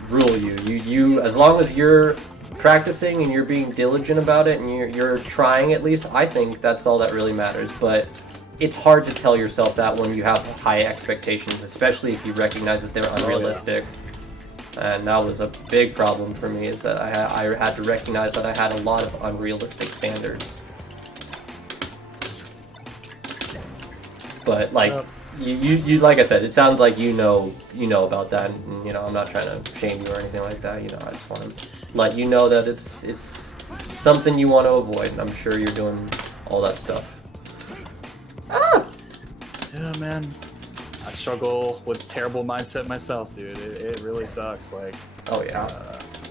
You as long as you're practicing and you're being diligent about it and you're trying, at least, I think that's all that really matters. But it's hard to tell yourself that when you have high expectations, especially if you recognize that they're unrealistic. And that was a big problem for me, is that I had to recognize that I had a lot of unrealistic standards. But like, you like I said, it sounds like you know about that, and you know, I'm not trying to shame you or anything like that. You know, I just want to let you know that it's something you want to avoid, and I'm sure you're doing all that stuff. Ah! Yeah, man. I struggle with terrible mindset myself, dude. It really sucks. Like, oh yeah,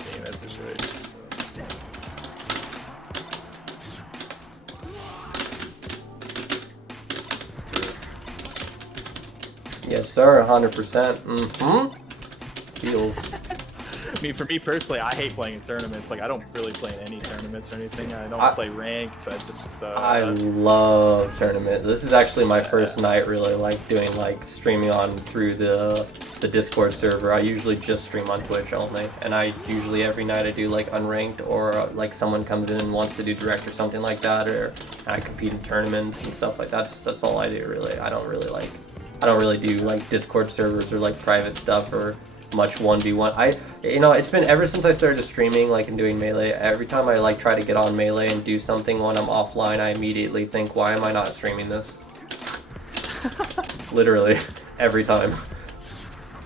being in that situation. So. Yes, sir. 100%. Mm-hmm. Feels. I mean, for me personally, I hate playing in tournaments. Like, I don't really play in any tournaments or anything. I don't play ranked. I just. I love tournament. This is actually my first night really like doing like streaming on through the Discord server. I usually just stream on Twitch only, and I usually every night I do like unranked or like someone comes in and wants to do direct or something like that, or I compete in tournaments and stuff like that. That's all I do really. I don't really do like Discord servers or like private stuff or much 1v1. It's been ever since I started streaming like and doing Melee, every time I like try to get on Melee and do something when I'm offline, I immediately think, why am I not streaming this? Literally every time.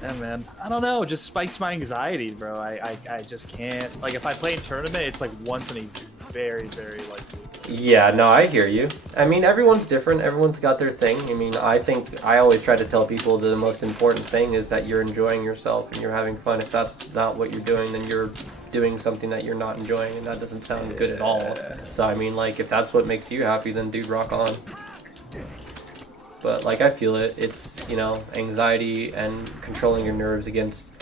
Yeah, man. I don't know. It just spikes my anxiety, bro. I just can't. Like, if I play in tournament, it's like once in a very, very like. Yeah, no, I hear you. I mean, everyone's different. Everyone's got their thing. I mean, I think I always try to tell people that the most important thing is that you're enjoying yourself and you're having fun. If that's not what you're doing, then you're doing something that you're not enjoying, and that doesn't sound good at all. So, I mean, like, if that's what makes you happy, then dude, rock on. But, like, I feel it. It's, you know, anxiety and controlling your nerves against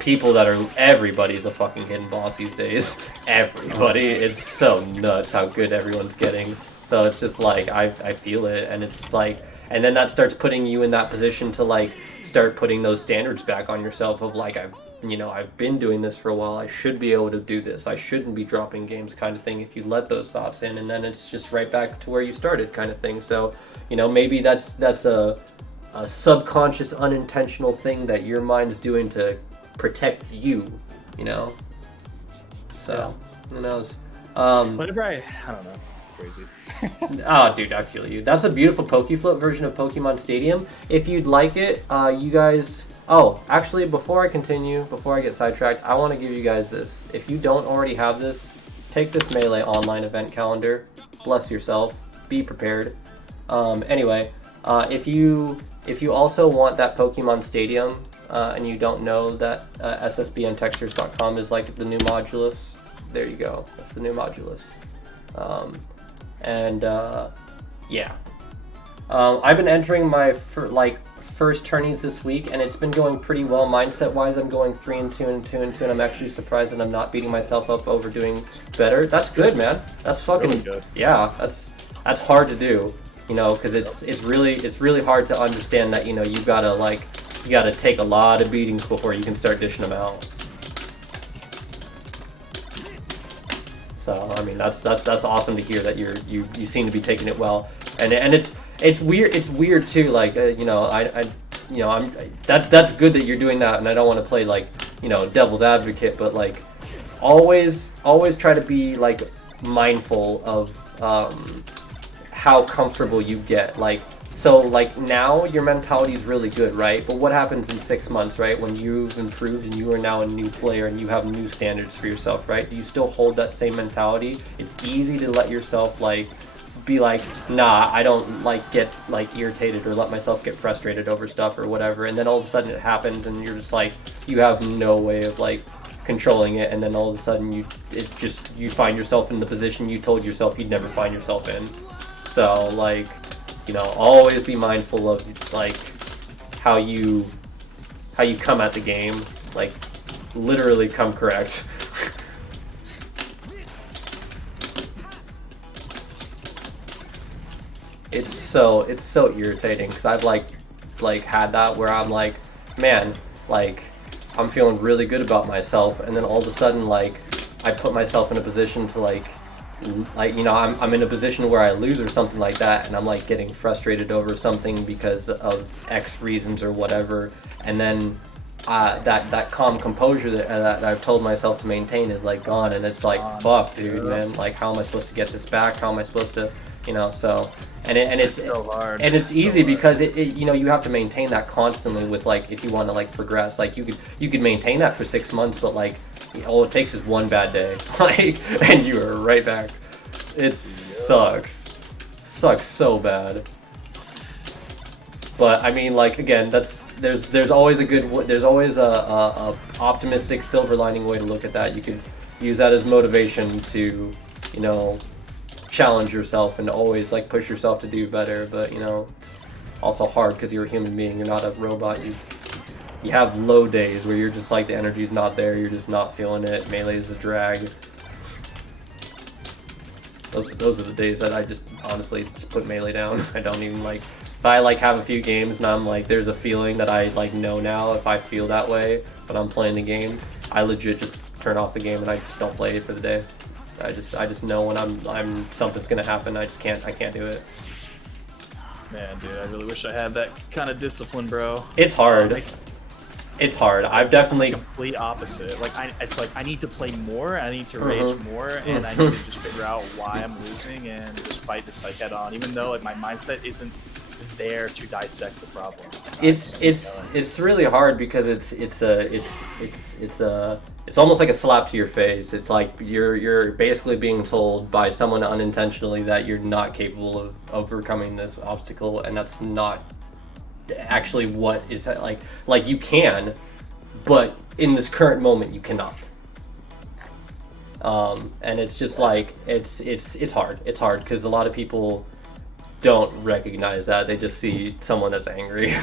people that are, everybody's a fucking hidden boss these days. Everybody. It's so nuts how good everyone's getting. So it's just like, I feel it, and it's like, and then that starts putting you in that position to like, start putting those standards back on yourself of like, I've been doing this for a while, I should be able to do this, I shouldn't be dropping games kind of thing if you let those thoughts in, and then it's just right back to where you started kind of thing. So, you know, maybe that's a subconscious, unintentional thing that your mind's doing to protect you, you know? So, who knows? Whenever I don't know. Crazy. Oh, dude, I feel you. That's a beautiful Pokefloat version of Pokemon Stadium. If you'd like it, you guys... Oh, actually, before I continue, before I get sidetracked, I want to give you guys this. If you don't already have this, take this Melee online event calendar. Bless yourself. Be prepared. Anyway, if you also want that Pokemon Stadium, and you don't know that ssbntextures.com is like the new Modulus, there you go. That's the new Modulus. Yeah. I've been entering my first tourneys this week, and it's been going pretty well. Mindset wise, I'm going 3-2 and 2-2, and I'm actually surprised that I'm not beating myself up over doing better. That's good, man. That's fucking Really good. Yeah. That's hard to do, you know, because it's really hard to understand that, you know, you gotta take a lot of beatings before you can start dishing them out. So I mean, that's awesome to hear that you seem to be taking it well, and it's weird too. Like you know, that's good that you're doing that, and I don't want to play like, you know, devil's advocate, but like always try to be like mindful of how comfortable you get. Like, so like now your mentality is really good, right? But what happens in 6 months, right? When you've improved and you are now a new player and you have new standards for yourself, right? Do you still hold that same mentality? It's easy to let yourself like be like, nah, I don't like get like irritated or let myself get frustrated over stuff or whatever, and then all of a sudden it happens and you're just like, you have no way of like controlling it, and then all of a sudden you find yourself in the position you told yourself you'd never find yourself in. So like, you know, always be mindful of like how you come at the game, like literally come correct. It's so irritating because I've like had that where I'm like, man, like I'm feeling really good about myself, and then all of a sudden like I put myself in a position to like you know, I'm in a position where I lose or something like that, and I'm like getting frustrated over something because of X reasons or whatever, and then that calm composure that I've told myself to maintain is like gone, and it's like, fuck, dude, man, like how am I supposed to get this back? How am I supposed to, you know? So it's so hard. and it's easy because it you know, you have to maintain that constantly with like, if you want to like progress, like you could maintain that for 6 months, but like all it takes is one bad day, like, and you are right back. It sucks so bad. But I mean, like, again, there's always a optimistic silver lining way to look at that. You could use that as motivation to, you know, challenge yourself and always like push yourself to do better. But you know, also hard because you're a human being. You're not a robot. You have low days where you're just like the energy's not there. You're just not feeling it. Melee is a drag. Those are the days that I just honestly just put Melee down. I don't even like. If I like have a few games and I'm like, there's a feeling that I like know now. If I feel that way when I'm playing the game, I legit just turn off the game and I just don't play it for the day. I just know when I'm something's gonna happen. I can't do it. Man, dude, I really wish I had that kind of discipline, bro. It's hard. It's hard. I've definitely complete opposite. Like it's like I need to play more. I need to rage more, and I need to just figure out why I'm losing and just fight this like head on. Even though like my mindset isn't there to dissect the problem. It's really hard because it's almost like a slap to your face. It's like you're basically being told by someone unintentionally that you're not capable of overcoming this obstacle, and that's not actually what is like you can, but in this current moment you cannot. And it's just like it's hard. It's hard because a lot of people don't recognize that. They just see someone that's angry.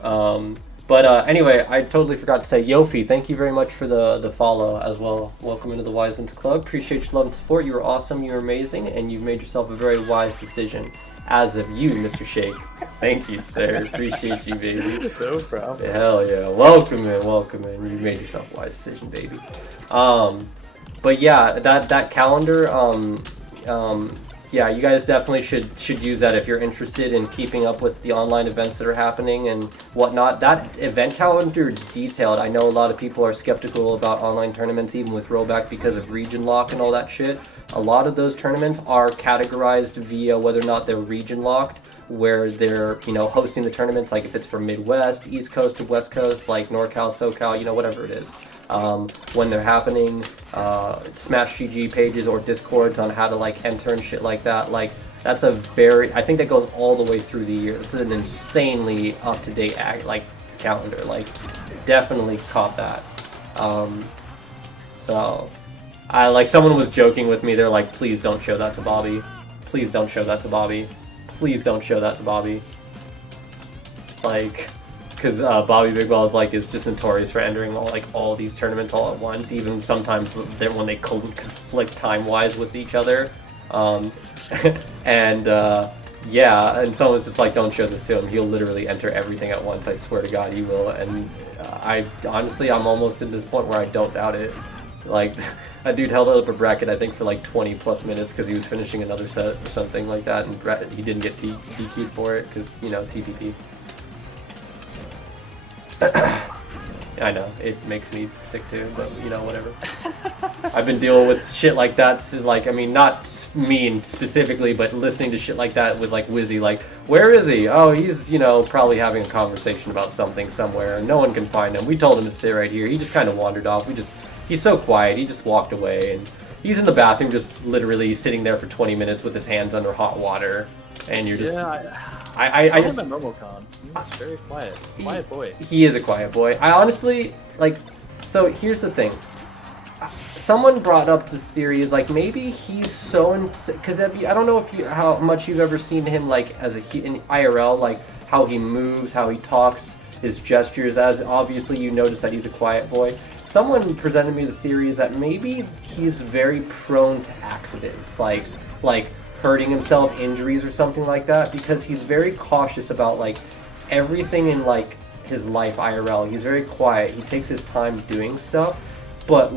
But anyway, I totally forgot to say, Yofi, thank you very much for the follow as well. Welcome into the Wiseman's Club. Appreciate your love and support. You were awesome, you were amazing, and you've made yourself a very wise decision. As of you, Mr. Shake. Thank you, sir. Appreciate you, baby. No problem. Hell yeah. Welcome in. You made yourself a wise decision, baby. But yeah, that calendar, yeah, you guys definitely should use that if you're interested in keeping up with the online events that are happening and whatnot. That event calendar is detailed. I know a lot of people are skeptical about online tournaments, even with rollback, because of region lock and all that shit. A lot of those tournaments are categorized via whether or not they're region locked, where they're, hosting the tournaments, like if it's for Midwest, East Coast to West Coast, like NorCal, SoCal, whatever it is. When they're happening, Smash GG pages or Discords on how to enter and shit like that. That's I think that goes all the way through the year. It's an insanely up-to-date calendar. Definitely caught that. Someone was joking with me. They're like, please don't show that to Bobby. Please don't show that to Bobby. Please don't show that to Bobby. Because Bobby Big Ball is just notorious for entering all these tournaments all at once, even sometimes when they conflict time-wise with each other. Yeah, and someone's just like, don't show this to him. He'll literally enter everything at once. I swear to God, he will. And I'm almost at this point where I don't doubt it. That dude held up a bracket, I think, for 20 plus minutes because he was finishing another set or something like that, and he didn't get DQ'd for it because, TPP. I know, it makes me sick too, but whatever. I've been dealing with shit like that, not me specifically, but listening to shit like that with Wizzy, where is he? Oh, he's, probably having a conversation about something somewhere, and no one can find him. We told him to stay right here. He just kind of wandered off. He's so quiet, he just walked away, and he's in the bathroom just literally sitting there for 20 minutes with his hands under hot water, and you're just... I just... him at RoboCon. He's very quiet. Quiet boy. He is a quiet boy. I honestly, so here's the thing. Someone brought up this theory is maybe he's so because I don't know how much you've ever seen him as in IRL, how he moves, how he talks, his gestures. As obviously you notice that he's a quiet boy. Someone presented me the theory is that maybe he's very prone to accidents, like hurting himself, injuries or something like that, because he's very cautious about everything in his life IRL. He's very quiet. He takes his time doing stuff, but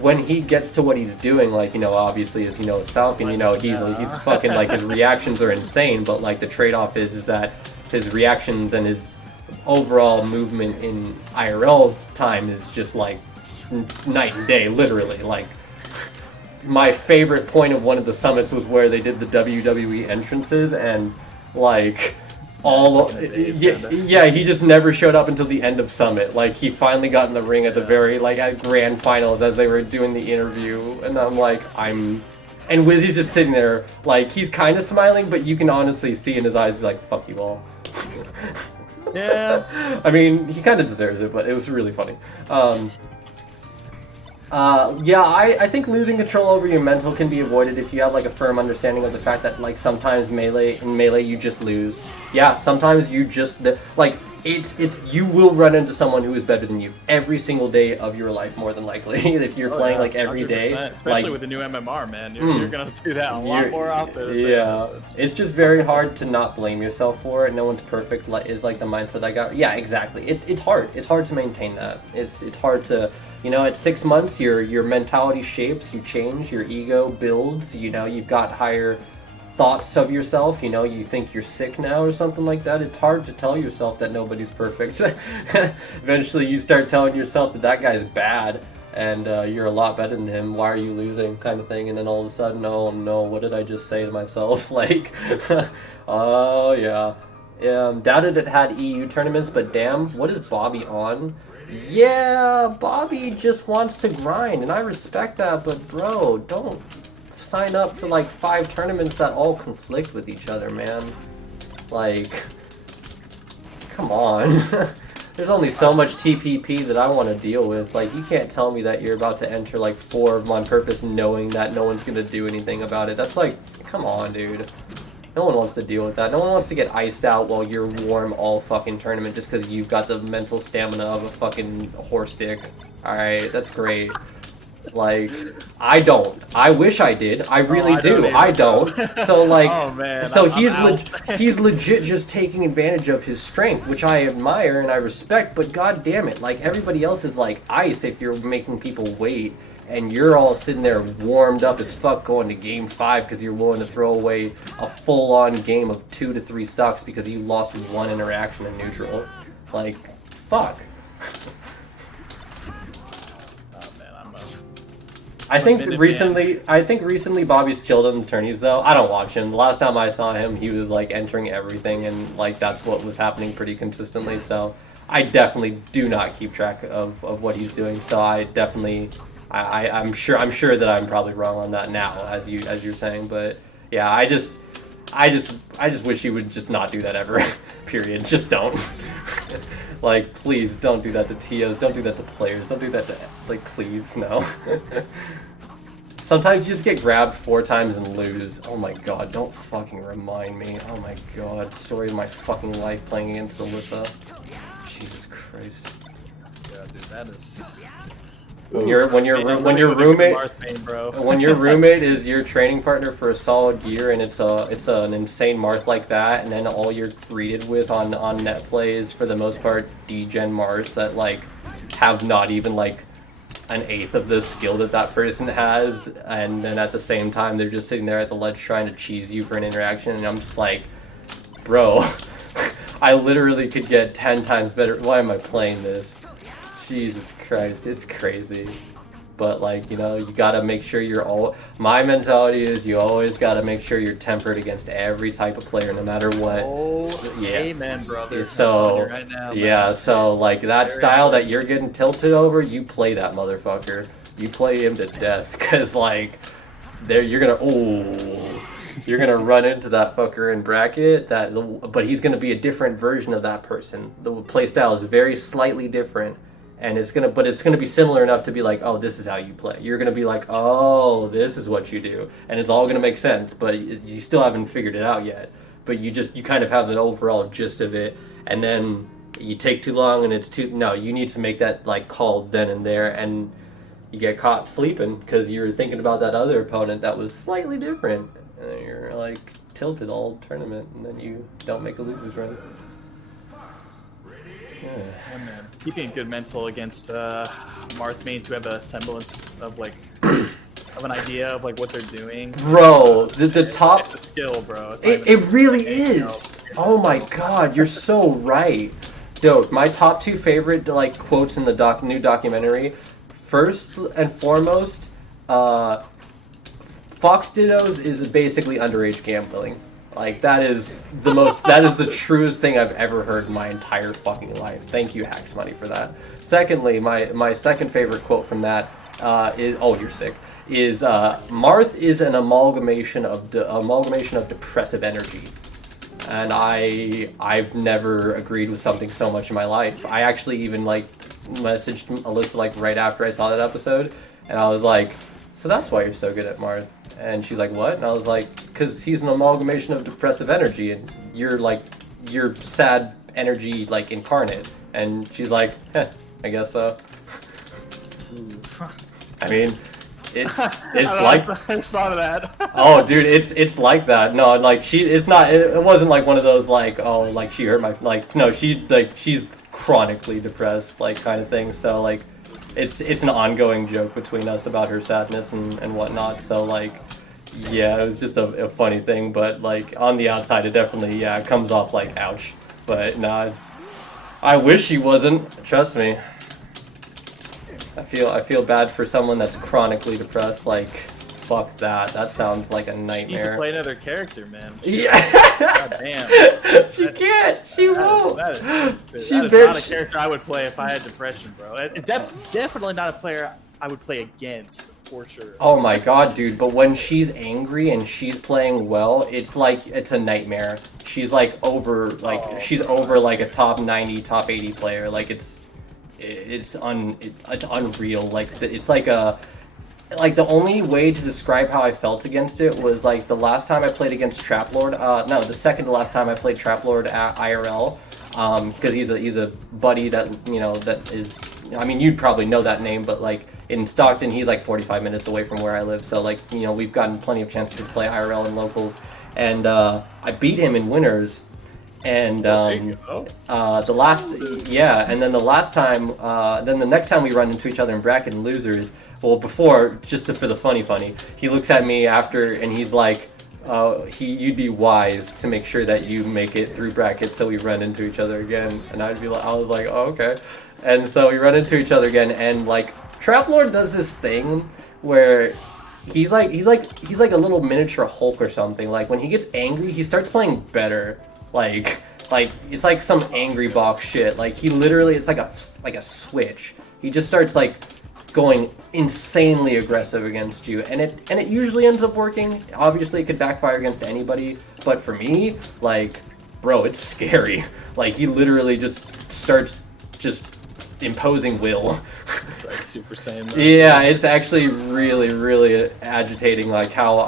when he gets to what he's doing, obviously as his Falcon, he's fucking his reactions are insane, but the trade-off is that his reactions and his overall movement in IRL time is just night and day, literally. My favorite point of one of the summits was where they did the WWE entrances, and he just never showed up until the end of Summit. He finally got in the ring at the very, at grand finals as they were doing the interview, and and Wizzy's just sitting there, he's kind of smiling, but you can honestly see in his eyes, he's fuck you all. Yeah. I mean, he kind of deserves it, but it was really funny. Yeah, I think losing control over your mental can be avoided if you have like a firm understanding of the fact that like sometimes in melee you just lose. Yeah, sometimes you just like it's you will run into someone who is better than you every single day of your life, more than likely. If you're playing like every day, 100%. Especially like with the new MMR, man, you're gonna do that a lot more often. Yeah, it's just very hard to not blame yourself for it. No one's perfect. Is like the mindset I got. Yeah, exactly. It's hard. It's hard to maintain that. It's hard to. You know, at 6 months, your mentality shapes, you change, your ego builds. You know, you've got higher thoughts of yourself. You know, you think you're sick now or something like that. It's hard to tell yourself that nobody's perfect. Eventually, you start telling yourself that that guy's bad and you're a lot better than him. Why are you losing, kind of thing. And then all of a sudden, oh no, what did I just say to myself? Like, oh yeah. Doubted it had EU tournaments, but damn, what is Bobby on? Yeah, Bobby just wants to grind, and I respect that, but bro, don't sign up for like 5 tournaments that all conflict with each other, man. Like, come on. There's only so much TPP that I want to deal with. Like, you can't tell me that you're about to enter like 4 of them on purpose knowing that no one's gonna do anything about it. That's like, come on, dude. No one wants to deal with that. No one wants to get iced out while you're warm all fucking tournament just because you've got the mental stamina of a fucking horse dick. Alright, that's great. Like, I don't. I wish I did. I really do. I don't. So, like, oh, man, so I'm he's legit just taking advantage of his strength, which I admire and I respect, but god damn it, like, everybody else is like ice if you're making people wait. And you're all sitting there warmed up as fuck going to game 5 because you're willing to throw away a full-on game of 2 to 3 stocks because you lost 1 interaction in neutral. Like, fuck. Oh man, I think recently Bobby's chilled on the tourneys though. I don't watch him. The last time I saw him, he was like entering everything and like that's what was happening pretty consistently. So I definitely do not keep track of what he's doing. So I definitely. I'm sure that I'm probably wrong on that now, as you're saying, but yeah, I just wish he would just not do that ever. Period. Just don't. Like, please don't do that to TOs. Don't do that to players. Don't do that to like, please, no. Sometimes you just get grabbed 4 times and lose. Oh my god, don't fucking remind me. Oh my god, story of my fucking life playing against Alyssa. Jesus Christ. Yeah, dude, that is. When your roommate is your training partner for a solid year and it's an insane Marth like that, and then all you're greeted with on net play is for the most part degen Marths that like have not even like an 1/8 of the skill that person has, and then at the same time they're just sitting there at the ledge trying to cheese you for an interaction, and I'm just like, bro, I literally could get 10 times better. Why am I playing this? Jesus Christ, it's crazy. But like, you know, you gotta make sure my mentality is you always gotta make sure you're tempered against every type of player, no matter what. Oh, yeah. Amen, brother. So, right now, yeah, so like that style that you're getting tilted over, you play that motherfucker. You play him to death, cause like, you're gonna run into that fucker in bracket, but he's gonna be a different version of that person. The playstyle is very slightly different. And it's gonna be similar enough to be like, oh, this is how you play. You're gonna be like, oh, this is what you do, and it's all gonna make sense. But you still haven't figured it out yet. But you kind of have an overall gist of it, and then you take too long, and you need to make that like call then and there, and you get caught sleeping because you're thinking about that other opponent that was slightly different, and you're like tilted all tournament, and then you don't make a losers run. Yeah, man. Keeping a good mental against Marth mains who have a semblance of like of an idea of like what they're doing. Bro, the top. It's a skill, bro. It really is. Oh my god, you're so right, dude. My top 2 favorite like quotes in the new documentary. First and foremost, Fox Dittos is basically underage gambling. Like, that is the truest thing I've ever heard in my entire fucking life. Thank you, Hacks Money, for that. Secondly, my second favorite quote from that is, oh, you're sick, is Marth is an amalgamation of depressive energy. And I've never agreed with something so much in my life. I actually even like messaged Alyssa like right after I saw that episode, And I was like, so that's why you're so good at Marth. And she's like, what? And I was like, because he's an amalgamation of depressive energy, and you're sad energy, like, incarnate. And she's like, I guess so. I mean, it's like I respond to that. oh, dude, it's like that. No, like it wasn't like one of those like, oh, like she hurt my, like, no, she's chronically depressed, like, kind of thing. So like, it's an ongoing joke between us about her sadness and whatnot. So like, yeah, it was just a funny thing. But like on the outside, it definitely it comes off like ouch. But no, I wish she wasn't. Trust me. I feel bad for someone that's chronically depressed. Like, fuck that. That sounds like a She needs to nightmare. play another character, man. Yeah. God damn. She can't. She won't. That is She not a bitch. character I would play if I had depression, bro. It's definitely not a player I would play against, for sure. Oh my god, dude. But when she's angry and she's playing well, it's like it's a nightmare. She's like over like a top 90, top 80 player. Like it's unreal. Like it's like the only way to describe how I felt against it was like the last time I played against Traplord. No, the second to last time I played Traplord at IRL. Because he's a buddy that that is. I mean, you'd probably know that name, but like in Stockton, he's like 45 minutes away from where I live. So like we've gotten plenty of chances to play IRL and locals, and I beat him in winners. And and then the next time we run into each other in bracket and losers, well, before, just for the funny, he looks at me after and he's like, you'd be wise to make sure that you make it through brackets so we run into each other again. And I was like, oh, okay. And so we run into each other again, and like Traplord does this thing where he's like a little miniature Hulk or something. Like when he gets angry, he starts playing better. Like it's like some angry box shit. Like he literally, it's like a switch. He just starts like going insanely aggressive against you, and it usually ends up working. Obviously, it could backfire against anybody, but for me, like, bro, it's scary. Like he literally just starts just imposing will. Like Super Saiyan. Yeah, it's actually really agitating. Like how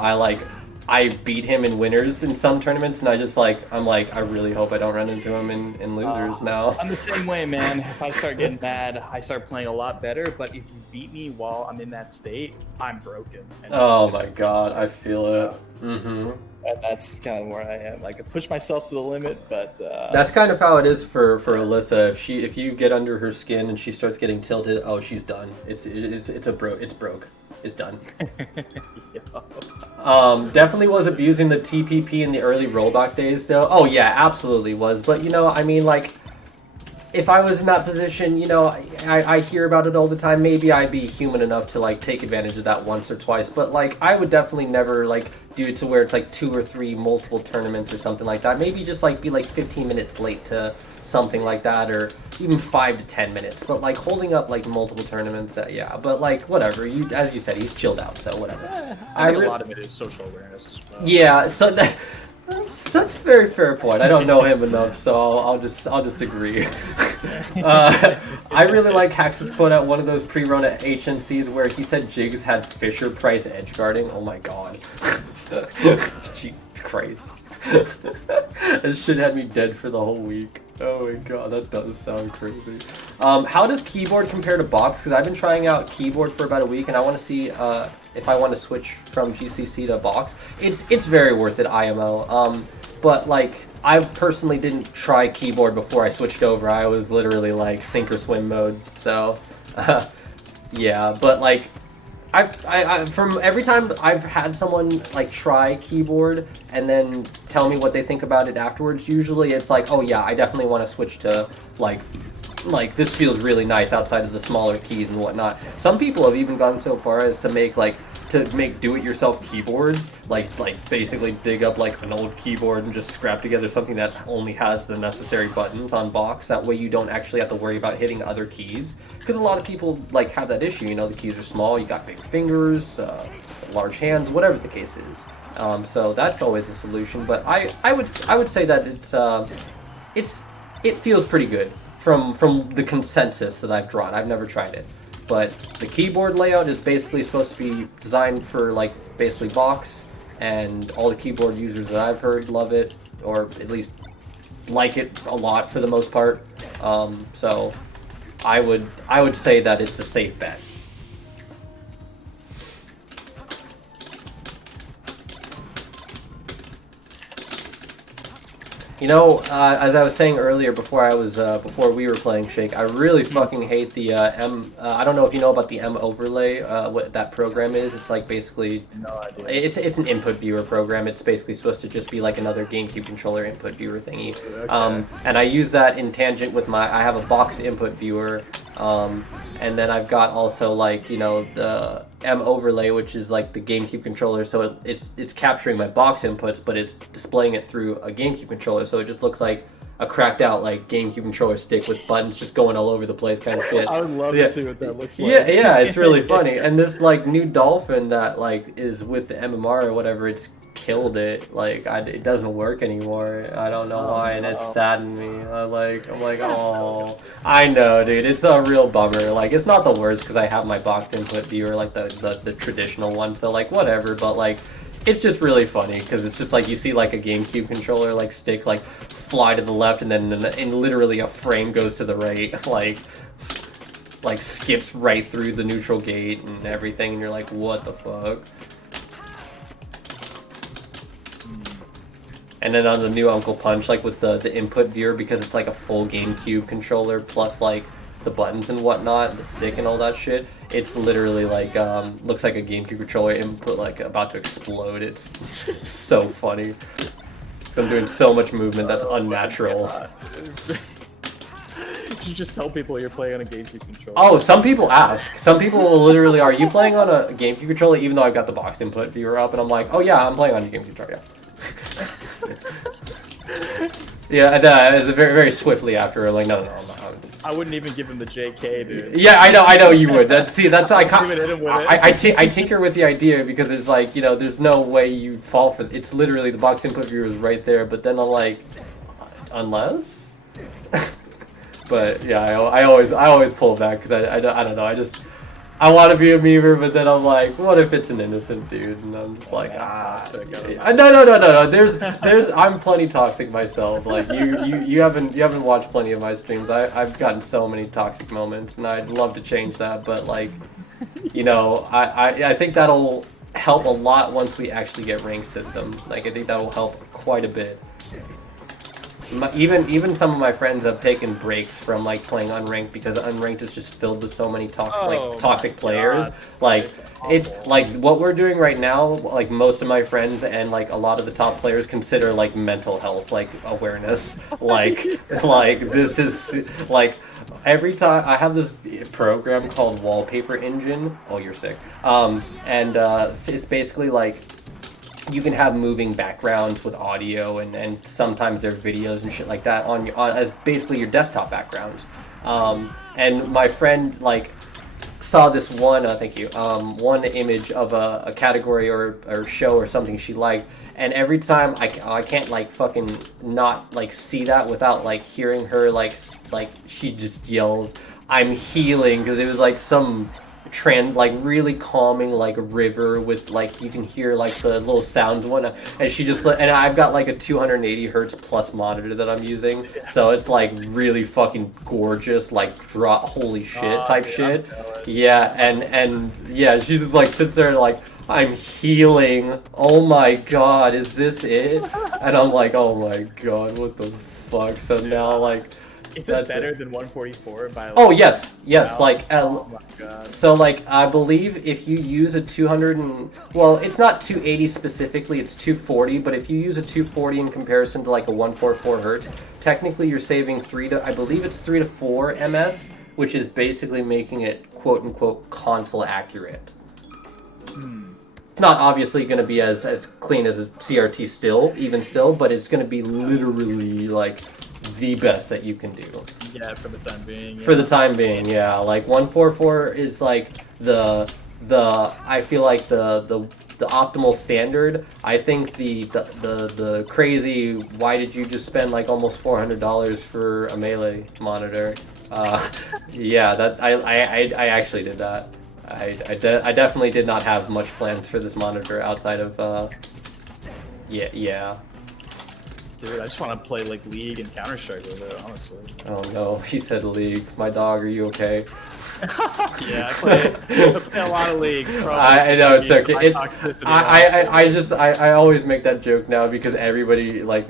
I beat him in winners in some tournaments, and I really hope I don't run into him in losers now. I'm the same way, man. If I start getting bad, I start playing a lot better. But if you beat me while I'm in that state, I'm broken. And Oh my god, I feel it. Mm-hmm. And that's kind of where I am. Like I push myself to the limit, but That's kind of how it is for Alyssa. If you get under her skin and she starts getting tilted, oh, she's done. It's broke. It's done. Definitely was abusing the TPP in the early rollback days, though. Oh yeah, absolutely was. But I mean, like, if I was in that position, I hear about it all the time. Maybe I'd be human enough to like take advantage of that once or twice. But like, I would definitely never like do it to where it's like 2 or 3 multiple tournaments or something like that. Maybe just like be like 15 minutes late to something like that, or even 5 to 10 minutes. But like holding up like multiple tournaments, yeah. But like whatever. As you said, he's chilled out, so whatever. I think a lot of it is social awareness as well. Yeah, so that's a very fair point. I don't know him enough, so I'll just agree. I really like Hax's quote at one of those pre-run at HNCs where he said Jigs had Fisher Price edge guarding. Oh my god. Jesus Christ. That shit had me dead for the whole week. Oh my god, that does sound crazy. How does keyboard compare to box? Because I've been trying out keyboard for about a week, and I want to see if I want to switch from GCC to box. It's very worth it, IMO. But like, I personally didn't try keyboard before I switched over. I was literally like sink or swim mode. So, yeah. But like, I from every time I've had someone like try keyboard and then tell me what they think about it afterwards, usually it's like, oh yeah, I definitely want to switch to like this feels really nice outside of the smaller keys and whatnot. Some people have even gone so far as to make do-it-yourself keyboards, like basically dig up like an old keyboard and just scrap together something that only has the necessary buttons on box. That way you don't actually have to worry about hitting other keys, because a lot of people like have that issue. The keys are small, you got big fingers, large hands, whatever the case is. So that's always a solution. But I would say that it feels pretty good from the consensus that I've drawn. I've never tried it. but the keyboard layout is basically supposed to be designed for like basically box, and all the keyboard users that I've heard love it, or at least like it a lot for the most part. So I would say that it's a safe bet. You know, as I was saying earlier, before we were playing Shake, I really fucking hate the I don't know if you know about the M overlay, what that program is. It's like basically, No idea. it's an input viewer program. It's basically supposed to just be like another GameCube controller input viewer thingy. Okay. And I use that in tangent with I have a box input viewer, and then I've got also like, you know, the M overlay, which is like the GameCube controller. So it's capturing my box inputs, but it's displaying it through a GameCube controller. So it just looks like a cracked out like GameCube controller stick with buttons just going all over the place kind of shit. I would love to see what that looks like. Yeah, it's really funny. And this like new Dolphin that like is with the MMR or whatever, it's killed it. Like it doesn't work anymore. I don't know why, and it saddened me. I'm like, oh, I know, dude. It's a real bummer. Like it's not the worst because I have my boxed input viewer, like the traditional one. So like whatever, but like. It's just really funny because it's just like you see like a GameCube controller like stick like fly to the left and then and literally a frame goes to the right, like skips right through the neutral gate and everything, and you're like, what the fuck? And then on the new Uncle Punch, like with the input viewer, because it's like a full GameCube controller plus like the buttons and whatnot, the stick and all that shit, it's literally like looks like a GameCube controller input like about to explode. It's so funny. I'm doing so much movement that's unnatural. You just tell people you're playing on a GameCube controller. Oh, some people ask. Some people will literally, are you playing on a GameCube controller? Even though I've got the box input viewer up, and I'm like, oh yeah, I'm playing on a GameCube controller. Yeah. Yeah, it's very, very swiftly after. I'm like, no, I'm not. I wouldn't even give him the JK, dude. Yeah, I know you would. That's I I tinker with the idea because it's like, you know, there's no way you fall for it's literally the box input viewer is right there, but then I'm like, unless. But yeah, I always pull back because I don't know, I want to be a memer, but then I'm like, what if it's an innocent dude? And I'm just like, no. There's I'm plenty toxic myself. Like you haven't watched plenty of my streams. I've gotten so many toxic moments, and I'd love to change that. But like, you know, I think that'll help a lot once we actually get ranked system. Like I think that will help quite a bit. Even some of my friends have taken breaks from like playing unranked because unranked is just filled with so many toxic players. Like it's like what we're doing right now. Like most of my friends and like a lot of the top players consider like mental health like awareness. Like it's like this is like every time I have this program called Wallpaper Engine. Oh, you're sick. It's basically like. You can have moving backgrounds with audio and sometimes there are videos and shit like that on as basically your desktop backgrounds. And my friend like saw this one one image of a category or show or something she liked, and every time I can't like fucking not like see that without like hearing her like she just yells, "I'm healing," because it was like some trend like really calming like river with like you can hear like the little sounds one, and she just and I've got like a 280 hertz plus monitor that I'm using, so it's like really fucking gorgeous, like drop holy shit type shit. Yeah, and yeah, she just like sits there and like, "I'm healing, oh my god, is this it?" And I'm like, oh my god, what the fuck. So now like is it better than 144 by like, oh yes like oh my god. So like I believe if you use a 200 well, it's not 280 specifically, it's 240, but if you use a 240 in comparison to like a 144 hertz, technically you're saving 3 to 4 ms, which is basically making it quote unquote console accurate. It's not obviously going to be as clean as a CRT still, but it's going to be literally like the best that you can do. Yeah, for the time being. Yeah. For the time being, yeah. Like 144 is like the I feel like the optimal standard. I think the crazy, why did you just spend like almost $400 for a Melee monitor? Yeah, that I actually did that. I definitely did not have much plans for this monitor outside of yeah. Dude, I just want to play like League and Counter Strike with it, honestly. Oh no, he said League. My dog, are you okay? Yeah, I play a lot of leagues. Probably. I know it's okay. I I always make that joke now because everybody like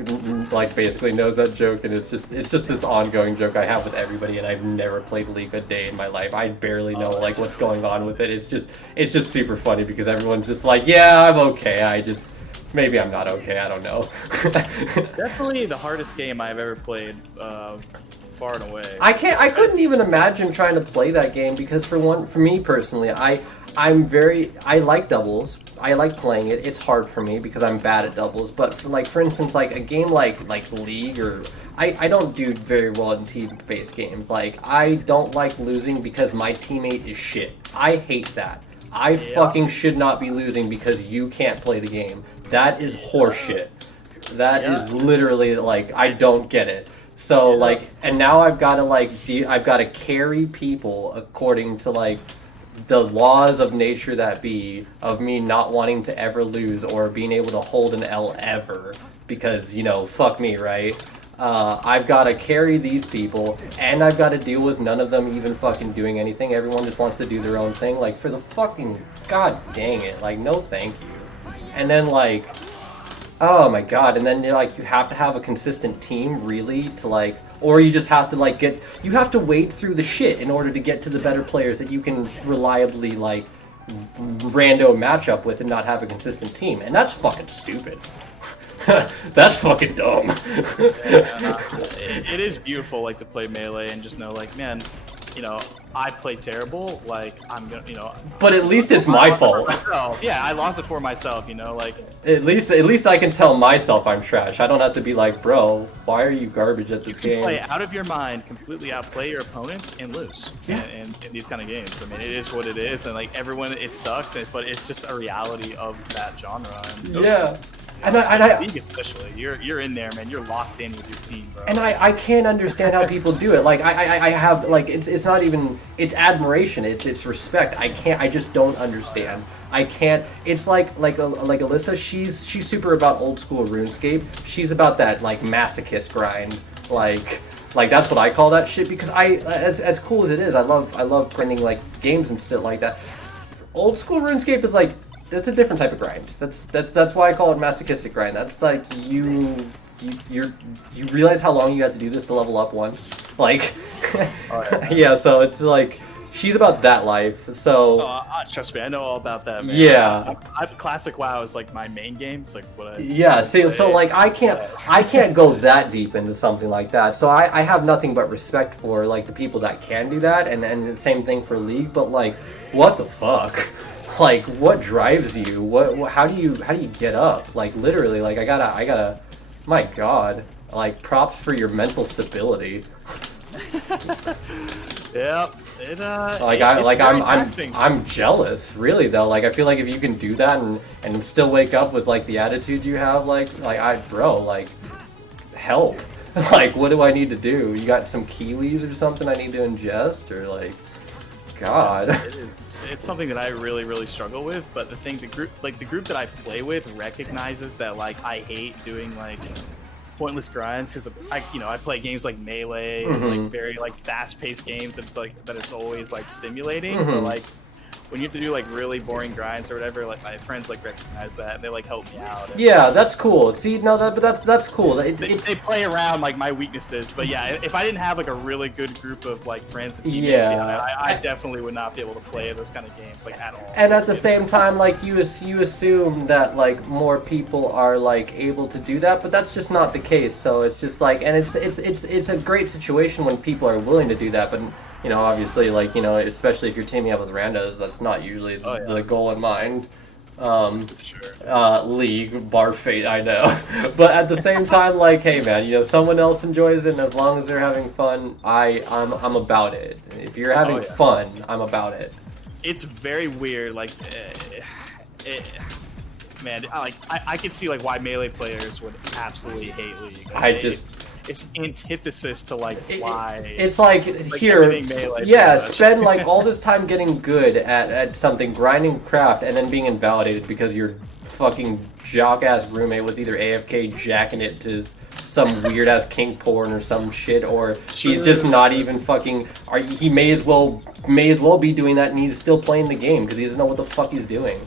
basically knows that joke, and it's just this ongoing joke I have with everybody, and I've never played League a day in my life. I barely know like what's going on with it. It's just super funny because everyone's just like, yeah, I'm okay. Maybe I'm not okay. I don't know. Definitely the hardest game I've ever played, far and away. I couldn't even imagine trying to play that game because for me personally, I like doubles. I like playing it. It's hard for me because I'm bad at doubles. But for instance, like a game like League or I don't do very well in team-based games. Like I don't like losing because my teammate is shit. I hate that. I fucking should not be losing because you can't play the game. That is horseshit. That is literally like I don't get it. So like, and now I've got to I've got to carry people according to like the laws of nature that be of me not wanting to ever lose or being able to hold an L ever because fuck me, right? I've got to carry these people, and I've got to deal with none of them even fucking doing anything. Everyone just wants to do their own thing. Like, for the fucking god dang it. Like, no thank you. And then, like, oh my god. And then, like, you have to have a consistent team, really, to, like, or you just have to, like, you have to wade through the shit in order to get to the better players that you can reliably, like, rando match up with and not have a consistent team. And that's fucking stupid. That's fucking dumb. It is beautiful, like, to play Melee and just know, like, man, I play terrible. Like, I'm gonna, But at least it's my fault. Yeah, I lost it for myself. Like. At least I can tell myself I'm trash. I don't have to be like, bro, why are you garbage at this game? You can play out of your mind, completely outplay your opponents, and lose. Yeah. In these kind of games, I mean, it is what it is, and like everyone, it sucks, but it's just a reality of that genre. And yeah. And I League especially, you're in there, man. You're locked in with your team, bro. And I can't understand how people do it. Like I have like it's not even it's admiration. It's respect. I just don't understand. I can't. It's like Alyssa. She's super about old school RuneScape. She's about that like masochist grind. Like that's what I call that shit because as cool as it is, I love printing like games and stuff like that. Old school RuneScape is like. That's a different type of grind. That's why I call it masochistic grind. That's like you realize how long you have to do this to level up once. Like, yeah. So it's like she's about that life. So trust me, I know all about that, man. Yeah. I classic WoW is like my main game. It's like what I. Yeah. See, so like I can't go that deep into something like that. So I have nothing but respect for like the people that can do that, and the same thing for League. But like, what the fuck? Like, what drives you? What? How do you get up? Like, literally, like, I gotta. My God, like, props for your mental stability. Yeah, I'm jealous, really though. Like, I feel like if you can do that and still wake up with like the attitude you have, like help. Like, what do I need to do? You got some kiwis or something I need to ingest, or like. God. It's something that I really, really struggle with, but the group that I play with recognizes that like I hate doing like pointless grinds because I play games like Melee and like very like fast-paced games that it's always like stimulating, but like when you have to do like really boring grinds or whatever, like my friends like recognize that and they like help me out. Yeah, that's cool. See, no, that's cool. They play around like my weaknesses, but yeah, if I didn't have like a really good group of like friends and teammates, I definitely would not be able to play those kind of games like at all. And at the same time, like you assume that like more people are like able to do that, but that's just not the case. So it's just like, and it's a great situation when people are willing to do that, but. Obviously, like, especially if you're teaming up with randos, that's not usually the goal in mind. League, bar fate, I know. But at the same time, like, hey, man, someone else enjoys it, and as long as they're having fun, I'm about it. If you're having fun, I'm about it. It's very weird, like, man, I can see, like, why Melee players would absolutely hate League. Like, it's antithesis to like why. It's like here, everything Melee yeah, pretty much. spend like all this time getting good at something, grinding craft, and then being invalidated because your fucking jock ass roommate was either AFK jacking it to some weird ass kink porn or some shit, or he's just not even fucking. He may as well be doing that, and he's still playing the game because he doesn't know what the fuck he's doing.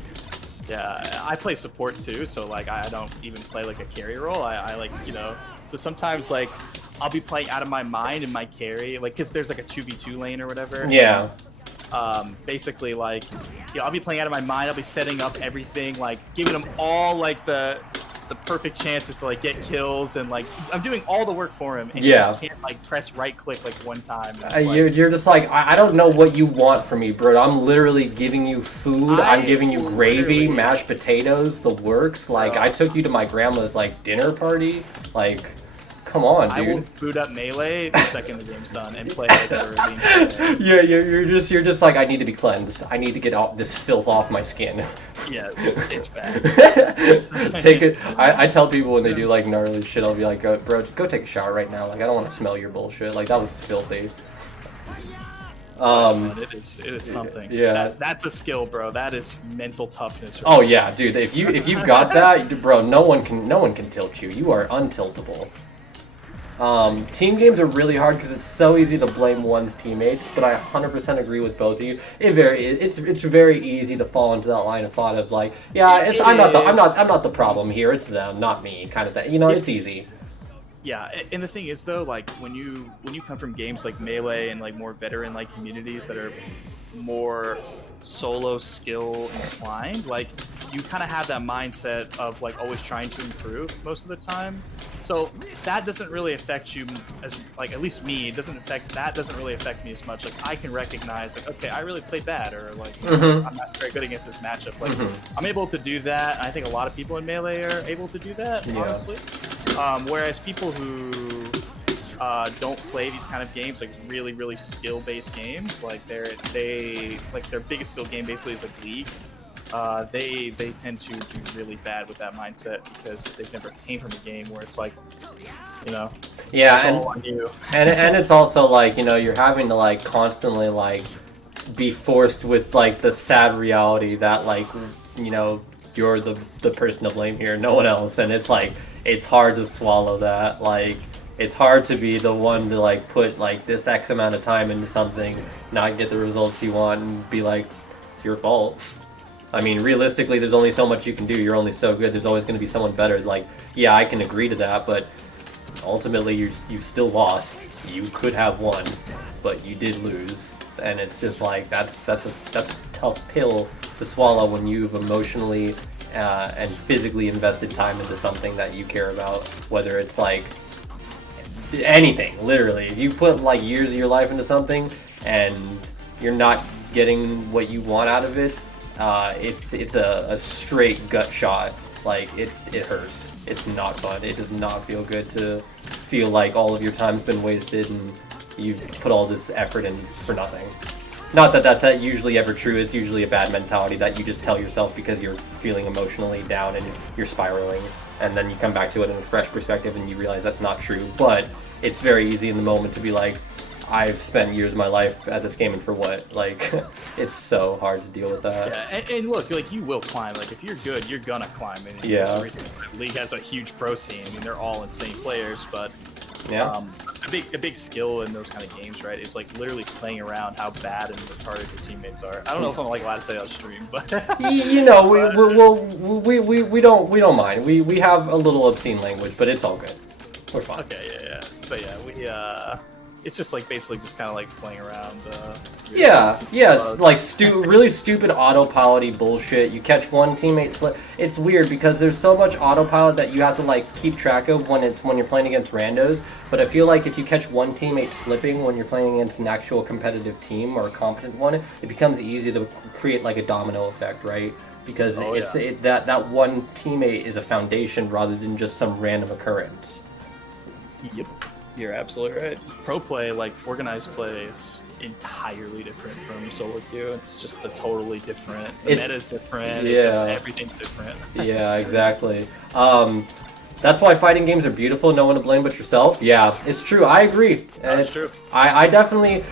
Yeah, I play support too, so like I don't even play like a carry role. I like, you know, so sometimes like I'll be playing out of my mind in my carry, like because there's like a 2v2 lane or whatever. Yeah. Basically like, you know, I'll be playing out of my mind. I'll be setting up everything, like giving them all like the perfect chances to like get kills, and like I'm doing all the work for him, and he just can't like press right click like one time. You're just like, I don't know what you want from me, bro. I'm literally giving you food. I'm giving you gravy, mashed potatoes, the works. Like I took you to my grandma's like dinner party. Like, come on, dude. I will boot up Melee the second the game's done and play like for the entire day. Yeah, you're just like, I need to be cleansed. I need to get all this filth off my skin. Yeah, it's bad. Take it. I tell people when they do like gnarly shit, I'll be like, bro, go take a shower right now. Like I don't want to smell your bullshit. Like that was filthy. It is something. Yeah, that's a skill, bro. That is mental toughness. Oh yeah, dude. If you've got that, bro, no one can tilt you. You are untiltable. Team games are really hard because it's so easy to blame one's teammates, but I 100% agree with both of you. It's very easy to fall into that line of thought of like, yeah, I'm not the problem here. It's them, not me, kind of thing. You know, it's easy. Yeah, and the thing is though, like when you come from games like Melee and like more veteran like communities that are more solo skill inclined, like you kind of have that mindset of like always trying to improve most of the time, so that doesn't really affect you as like, at least me, doesn't really affect me as much. Like I can recognize like, okay, I really played bad, or like I'm not very good against this matchup. Like I'm able to do that, and I think a lot of people in Melee are able to do that, honestly. Whereas people who don't play these kind of games, like really skill-based games, like their biggest skill game basically is like League. They tend to do really bad with that mindset because they've never came from a game where it's like, you know, yeah, it's all on you. and it's also like, you know, you're having to like constantly like be forced with like the sad reality that like, you know, you're the person to blame here, no one else, and it's like it's hard to swallow that. Like it's hard to be the one to like put like this X amount of time into something, not get the results you want, and be like, it's your fault. I mean, realistically, there's only so much you can do. You're only so good. There's always going to be someone better. Like, yeah, I can agree to that, but ultimately, you still lost. You could have won, but you did lose, and it's just like that's a tough pill to swallow when you've emotionally and physically invested time into something that you care about, whether it's like anything, literally. If you put like years of your life into something and you're not getting what you want out of it, it's a straight gut shot. Like it hurts. It's not fun. It does not feel good to feel like all of your time's been wasted and you've put all this effort in for nothing. Not that that's usually ever true. It's usually a bad mentality that you just tell yourself because you're feeling emotionally down and you're spiraling, and then you come back to it in a fresh perspective and you realize that's not true. But it's very easy in the moment to be like, I've spent years of my life at this game, and for what? Like, it's so hard to deal with that. Yeah, and look, like you will climb. Like if you're good, you're gonna climb. And yeah. There's a reason League has a huge pro scene. I mean, they're all insane players, but yeah. A big skill in those kind of games, right, is like literally playing around how bad and retarded your teammates are. I don't know if I'm like allowed to say that on stream, but you know, we don't mind. We have a little obscene language, but it's all good. We're fine. Okay, yeah. But yeah, we it's just like basically just kind of like playing around. It's like really stupid autopilot-y bullshit. You catch one teammate slip. It's weird because there's so much autopilot that you have to like keep track of when you're playing against randos. But I feel like if you catch one teammate slipping when you're playing against an actual competitive team or a competent one, it becomes easy to create like a domino effect, right? Because that one teammate is a foundation rather than just some random occurrence. Yep. You're absolutely right. Pro play, like organized play, is entirely different from solo queue. It's just a totally different. The meta's different. Yeah. It's just everything's different. Yeah, exactly. That's why fighting games are beautiful. No one to blame but yourself. Yeah, it's true. I agree. That's true. I definitely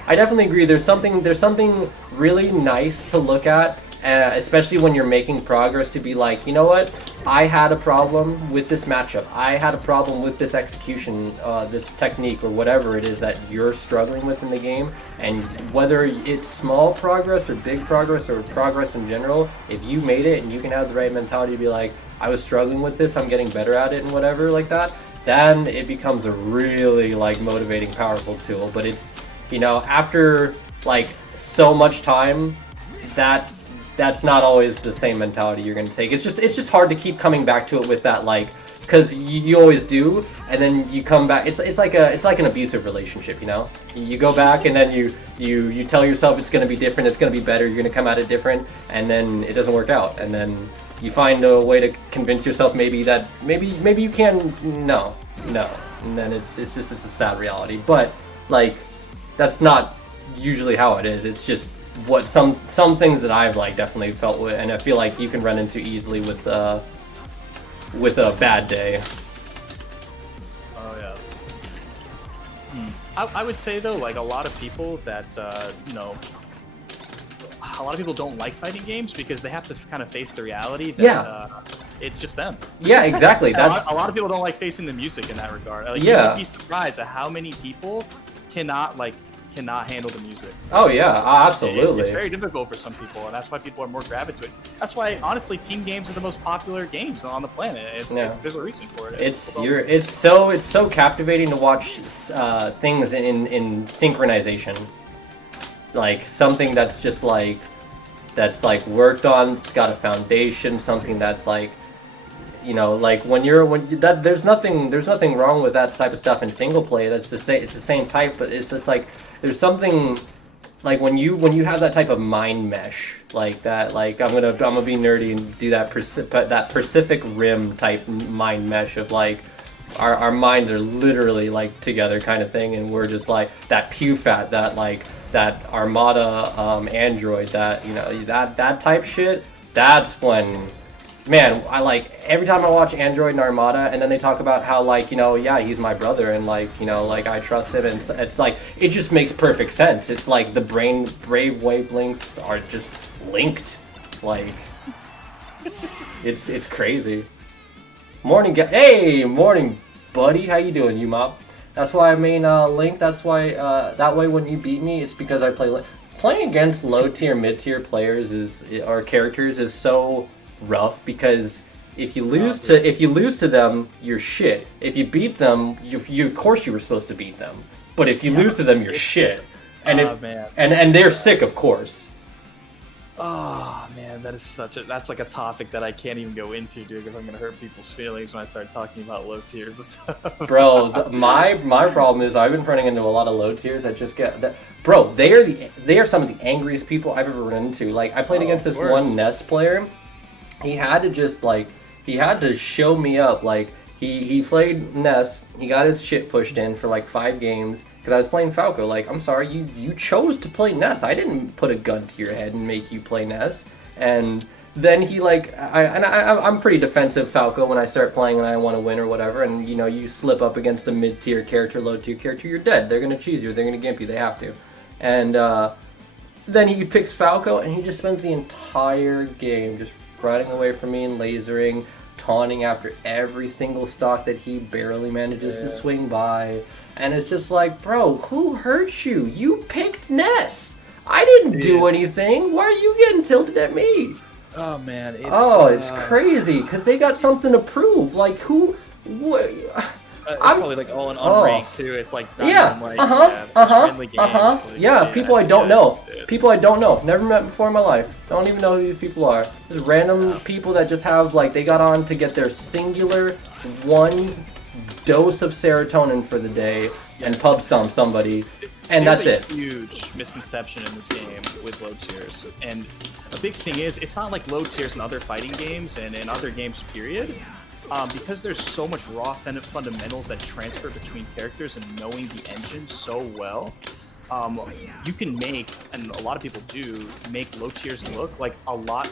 agree. There's something really nice to look at, especially when you're making progress. To be like, you know what? I had a problem with this matchup. I had a problem with this execution, this technique, or whatever it is that you're struggling with in the game. And whether it's small progress or big progress or progress in general, if you made it and you can have the right mentality to be like, I was struggling with this, I'm getting better at it and whatever like that, then it becomes a really like motivating, powerful tool. But it's, you know, after like so much time, that's not always the same mentality you're going to take. It's just hard to keep coming back to it with that, like, because you always do, and then you come back. It's like an abusive relationship, you know. You go back and then you tell yourself it's going to be different, it's going to be better, you're going to come at it different, and then it doesn't work out, and then you find a way to convince yourself maybe you can. No, and then it's just a sad reality. But like, that's not usually how it is. It's just what some things that I've like definitely felt with, and I feel like you can run into easily with a bad day. Oh yeah. I would say though, like a lot of people that you know, a lot of people don't like fighting games because they have to kind of face the reality that it's just them. Yeah, exactly. That's a lot of people don't like facing the music in that regard. Like, yeah. You would be surprised at how many people cannot handle the music. Oh yeah, absolutely. It's very difficult for some people, and that's why people are more gravitated. That's why, honestly, team games are the most popular games on the planet. There's a reason for it. It's so captivating to watch things in synchronization, like something that's just like worked on, it's got a foundation, something that's like, you know, like there's nothing wrong with that type of stuff in single play. It's the same type, but it's just like there's something like when you have that type of mind mesh like that. Like I'm gonna be nerdy and do that Pacific Rim type mind mesh of like our minds are literally like together kind of thing, and we're just like that PewFat, that Armada android, that, you know, that type shit. That's when, man, I like every time I watch Android and Armada, and then they talk about how, like, you know, yeah, he's my brother, and like, you know, like I trust him, and it's like it just makes perfect sense. It's like the brave wavelengths are just linked, like it's crazy. Morning, morning, buddy. How you doing, you mob? That's why I main Link. That's why that way when you beat me, it's because I play Link. Playing against low tier, mid tier players or characters is so rough, because if you lose to them, you're shit. If you beat them, you of course you were supposed to beat them. But if you lose to them, you're shit. And and they're sick, of course. Oh man, that's like a topic that I can't even go into, dude, because I'm gonna hurt people's feelings when I start talking about low tiers and stuff. Bro, my problem is I've been running into a lot of low tiers that just get that. Bro, they are some of the angriest people I've ever run into. Like, I played against this one Ness player. He had to show me up. Like, he played Ness. He got his shit pushed in for like 5 games because I was playing Falco. Like, I'm sorry, you chose to play Ness. I didn't put a gun to your head and make you play Ness. And then he I'm pretty defensive Falco when I start playing and I want to win or whatever. And you know, you slip up against a mid tier character, low tier character, you're dead. They're gonna cheese you. They're gonna gimp you. They have to. And then he picks Falco and he just spends the entire game just running away from me and lasering, taunting after every single stock that he barely manages to swing by. And it's just like, bro, who hurt you? You picked Ness. I didn't do anything. Why are you getting tilted at me? Oh man, it's crazy because they got something to prove. Like, who? What? It's probably like all in unranked too. It's like friendly games. Like, people I don't know. People I don't know. Never met before in my life. Don't even know who these people are. Just random people that just have, like, they got on to get their singular one dose of serotonin for the day and pub stomp somebody, and that's it. Huge misconception in this game with low tiers, and a big thing is it's not like low tiers in other fighting games and in other games period. Because there's so much raw fundamentals that transfer between characters and knowing the engine so well, you can make, and a lot of people do, make low tiers look like a lot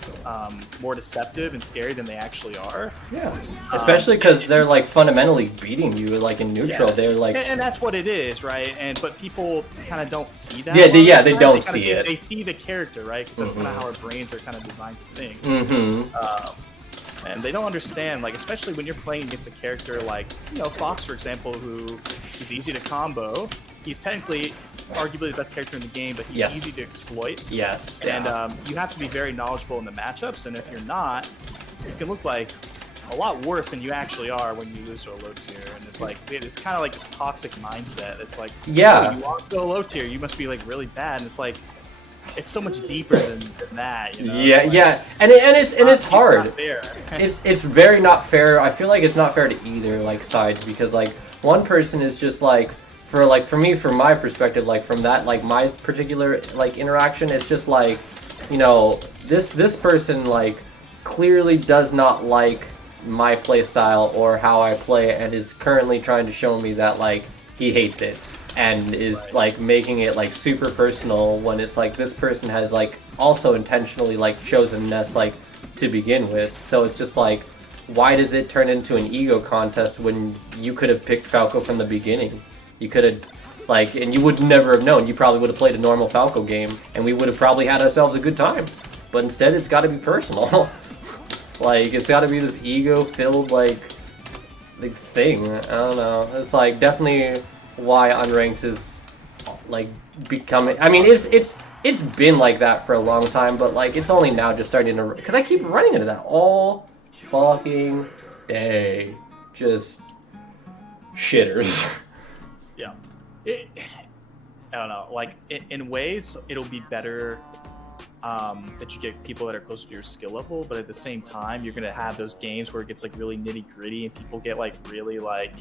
more deceptive and scary than they actually are. Yeah, especially because they're like fundamentally beating you like in neutral. Yeah. They're like, and that's what it is, right? But people kind of don't see that. Yeah, a lot of they the time. don't kinda see it. They see the character, right? Because that's kind of how our brains are kind of designed to think. And they don't understand, like, especially when you're playing against a character like, Fox, for example, who is easy to combo. He's technically arguably the best character in the game, but he's easy to exploit. Yes. And you have to be very knowledgeable in the matchups, and if you're not, you can look like a lot worse than you actually are when you lose to a low tier. And it's like, it's kind of like this toxic mindset. It's like, Yeah. oh, you lost to a low tier, you must be like really bad. And it's like, it's so much deeper than that, you know? Yeah, It's like, yeah, and it's hard. not fair. It's very not fair. I feel like it's not fair to either like sides because like one person is just like for me, from my perspective, like from that like my particular like interaction, it's just like, this person like clearly does not like my play style or how I play and is currently trying to show me that like he hates it and is like making it like super personal when it's like this person has like also intentionally like chosen Ness like to begin with. So it's just like, why does it turn into an ego contest when you could have picked Falco from the beginning? You could have like, and you would never have known. You probably would have played a normal Falco game and we would have probably had ourselves a good time. But instead it's got to be personal. Like it's got to be this ego filled like thing. I don't know. It's like definitely why unranked is like becoming. I mean, it's been like that for a long time, but like it's only now just starting to, because I keep running into that all fucking day. Just shitters. Yeah. I don't know. Like, in ways, it'll be better that you get people that are closer to your skill level, but at the same time, you're going to have those games where it gets, like, really nitty-gritty and people get, like, really, like,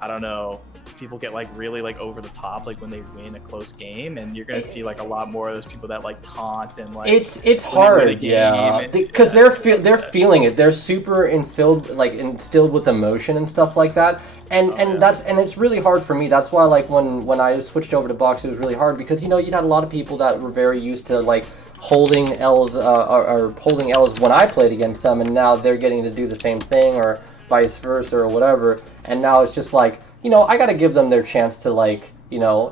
I don't know, people get like really like over the top like when they win a close game, and you're gonna see like a lot more of those people that like taunt and like it's hard, yeah, because they're feeling it. They're super instilled with emotion and stuff like that, and it's really hard for me. That's why like when I switched over to box, it was really hard because you'd had a lot of people that were very used to like holding L's or holding L's when I played against them, and now they're getting to do the same thing or vice versa or whatever, and now it's just like, I gotta give them their chance to like,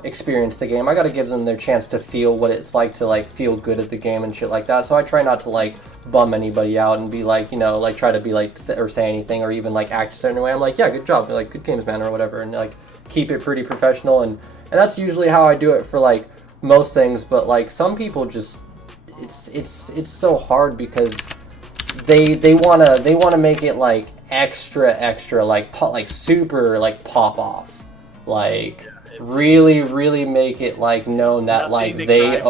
experience the game. I gotta give them their chance to feel what it's like to like feel good at the game and shit like that. So I try not to like bum anybody out and be like, like try to be like or say anything or even like act a certain way. I'm like, yeah, good job, like good games, man, or whatever, and like keep it pretty professional, and that's usually how I do it for like most things. But like some people just, it's so hard because they wanna make it like extra like super like pop off, like really make it like known that like they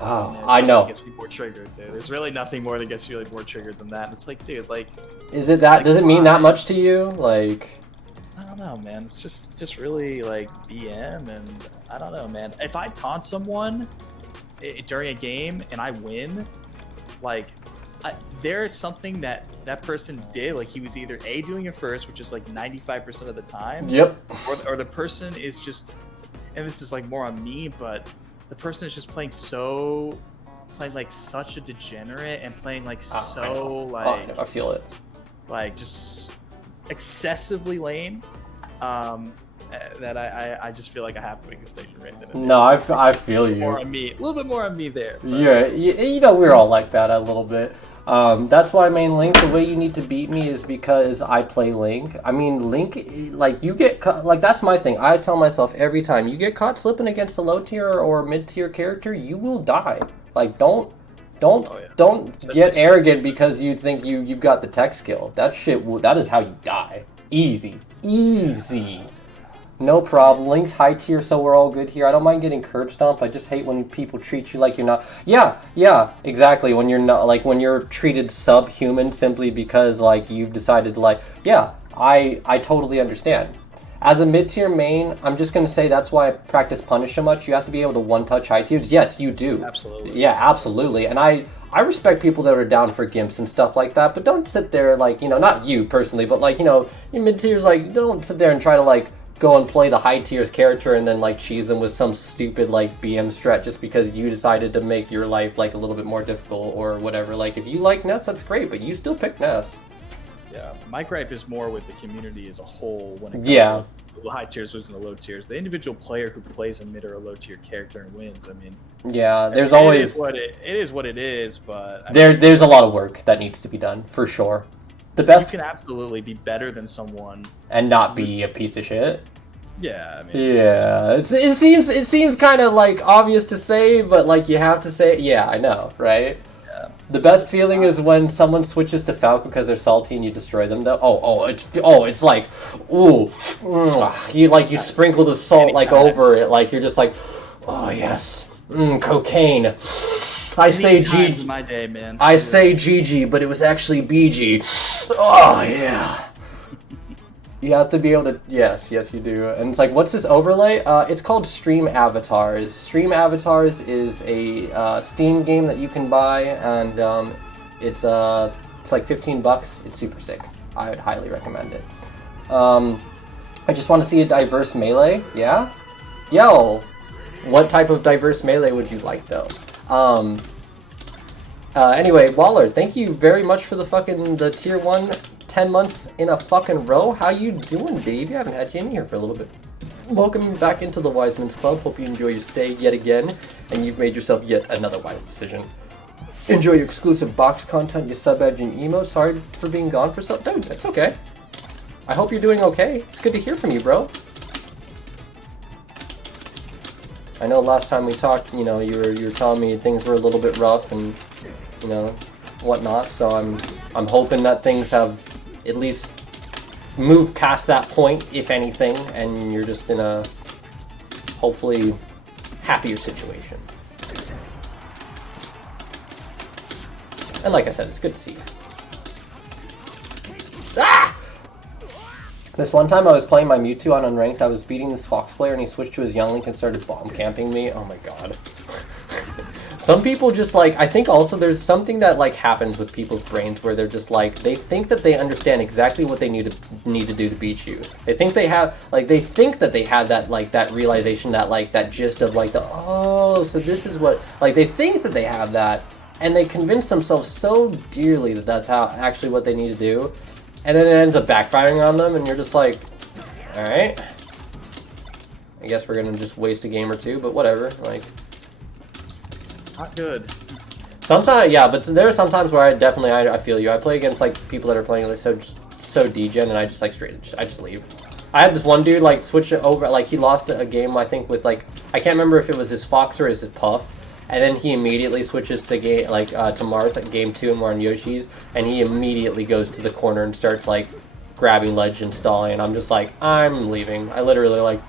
I know gets me more triggered, dude. There's really nothing more that gets you like more triggered than that. It's like, dude, like, is it that, does it mean that much to you? Like, I don't know, man. It's just really like BM, and I don't know, man. If I taunt someone during a game and I win, like, there is something that person did, like he was either A, doing it first, which is like 95% of the time, yep, or the person is just, and this is like more on me, but the person is just playing like such a degenerate and playing like I feel it, like just excessively lame, that I just feel like I have to make a statement right then. No, I feel you. More on me, a little bit more on me there. Yeah, we're all like that a little bit. That's why main Link, the way you need to beat me is because I play Link. I mean, Link, like, you get caught, like, that's my thing. I tell myself every time, you get caught slipping against a low tier or mid tier character, you will die. Like, don't get arrogant because you think you've got the tech skill. That is how you die. Easy. No problem. Link high tier, so we're all good here. I don't mind getting curb stomped. I just hate when people treat you like you're not. Yeah, exactly. When you're not, like, when you're treated subhuman simply because, like, you've decided to, like, yeah, I totally understand. As a mid-tier main, I'm just going to say that's why I practice punish so much. You have to be able to one-touch high tiers. Yes, you do. Absolutely. Yeah, absolutely. And I respect people that are down for gimps and stuff like that, but don't sit there, like, not you personally, but, like, your mid-tiers, like, don't sit there and try to, like, go and play the high tier character and then like cheese them with some stupid like BM strat just because you decided to make your life like a little bit more difficult or whatever. Like if you like Ness, that's great, but you still pick Ness. Yeah, my gripe is more with the community as a whole when it comes Yeah. to the high tiers versus the low tiers. The individual player who plays a mid or a low tier character and wins, I mean, Yeah, there's it always is what it is, but I there's a lot of work that needs to be done for sure. The mean, best you can absolutely be better than someone. and not be a piece of shit. Yeah, I mean, Yeah, it seems kind of like obvious to say, but like you have to say. Yeah, I know, right? Yeah. The best feeling is when someone switches to Falco because they're salty and you destroy them. Though, it's like, ooh, you sprinkle the salt like over it, like you're just like, oh yes, cocaine. I say times GG. in my day, man. I say GG, but it was actually BG. Oh yeah. You have to be able to. Yes, you do. And it's like, what's this overlay? It's called Stream Avatars. Stream Avatars is a Steam game that you can buy, and it's like $15. It's super sick. I would highly recommend it. I just want to see a diverse melee. Yeah. Yo, what type of diverse melee would you like though? Anyway, Waller, thank you very much for the tier 1. 10 months in a fucking row. How you doing, baby? I haven't had you in here for a little bit. Welcome back into the Wiseman's Club. Hope you enjoy your stay yet again, and you've made yourself yet another wise decision. Enjoy your exclusive box content, your sub badge and emotes. Sorry for being gone for so. Dude, that's okay. I hope you're doing okay. It's good to hear from you, bro. I know last time we talked, you were telling me things were a little bit rough and whatnot. So I'm hoping that things have at least moved past that point, if anything, and you're just in a hopefully happier situation. And like I said, it's good to see you. Ah! This one time I was playing my Mewtwo on Unranked, I was beating this Fox player and he switched to his Young Link and started bomb camping me. Oh my god. Some people just like, I think also there's something that like happens with people's brains where they're just like, they think that they understand exactly what they need to do to beat you. They think they have, like, they think that they have that, like, that realization, that, like, that gist of, like, so this is what, like, they think that they have that, and they convince themselves so dearly that that's actually what they need to do, and then it ends up backfiring on them, and you're just like, alright, I guess we're gonna just waste a game or two, but whatever, like. Not good. Sometimes, yeah, but there are some times where I feel you. I play against like people that are playing like so degen, and I just like I just leave. I had this one dude like switch it over, like he lost a game I think with like I can't remember if it was his Fox or his Puff, and then he immediately switches to to Marth at game 2 and we're on Yoshi's, and he immediately goes to the corner and starts like grabbing ledge and stalling, and I'm just like, I'm leaving. I literally like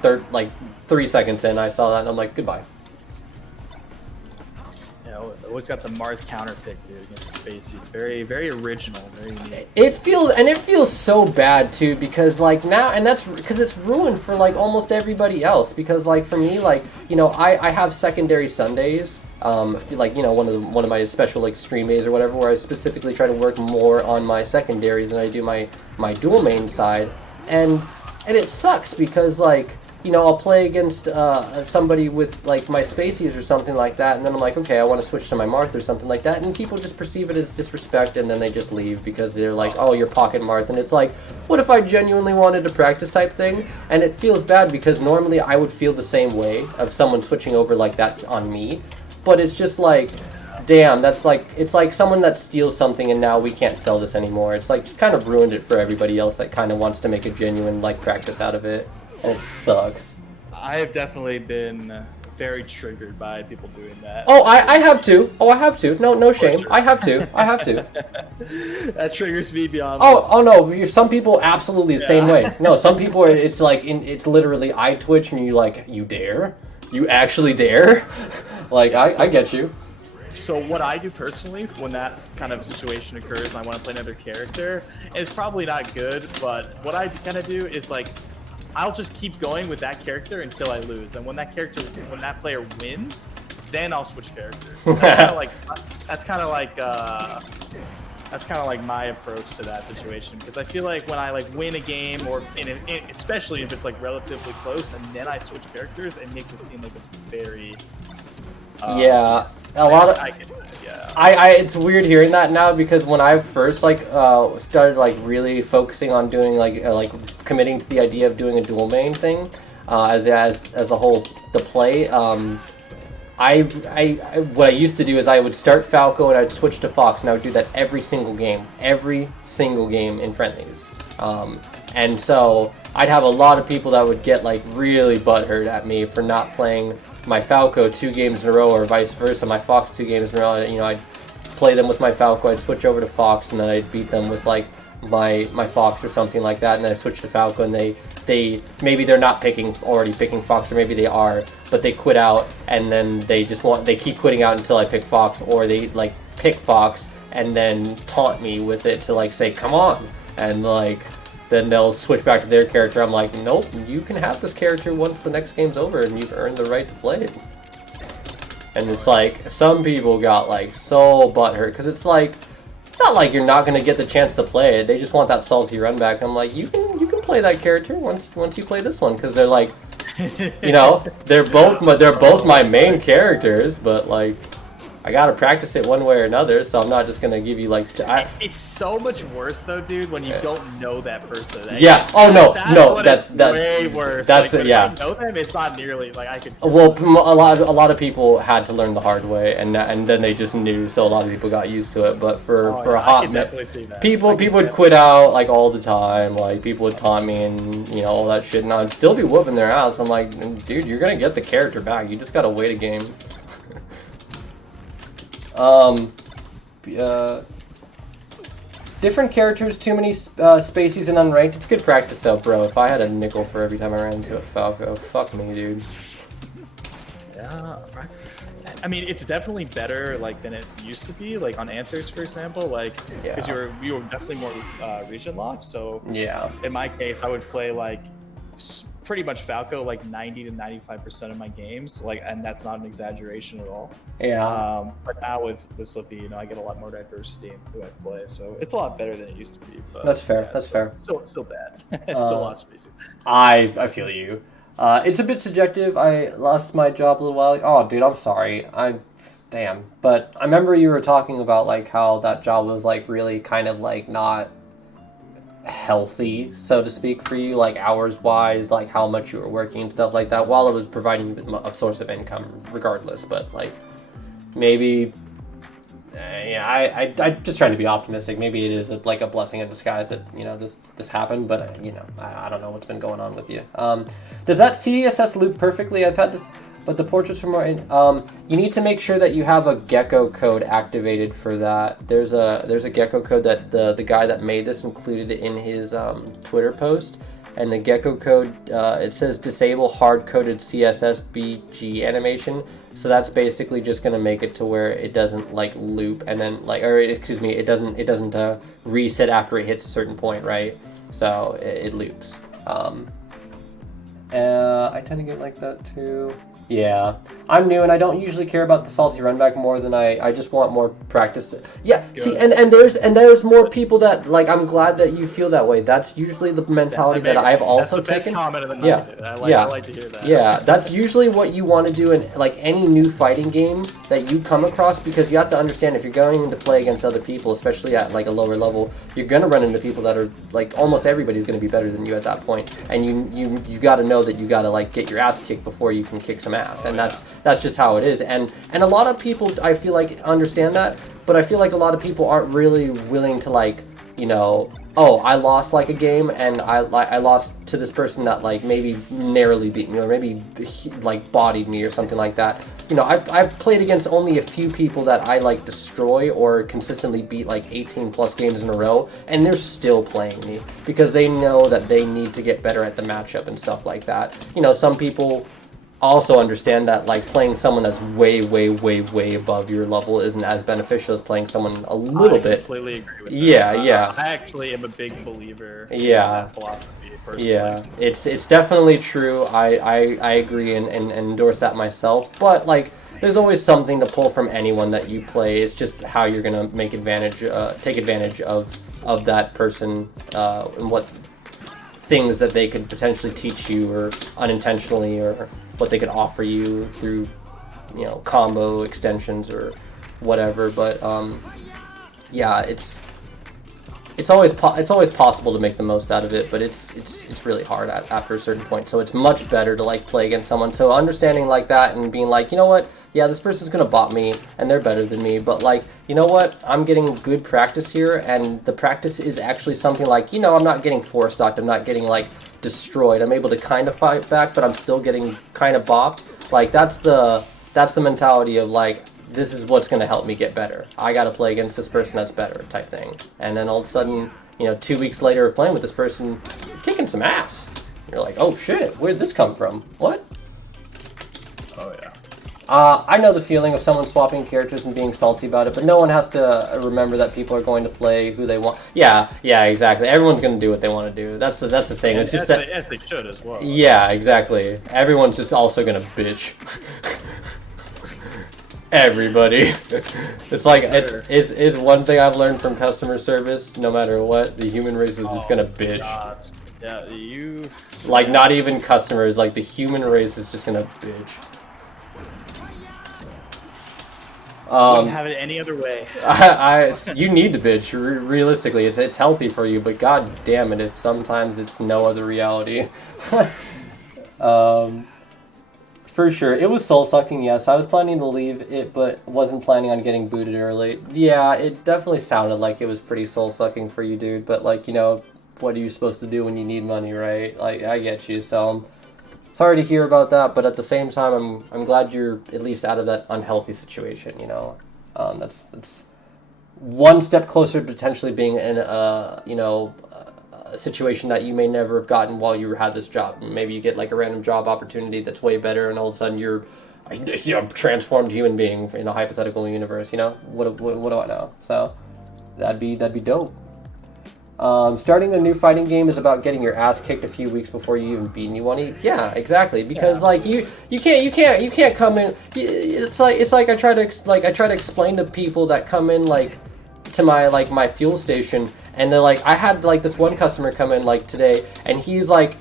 3 seconds in, I saw that, and I'm like, goodbye. Always got the Marth counter pick, dude, against the Spacey. It's very, very original, very unique. It feels so bad too, because like now, and that's because it's ruined for like almost everybody else. Because like for me, like I have secondary Sundays, like one of my special like stream days or whatever, where I specifically try to work more on my secondaries than I do my dual main side, and it sucks because like. I'll play against somebody with, like, my Spaceys or something like that, and then I'm like, okay, I want to switch to my Marth or something like that, and people just perceive it as disrespect, and then they just leave because they're like, oh, you're pocket Marth, and it's like, what if I genuinely wanted to practice type thing? And it feels bad because normally I would feel the same way of someone switching over like that on me, but it's just like, damn, that's like, it's like someone that steals something and now we can't sell this anymore. It's like, just kind of ruined it for everybody else that kind of wants to make a genuine, like, practice out of it. And it sucks. I have definitely been very triggered by people doing that. Oh, I have to. Oh, I have to. No shame. Sure. I have to. I have to. That triggers me beyond. Oh no. Some people absolutely the same way. No, some people are. It's like it's literally I twitch and you like you dare. You actually dare. Like I get you. So what I do personally when that kind of situation occurs and I want to play another character, it's probably not good. But what I kind of do is like. I'll just keep going with that character until I lose, and when that player wins, then I'll switch characters. So that's kind of like That's kind of like my approach to that situation, because I feel like when I like win a game, or especially if it's like relatively close, and then I switch characters, it makes it seem like it's very. Yeah, a lot of. I get that, yeah. It's weird hearing that now, because when I first like started like really focusing on doing like committing to the idea of doing a dual main thing, as a whole the play. What I used to do is I would start Falco and I'd switch to Fox, and I would do that every single game in friendlies. And so I'd have a lot of people that would get like really butthurt at me for not playing my Falco 2 games in a row, or vice versa, my Fox 2 games in a row. You know, I'd play them with my Falco, I'd switch over to Fox, and then I'd beat them with like my Fox or something like that, and then I switch to Falco, and they maybe they're not already picking Fox, or maybe they are, but they quit out, and then they keep quitting out until I pick Fox, or they like pick Fox and then taunt me with it to like say come on, and like then they'll switch back to their character. I'm like, nope, you can have this character once the next game's over, and you've earned the right to play it. And it's like some people got like so butthurt, because it's like, it's not like you're not going to get the chance to play it. They just want that salty run back. I'm like, you can play that character once you play this one, because they're like, you know, they're both my main characters, but like, I gotta practice it one way or another, so I'm not just gonna give you like. It's so much worse though, dude, when you don't know that person. Yeah. Oh no, that's way worse. That's like, yeah. If I know them, it's not nearly like I could. Well, a lot of people had to learn the hard way, and then they just knew, so a lot of people got used to it. But for a hot minute, people would quit out like all the time. Like people would taunt me and you know all that shit, and I'd still be whooping their ass. I'm like, dude, you're gonna get the character back. You just gotta wait a game. Different characters, too many spacies and unranked. It's good practice though, bro. If I had a nickel for every time I ran into a Falco, fuck me, dude. Yeah, I mean, it's definitely better like than it used to be. Like on Anthers, for example, like because you were definitely more region locked. So yeah, in my case, I would play like pretty much Falco like 90 to 95% of my games, like, and that's not an exaggeration at all. Yeah. But now with Slippy, you know, I get a lot more diversity in who I play, so it's a lot better than it used to be. But that's fair. Yeah, that's fair. Still bad. It's still a lot of species. I feel you. It's a bit subjective. I lost my job a little while ago. Oh, dude, I'm sorry. Damn. But I remember you were talking about like how that job was like really kind of like not healthy, so to speak, for you, like hours wise, like how much you were working and stuff like that, while it was providing you with a source of income regardless. But like maybe I just trying to be optimistic. Maybe it is like a blessing in disguise that you know this happened, but you know I don't know what's been going on with you. Does that CSS loop perfectly? I've had this, but the portraits are more. You need to make sure that you have a gecko code activated for that. There's a gecko code that the guy that made this included in his Twitter post, and the gecko code it says disable hard-coded CSS BG animation. So that's basically just gonna make it to where it doesn't like loop and then like, or excuse me, it doesn't reset after it hits a certain point, right? So it loops. I tend to get like that too. Yeah, I'm new and I don't usually care about the salty runback more than I just want more practice. Yeah, good. See, and there's more people that like. I'm glad that you feel that way. That's usually the mentality that I've also taken. That's the best comment of the night. I like to hear that. Yeah, that's usually what you want to do in like any new fighting game that you come across, because you have to understand if you're going into play against other people, especially at like a lower level, you're gonna run into people that are like almost everybody's gonna be better than you at that point, and you got to know that you got to like get your ass kicked before you can kick some ass, and that's just how it is. And a lot of people, I feel like, understand that, but I feel like a lot of people aren't really willing to like, you know, oh, I lost like a game and I lost to this person that like maybe narrowly beat me or maybe like bodied me or something like that. You know, I've played against only a few people that I like destroy or consistently beat like 18 plus games in a row, and they're still playing me because they know that they need to get better at the matchup and stuff like that. You know, some people also understand that like playing someone that's way above your level isn't as beneficial as playing someone a little bit. I completely agree with that. Yeah. I actually am a big believer in that philosophy personally. Yeah, it's definitely true. I agree and endorse that myself. But like there's always something to pull from anyone that you play. It's just how you're gonna take advantage of that person and what things that they could potentially teach you or unintentionally, or what they could offer you through, you know, combo extensions or whatever. But yeah, it's always possible to make the most out of it, but it's really hard after a certain point. So it's much better to like play against someone. So understanding like that and being like, you know what, yeah, this person's gonna bot me and they're better than me, but like, you know what, I'm getting good practice here, and the practice is actually something like, you know, I'm not getting 4-stocked, I'm not getting like destroyed, I'm able to kind of fight back, but I'm still getting kind of bopped. Like that's the mentality of like, this is what's going to help me get better. I got to play against this person that's better, type thing. And then all of a sudden, you know, 2 weeks later of playing with this person, you're kicking some ass. You're like, oh shit, where'd this come from? What? Oh yeah. I know the feeling of someone swapping characters and being salty about it, but no one has to remember that people are going to play who they want. Yeah, exactly. Everyone's going to do what they want to do. That's the thing. It's just that, as they should as well. Yeah, exactly. Everyone's just also going to bitch. Everybody. It's like, it's one thing I've learned from customer service. No matter what, the human race is just going to bitch. God. Yeah, you... Like, not even customers. Like, the human race is just going to bitch. Wouldn't have it any other way. You need to bitch. Realistically, it's healthy for you, but god damn it, if sometimes it's no other reality. For sure, it was soul sucking. Yes, I was planning to leave it, but wasn't planning on getting booted early. Yeah, it definitely sounded like it was pretty soul sucking for you, dude. But like, you know, what are you supposed to do when you need money, right? Like, I get you. So sorry to hear about that, but at the same time, I'm glad you're at least out of that unhealthy situation. You know, that's one step closer to potentially being in a situation that you may never have gotten while you had this job. Maybe you get like a random job opportunity that's way better, and all of a sudden you're a transformed human being in a hypothetical universe. You know, what do I know? So that'd be dope. Starting a new fighting game is about getting your ass kicked a few weeks before you even beat anyone. Yeah, exactly. Because like you can't come in. It's like I try to explain to people that come in like to my fuel station, and they're like, I had like this one customer come in like today, and he's like,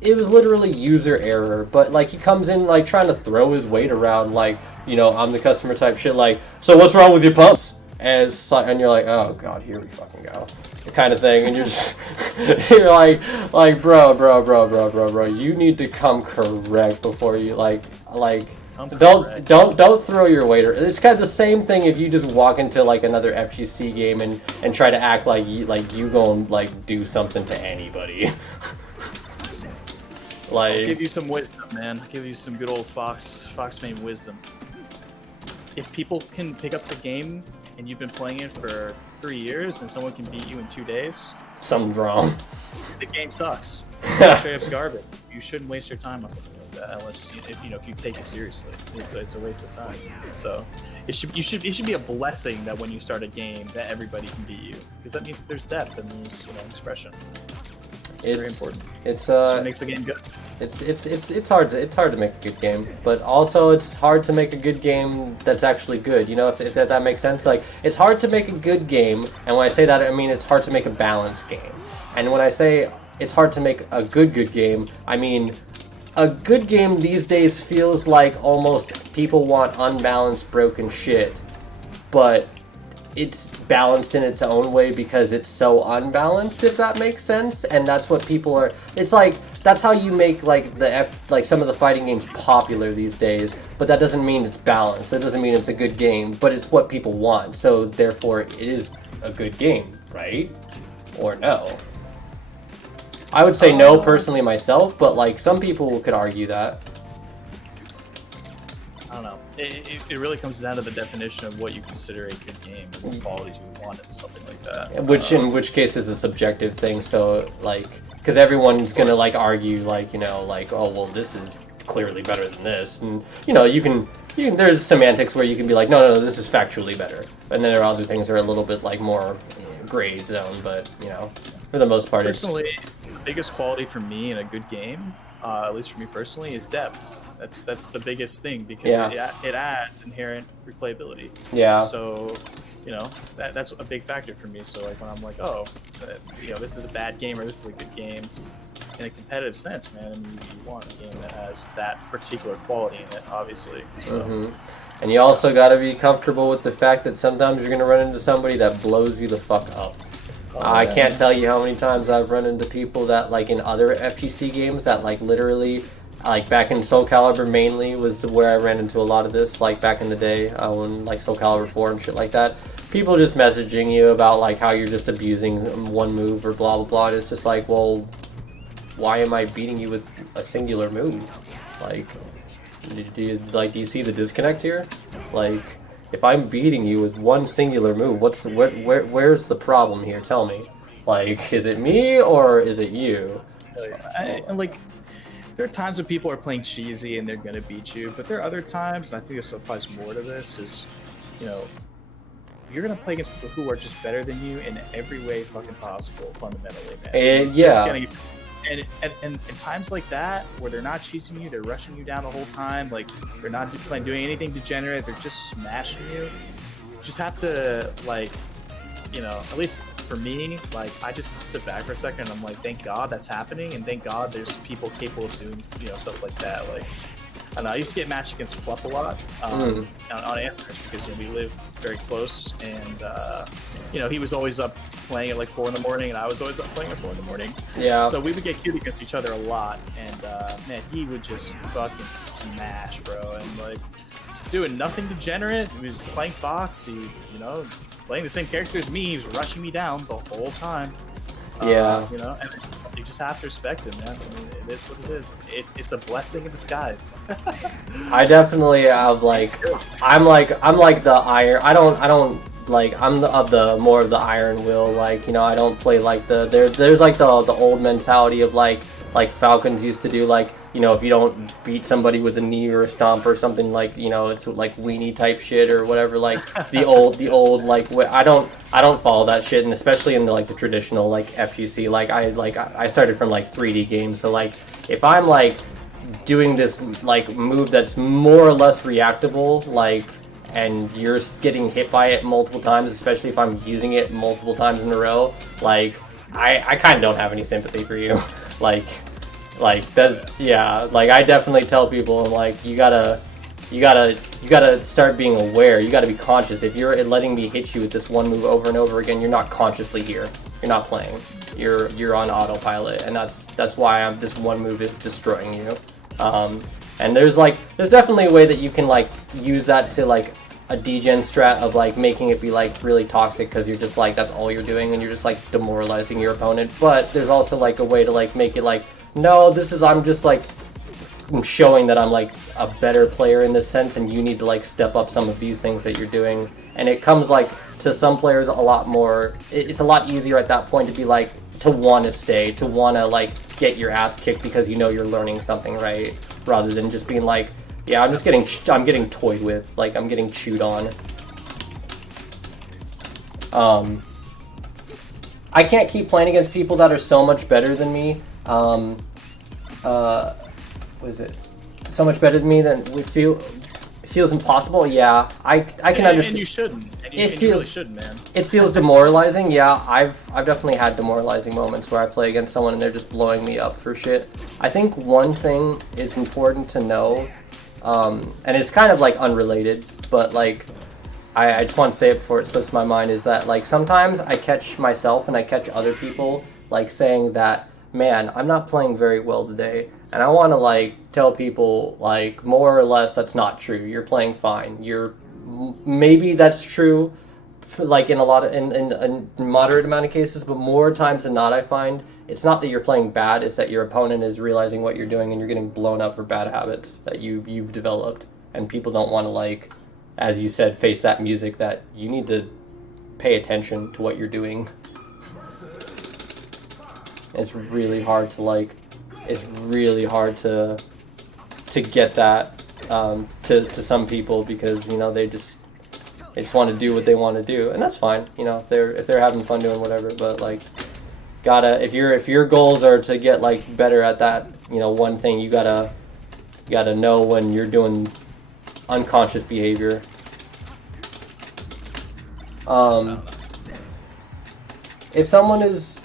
it was literally user error, but like he comes in like trying to throw his weight around like, you know, I'm the customer type shit, like, so what's wrong with your pumps? And you're like, oh god, here we fucking go, kind of thing, and you're just you're like bro, you need to come correct before you don't throw your weight. It's kind of the same thing if you just walk into like another FGC game and try to act like you go and like do something to anybody. Like, I'll give you some wisdom, man. I'll give you some good old Foxmane wisdom. If people can pick up the game and you've been playing it for 3 years and someone can beat you in 2 days, something's wrong. The game sucks. Straight up's garbage. You shouldn't waste your time on something like that unless if you take it seriously. It's a waste of time. So it should be a blessing that when you start a game that everybody can beat you, because that means there's depth and there's expression. It's very important. It's what makes the game good. It's hard to make a good game, but also it's hard to make a good game that's actually good. You know, if that makes sense. Like, it's hard to make a good game, and when I say that, I mean it's hard to make a balanced game. And when I say it's hard to make a good game, I mean a good game these days feels like almost people want unbalanced, broken shit, but it's balanced in its own way because it's so unbalanced, if that makes sense. And that's what people are. It's like, that's how you make like some of the fighting games popular these days, but that doesn't mean it's balanced. That doesn't mean it's a good game, but it's what people want, so therefore it is a good game, right? Or no? I would say no personally myself, but like some people could argue that. I don't know. It really comes down to the definition of what you consider a good game and what qualities you want in something like that. Which in which case is a subjective thing. So like, because everyone's gonna like argue like, you know, like, oh well, this is clearly better than this, and you know, you can there's semantics where you can be like, no, this is factually better, and then there are other things that are a little bit like more gray zone, but you know, for the most part, personally, the biggest quality for me in a good game at least for me personally, is depth. That's the biggest thing because it adds inherent replayability. Yeah. So, you know, that's a big factor for me. So like when I'm like, oh, you know, this is a bad game or this is a good game, in a competitive sense, man, I mean, you want a game that has that particular quality in it, obviously. So. And you also got to be comfortable with the fact that sometimes you're going to run into somebody that blows you the fuck up. I can't tell you how many times I've run into people that, like, in other FGC games that, like, literally, like, back in Soul Calibur mainly was where I ran into a lot of this, like, back in the day when, like, Soul Calibur 4 and shit like that. People just messaging you about, like, how you're just abusing one move or blah, blah, blah. And it's just like, well, why am I beating you with a singular move? Like, do you see the disconnect here? Like, if I'm beating you with one singular move, where's the problem here? Tell me. Like, is it me or is it you? And like, there are times when people are playing cheesy and they're gonna beat you, but there are other times, and I think this applies more to this, is, you know, you're gonna play against people who are just better than you in every way fucking possible, fundamentally, man. Yeah. And in times like that, where they're not cheesing you, they're rushing you down the whole time, like, they're not doing anything degenerate, they're just smashing you. You just have to, like, you know, at least for me, like, I just sit back for a second and I'm like, thank God that's happening, and thank God there's people capable of doing, you know, stuff like that. Like, I don't know, I used to get matched against Plup a lot on Amherst because, you know, we live very close, and you know, he was always up playing at like 4 in the morning, and I was always up playing at 4 in the morning. Yeah. So we would get queued against each other a lot, and man, he would just fucking smash, bro, and like just doing nothing degenerate. He was playing Fox, you know, playing the same character as me. He was rushing me down the whole time. Yeah. You know, and you just have to respect him, man. I mean, it is what it is. It's a blessing in disguise. I definitely have I'm like the iron. I don't like, I'm more of the iron will, like, you know, I don't play like there's like the old mentality of like Falcons used to do, like, you know, if you don't beat somebody with a knee or a stomp or something, like, you know, it's like weenie type shit or whatever, like the old like, I don't follow that shit, and especially in the traditional like FGC, like I started from like 3D games, so like if I'm like doing this like move that's more or less reactable, like, and you're getting hit by it multiple times, especially if I'm using it multiple times in a row, like, I kind of don't have any sympathy for you. like that, yeah, like, I definitely tell people, I'm like, you gotta start being aware, you gotta be conscious. If you're letting me hit you with this one move over and over again, you're not consciously here. You're not playing. You're on autopilot, and that's why this one move is destroying you. And there's definitely a way that you can like use that to like a degen strat of like making it be like really toxic, because you're just like, that's all you're doing and you're just like demoralizing your opponent. But there's also like a way to like make it like, no, I'm just like, I'm showing that I'm like a better player in this sense, and you need to like step up some of these things that you're doing. And it comes like to some players a lot more, it's a lot easier at that point to be like, to want to stay, to want to like get your ass kicked because you know you're learning something, right? Rather than just being like, yeah, I'm getting toyed with, like, I'm getting chewed on. I can't keep playing against people that are so much better than me. What is it? So much better than me than it feels impossible. Yeah, I can understand. And you shouldn't. You really shouldn't, man. It feels demoralizing. Yeah, I've definitely had demoralizing moments where I play against someone and they're just blowing me up for shit. I think one thing is important to know, and it's kind of like unrelated, but like I just want to say it before it slips my mind, is that like sometimes I catch myself and I catch other people like saying that, man, I'm not playing very well today. And I want to like tell people like more or less that's not true. You're playing fine. Maybe that's true, like in a moderate amount of cases, but more times than not, I find it's not that you're playing bad. It's that your opponent is realizing what you're doing and you're getting blown up for bad habits that you've developed. And people don't want to, like, as you said, face that music, that you need to pay attention to what you're doing. It's really hard to like. It's really hard to get that to some people, because you know they just want to do what they want to do, and that's fine. You know, if they're having fun doing whatever. But like, gotta if your goals are to get like better at that, you know, one thing, you gotta know when you're doing unconscious behavior. If someone is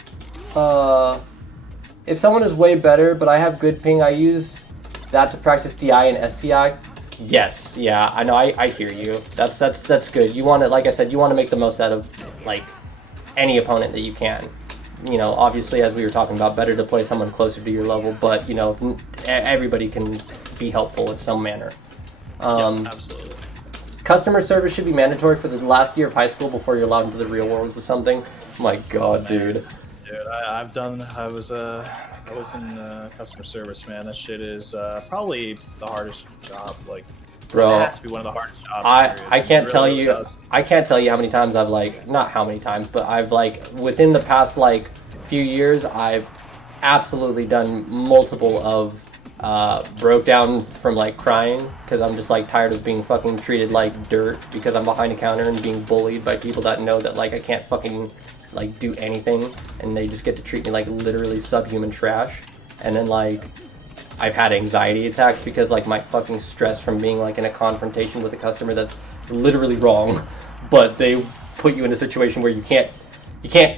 way better, but I have good ping, I use that to practice DI and STI. Yes, yeah, I know. I hear you. That's good. You want to, like I said, you want to make the most out of like any opponent that you can. You know, obviously, as we were talking about, better to play someone closer to your level, but you know, everybody can be helpful in some manner. Absolutely. Customer service should be mandatory for the last year of high school before you're allowed into the real world or something. My God, dude. Dude, I was in customer service, man. That shit is probably the hardest job. Like, Bro, it has to be one of the hardest jobs. I can't It tell really you. does. I can't tell you how many times I've like, not how many times, but I've like within the past like few years, I've absolutely done multiple of broke down from like crying because I'm just like tired of being fucking treated like dirt because I'm behind a counter and being bullied by people that know that like I can't fucking like do anything, and they just get to treat me like literally subhuman trash. And then like I've had anxiety attacks because like my fucking stress from being like in a confrontation with a customer that's literally wrong, but they put you in a situation where you can't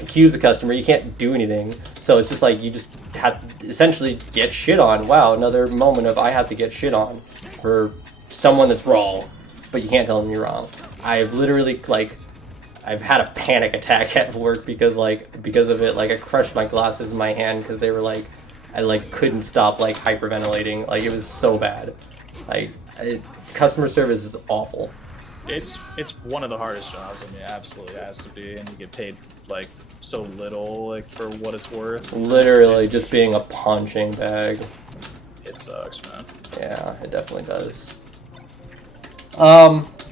accuse the customer, you can't do anything. So it's just like you just have to essentially get shit on. Wow, another moment of I have to get shit on for someone that's wrong, but you can't tell them you're wrong. I've literally like I've had a panic attack at work because of it. Like I crushed my glasses in my hand because they were like I like couldn't stop like hyperventilating. Like it was so bad. Like customer service is awful. It's one of the hardest jobs. I mean, it absolutely has to be, and you get paid like so little, like for what it's worth. Literally just being a punching bag. It sucks, man. Yeah, it definitely does.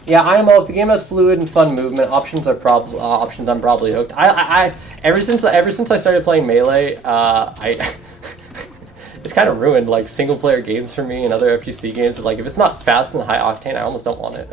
Yeah, IMO. If the game has fluid and fun movement, options I'm probably hooked. I ever since I started playing Melee, it's kind of ruined like single player games for me and other FGC games. Like if it's not fast and high octane, I almost don't want it.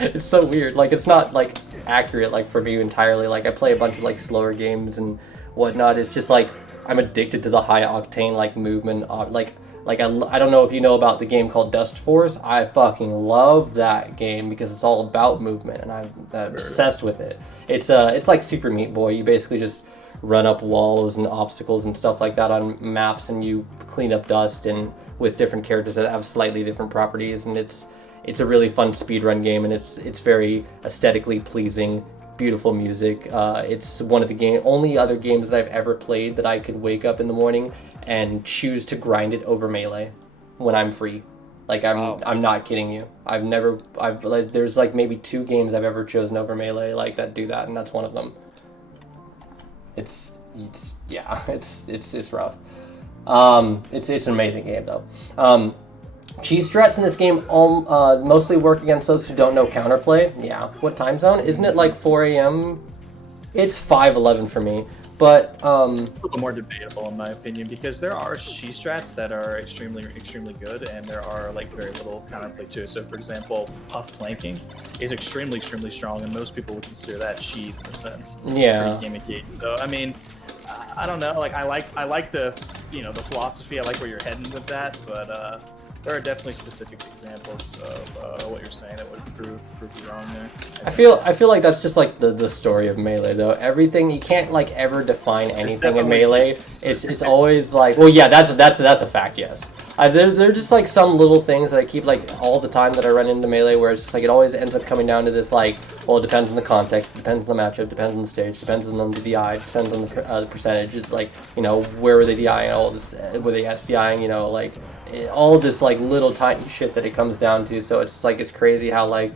It's so weird. Like it's not like accurate like for me entirely. Like I play a bunch of like slower games and whatnot. It's just like I'm addicted to the high octane like movement. I don't know if you know about the game called Dust Force. I fucking love that game because it's all about movement and I'm obsessed with it. It's like Super Meat Boy. You basically just run up walls and obstacles and stuff like that on maps, and you clean up dust and with different characters that have slightly different properties, and it's a really fun speedrun game, and it's very aesthetically pleasing, beautiful music. It's one of the only other games that I've ever played that I could wake up in the morning and choose to grind it over Melee when I'm free. Like I'm not kidding you. There's like maybe 2 games I've ever chosen over Melee like that do that, and that's one of them. It's rough. It's an amazing game though. Cheese strats in this game mostly work against those who don't know counterplay. Yeah. What time zone? Isn't it like 4 a.m.? It's 5:11 for me. But It's a little more debatable in my opinion because there are cheese strats that are extremely good, and there are like very little counterplay to it. So for example, puff planking is extremely strong, and most people would consider that cheese in a sense. Yeah. Pretty gimmicky. So I mean, I don't know. Like I like the the philosophy. I like where you're heading with that, but there are definitely specific examples of what you're saying that would prove you wrong there. I feel like that's just like the story of Melee though. Everything, you can't like ever define anything in Melee. It's always like, well, yeah, that's a fact. Yes, there's just like some little things that I keep like all the time that I run into Melee where it's just like it always ends up coming down to this like, well, it depends on the context, depends on the matchup, depends on the stage, depends on the DI, depends on the percentage. It's like, where were they DIing, all this, were they SDIing, like all this like little tiny shit that it comes down to. So it's like it's crazy how like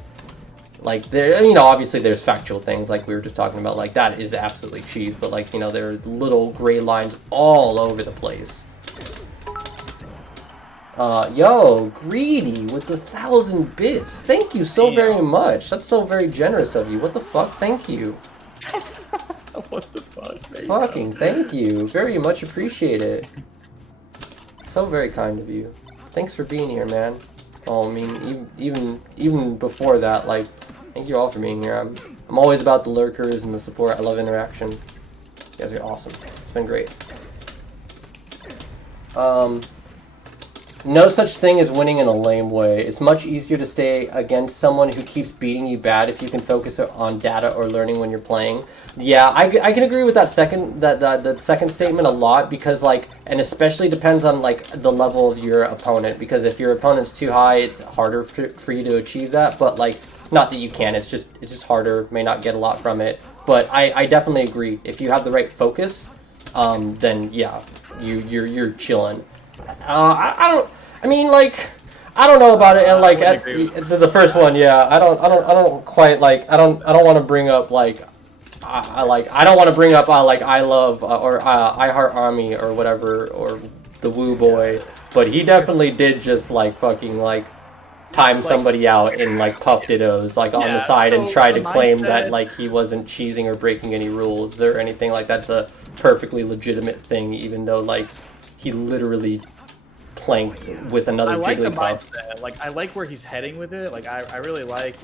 there, obviously there's factual things like we were just talking about, like that is absolutely cheese, but like there are little gray lines all over the place. Yo, Greedy with the 1,000 bits. Thank you so very much. That's so very generous of you. What the fuck? Thank you. What the fuck? Fucking thank you. Very much appreciate it. So very kind of you. Thanks for being here, man. Oh, I mean, even before that, like, thank you all for being here. I'm always about the lurkers and the support. I love interaction. You guys are awesome. been great. No such thing as winning in a lame way. It's much easier to stay against someone who keeps beating you bad if you can focus on data or learning when you're playing. Yeah, I can agree with that the second statement a lot, because like, and especially depends on like the level of your opponent, because if your opponent's too high, it's harder for you to achieve that. But like, not that you can, it's just harder, may not get a lot from it. But I definitely agree. If you have the right focus, then yeah, you're chilling. I don't know about it, and like the first one, yeah, I don't quite like, I don't want to bring up like, I don't want to bring up like I love or I Heart Army or whatever, or the Woo Boy, but he definitely did just like fucking like time somebody out in like Puff Dittos like on the side and try to claim that like he wasn't cheesing or breaking any rules or anything. Like that's a perfectly legitimate thing, even though like he literally planked with another Jigglypuff. I like the mindset. Like I like where he's heading with it. Like I really like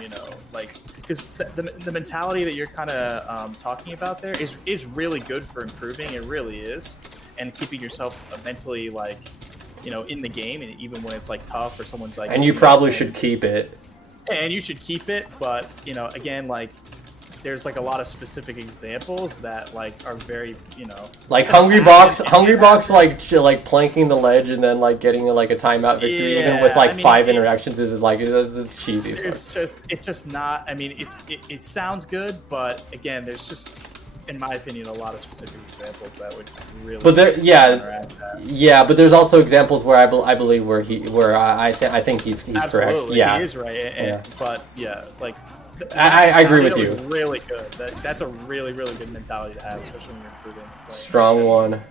you know, like, because the mentality that you're kind of talking about there is really good for improving. It really is, and keeping yourself mentally like, you know, in the game, and even when it's like tough or someone's like. And you probably should keep it. And you should keep it, but you know, again, like, there's like a lot of specific examples that like are very, you know, like Hungry Box like planking the ledge and then like getting like a timeout victory, even with like 5 interactions is like it's cheesy. It's just not. I mean, it sounds good, but again, there's just, in my opinion, a lot of specific examples that would really. But there, yeah, but there's also examples where I believe where I think he's Absolutely, correct. Yeah, he is right. But yeah, like. I agree with you. Really good. That's a really good mentality to have, especially when you're improving. Strong one,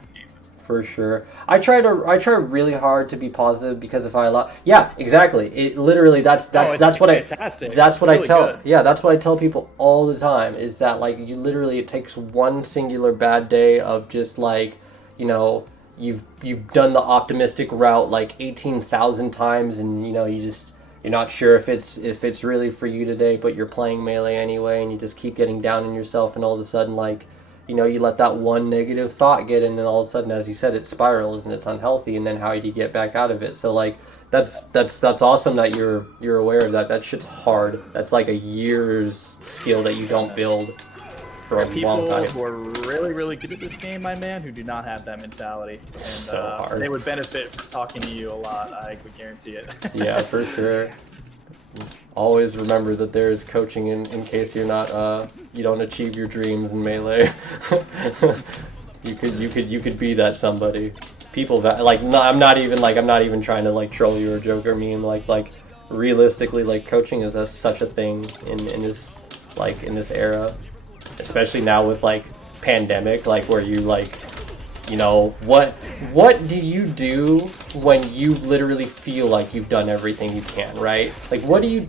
for sure. I try really hard to be positive, because if I allow, yeah, exactly. It literally that's what fantastic. That's what really I tell. good. Yeah, that's what I tell people all the time. Is that like you literally, it takes one singular bad day of just like, you know, you've done the optimistic route like 18,000 times, and you know you're not sure if it's really for you today, but you're playing Melee anyway, and you just keep getting down on yourself, and all of a sudden, like, you know, you let that one negative thought get in, and all of a sudden, as you said, it spirals and it's unhealthy, and then how do you get back out of it? So like that's awesome that you're aware of that. That shit's hard. That's like a year's skill that you don't build for a long time. People who are really good at this game, my man, who do not have that mentality. And so hard. They would benefit from talking to you a lot, I would guarantee it. Yeah, for sure. Always remember that there is coaching in case you're not you don't achieve your dreams in Melee. you could be that somebody. People that like, no, I'm not even trying to like troll you or joke or meme. Like realistically, like coaching is such a thing in this era. Especially now with like pandemic, like where you like, you know, what do you do when you literally feel like you've done everything you can, right? Like what do you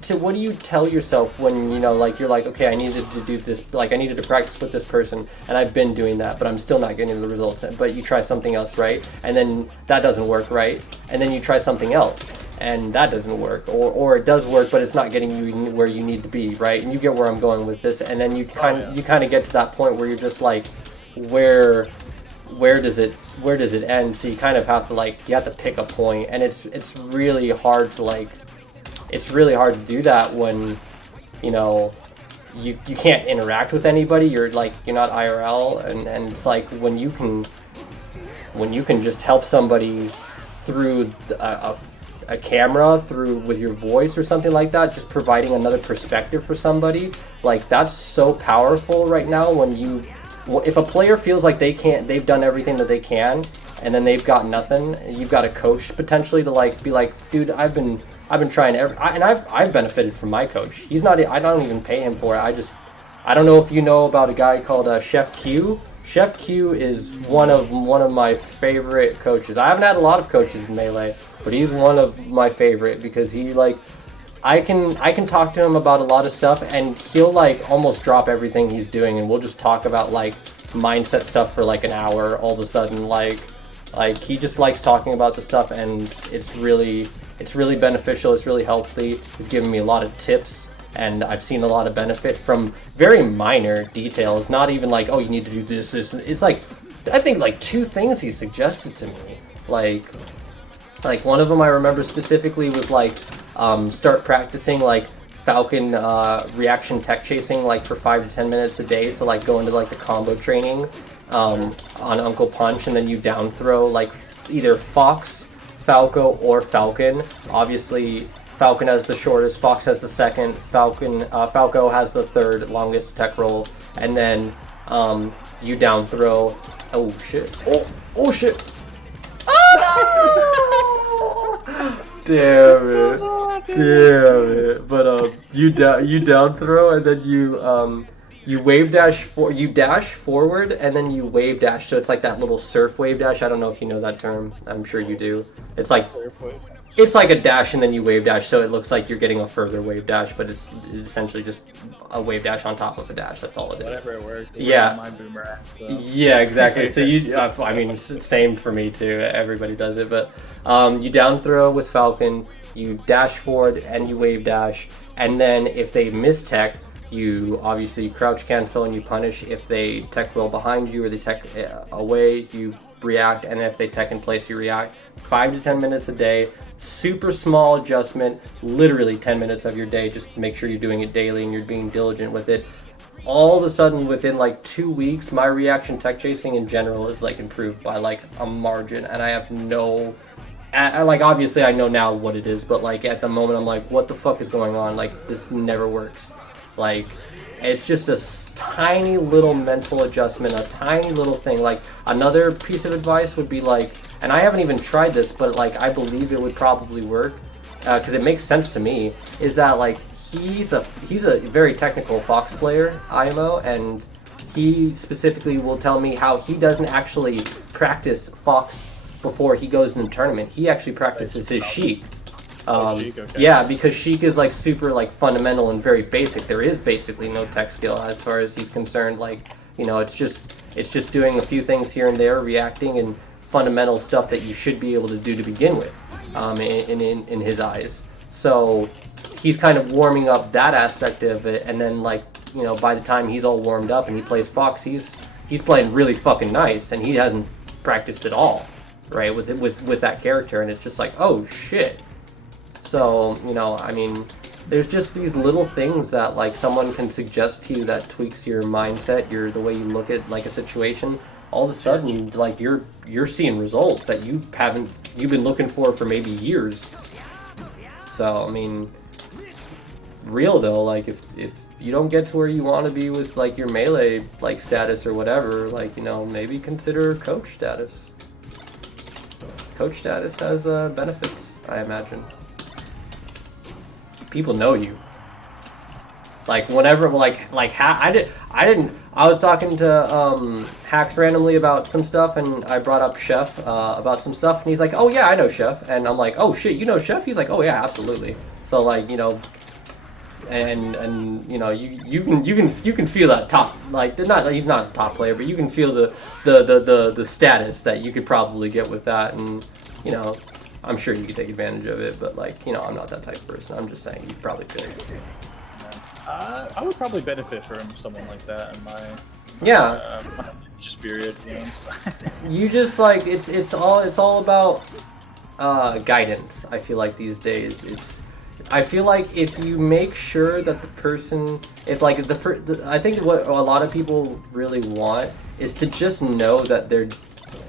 tell yourself when, you know, like you're like, okay, I needed to do this, like I needed to practice with this person, and I've been doing that, but I'm still not getting the results. But you try something else, right? And then that doesn't work, right? And then you try something else, and that doesn't work, or it does work, but it's not getting you where you need to be, right? And you get where I'm going with this, and then you kind of get to that point where you're just like, where does it end? So you kind of have to like, you have to pick a point, and it's really hard to do that when, you know, you can't interact with anybody. You're not IRL, and it's like when you can just help somebody through a camera, through with your voice or something like that, just providing another perspective for somebody, like that's so powerful right now. If a player feels like they've done everything that they can, and then they've got nothing, you've got a coach potentially to like be like, dude, I've been trying and I've benefited from my coach. He's not, I don't even pay him for it. I don't know if you know about a guy called Chef Q. Chef Q is one of my favorite coaches. I haven't had a lot of coaches in Melee, but he's one of my favorite, because he like, I can talk to him about a lot of stuff, and he'll like almost drop everything he's doing, and we'll just talk about like mindset stuff for like an hour. All of a sudden, like he just likes talking about the stuff, and it's really beneficial. It's really healthy. He's given me a lot of tips, and I've seen a lot of benefit from very minor details. Not even like, oh, you need to do this. It's like I think like 2 things he suggested to me. Like one of them I remember specifically was like start practicing like Falcon reaction tech chasing like for 5 to 10 minutes a day. So like go into like the combo training on Uncle Punch, and then you down throw like either Fox, Falco, or Falcon. Obviously, Falcon has the shortest, Fox has the second, Falco has the third longest tech roll, and then you down throw. Oh shit! Oh shit! Oh no! Damn it! But you down throw, and then you wave dash you dash forward, and then you wave dash. So it's like that little surf wave dash. I don't know if you know that term. I'm sure you do. It's like a dash and then you wave dash, so it looks like you're getting a further wave dash, but it's essentially just a wave dash on top of a dash. That's all it is. Whatever it works. Yeah. My boomerang. So. Yeah, exactly. So I mean, same for me too. Everybody does it, but you down throw with Falcon, you dash forward and you wave dash, and then if they miss tech, you obviously crouch cancel and you punish. If they tech roll behind you or they tech away, you react, and if they tech in place, you react. 5 to 10 minutes a day. Super small adjustment, literally 10 minutes of your day. Just make sure you're doing it daily and you're being diligent with it. All of a sudden, within like 2 weeks, my reaction tech chasing in general is like improved by like a margin, and I have no, like obviously I know now what it is, but like at the moment I'm like, what the fuck is going on? Like this never works. Like it's just a tiny little mental adjustment, a tiny little thing. Like another piece of advice would be like, and I haven't even tried this, but like I believe it would probably work because it makes sense to me, is that like he's a very technical Fox player, IMO, and he specifically will tell me how he doesn't actually practice Fox before he goes in the tournament. He actually practices his Sheik. Sheik, okay. Yeah, because Sheik is like super like fundamental and very basic. There is basically no tech skill as far as he's concerned. Like, you know, it's just doing a few things here and there, reacting, and fundamental stuff that you should be able to do to begin with, in his eyes. So he's kind of warming up that aspect of it, and then like, you know, by the time he's all warmed up and he plays Fox, he's playing really fucking nice, and he hasn't practiced at all, right, with that character, and it's just like, oh shit. So, you know, I mean, there's just these little things that like someone can suggest to you that tweaks your mindset, the way you look at like a situation. All of a sudden, like you're seeing results that you've been looking for maybe years. So I mean, real though, like if you don't get to where you want to be with like your melee like status or whatever, like, you know, maybe consider coach status. Coach status has benefits, I imagine. People know you. Like whenever, I was talking to Hacks randomly about some stuff, and I brought up Chef about some stuff, and he's like, "Oh yeah, I know Chef," and I'm like, "Oh shit, you know Chef?" He's like, "Oh yeah, absolutely." So like, you know, and you know, you can feel that top, like they're not, he's not a top player, but you can feel the status that you could probably get with that, and you know, I'm sure you could take advantage of it, but like, you know, I'm not that type of person. I'm just saying you probably could. I would probably benefit from someone like that in my just period, you know. So. You just like it's all about guidance. I feel like these days I feel like if you make sure that the person, if like I think what a lot of people really want is to just know that they're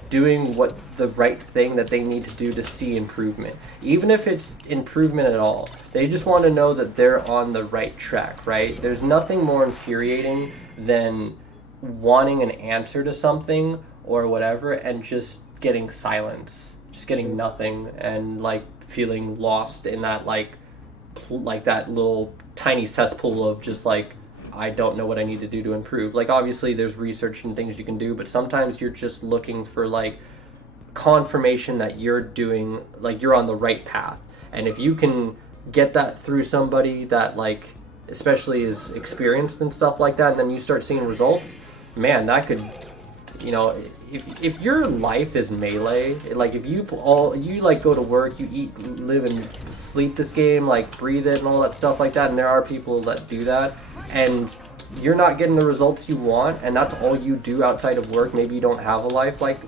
doing what the right thing that they need to do to see improvement, even if it's improvement at all. They just want to know that they're on the right track, right? There's nothing more infuriating than wanting an answer to something or whatever and just getting silence, just getting nothing, and like feeling lost in that like that little tiny cesspool of just like, I don't know what I need to do to improve. Like obviously there's research and things you can do, but sometimes you're just looking for like confirmation that you're doing, like you're on the right path. And if you can get that through somebody that like especially is experienced and stuff like that, and then you start seeing results, man, that could, you know, if your life is melee, like if you like go to work, you eat, live and sleep this game, like breathe it and all that stuff like that, and there are people that do that, and you're not getting the results you want, and that's all you do outside of work. Maybe you don't have a life like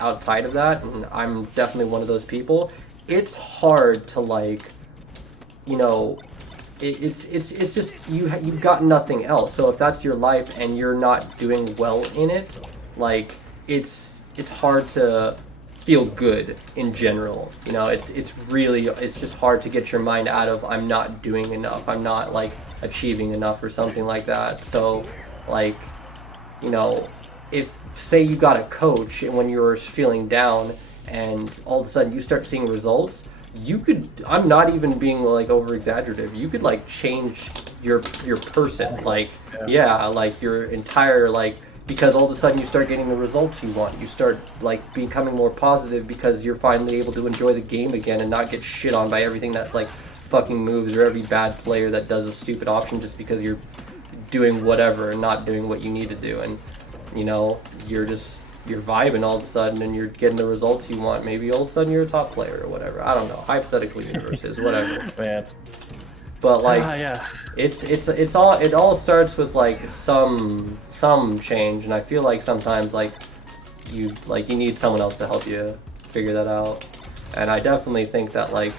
outside of that, and I'm definitely one of those people. It's hard to like, you know, it's just you've got nothing else. So if that's your life and you're not doing well in it, like it's hard to feel good in general. You know, it's just hard to get your mind out of I'm not doing enough, I'm not like achieving enough or something like that. So like, you know, if say you got a coach and when you were feeling down and all of a sudden you start seeing results, you could, I'm not even being like over exaggerative, you could like change your person, like like your entire like, because all of a sudden you start getting the results you want. You start like becoming more positive because you're finally able to enjoy the game again and not get shit on by everything that like fucking moves or every bad player that does a stupid option just because you're doing whatever and not doing what you need to do. And you know, you're vibing all of a sudden and you're getting the results you want. Maybe all of a sudden you're a top player or whatever. I don't know. Hypothetical universes, whatever. Man. But like, yeah. it all starts with like some change, and I feel like sometimes like you need someone else to help you figure that out. And I definitely think that like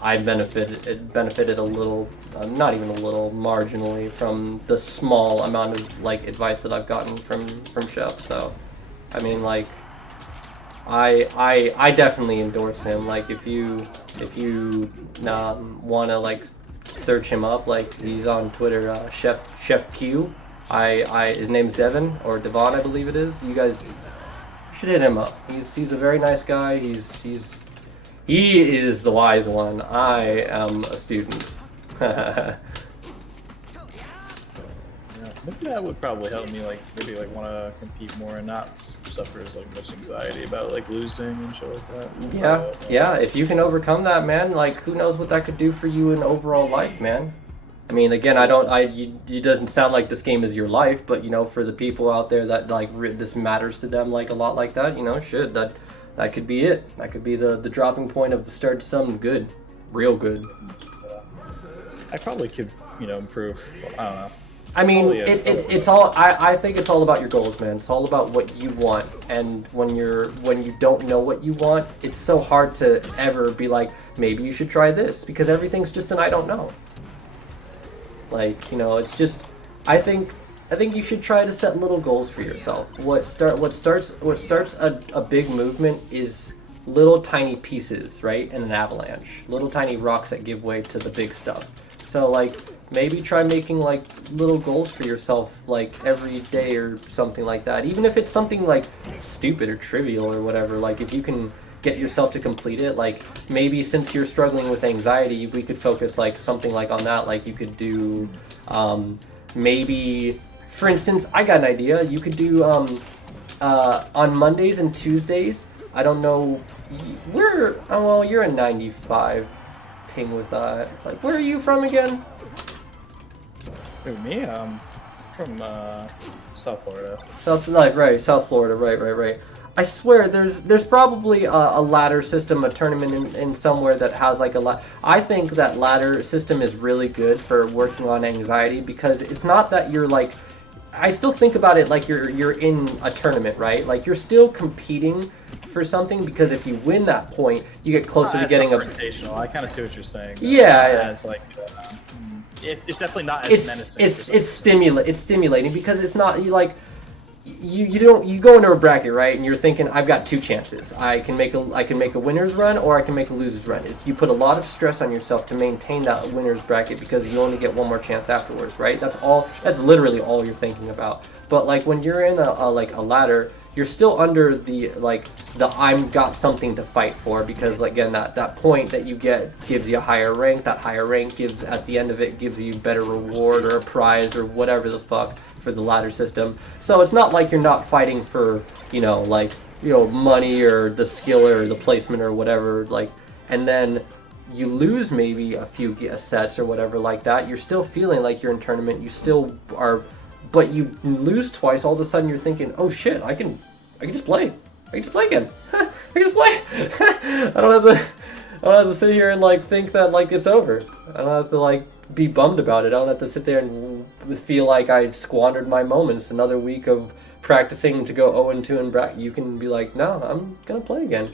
I benefited a little, not even a little, marginally from the small amount of like advice that I've gotten from Chef. So I mean, like I definitely endorse him. Like if you want to like search him up, like he's on Twitter, Chef Q. His name's Devon or Devon, I believe it is. You guys should hit him up. He's a very nice guy. He is the wise one. I am a student. Maybe that would probably help me, like, maybe, like, want to compete more and not suffer as, like, much anxiety about, like, losing and shit like that. Yeah, if you can overcome that, man, like, who knows what that could do for you in overall life, man. I mean, again, it doesn't sound like this game is your life, but, you know, for the people out there that, like, this matters to them, like, a lot like that, you know, that could be it. That could be the dropping point of start to something good. Real good. I probably could, you know, improve. I don't know. I mean, it's all. I think it's all about your goals, man. It's all about what you want, and when you don't know what you want, it's so hard to ever be like, maybe you should try this, because everything's just an I don't know. Like, you know, it's just. I think you should try to set little goals for yourself. What starts a big movement is little tiny pieces, right? In an avalanche, little tiny rocks that give way to the big stuff. So like, maybe try making like little goals for yourself like every day or something like that. Even if it's something like stupid or trivial or whatever, like if you can get yourself to complete it, like maybe since you're struggling with anxiety, we could focus like something like on that. Like you could do maybe, for instance, I got an idea. You could do on Mondays and Tuesdays, I don't know, well, you're a 95 ping with that. Like, where are you from again? Who, me? From South Florida. South Florida, right. I swear, there's probably a ladder system, a tournament in somewhere that has like a lot. I think that ladder system is really good for working on anxiety, because it's not that you're like, I still think about it like you're in a tournament, right? Like you're still competing for something, because if you win that point, you get closer to getting a. I kind of see what you're saying. Yeah. It's like. It's definitely not as menacing. It's stimulating, because it's not you like you go into a bracket, right, and you're thinking, I've got two chances. I can make a winner's run, or I can make a loser's run. You put a lot of stress on yourself to maintain that winner's bracket, because you only get one more chance afterwards, right? That's literally all you're thinking about. But like when you're in a ladder, you're still under the I'm got something to fight for, because again that point that you get gives you a higher rank. That higher rank gives, at the end of it, gives you better reward or a prize or whatever the fuck for the ladder system. So it's not like you're not fighting for money or the skill or the placement or whatever, like, and then you lose maybe a few sets or whatever like that. You're still feeling like you're in tournament. You still are. But you lose twice, all of a sudden you're thinking, oh shit, I can just play. I can just play again. I can just play. don't have to sit here and like think that like it's over. I don't have to like be bummed about it. I don't have to sit there and feel like I squandered my moments. Another week of practicing to go 0-2 in bracket. You can be like, no, I'm gonna play again.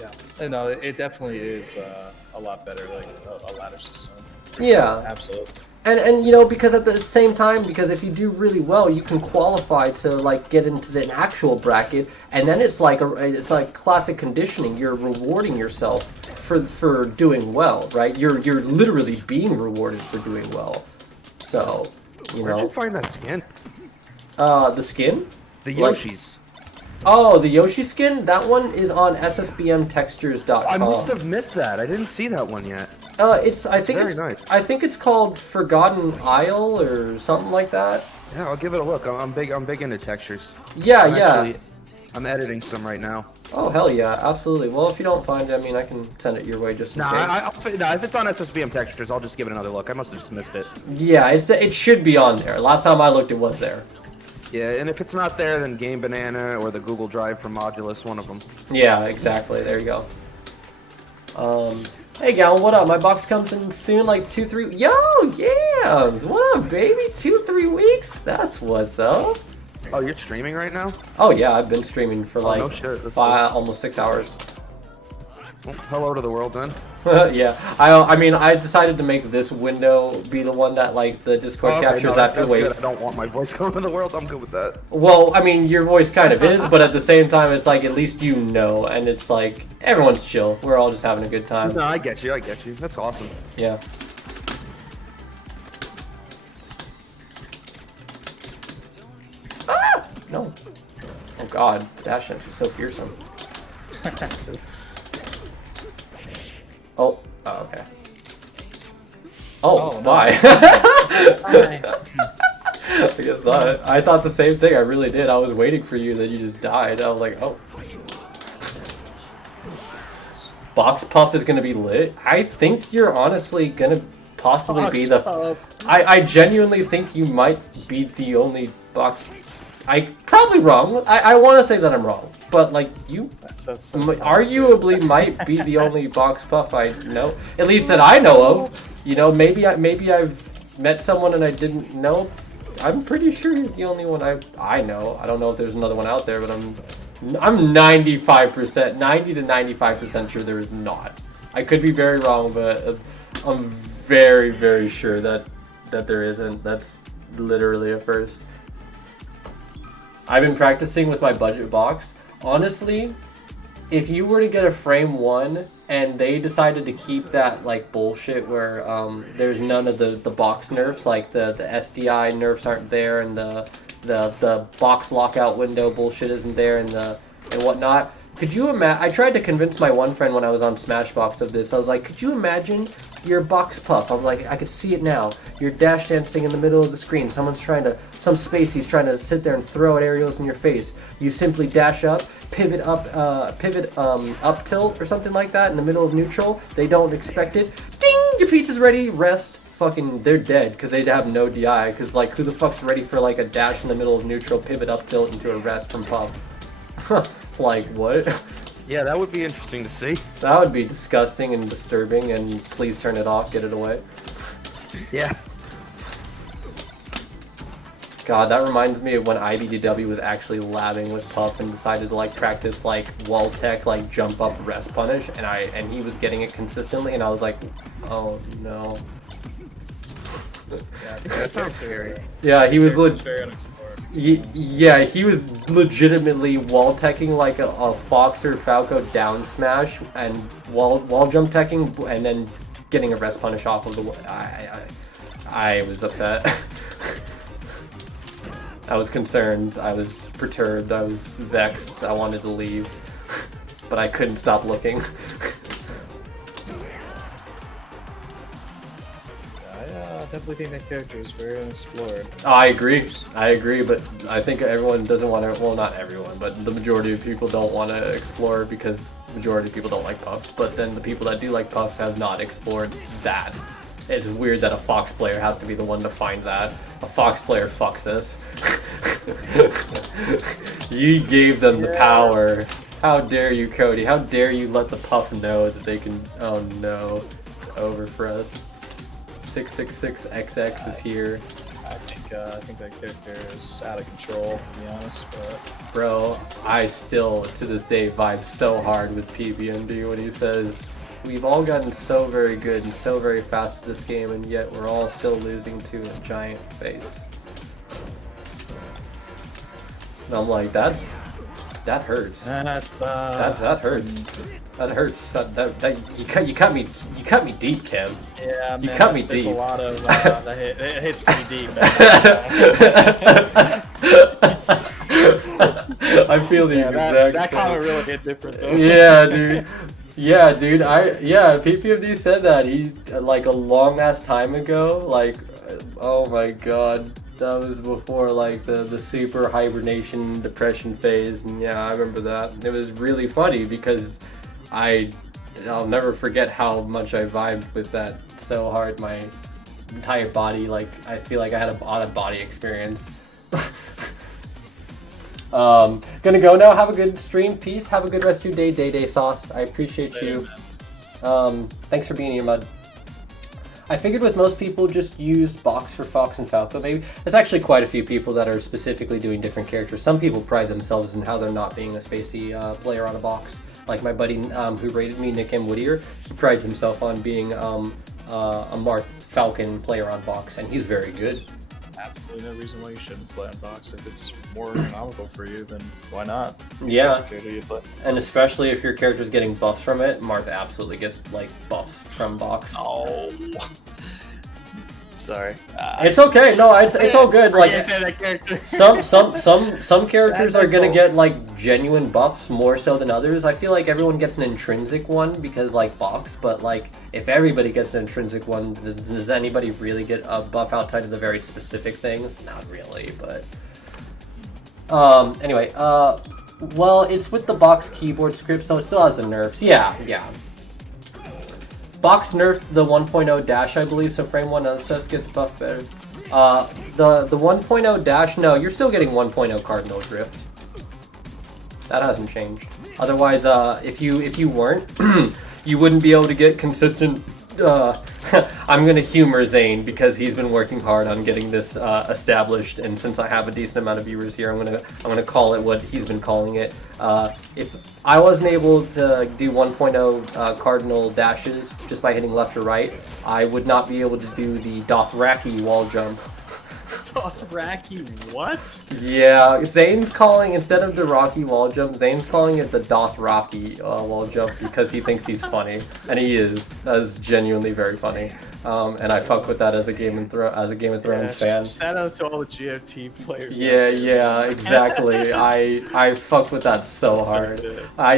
Yeah, no, it definitely is a lot better, like a ladder system. Yeah, Absolutely. and you know, because at the same time, because if you do really well, you can qualify to like get into the actual bracket, and then it's like classic conditioning. You're rewarding yourself for doing well, right? You're literally being rewarded for doing well. So, you Where'd know, you find that skin? the skin. The Like- Yoshis. Oh, the Yoshi skin. That one is on ssbmtextures.com. I must have missed that. I didn't see that one yet. I think very it's nice. I think it's called Forgotten Isle or something like that. Yeah, I'll give it a look. I'm big into textures. Yeah, Actually, I'm editing some right now. Oh hell yeah, absolutely. Well, if you don't find it, I mean, I can send it your way just in case. Nah, if it's on SSBM textures, I'll just give it another look. I must have just missed it. Yeah, it should be on there. Last time I looked, it was there. Yeah, and if it's not there, then Game Banana or the Google Drive from Modulus, one of them. Yeah, exactly. There you go. Hey Gal, what up? My box comes in soon, like 2-3. Yo, yams! What up, baby? 2-3 weeks? That's what's up. Oh, you're streaming right now? Oh yeah, I've been streaming for like no shit, that's almost 6 hours. Well, hello to the world then. Yeah, I mean, I decided to make this window be the one that like the Discord captures after. That's Wait, good. I don't want my voice going to the world. I'm good with that. well, I mean, your voice kind of is, but at the same time, it's like at least you know, and it's like everyone's chill. We're all just having a good time. No, I get you. That's awesome. Yeah. Ah! No. Oh God, dash dance was so fearsome. Oh, okay. Oh, no. bye. I guess not. I thought the same thing. I really did. I was waiting for you, then you just died. I was like, oh. Box Puff is gonna be lit. I think you're honestly gonna possibly be the. I genuinely think you might be the only box. I probably wrong. I want to say that I'm wrong, but like you, That's so arguably might be the only Box Puff I know, at least that I know of. You know, maybe I've met someone and I didn't know. I'm pretty sure you're the only one I know. I don't know if there's another one out there, but I'm 95%, 90 to 95% sure there is not. I could be very wrong, but I'm very, very sure that there isn't. That's literally a first. I've been practicing with my budget box. Honestly, if you were to get a frame 1 and they decided to keep that like bullshit where there's none of the box nerfs, like the SDI nerfs aren't there and the box lockout window bullshit isn't there and whatnot. Could you imagine? I tried to convince my one friend when I was on Smashbox of this. I was like, could you imagine your Box Puff? I'm like, I could see it now. You're dash dancing in the middle of the screen. Some spacey's trying to sit there and throw at aerials in your face. You simply dash up, pivot up tilt or something like that in the middle of neutral. They don't expect it. Ding! Your pizza's ready. Rest. Fucking, they're dead because they have no DI. Because like, who the fuck's ready for like a dash in the middle of neutral, pivot up tilt into a rest from Puff? Like what? Yeah, that would be interesting to see. That would be disgusting and disturbing, and please turn it off, get it away. Yeah. God, that reminds me of when IBDW was actually labbing with Puff and decided to like practice like wall tech, like jump up rest punish, and he was getting it consistently, and I was like, oh no. Yeah, that sounds scary. Yeah, he was Very unexplored. Yeah, he was legitimately wall teching like a Fox or Falco down smash and wall jump teching and then getting a rest punish off of the. I was upset. I was concerned. I was perturbed. I was vexed. I wanted to leave, but I couldn't stop looking. I definitely think that character is very unexplored. Oh, I agree, but I think everyone doesn't want to, well, not everyone, but the majority of people don't want to explore because the majority of people don't like Puff, but then the people that do like Puff have not explored that. It's weird that a Fox player has to be the one to find that. A Fox player fucks us. You gave them the power. How dare you, Cody? How dare you let the Puff know that they can... Oh no. It's over for us. 666XX is here. I think that character is out of control, to be honest. But Bro, I still, to this day, vibe so hard with PBND when he says, "We've all gotten so very good and so very fast at this game, and yet we're all still losing to a giant face." And I'm like, that hurts. that's That hurts. That hurts. You cut me deep, Kev. Yeah, man, You cut me there's deep. a lot of that it hits pretty deep, man. I feel the exact that same. comment really hit different though. Yeah, dude. Yeah, dude. PPMD said that he like a long ass time ago. Like, oh my god, that was before like the super hibernation depression phase. And yeah, I remember that. It was really funny because I'll never forget how much I vibed with that so hard. My entire body, like, I feel like I had a out-of-body experience. Gonna go now. Have a good stream. Peace. Have a good rest of your day, Day Sauce. I appreciate you. Thanks for being here, Mud. I figured with most people just used Box for Fox and Falco, maybe. There's actually quite a few people that are specifically doing different characters. Some people pride themselves in how they're not being a spacey player on a box. Like my buddy who rated me, Nick M. Whittier, he prides himself on being a Marth Falcon player on box, and he's very good. Absolutely no reason why you shouldn't play on box. If it's more economical for you, then why not? Yeah. Which character you play. And especially if your character's getting buffs from it, Marth absolutely gets like buffs from box. Oh. Sorry. It's okay. No, it's all good. Like say that character. some characters are gonna get like genuine buffs more so than others. I feel like everyone gets an intrinsic one because like box, but like if everybody gets an intrinsic one, does anybody really get a buff outside of the very specific things? Not really, but anyway, well, it's with the box keyboard script, so it still has the nerfs. Yeah. Box nerfed the 1.0 dash, I believe, so frame 1 other stuff gets buffed better. The 1.0 dash, no, you're still getting 1.0 cardinal drift. That hasn't changed. Otherwise, if you weren't, you wouldn't be able to get consistent. I'm gonna humor Zane because he's been working hard on getting this established, and since I have a decent amount of viewers here, I'm gonna call it what he's been calling it. If I wasn't able to do 1.0 cardinal dashes just by hitting left or right, I would not be able to do the Dothraki wall jump. Dothraki what? Yeah, Zane's calling, instead of the Rocky wall jump, Zane's calling it the Dothraki wall jump because he thinks he's funny, and he is. That is genuinely very funny, and I fuck with that as a Game of Thrones fan. Shout out to all the GOT players. Yeah, exactly. I fuck with that so hard.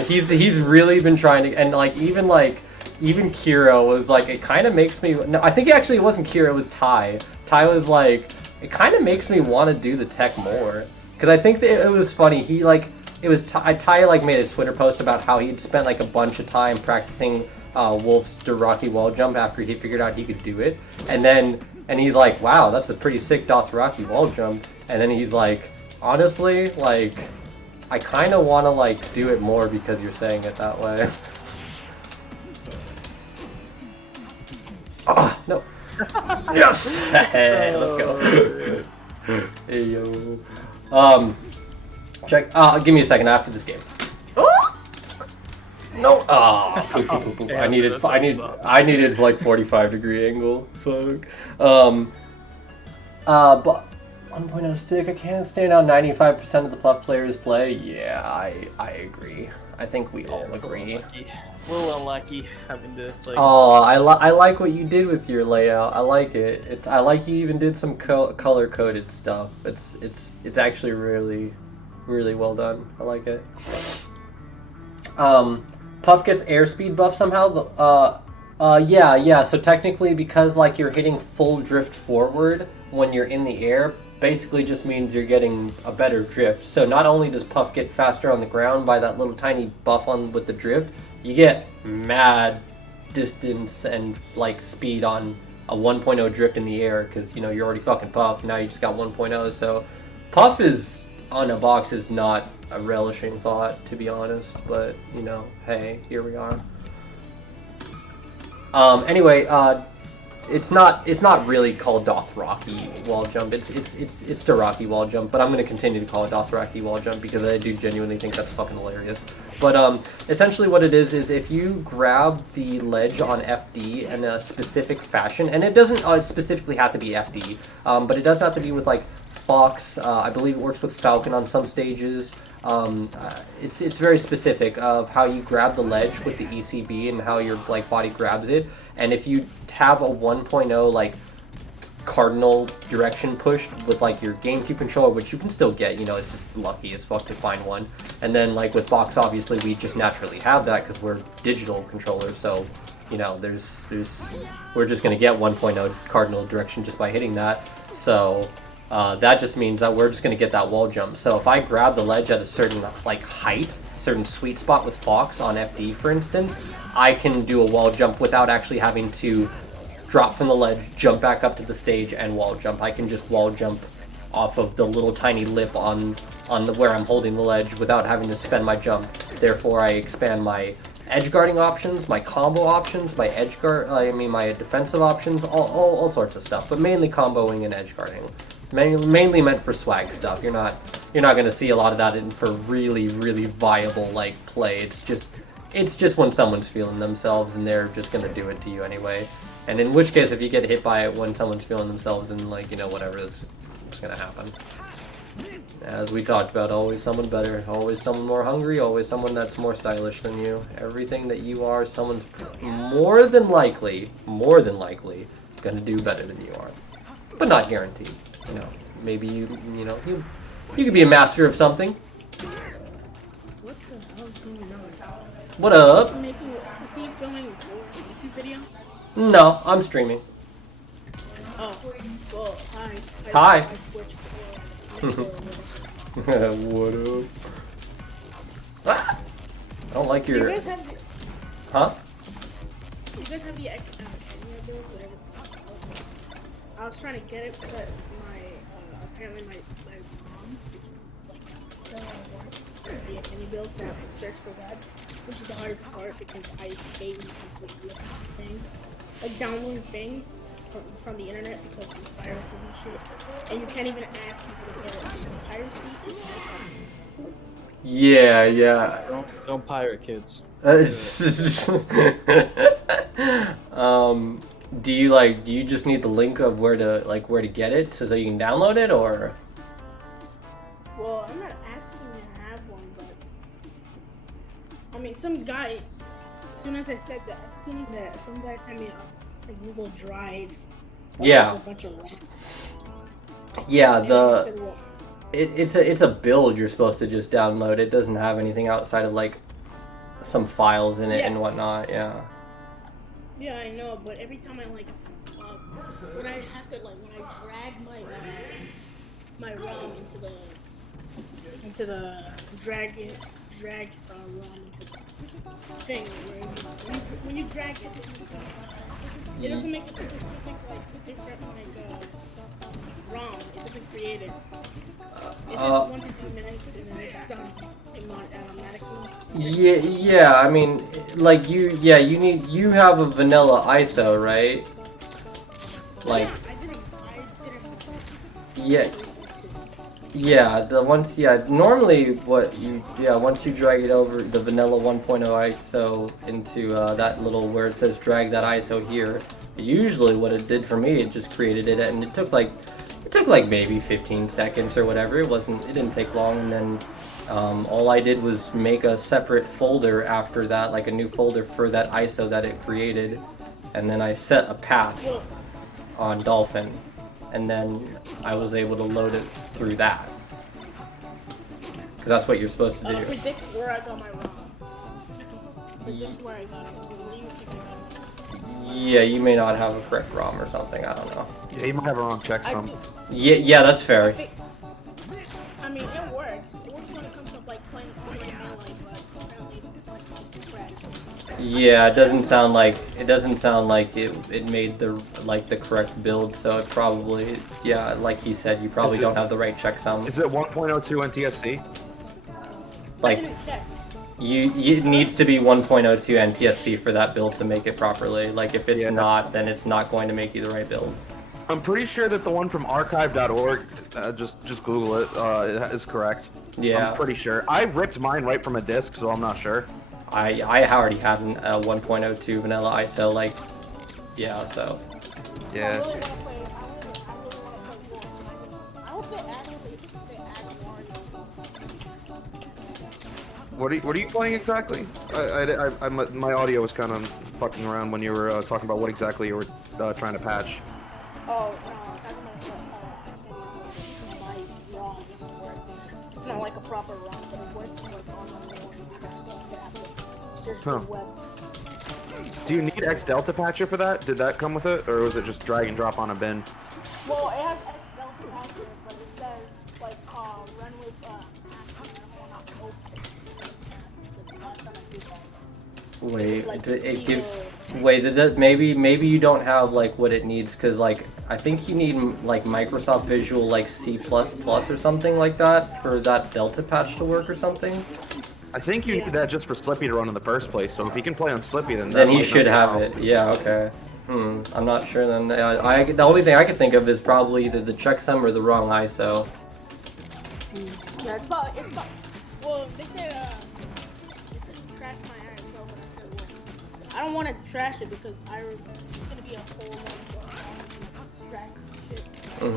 He's really been trying to, and even Kira was like, it kind of makes me. No, I think actually it wasn't Kira, it was Ty. Ty was like, it kind of makes me want to do the tech more, because I think that it was funny. Ty like made a Twitter post about how he'd spent like a bunch of time practicing Wolf's Dothraki wall jump after he figured out he could do it, and he's like, wow, that's a pretty sick Dothraki wall jump, and then he's like, honestly, like, I kind of want to like do it more because you're saying it that way. No. Yes! Hey, let's go. Hey, yo. Check. Give me a second after this game. No. I needed like 45-degree angle. Fuck. But 1.0 stick. I can't stand how 95% of the Pluff players play. Yeah, I agree. I think we all agree. We're a little lucky having to play. Oh, I like what you did with your layout. I like it. I like you even did some color coded stuff. It's actually really, really well done. I like it. Puff gets airspeed buff somehow. Yeah. So technically, because like you're hitting full drift forward when you're in the air, basically just means you're getting a better drift. So not only does Puff get faster on the ground by that little tiny buff with the drift, you get mad distance and like speed on a 1.0 drift in the air because you're already fucking Puff. Now you just got 1.0. So Puff is on a box is not a relishing thought, to be honest. But you know, hey, here we are. Anyway, it's not really called Dothraki wall jump. It's Dothraki wall jump, but I'm gonna continue to call it Dothraki wall jump because I do genuinely think that's fucking hilarious. But essentially what it is if you grab the ledge on FD in a specific fashion, and it doesn't specifically have to be FD, but it does have to be with like Fox. I believe it works with Falcon on some stages. It's very specific of how you grab the ledge with the ECB and how your like body grabs it. And if you have a 1.0 like cardinal direction pushed with like your GameCube controller, which you can still get, you know, it's just lucky as fuck to find one. And then like with Box, obviously we just naturally have that because we're digital controllers. So you know, we're just gonna get 1.0 cardinal direction just by hitting that. So. That just means that we're just going to get that wall jump. So if I grab the ledge at a certain like height, certain sweet spot with Fox on FD, for instance, I can do a wall jump without actually having to drop from the ledge, jump back up to the stage, and wall jump. I can just wall jump off of the little tiny lip on where I'm holding the ledge without having to spend my jump. Therefore, I expand my edge guarding options, my combo options, my my defensive options, all sorts of stuff, but mainly comboing and edge guarding. Mainly meant for swag stuff. You're not gonna see a lot of that for really viable like play. It's just when someone's feeling themselves and they're just gonna do it to you anyway. And in which case, if you get hit by it when someone's feeling themselves and like you know whatever, it's gonna happen. As we talked about, always someone better, always someone more hungry, always someone that's more stylish than you. Everything that you are, someone's more than likely gonna do better than you are, but not guaranteed. You know, maybe you could be a master of something. What the hell's going on? What up? Is he filming a YouTube video? No, I'm streaming. Oh, well, hi. Hi. I Twitch before. What up? Ah! I don't like Do you your. guys have the, Huh? do you guys have the build, whatever it's called? I was trying to get it, but apparently my mom is like don't want the any build, so I have to search the web, which is the hardest part because I hate when it comes to looking at things, like downloading things from the internet because of viruses and shit, and you can't even ask people to get it because piracy is no problem. Yeah. Don't pirate, kids. Do you just need the link of where to get it so you can download it, or? Well, I'm not asking to have one, but I mean, some guy. As soon as I said that, I seen that some guy sent me a Google Drive. Yeah. With a bunch of links. Yeah, And I said, well, it's a build you're supposed to just download. It doesn't have anything outside of like some files in it and whatnot. Yeah. Yeah, I know, but every time I when I have to when I drag my ROM into the drag ROM into the thing when you drag it, it doesn't make a specific different ROM. It doesn't create it. It's just 1 to 2 minutes and then it's done automatically. Yeah. I mean, like you have a vanilla ISO, right? Like. Yeah, Yeah. Normally once you drag it over the vanilla 1.0 ISO into that little where it says drag that ISO here, usually what it did for me, it just created it, and it took like maybe 15 seconds or whatever. It didn't take long, and then all I did was make a separate folder after that, like a new folder for that ISO that it created, and then I set a path on Dolphin, and then I was able to load it through that. Because that's what you're supposed to do. Predict where I got my ROM. Predict where I got it. Yeah, you may not have a correct ROM or something, I don't know. Yeah, you might have a wrong checksum. Yeah, that's fair. I mean, it works. It works when it comes to playing melee, but apparently it's scratch. Yeah, it doesn't sound like it made the correct build, so it probably, yeah, like he said, you probably don't have the right checksum. Is it 1.02 NTSC? I Like, didn't check. it needs to be 1.02 NTSC for that build to make it properly. Like, if it's Yeah. not, then it's not going to make you the right build. I'm pretty sure that the one from archive.org, just Google it, is correct. Yeah. I'm pretty sure. I ripped mine right from a disk, so I'm not sure. I already have a 1.02 vanilla ISO, like, yeah, so. Yeah. I really want to play. I really want to play Wolf. I hope they add it. They add Mario. What are you playing exactly? My audio was kind of fucking around when you were talking about what exactly you were trying to patch. Oh, my ROM doesn't work. It's not like a proper ROM, but it works with like online and stuff, so I have to search the web. Do you need X Delta patcher for that? Did that come with it, or was it just drag and drop on a bin? Well, it has X Delta patcher, but it says like run with Wait, Like, it gives. Wait, maybe you don't have like what it needs, because like I think you need like Microsoft Visual like C++ or something like that for that Delta patch to work or something. I think you need that just for Slippy to run in the first place. So if he can play on Slippy, then Then he should have it. Yeah. Okay. I'm not sure then. The only thing I can think of is probably either the checksum or the wrong ISO. Yeah, it's about. Well, they said trash my ISO, but I said, well, I don't want to trash it because it's gonna be a whole lot of trash shit. I'm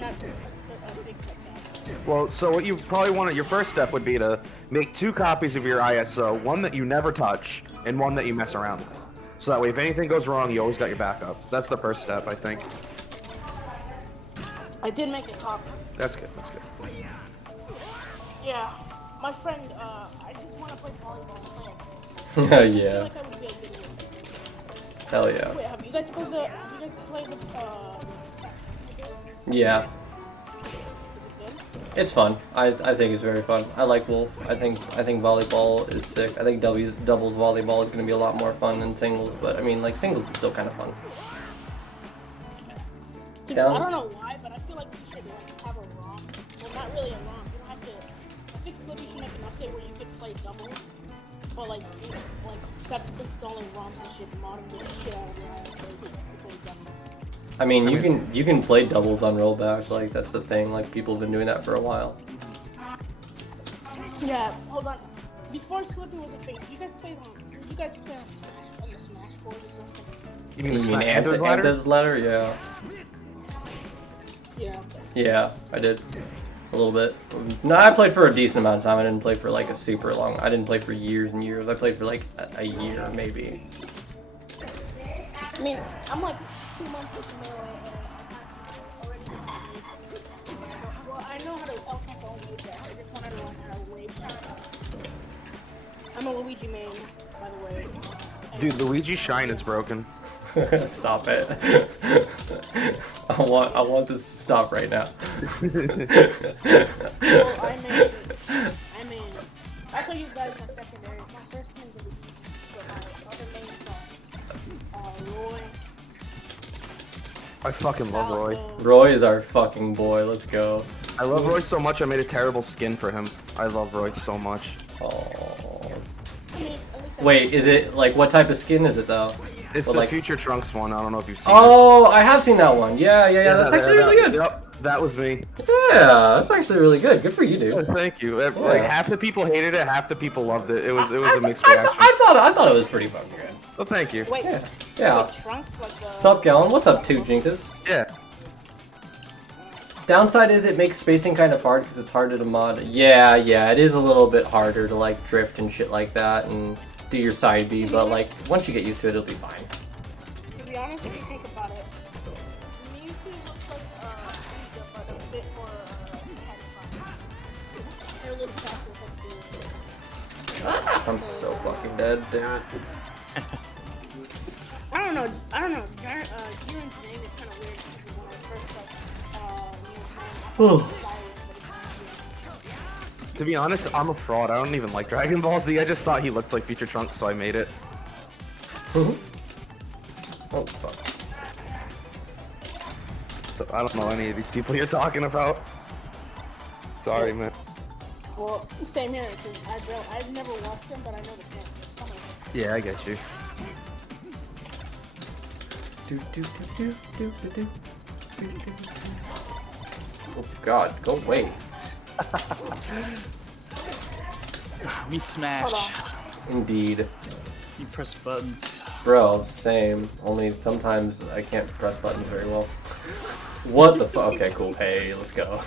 not a big tech guy. Well, so what you probably want, your first step would be to make 2 copies of your ISO, one that you never touch, and one that you mess around with. So that way, if anything goes wrong, you always got your backup. That's the first step, I think. I did make a copy. That's good, that's good. Yeah, my friend, I just want to play volleyball and play it. Yeah. I feel like I would be a good one. Hell yeah. Wait, have you guys played the, Yeah. is it good? It's fun. I think it's very fun. I like Wolf. I think volleyball is sick. I think doubles volleyball is going to be a lot more fun than singles, but I mean, like, singles is still kind of fun. I don't know why, but I feel like we should like have a ROM. Well, not really a ROM. You don't have to. I think Slippy should make an update where you can play doubles, but like except installing ROMs and shit, modding the shit out of your ass so you can play doubles. I mean, you can play doubles on rollback. Like, that's the thing. Like, people have been doing that for a while. Yeah, hold on. Before Slippy was a thing, did you guys play on Smash on the Smash board or something? You mean Anthem's ladder? Anthem's ladder? Yeah. Yeah. Yeah, I did. A little bit. No, I played for a decent amount of time. I didn't play for like a super long. I didn't play for years and years. I played for like a year, maybe. I mean, I'm like 2 months into Melee and I already well, I know how to outcancel all wave dash. I just wanted to learn how to wave shine. I'm a Luigi main, by the way. Dude, Luigi Shine is broken. Stop it. I want this to stop right now. Well, I mean, I'll show you guys my secondary. My first main's a Luigi, but my other main's Roy. I fucking love Roy. Roy is our fucking boy. Let's go. I love Roy so much, I made a terrible skin for him. I love Roy so much. Oh. I mean, at least Wait, is it like what type of skin is it though? It's But, the like, Future Trunks one. I don't know if you've seen Oh, I have seen that one. Yeah. That's actually really good. Yep, that was me. Yeah, that's actually really good. Good for you, dude. Thank you. Like half the people hated it, half the people loved it. It was a mixed I reaction. thought it was pretty fucking good. Well, thank you. Wait, Yeah. Trunks like the. Sup, Gallon? What's up, too, Jinkas? Yeah. Downside is it makes spacing kind of hard because it's harder to mod. Yeah, it is a little bit harder to like drift and shit like that and do your side B, but like once you get used to it, it'll be fine. To be honest, if you think about it, Mewtwo looks like Frieza, but a bit more terrifying. Hairless cats look like this. I'm so fucking dead, damn it. I don't know. Jiren's name is kind of weird because when I first To be honest, I'm a fraud. I don't even like Dragon Ball Z. I just thought he looked like Future Trunks, so I made it. Oh fuck. So I don't know any of these people you're talking about. Sorry, man. Well, same here, because I've never watched them, but I know the fans. Yeah, I get you. Oh God, go away. We smash. Indeed. You press buttons. Bro, same. Only sometimes I can't press buttons very well. What the fuck? Okay, cool. Hey, let's go.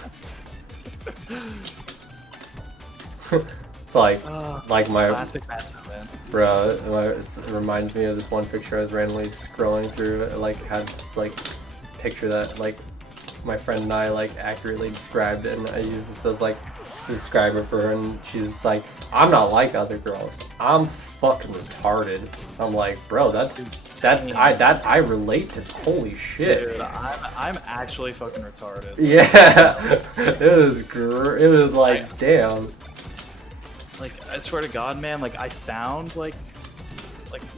It's like It's my classic matchup, man. bro. It reminds me of this one picture I was randomly scrolling through. It like had this like picture that like my friend and I like accurately described it, and I used this as like the describer for her, and she's like, "I'm not like other girls. I'm fucking retarded." I'm like, bro, I relate to. Holy shit. Dude, I'm actually fucking retarded. Yeah, it was like, damn. Like, I swear to God, man, like, I sound like,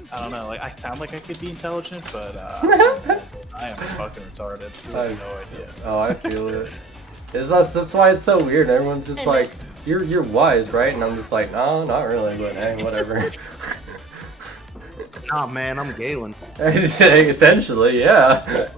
I don't know, like, I sound like I could be intelligent, but, I am fucking retarded. I have no idea. Oh, I feel it. That's why it's so weird. Everyone's just like, you're wise, right? And I'm just like, no, not really, but hey, whatever. Nah, man, I'm Galen. Essentially, yeah.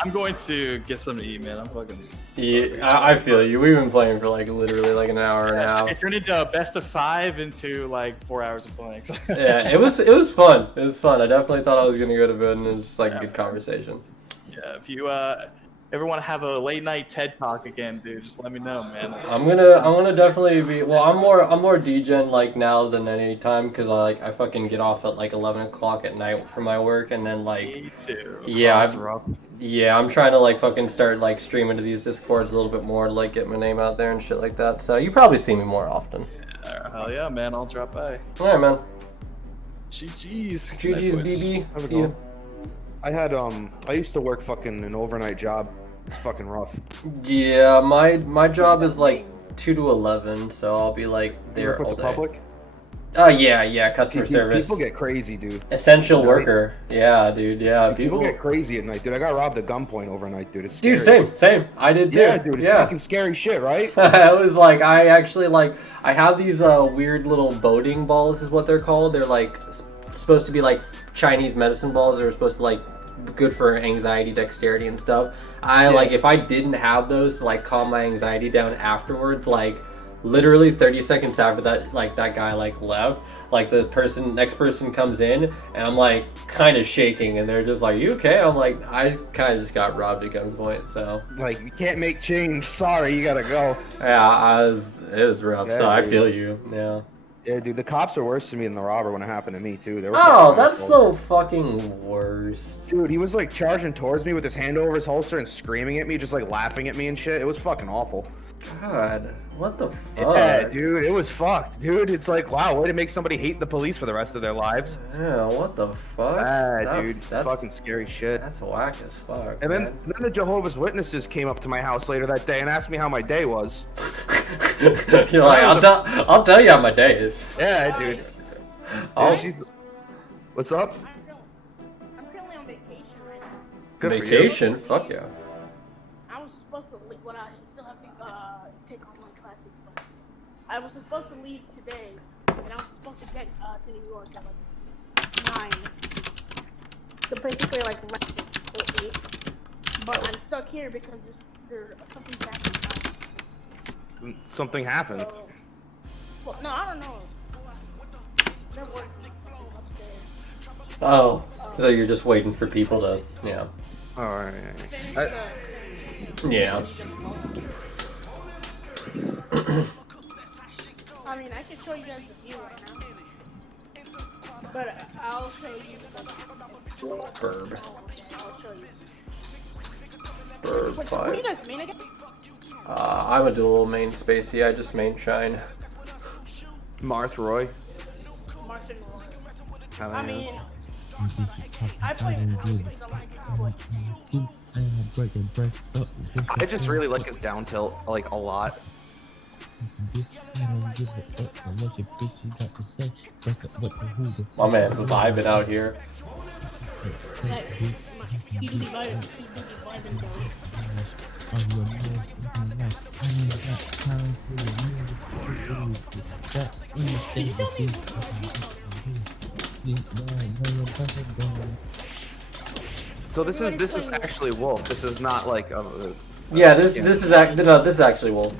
I'm going to get something to eat, man. I'm fucking... Yeah, I feel you. We've been playing for like literally like an hour now. It turned into a best of 5 into like 4 hours of playing. Yeah, it was fun. It was fun. I definitely thought I was gonna go to bed, and it was just like a good conversation. Yeah, if you ever want to have a late night TED talk again, dude, just let me know, man. I'm gonna definitely be. Well, I'm more degen like now than any time, because I fucking get off at like 11 o'clock at night for my work, and then like. Me too. Yeah, I'm trying to like fucking start like streaming to these Discords a little bit more to like get my name out there and shit like that. So you probably see me more often. Yeah, hell yeah, man. I'll drop by. All right, man. GG's. GG's, DB. How's it See ya. going? I had I used to work fucking an overnight job. It's fucking rough. Yeah, my job is like 2 to 11, so I'll be like there all day. Public? Oh yeah, customer service. People get crazy, dude. Essential worker. Yeah, dude. Yeah, people get crazy at night, dude. I got robbed at gunpoint overnight, dude. It's scary. Dude, same. I did too. Yeah, dude. It's fucking scary shit, right? I was like, I actually like, I have these weird little boating balls, is what they're called. They're like supposed to be like Chinese medicine balls. They're supposed to like good for anxiety, dexterity, and stuff. Like if I didn't have those to like calm my anxiety down afterwards, like. Literally 30 seconds after that, like that guy like left, like the next person comes in, and I'm like kind of shaking, and they're just like, "You okay?" I'm like, I kind of just got robbed at gunpoint, so like you can't make change. Sorry, you gotta go. Yeah, it was rough. Yeah, so I dude. feel you. Yeah. Yeah, dude. The cops are worse to me than the robber when it happened to me too. They were That's the fucking worst. Dude, he was like charging towards me with his hand over his holster and screaming at me, just like laughing at me and shit. It was fucking awful. God, what the fuck? Yeah, dude, it was fucked, dude. It's like, wow, way to make somebody hate the police for the rest of their lives. Yeah, what the fuck? Dude, it's fucking scary shit. That's whack as fuck. And then the Jehovah's Witnesses came up to my house later that day and asked me how my day was. You're like, I'll tell you how my day is. Yeah, dude. What's up? I'm currently on vacation right now. Good for you. Vacation? Fuck yeah. I was supposed to leave, I still have to take online classes, but I was supposed to leave today, and I was supposed to get to New York at like 9. So basically like 8. But I'm stuck here because something's happening. Something happened. So, well, no, I don't know. They're working something upstairs. Oh, so you're just waiting for people to, yeah. Alright. Yeah. I mean, I can show you guys the view right now. But I'll show you. Burb. I'll show you. Burb What 5. do you guys mean again? I'm a dual main Spacey. I just main Shine. Marth Roy. Martian Roy. Hell I yeah. mean, I play because I want to get good. I just really like his down tilt, like, a lot. My man's vibing out here. He's vibing though. So this was actually Wolf. This is not like Yeah, this is actually Wolf.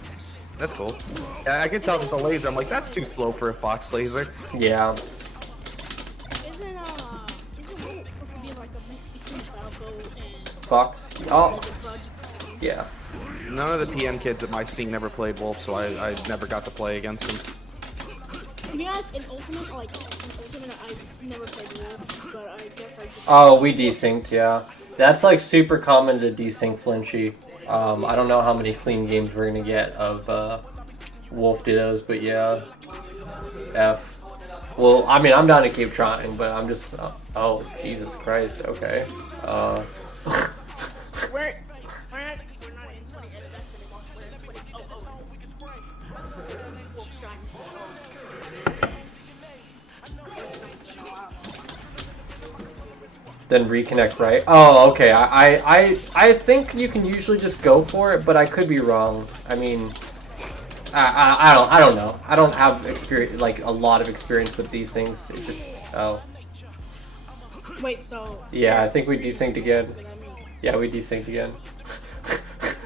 That's cool. Yeah, I can tell with the laser. I'm like, that's too slow for a fox laser. Yeah. Isn't Wolf supposed to be like a mix between Falco and Fox. Oh. Yeah. None of the PN kids at my scene ever played Wolf, so I never got to play against him. To be honest, in Ultimate, I never played Wolf, but I guess I just... Oh, we desynced, yeah. That's like super common to desync Flinchy. I don't know how many clean games we're gonna get of Wolf Dittos, but yeah. F. Well, I mean, I'm down to keep trying, but I'm just... oh, Jesus Christ, okay. We're not in 20XX anymore, we're in 2000. Wolf's trying Then reconnect, right? Oh, okay. I think you can usually just go for it, but I could be wrong. I mean, I don't know. I don't have experience, like a lot of experience with these things. It just Wait, so... Yeah, I think we desynced again. Yeah, we desynced again.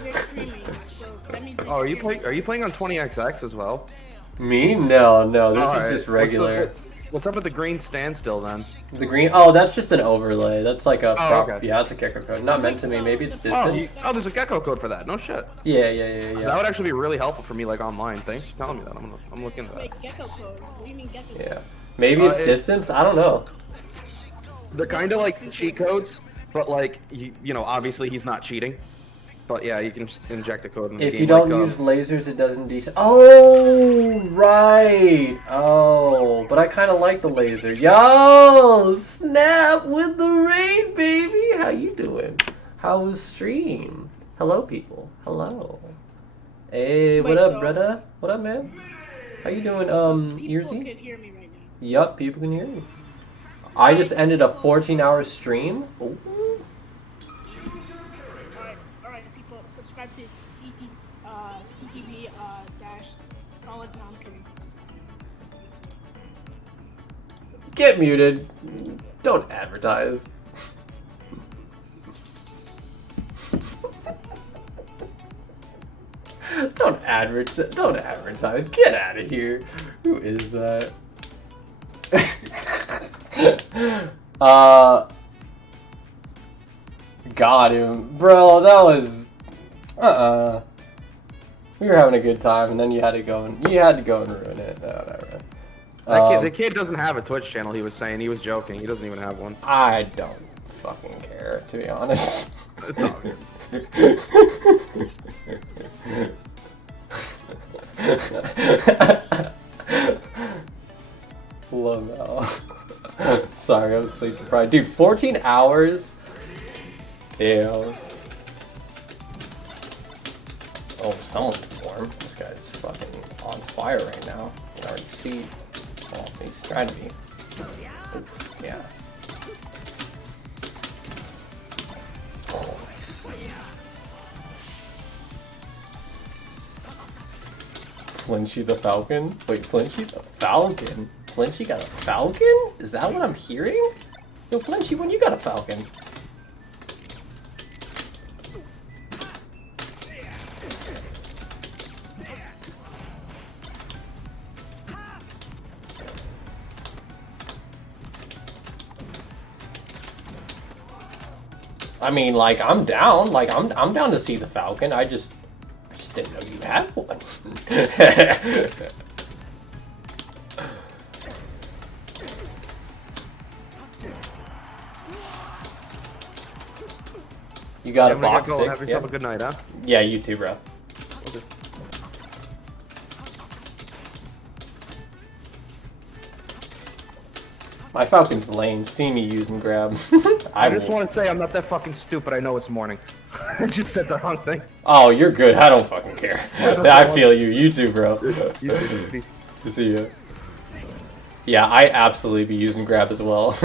You're streaming, so that means... Oh, are you playing on 20XX as well? Me? No. This is Alright. just regular. What's up with the green standstill then? The green? Oh, that's just an overlay. That's like a okay. Yeah, it's a gecko code. Not meant to me. Maybe it's distant. Oh, there's a gecko code for that. No shit. Yeah. That would actually be really helpful for me, like online. Thanks for telling me that. I'm looking at that. Wait, gecko code? What do you mean gecko code? Yeah. Maybe it's distance. I don't know. They're kind of like cheat codes, but like you know, obviously he's not cheating. But yeah, you can just inject a code in the If game. you don't use lasers, it doesn't Oh, right. Oh, but I kind of like the laser. Yo, snap with the raid, baby. How you doing? How was stream? Hello, people. Hello. Hey, what up, brother? What up, man? How you doing, People Earsy? can hear me right now. Yup, people can hear you. I just ended a 14-hour stream. Ooh. Alright, people, subscribe to TTV dash solid. No, I'm kidding. Get muted. Don't advertise. Don't advertise. Get out of here. Who is that? Got him. Bro, that was we were having a good time and then you had to go and ruin it. No, whatever. The kid doesn't have a Twitch channel, he was saying. He was joking. He doesn't even have one. I don't fucking care, to be honest. It's all good. Lamel. Sorry, I was sleep deprived. Dude, 14 hours? Damn. Oh, someone's warm. This guy's fucking on fire right now. You can already see. Oh, he's trying to be. Oof, yeah. Oh, nice. Flinchy the Falcon? Wait, Flinchy the Falcon? Flinchy got a Falcon? Is that what I'm hearing? Yo, Flinchy, when you got a Falcon? I mean, like, I'm down. Like, I'm down to see the Falcon. I just didn't know you had one. You got a box stick? Have yourself a good night, huh? Yeah, you too, bro. My Falcon's lame. See me use and grab. I just want to say I'm not that fucking stupid. I know it's morning. I just said the wrong thing. Oh, you're good. I don't fucking care. I feel you. You too, bro. You too. Peace. See ya. Yeah, I absolutely be using grab as well.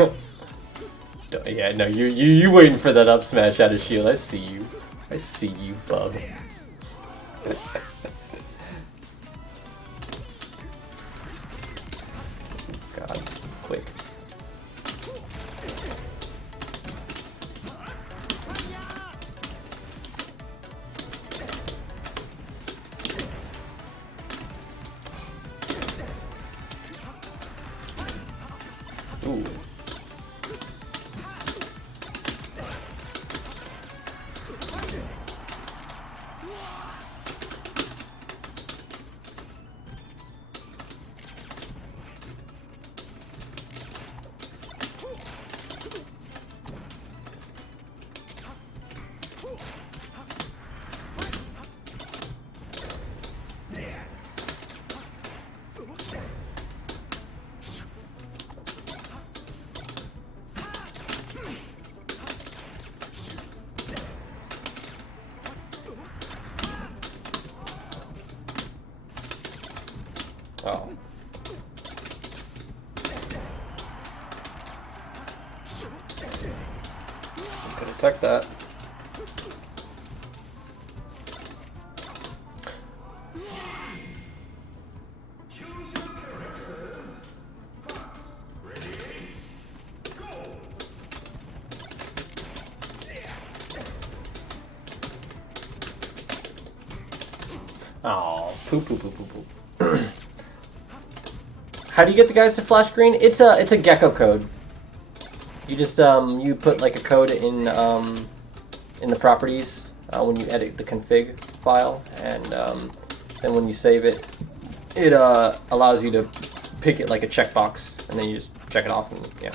Yeah, no, you waiting for that up smash out of shield. I see you. I see you, bub. Could attack that. Oh, poop, poop, poop, poop, poop. How do you get the guys to flash green? It's a gecko code. You just you put like a code in the properties when you edit the config file, and then when you save it, it allows you to pick it like a checkbox, and then you just check it off, and yeah.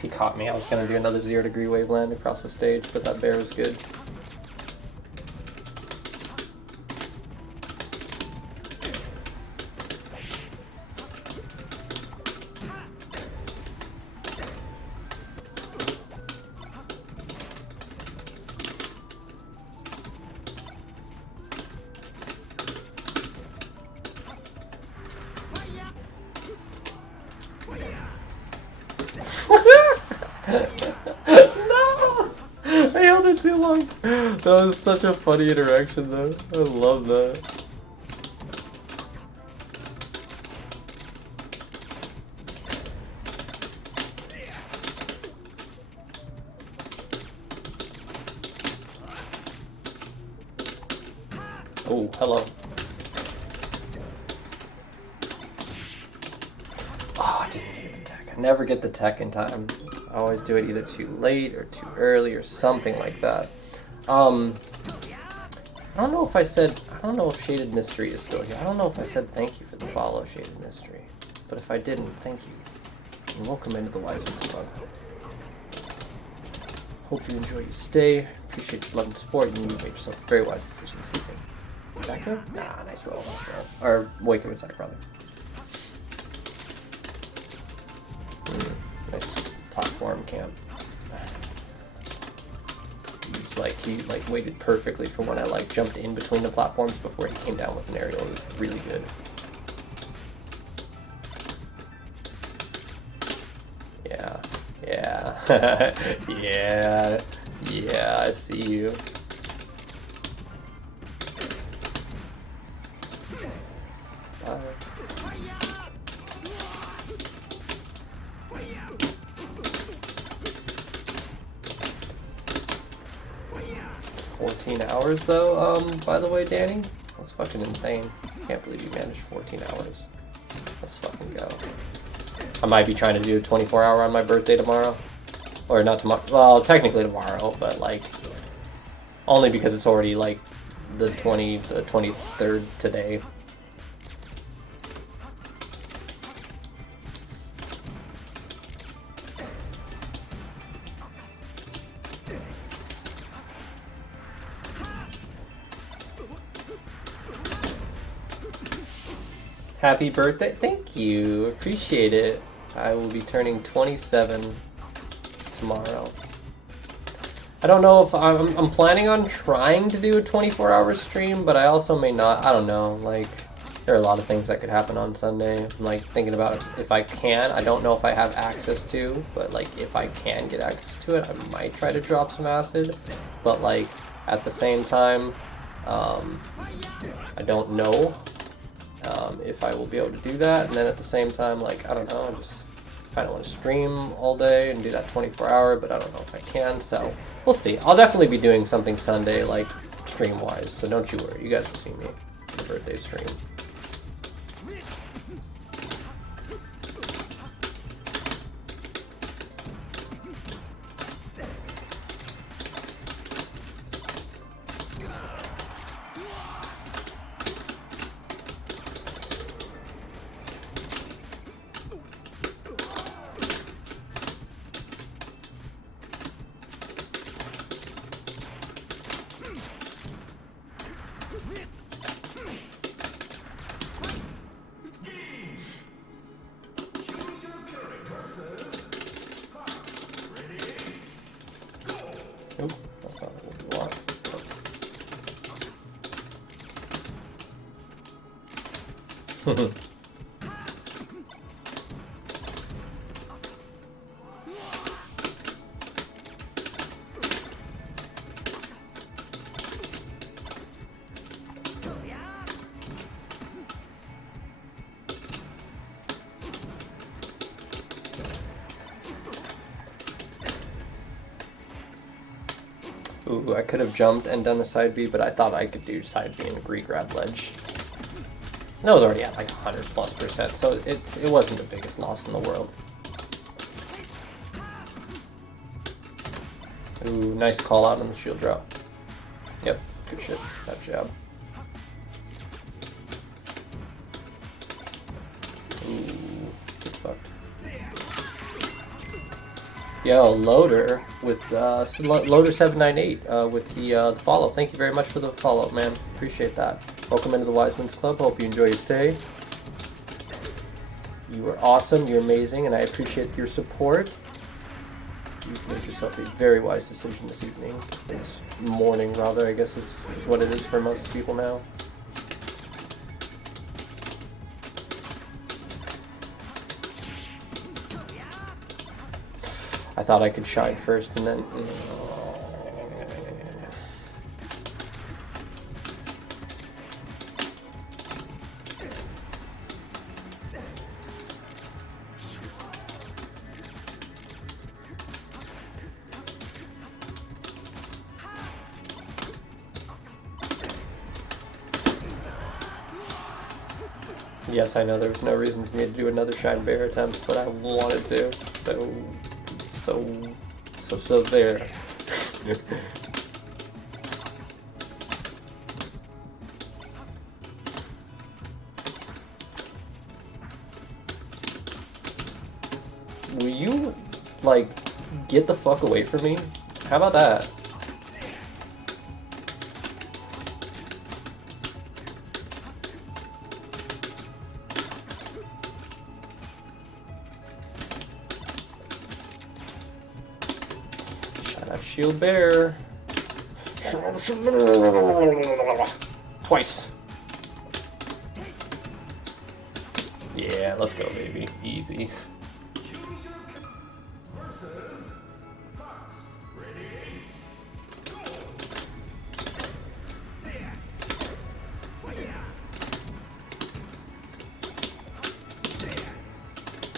He caught me. I was going to do another 0-degree wave land across the stage, but that bear was good. No! I held it too long. That was such a funny interaction though. I love that. Oh, hello. Oh, I didn't get the tech. I never get the tech in time. I always do it either too late or too early or something like that. I don't know if I said, I don't know if Shaded Mystery is still here. I don't know if I said thank you for the follow, Shaded Mystery. But if I didn't, thank you. And welcome into the Wiseman's Club. Hope you enjoy your stay. Appreciate your love and support. You made yourself a very wise decision this evening. Back up? Nah, nice roll, nice roll. Or wake up attack, rather. Nice platform camp. He waited perfectly for when I like jumped in between the platforms before he came down with an aerial. It was really good. Yeah. Yeah, I see you. Bye. 14 hours though, by the way, Danny? That's fucking insane. Can't believe you managed 14 hours. Let's fucking go. I might be trying to do a 24-hour on my birthday tomorrow. Or not tomorrow, well, technically tomorrow, but like, only because it's already like the 23rd today. Happy birthday. Thank you. Appreciate it. I will be turning 27 tomorrow. I don't know if I'm planning on trying to do a 24-hour stream, but I also may not. I don't know. Like, there are a lot of things that could happen on Sunday. I'm like thinking about if I can. I don't know if I have access to, but like if I can get access to it, I might try to drop some acid. But like at the same time, I don't know if I will be able to do that. And then at the same time, like, I don't know, I just kind of want to stream all day and do that 24-hour, but I don't know if I can, so we'll see. I'll definitely be doing something Sunday, like, stream-wise, so don't you worry. You guys will see me for the birthday stream. Nope, that's not what we want. Ooh, I could have jumped and done a side B, but I thought I could do side B and agree grab ledge. And I was already at like 100+%, so it wasn't the biggest loss in the world. Ooh, nice call out on the shield drop. Yep, good shit. That jab. Ooh, get fucked. Yo, Loader with Loader798 with the follow. Thank you very much for the follow, man. Appreciate that. Welcome into the Wiseman's Club. Hope you enjoy your stay. You are awesome. You're amazing, and I appreciate your support. You've made yourself a very wise decision this evening, this morning rather. I guess is what it is for most people now. I thought I could shine first and then... Yes, I know there was no reason for me to do another Shine Bear attempt, but I wanted to. So there. Will you, like, get the fuck away from me? How about that? Shield bear. Twice. Yeah, let's go, baby. Easy.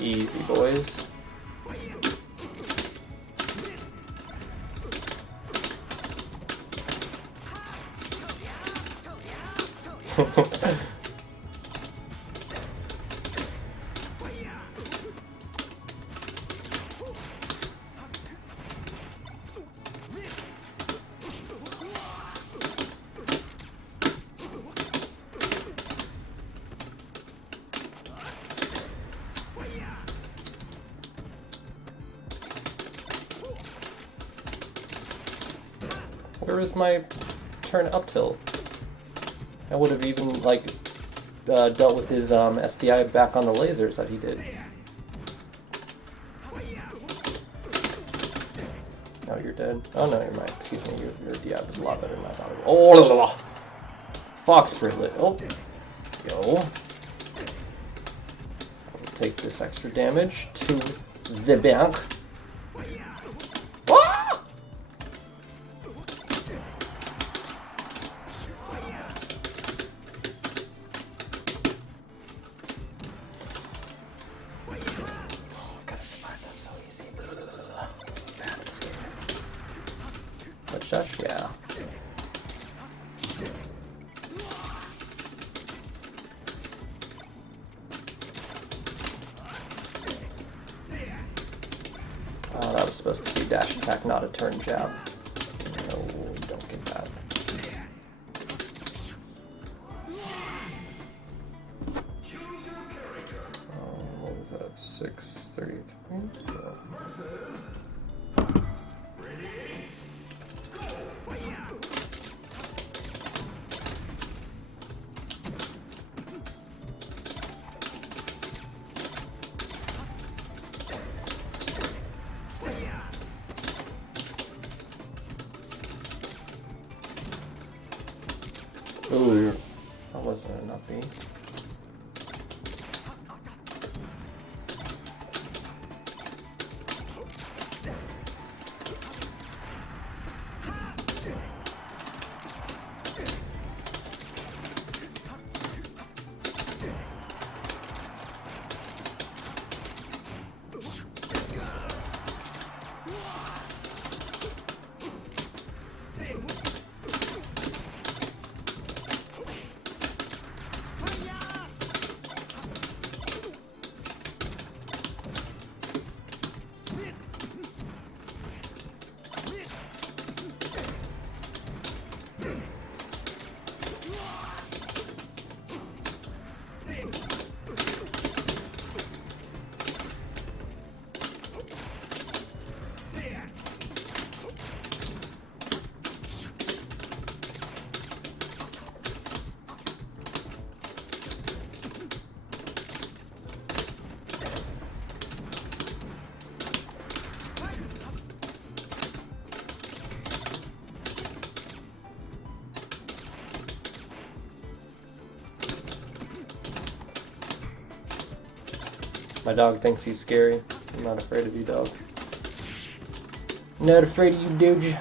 Easy, boys. Where is my turn up tilt? I would have even, like, dealt with his SDI back on the lasers that he did. Oh, you're dead. Oh, no, you're mine. Excuse me, your DI was a lot better than I thought it was. Oh, la, la, la. Fox Bridlet. Oh, yo. I'll take this extra damage to the bank. Yeah. Oh, that was supposed to be dash attack, not a turn jab. No, don't get that. What was that? 633? Yeah. Copy. My dog thinks he's scary. I'm not afraid of you, dog. Not afraid of you, dude.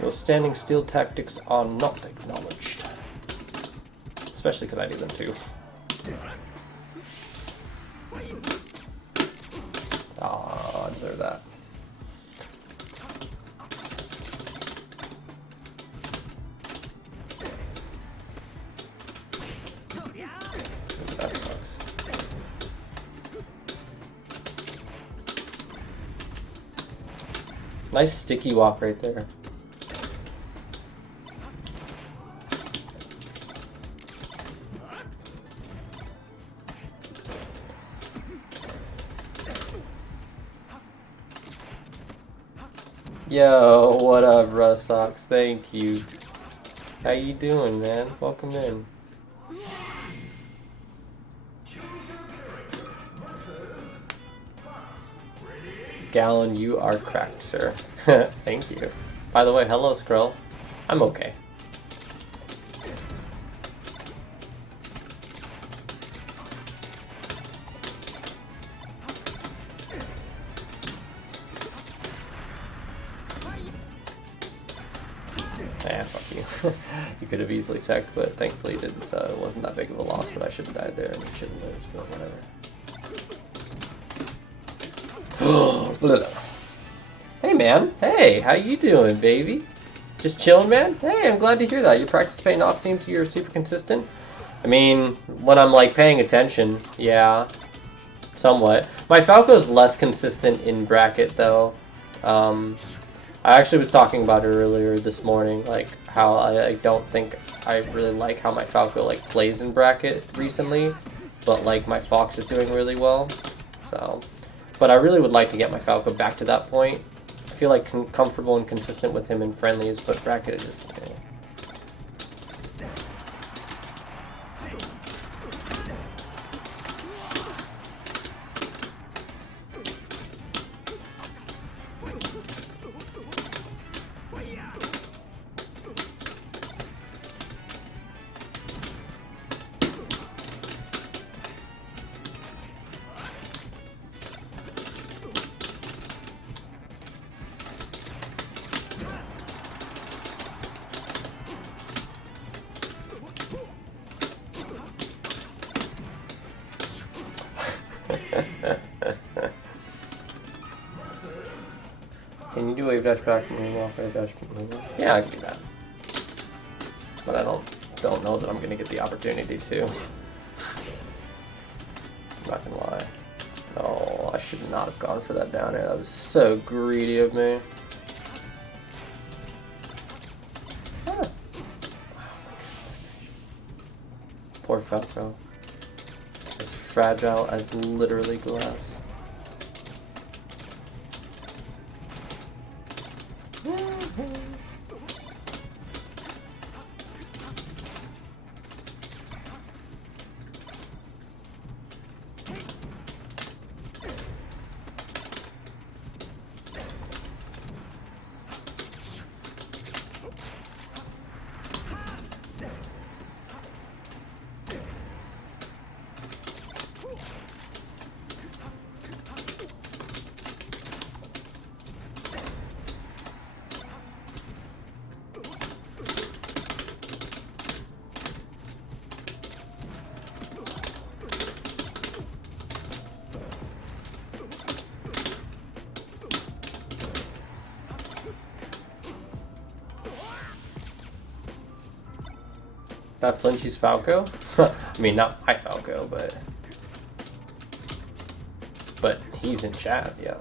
Your standing still tactics are not acknowledged. Especially because I do them too. Ah, I deserve that. That sucks. Nice sticky walk right there. Yo, what up, Russox? Thank you. How you doing, man? Welcome in. Gallon, you are cracked, sir. Thank you. By the way, hello, Skrull. I'm okay. Yeah, fuck you. You could have easily teched, but thankfully it didn't, so it wasn't that big of a loss, but I should have died there and you shouldn't lose, but whatever. Hey man, hey, how you doing, baby? Just chilling, man? Hey, I'm glad to hear that. You practice paying off, seems you're super consistent. I mean, when I'm like paying attention, yeah, somewhat. My Falco's less consistent in bracket though. I actually was talking about it earlier this morning, like how I don't think I really like how my Falco like plays in bracket recently, but like my Fox is doing really well. So, but I really would like to get my Falco back to that point. I feel like comfortable and consistent with him in friendlies, but bracket is just. Can you do wave dash back from moonwalk or dash from moonwalk? Yeah, I can do that. But I don't know that I'm gonna get the opportunity to. I'm not gonna lie. Oh, I should not have gone for that down air. That was so greedy of me. Ah. Poor Falco. As fragile as literally glass. That Flinchy's Falco? I mean, not my Falco, but he's in chat, yes.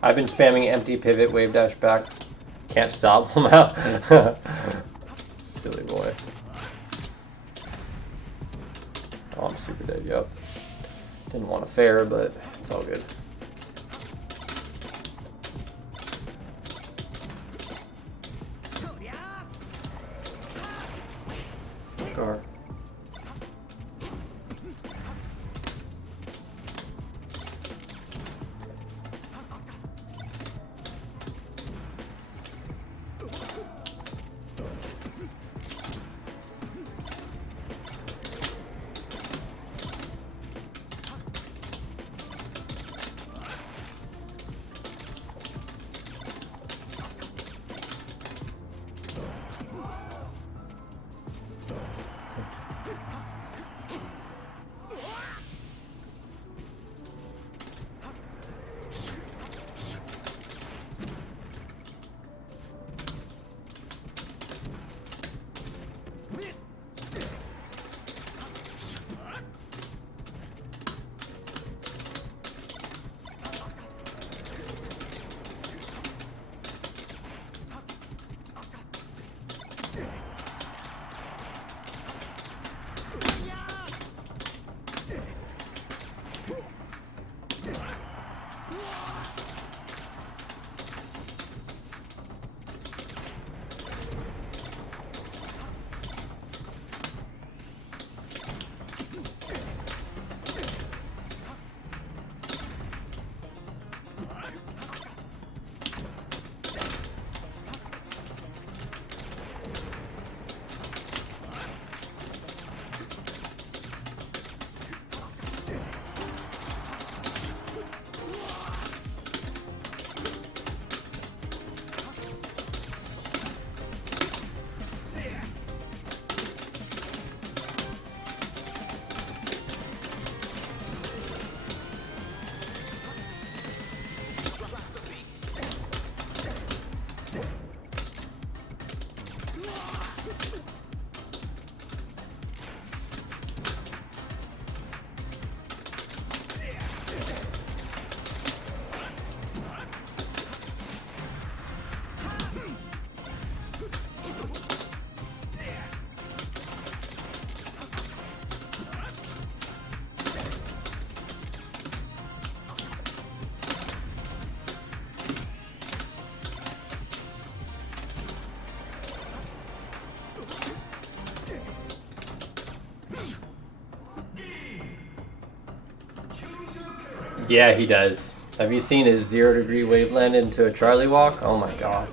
I've been spamming empty pivot, wave dash back. Can't stop him out. Silly boy. Oh, I'm super dead, yep. Didn't want a fair, but it's all good. Scar. Yeah, he does. Have you seen his 0-degree wave land into a Charlie walk? Oh my god.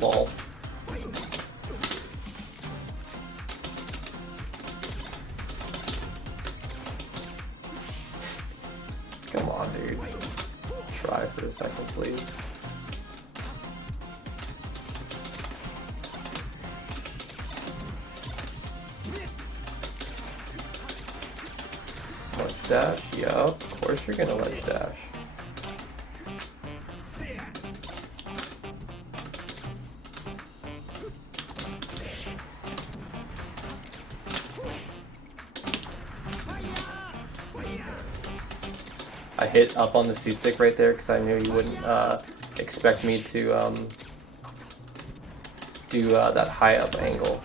Lol. Come on, dude. Try for a second, please. Ledge dash? Yup, of course you're gonna ledge dash. hit up on the C-stick right there because I knew you wouldn't expect me to do that high up angle.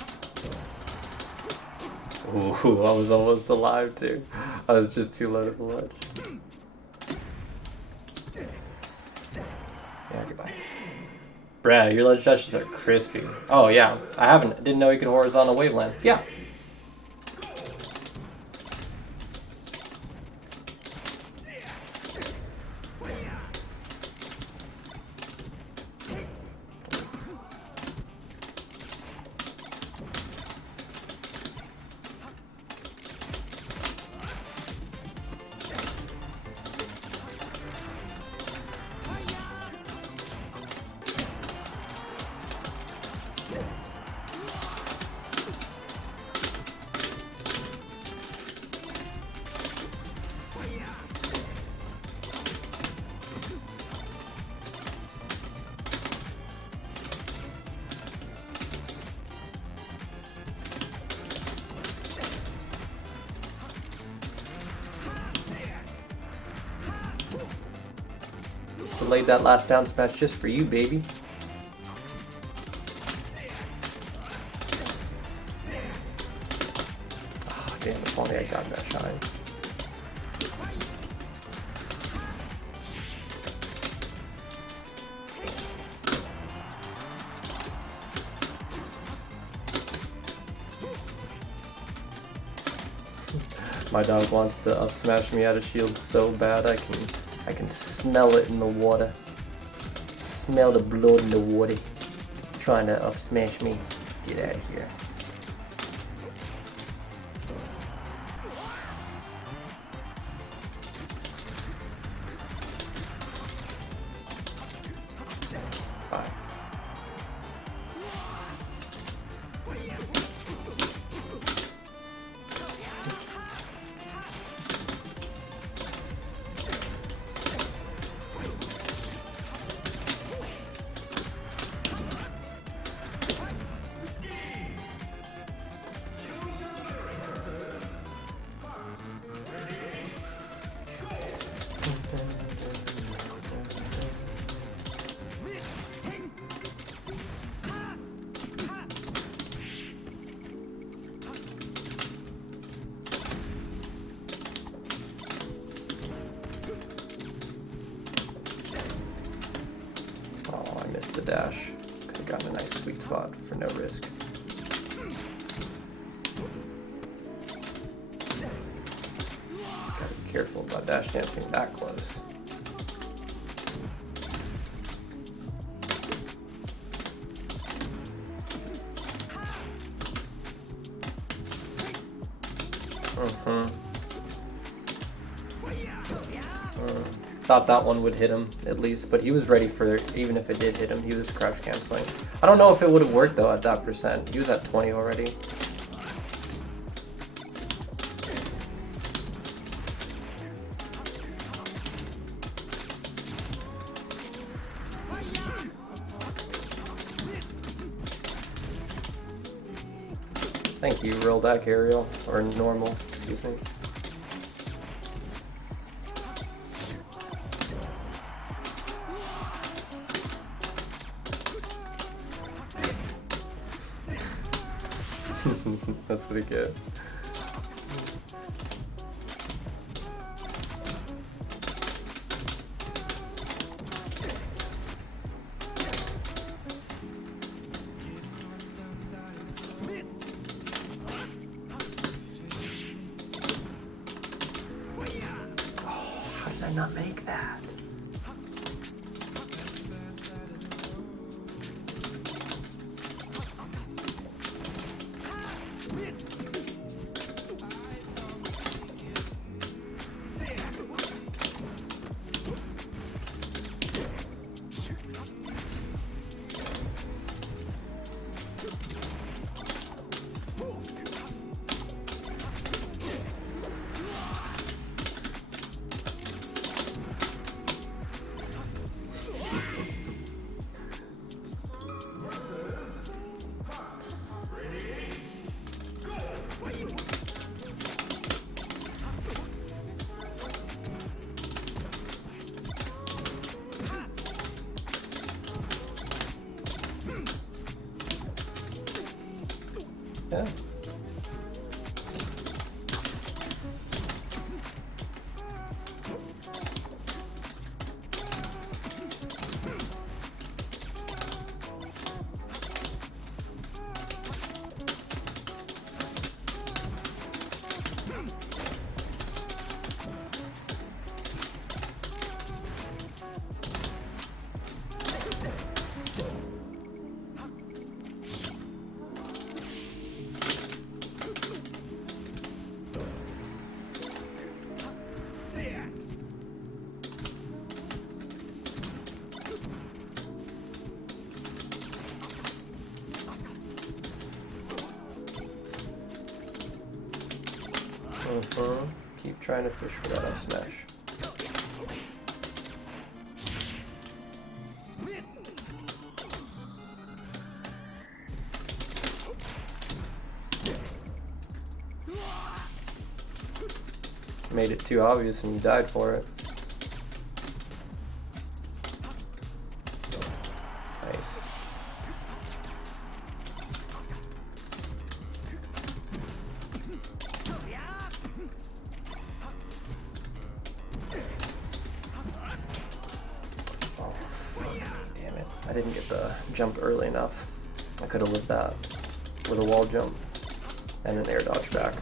Ooh, I was almost alive too. I was just too low to the ledge. Yeah, goodbye. Brad, your ledge dashes are crispy. Oh yeah, didn't know you could horizontal waveland. Yeah. Laid that last down smash just for you, baby. Oh, damn, if only I got that shine. My dog wants to up smash me out of shield so bad I can smell it in the water. Smell the blood in the water. Trying to up smash me. Get out of here. Bye. Oh, I missed the dash. Could have gotten a nice sweet spot for no risk. Gotta be careful about dash dancing that close. Thought that one would hit him at least, but he was ready for it. Even if it did hit him, he was crouch canceling. I don't know if it would have worked though at that percent. He was at 20 already. Thank you, roll back aerial, or normal, excuse me. That's what I get. Oh, how did I not make that? Yeah. Keep trying to fish for that up smash. Made it too obvious and you died for it. Nice. Oh, fuck. Damn it. I didn't get the jump early enough. I could have lived that with a wall jump and an air dodge back.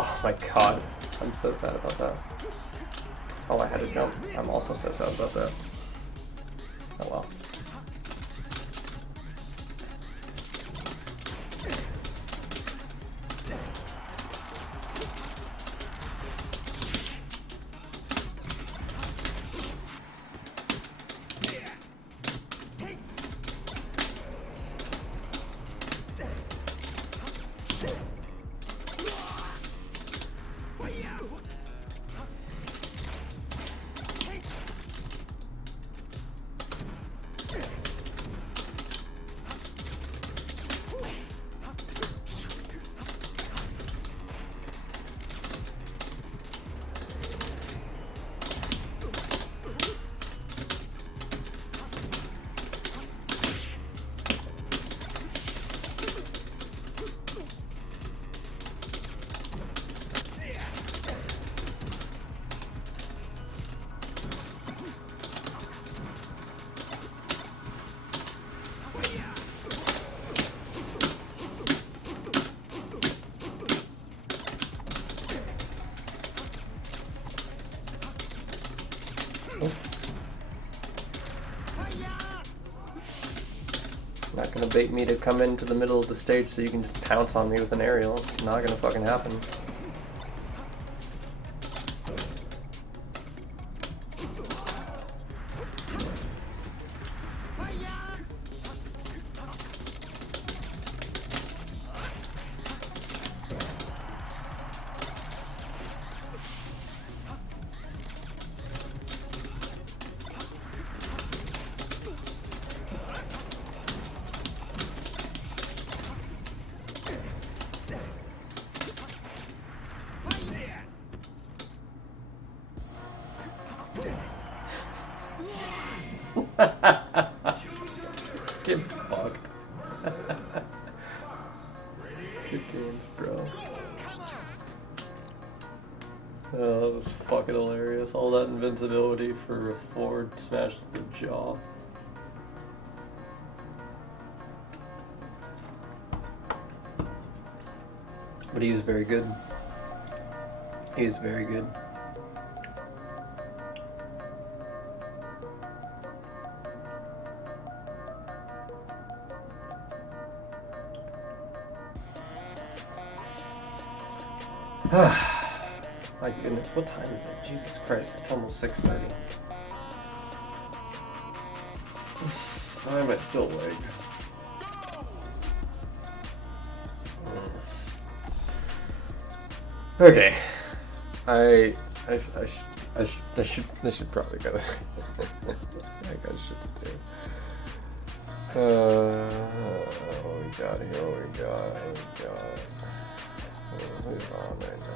Oh my god, I'm so sad about that. Oh, I had to jump. I'm also so sad about that. Oh well. Not gonna bait me to come into the middle of the stage so you can just pounce on me with an aerial. It's not gonna fucking happen. Get fucked. Good games, bro. Oh, that was fucking hilarious. All that invincibility for a forward smash to the jaw. But he was very good. He was very good. My goodness, what time is it? Jesus Christ, it's almost 6:30. Why am I still awake? Okay. I should probably go. I got shit to do. What we got here? What we got? Who's on right now?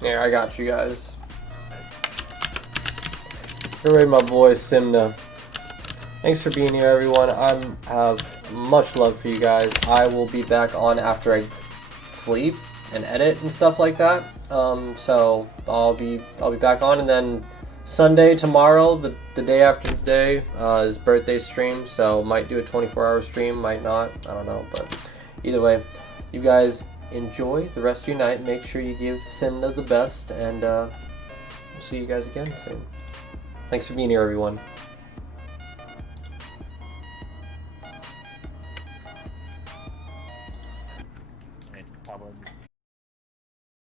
Yeah, I got you guys. Alright, my boy Simna. Thanks for being here, everyone. I have much love for you guys. I will be back on after I sleep and edit and stuff like that. So I'll be back on, and then Sunday tomorrow, the day after today, is birthday stream. So might do a 24-hour stream, might not. I don't know, but either way, you guys enjoy the rest of your night. Make sure you give Simna the best, and we'll see you guys again soon. Thanks for being here, everyone. Probably.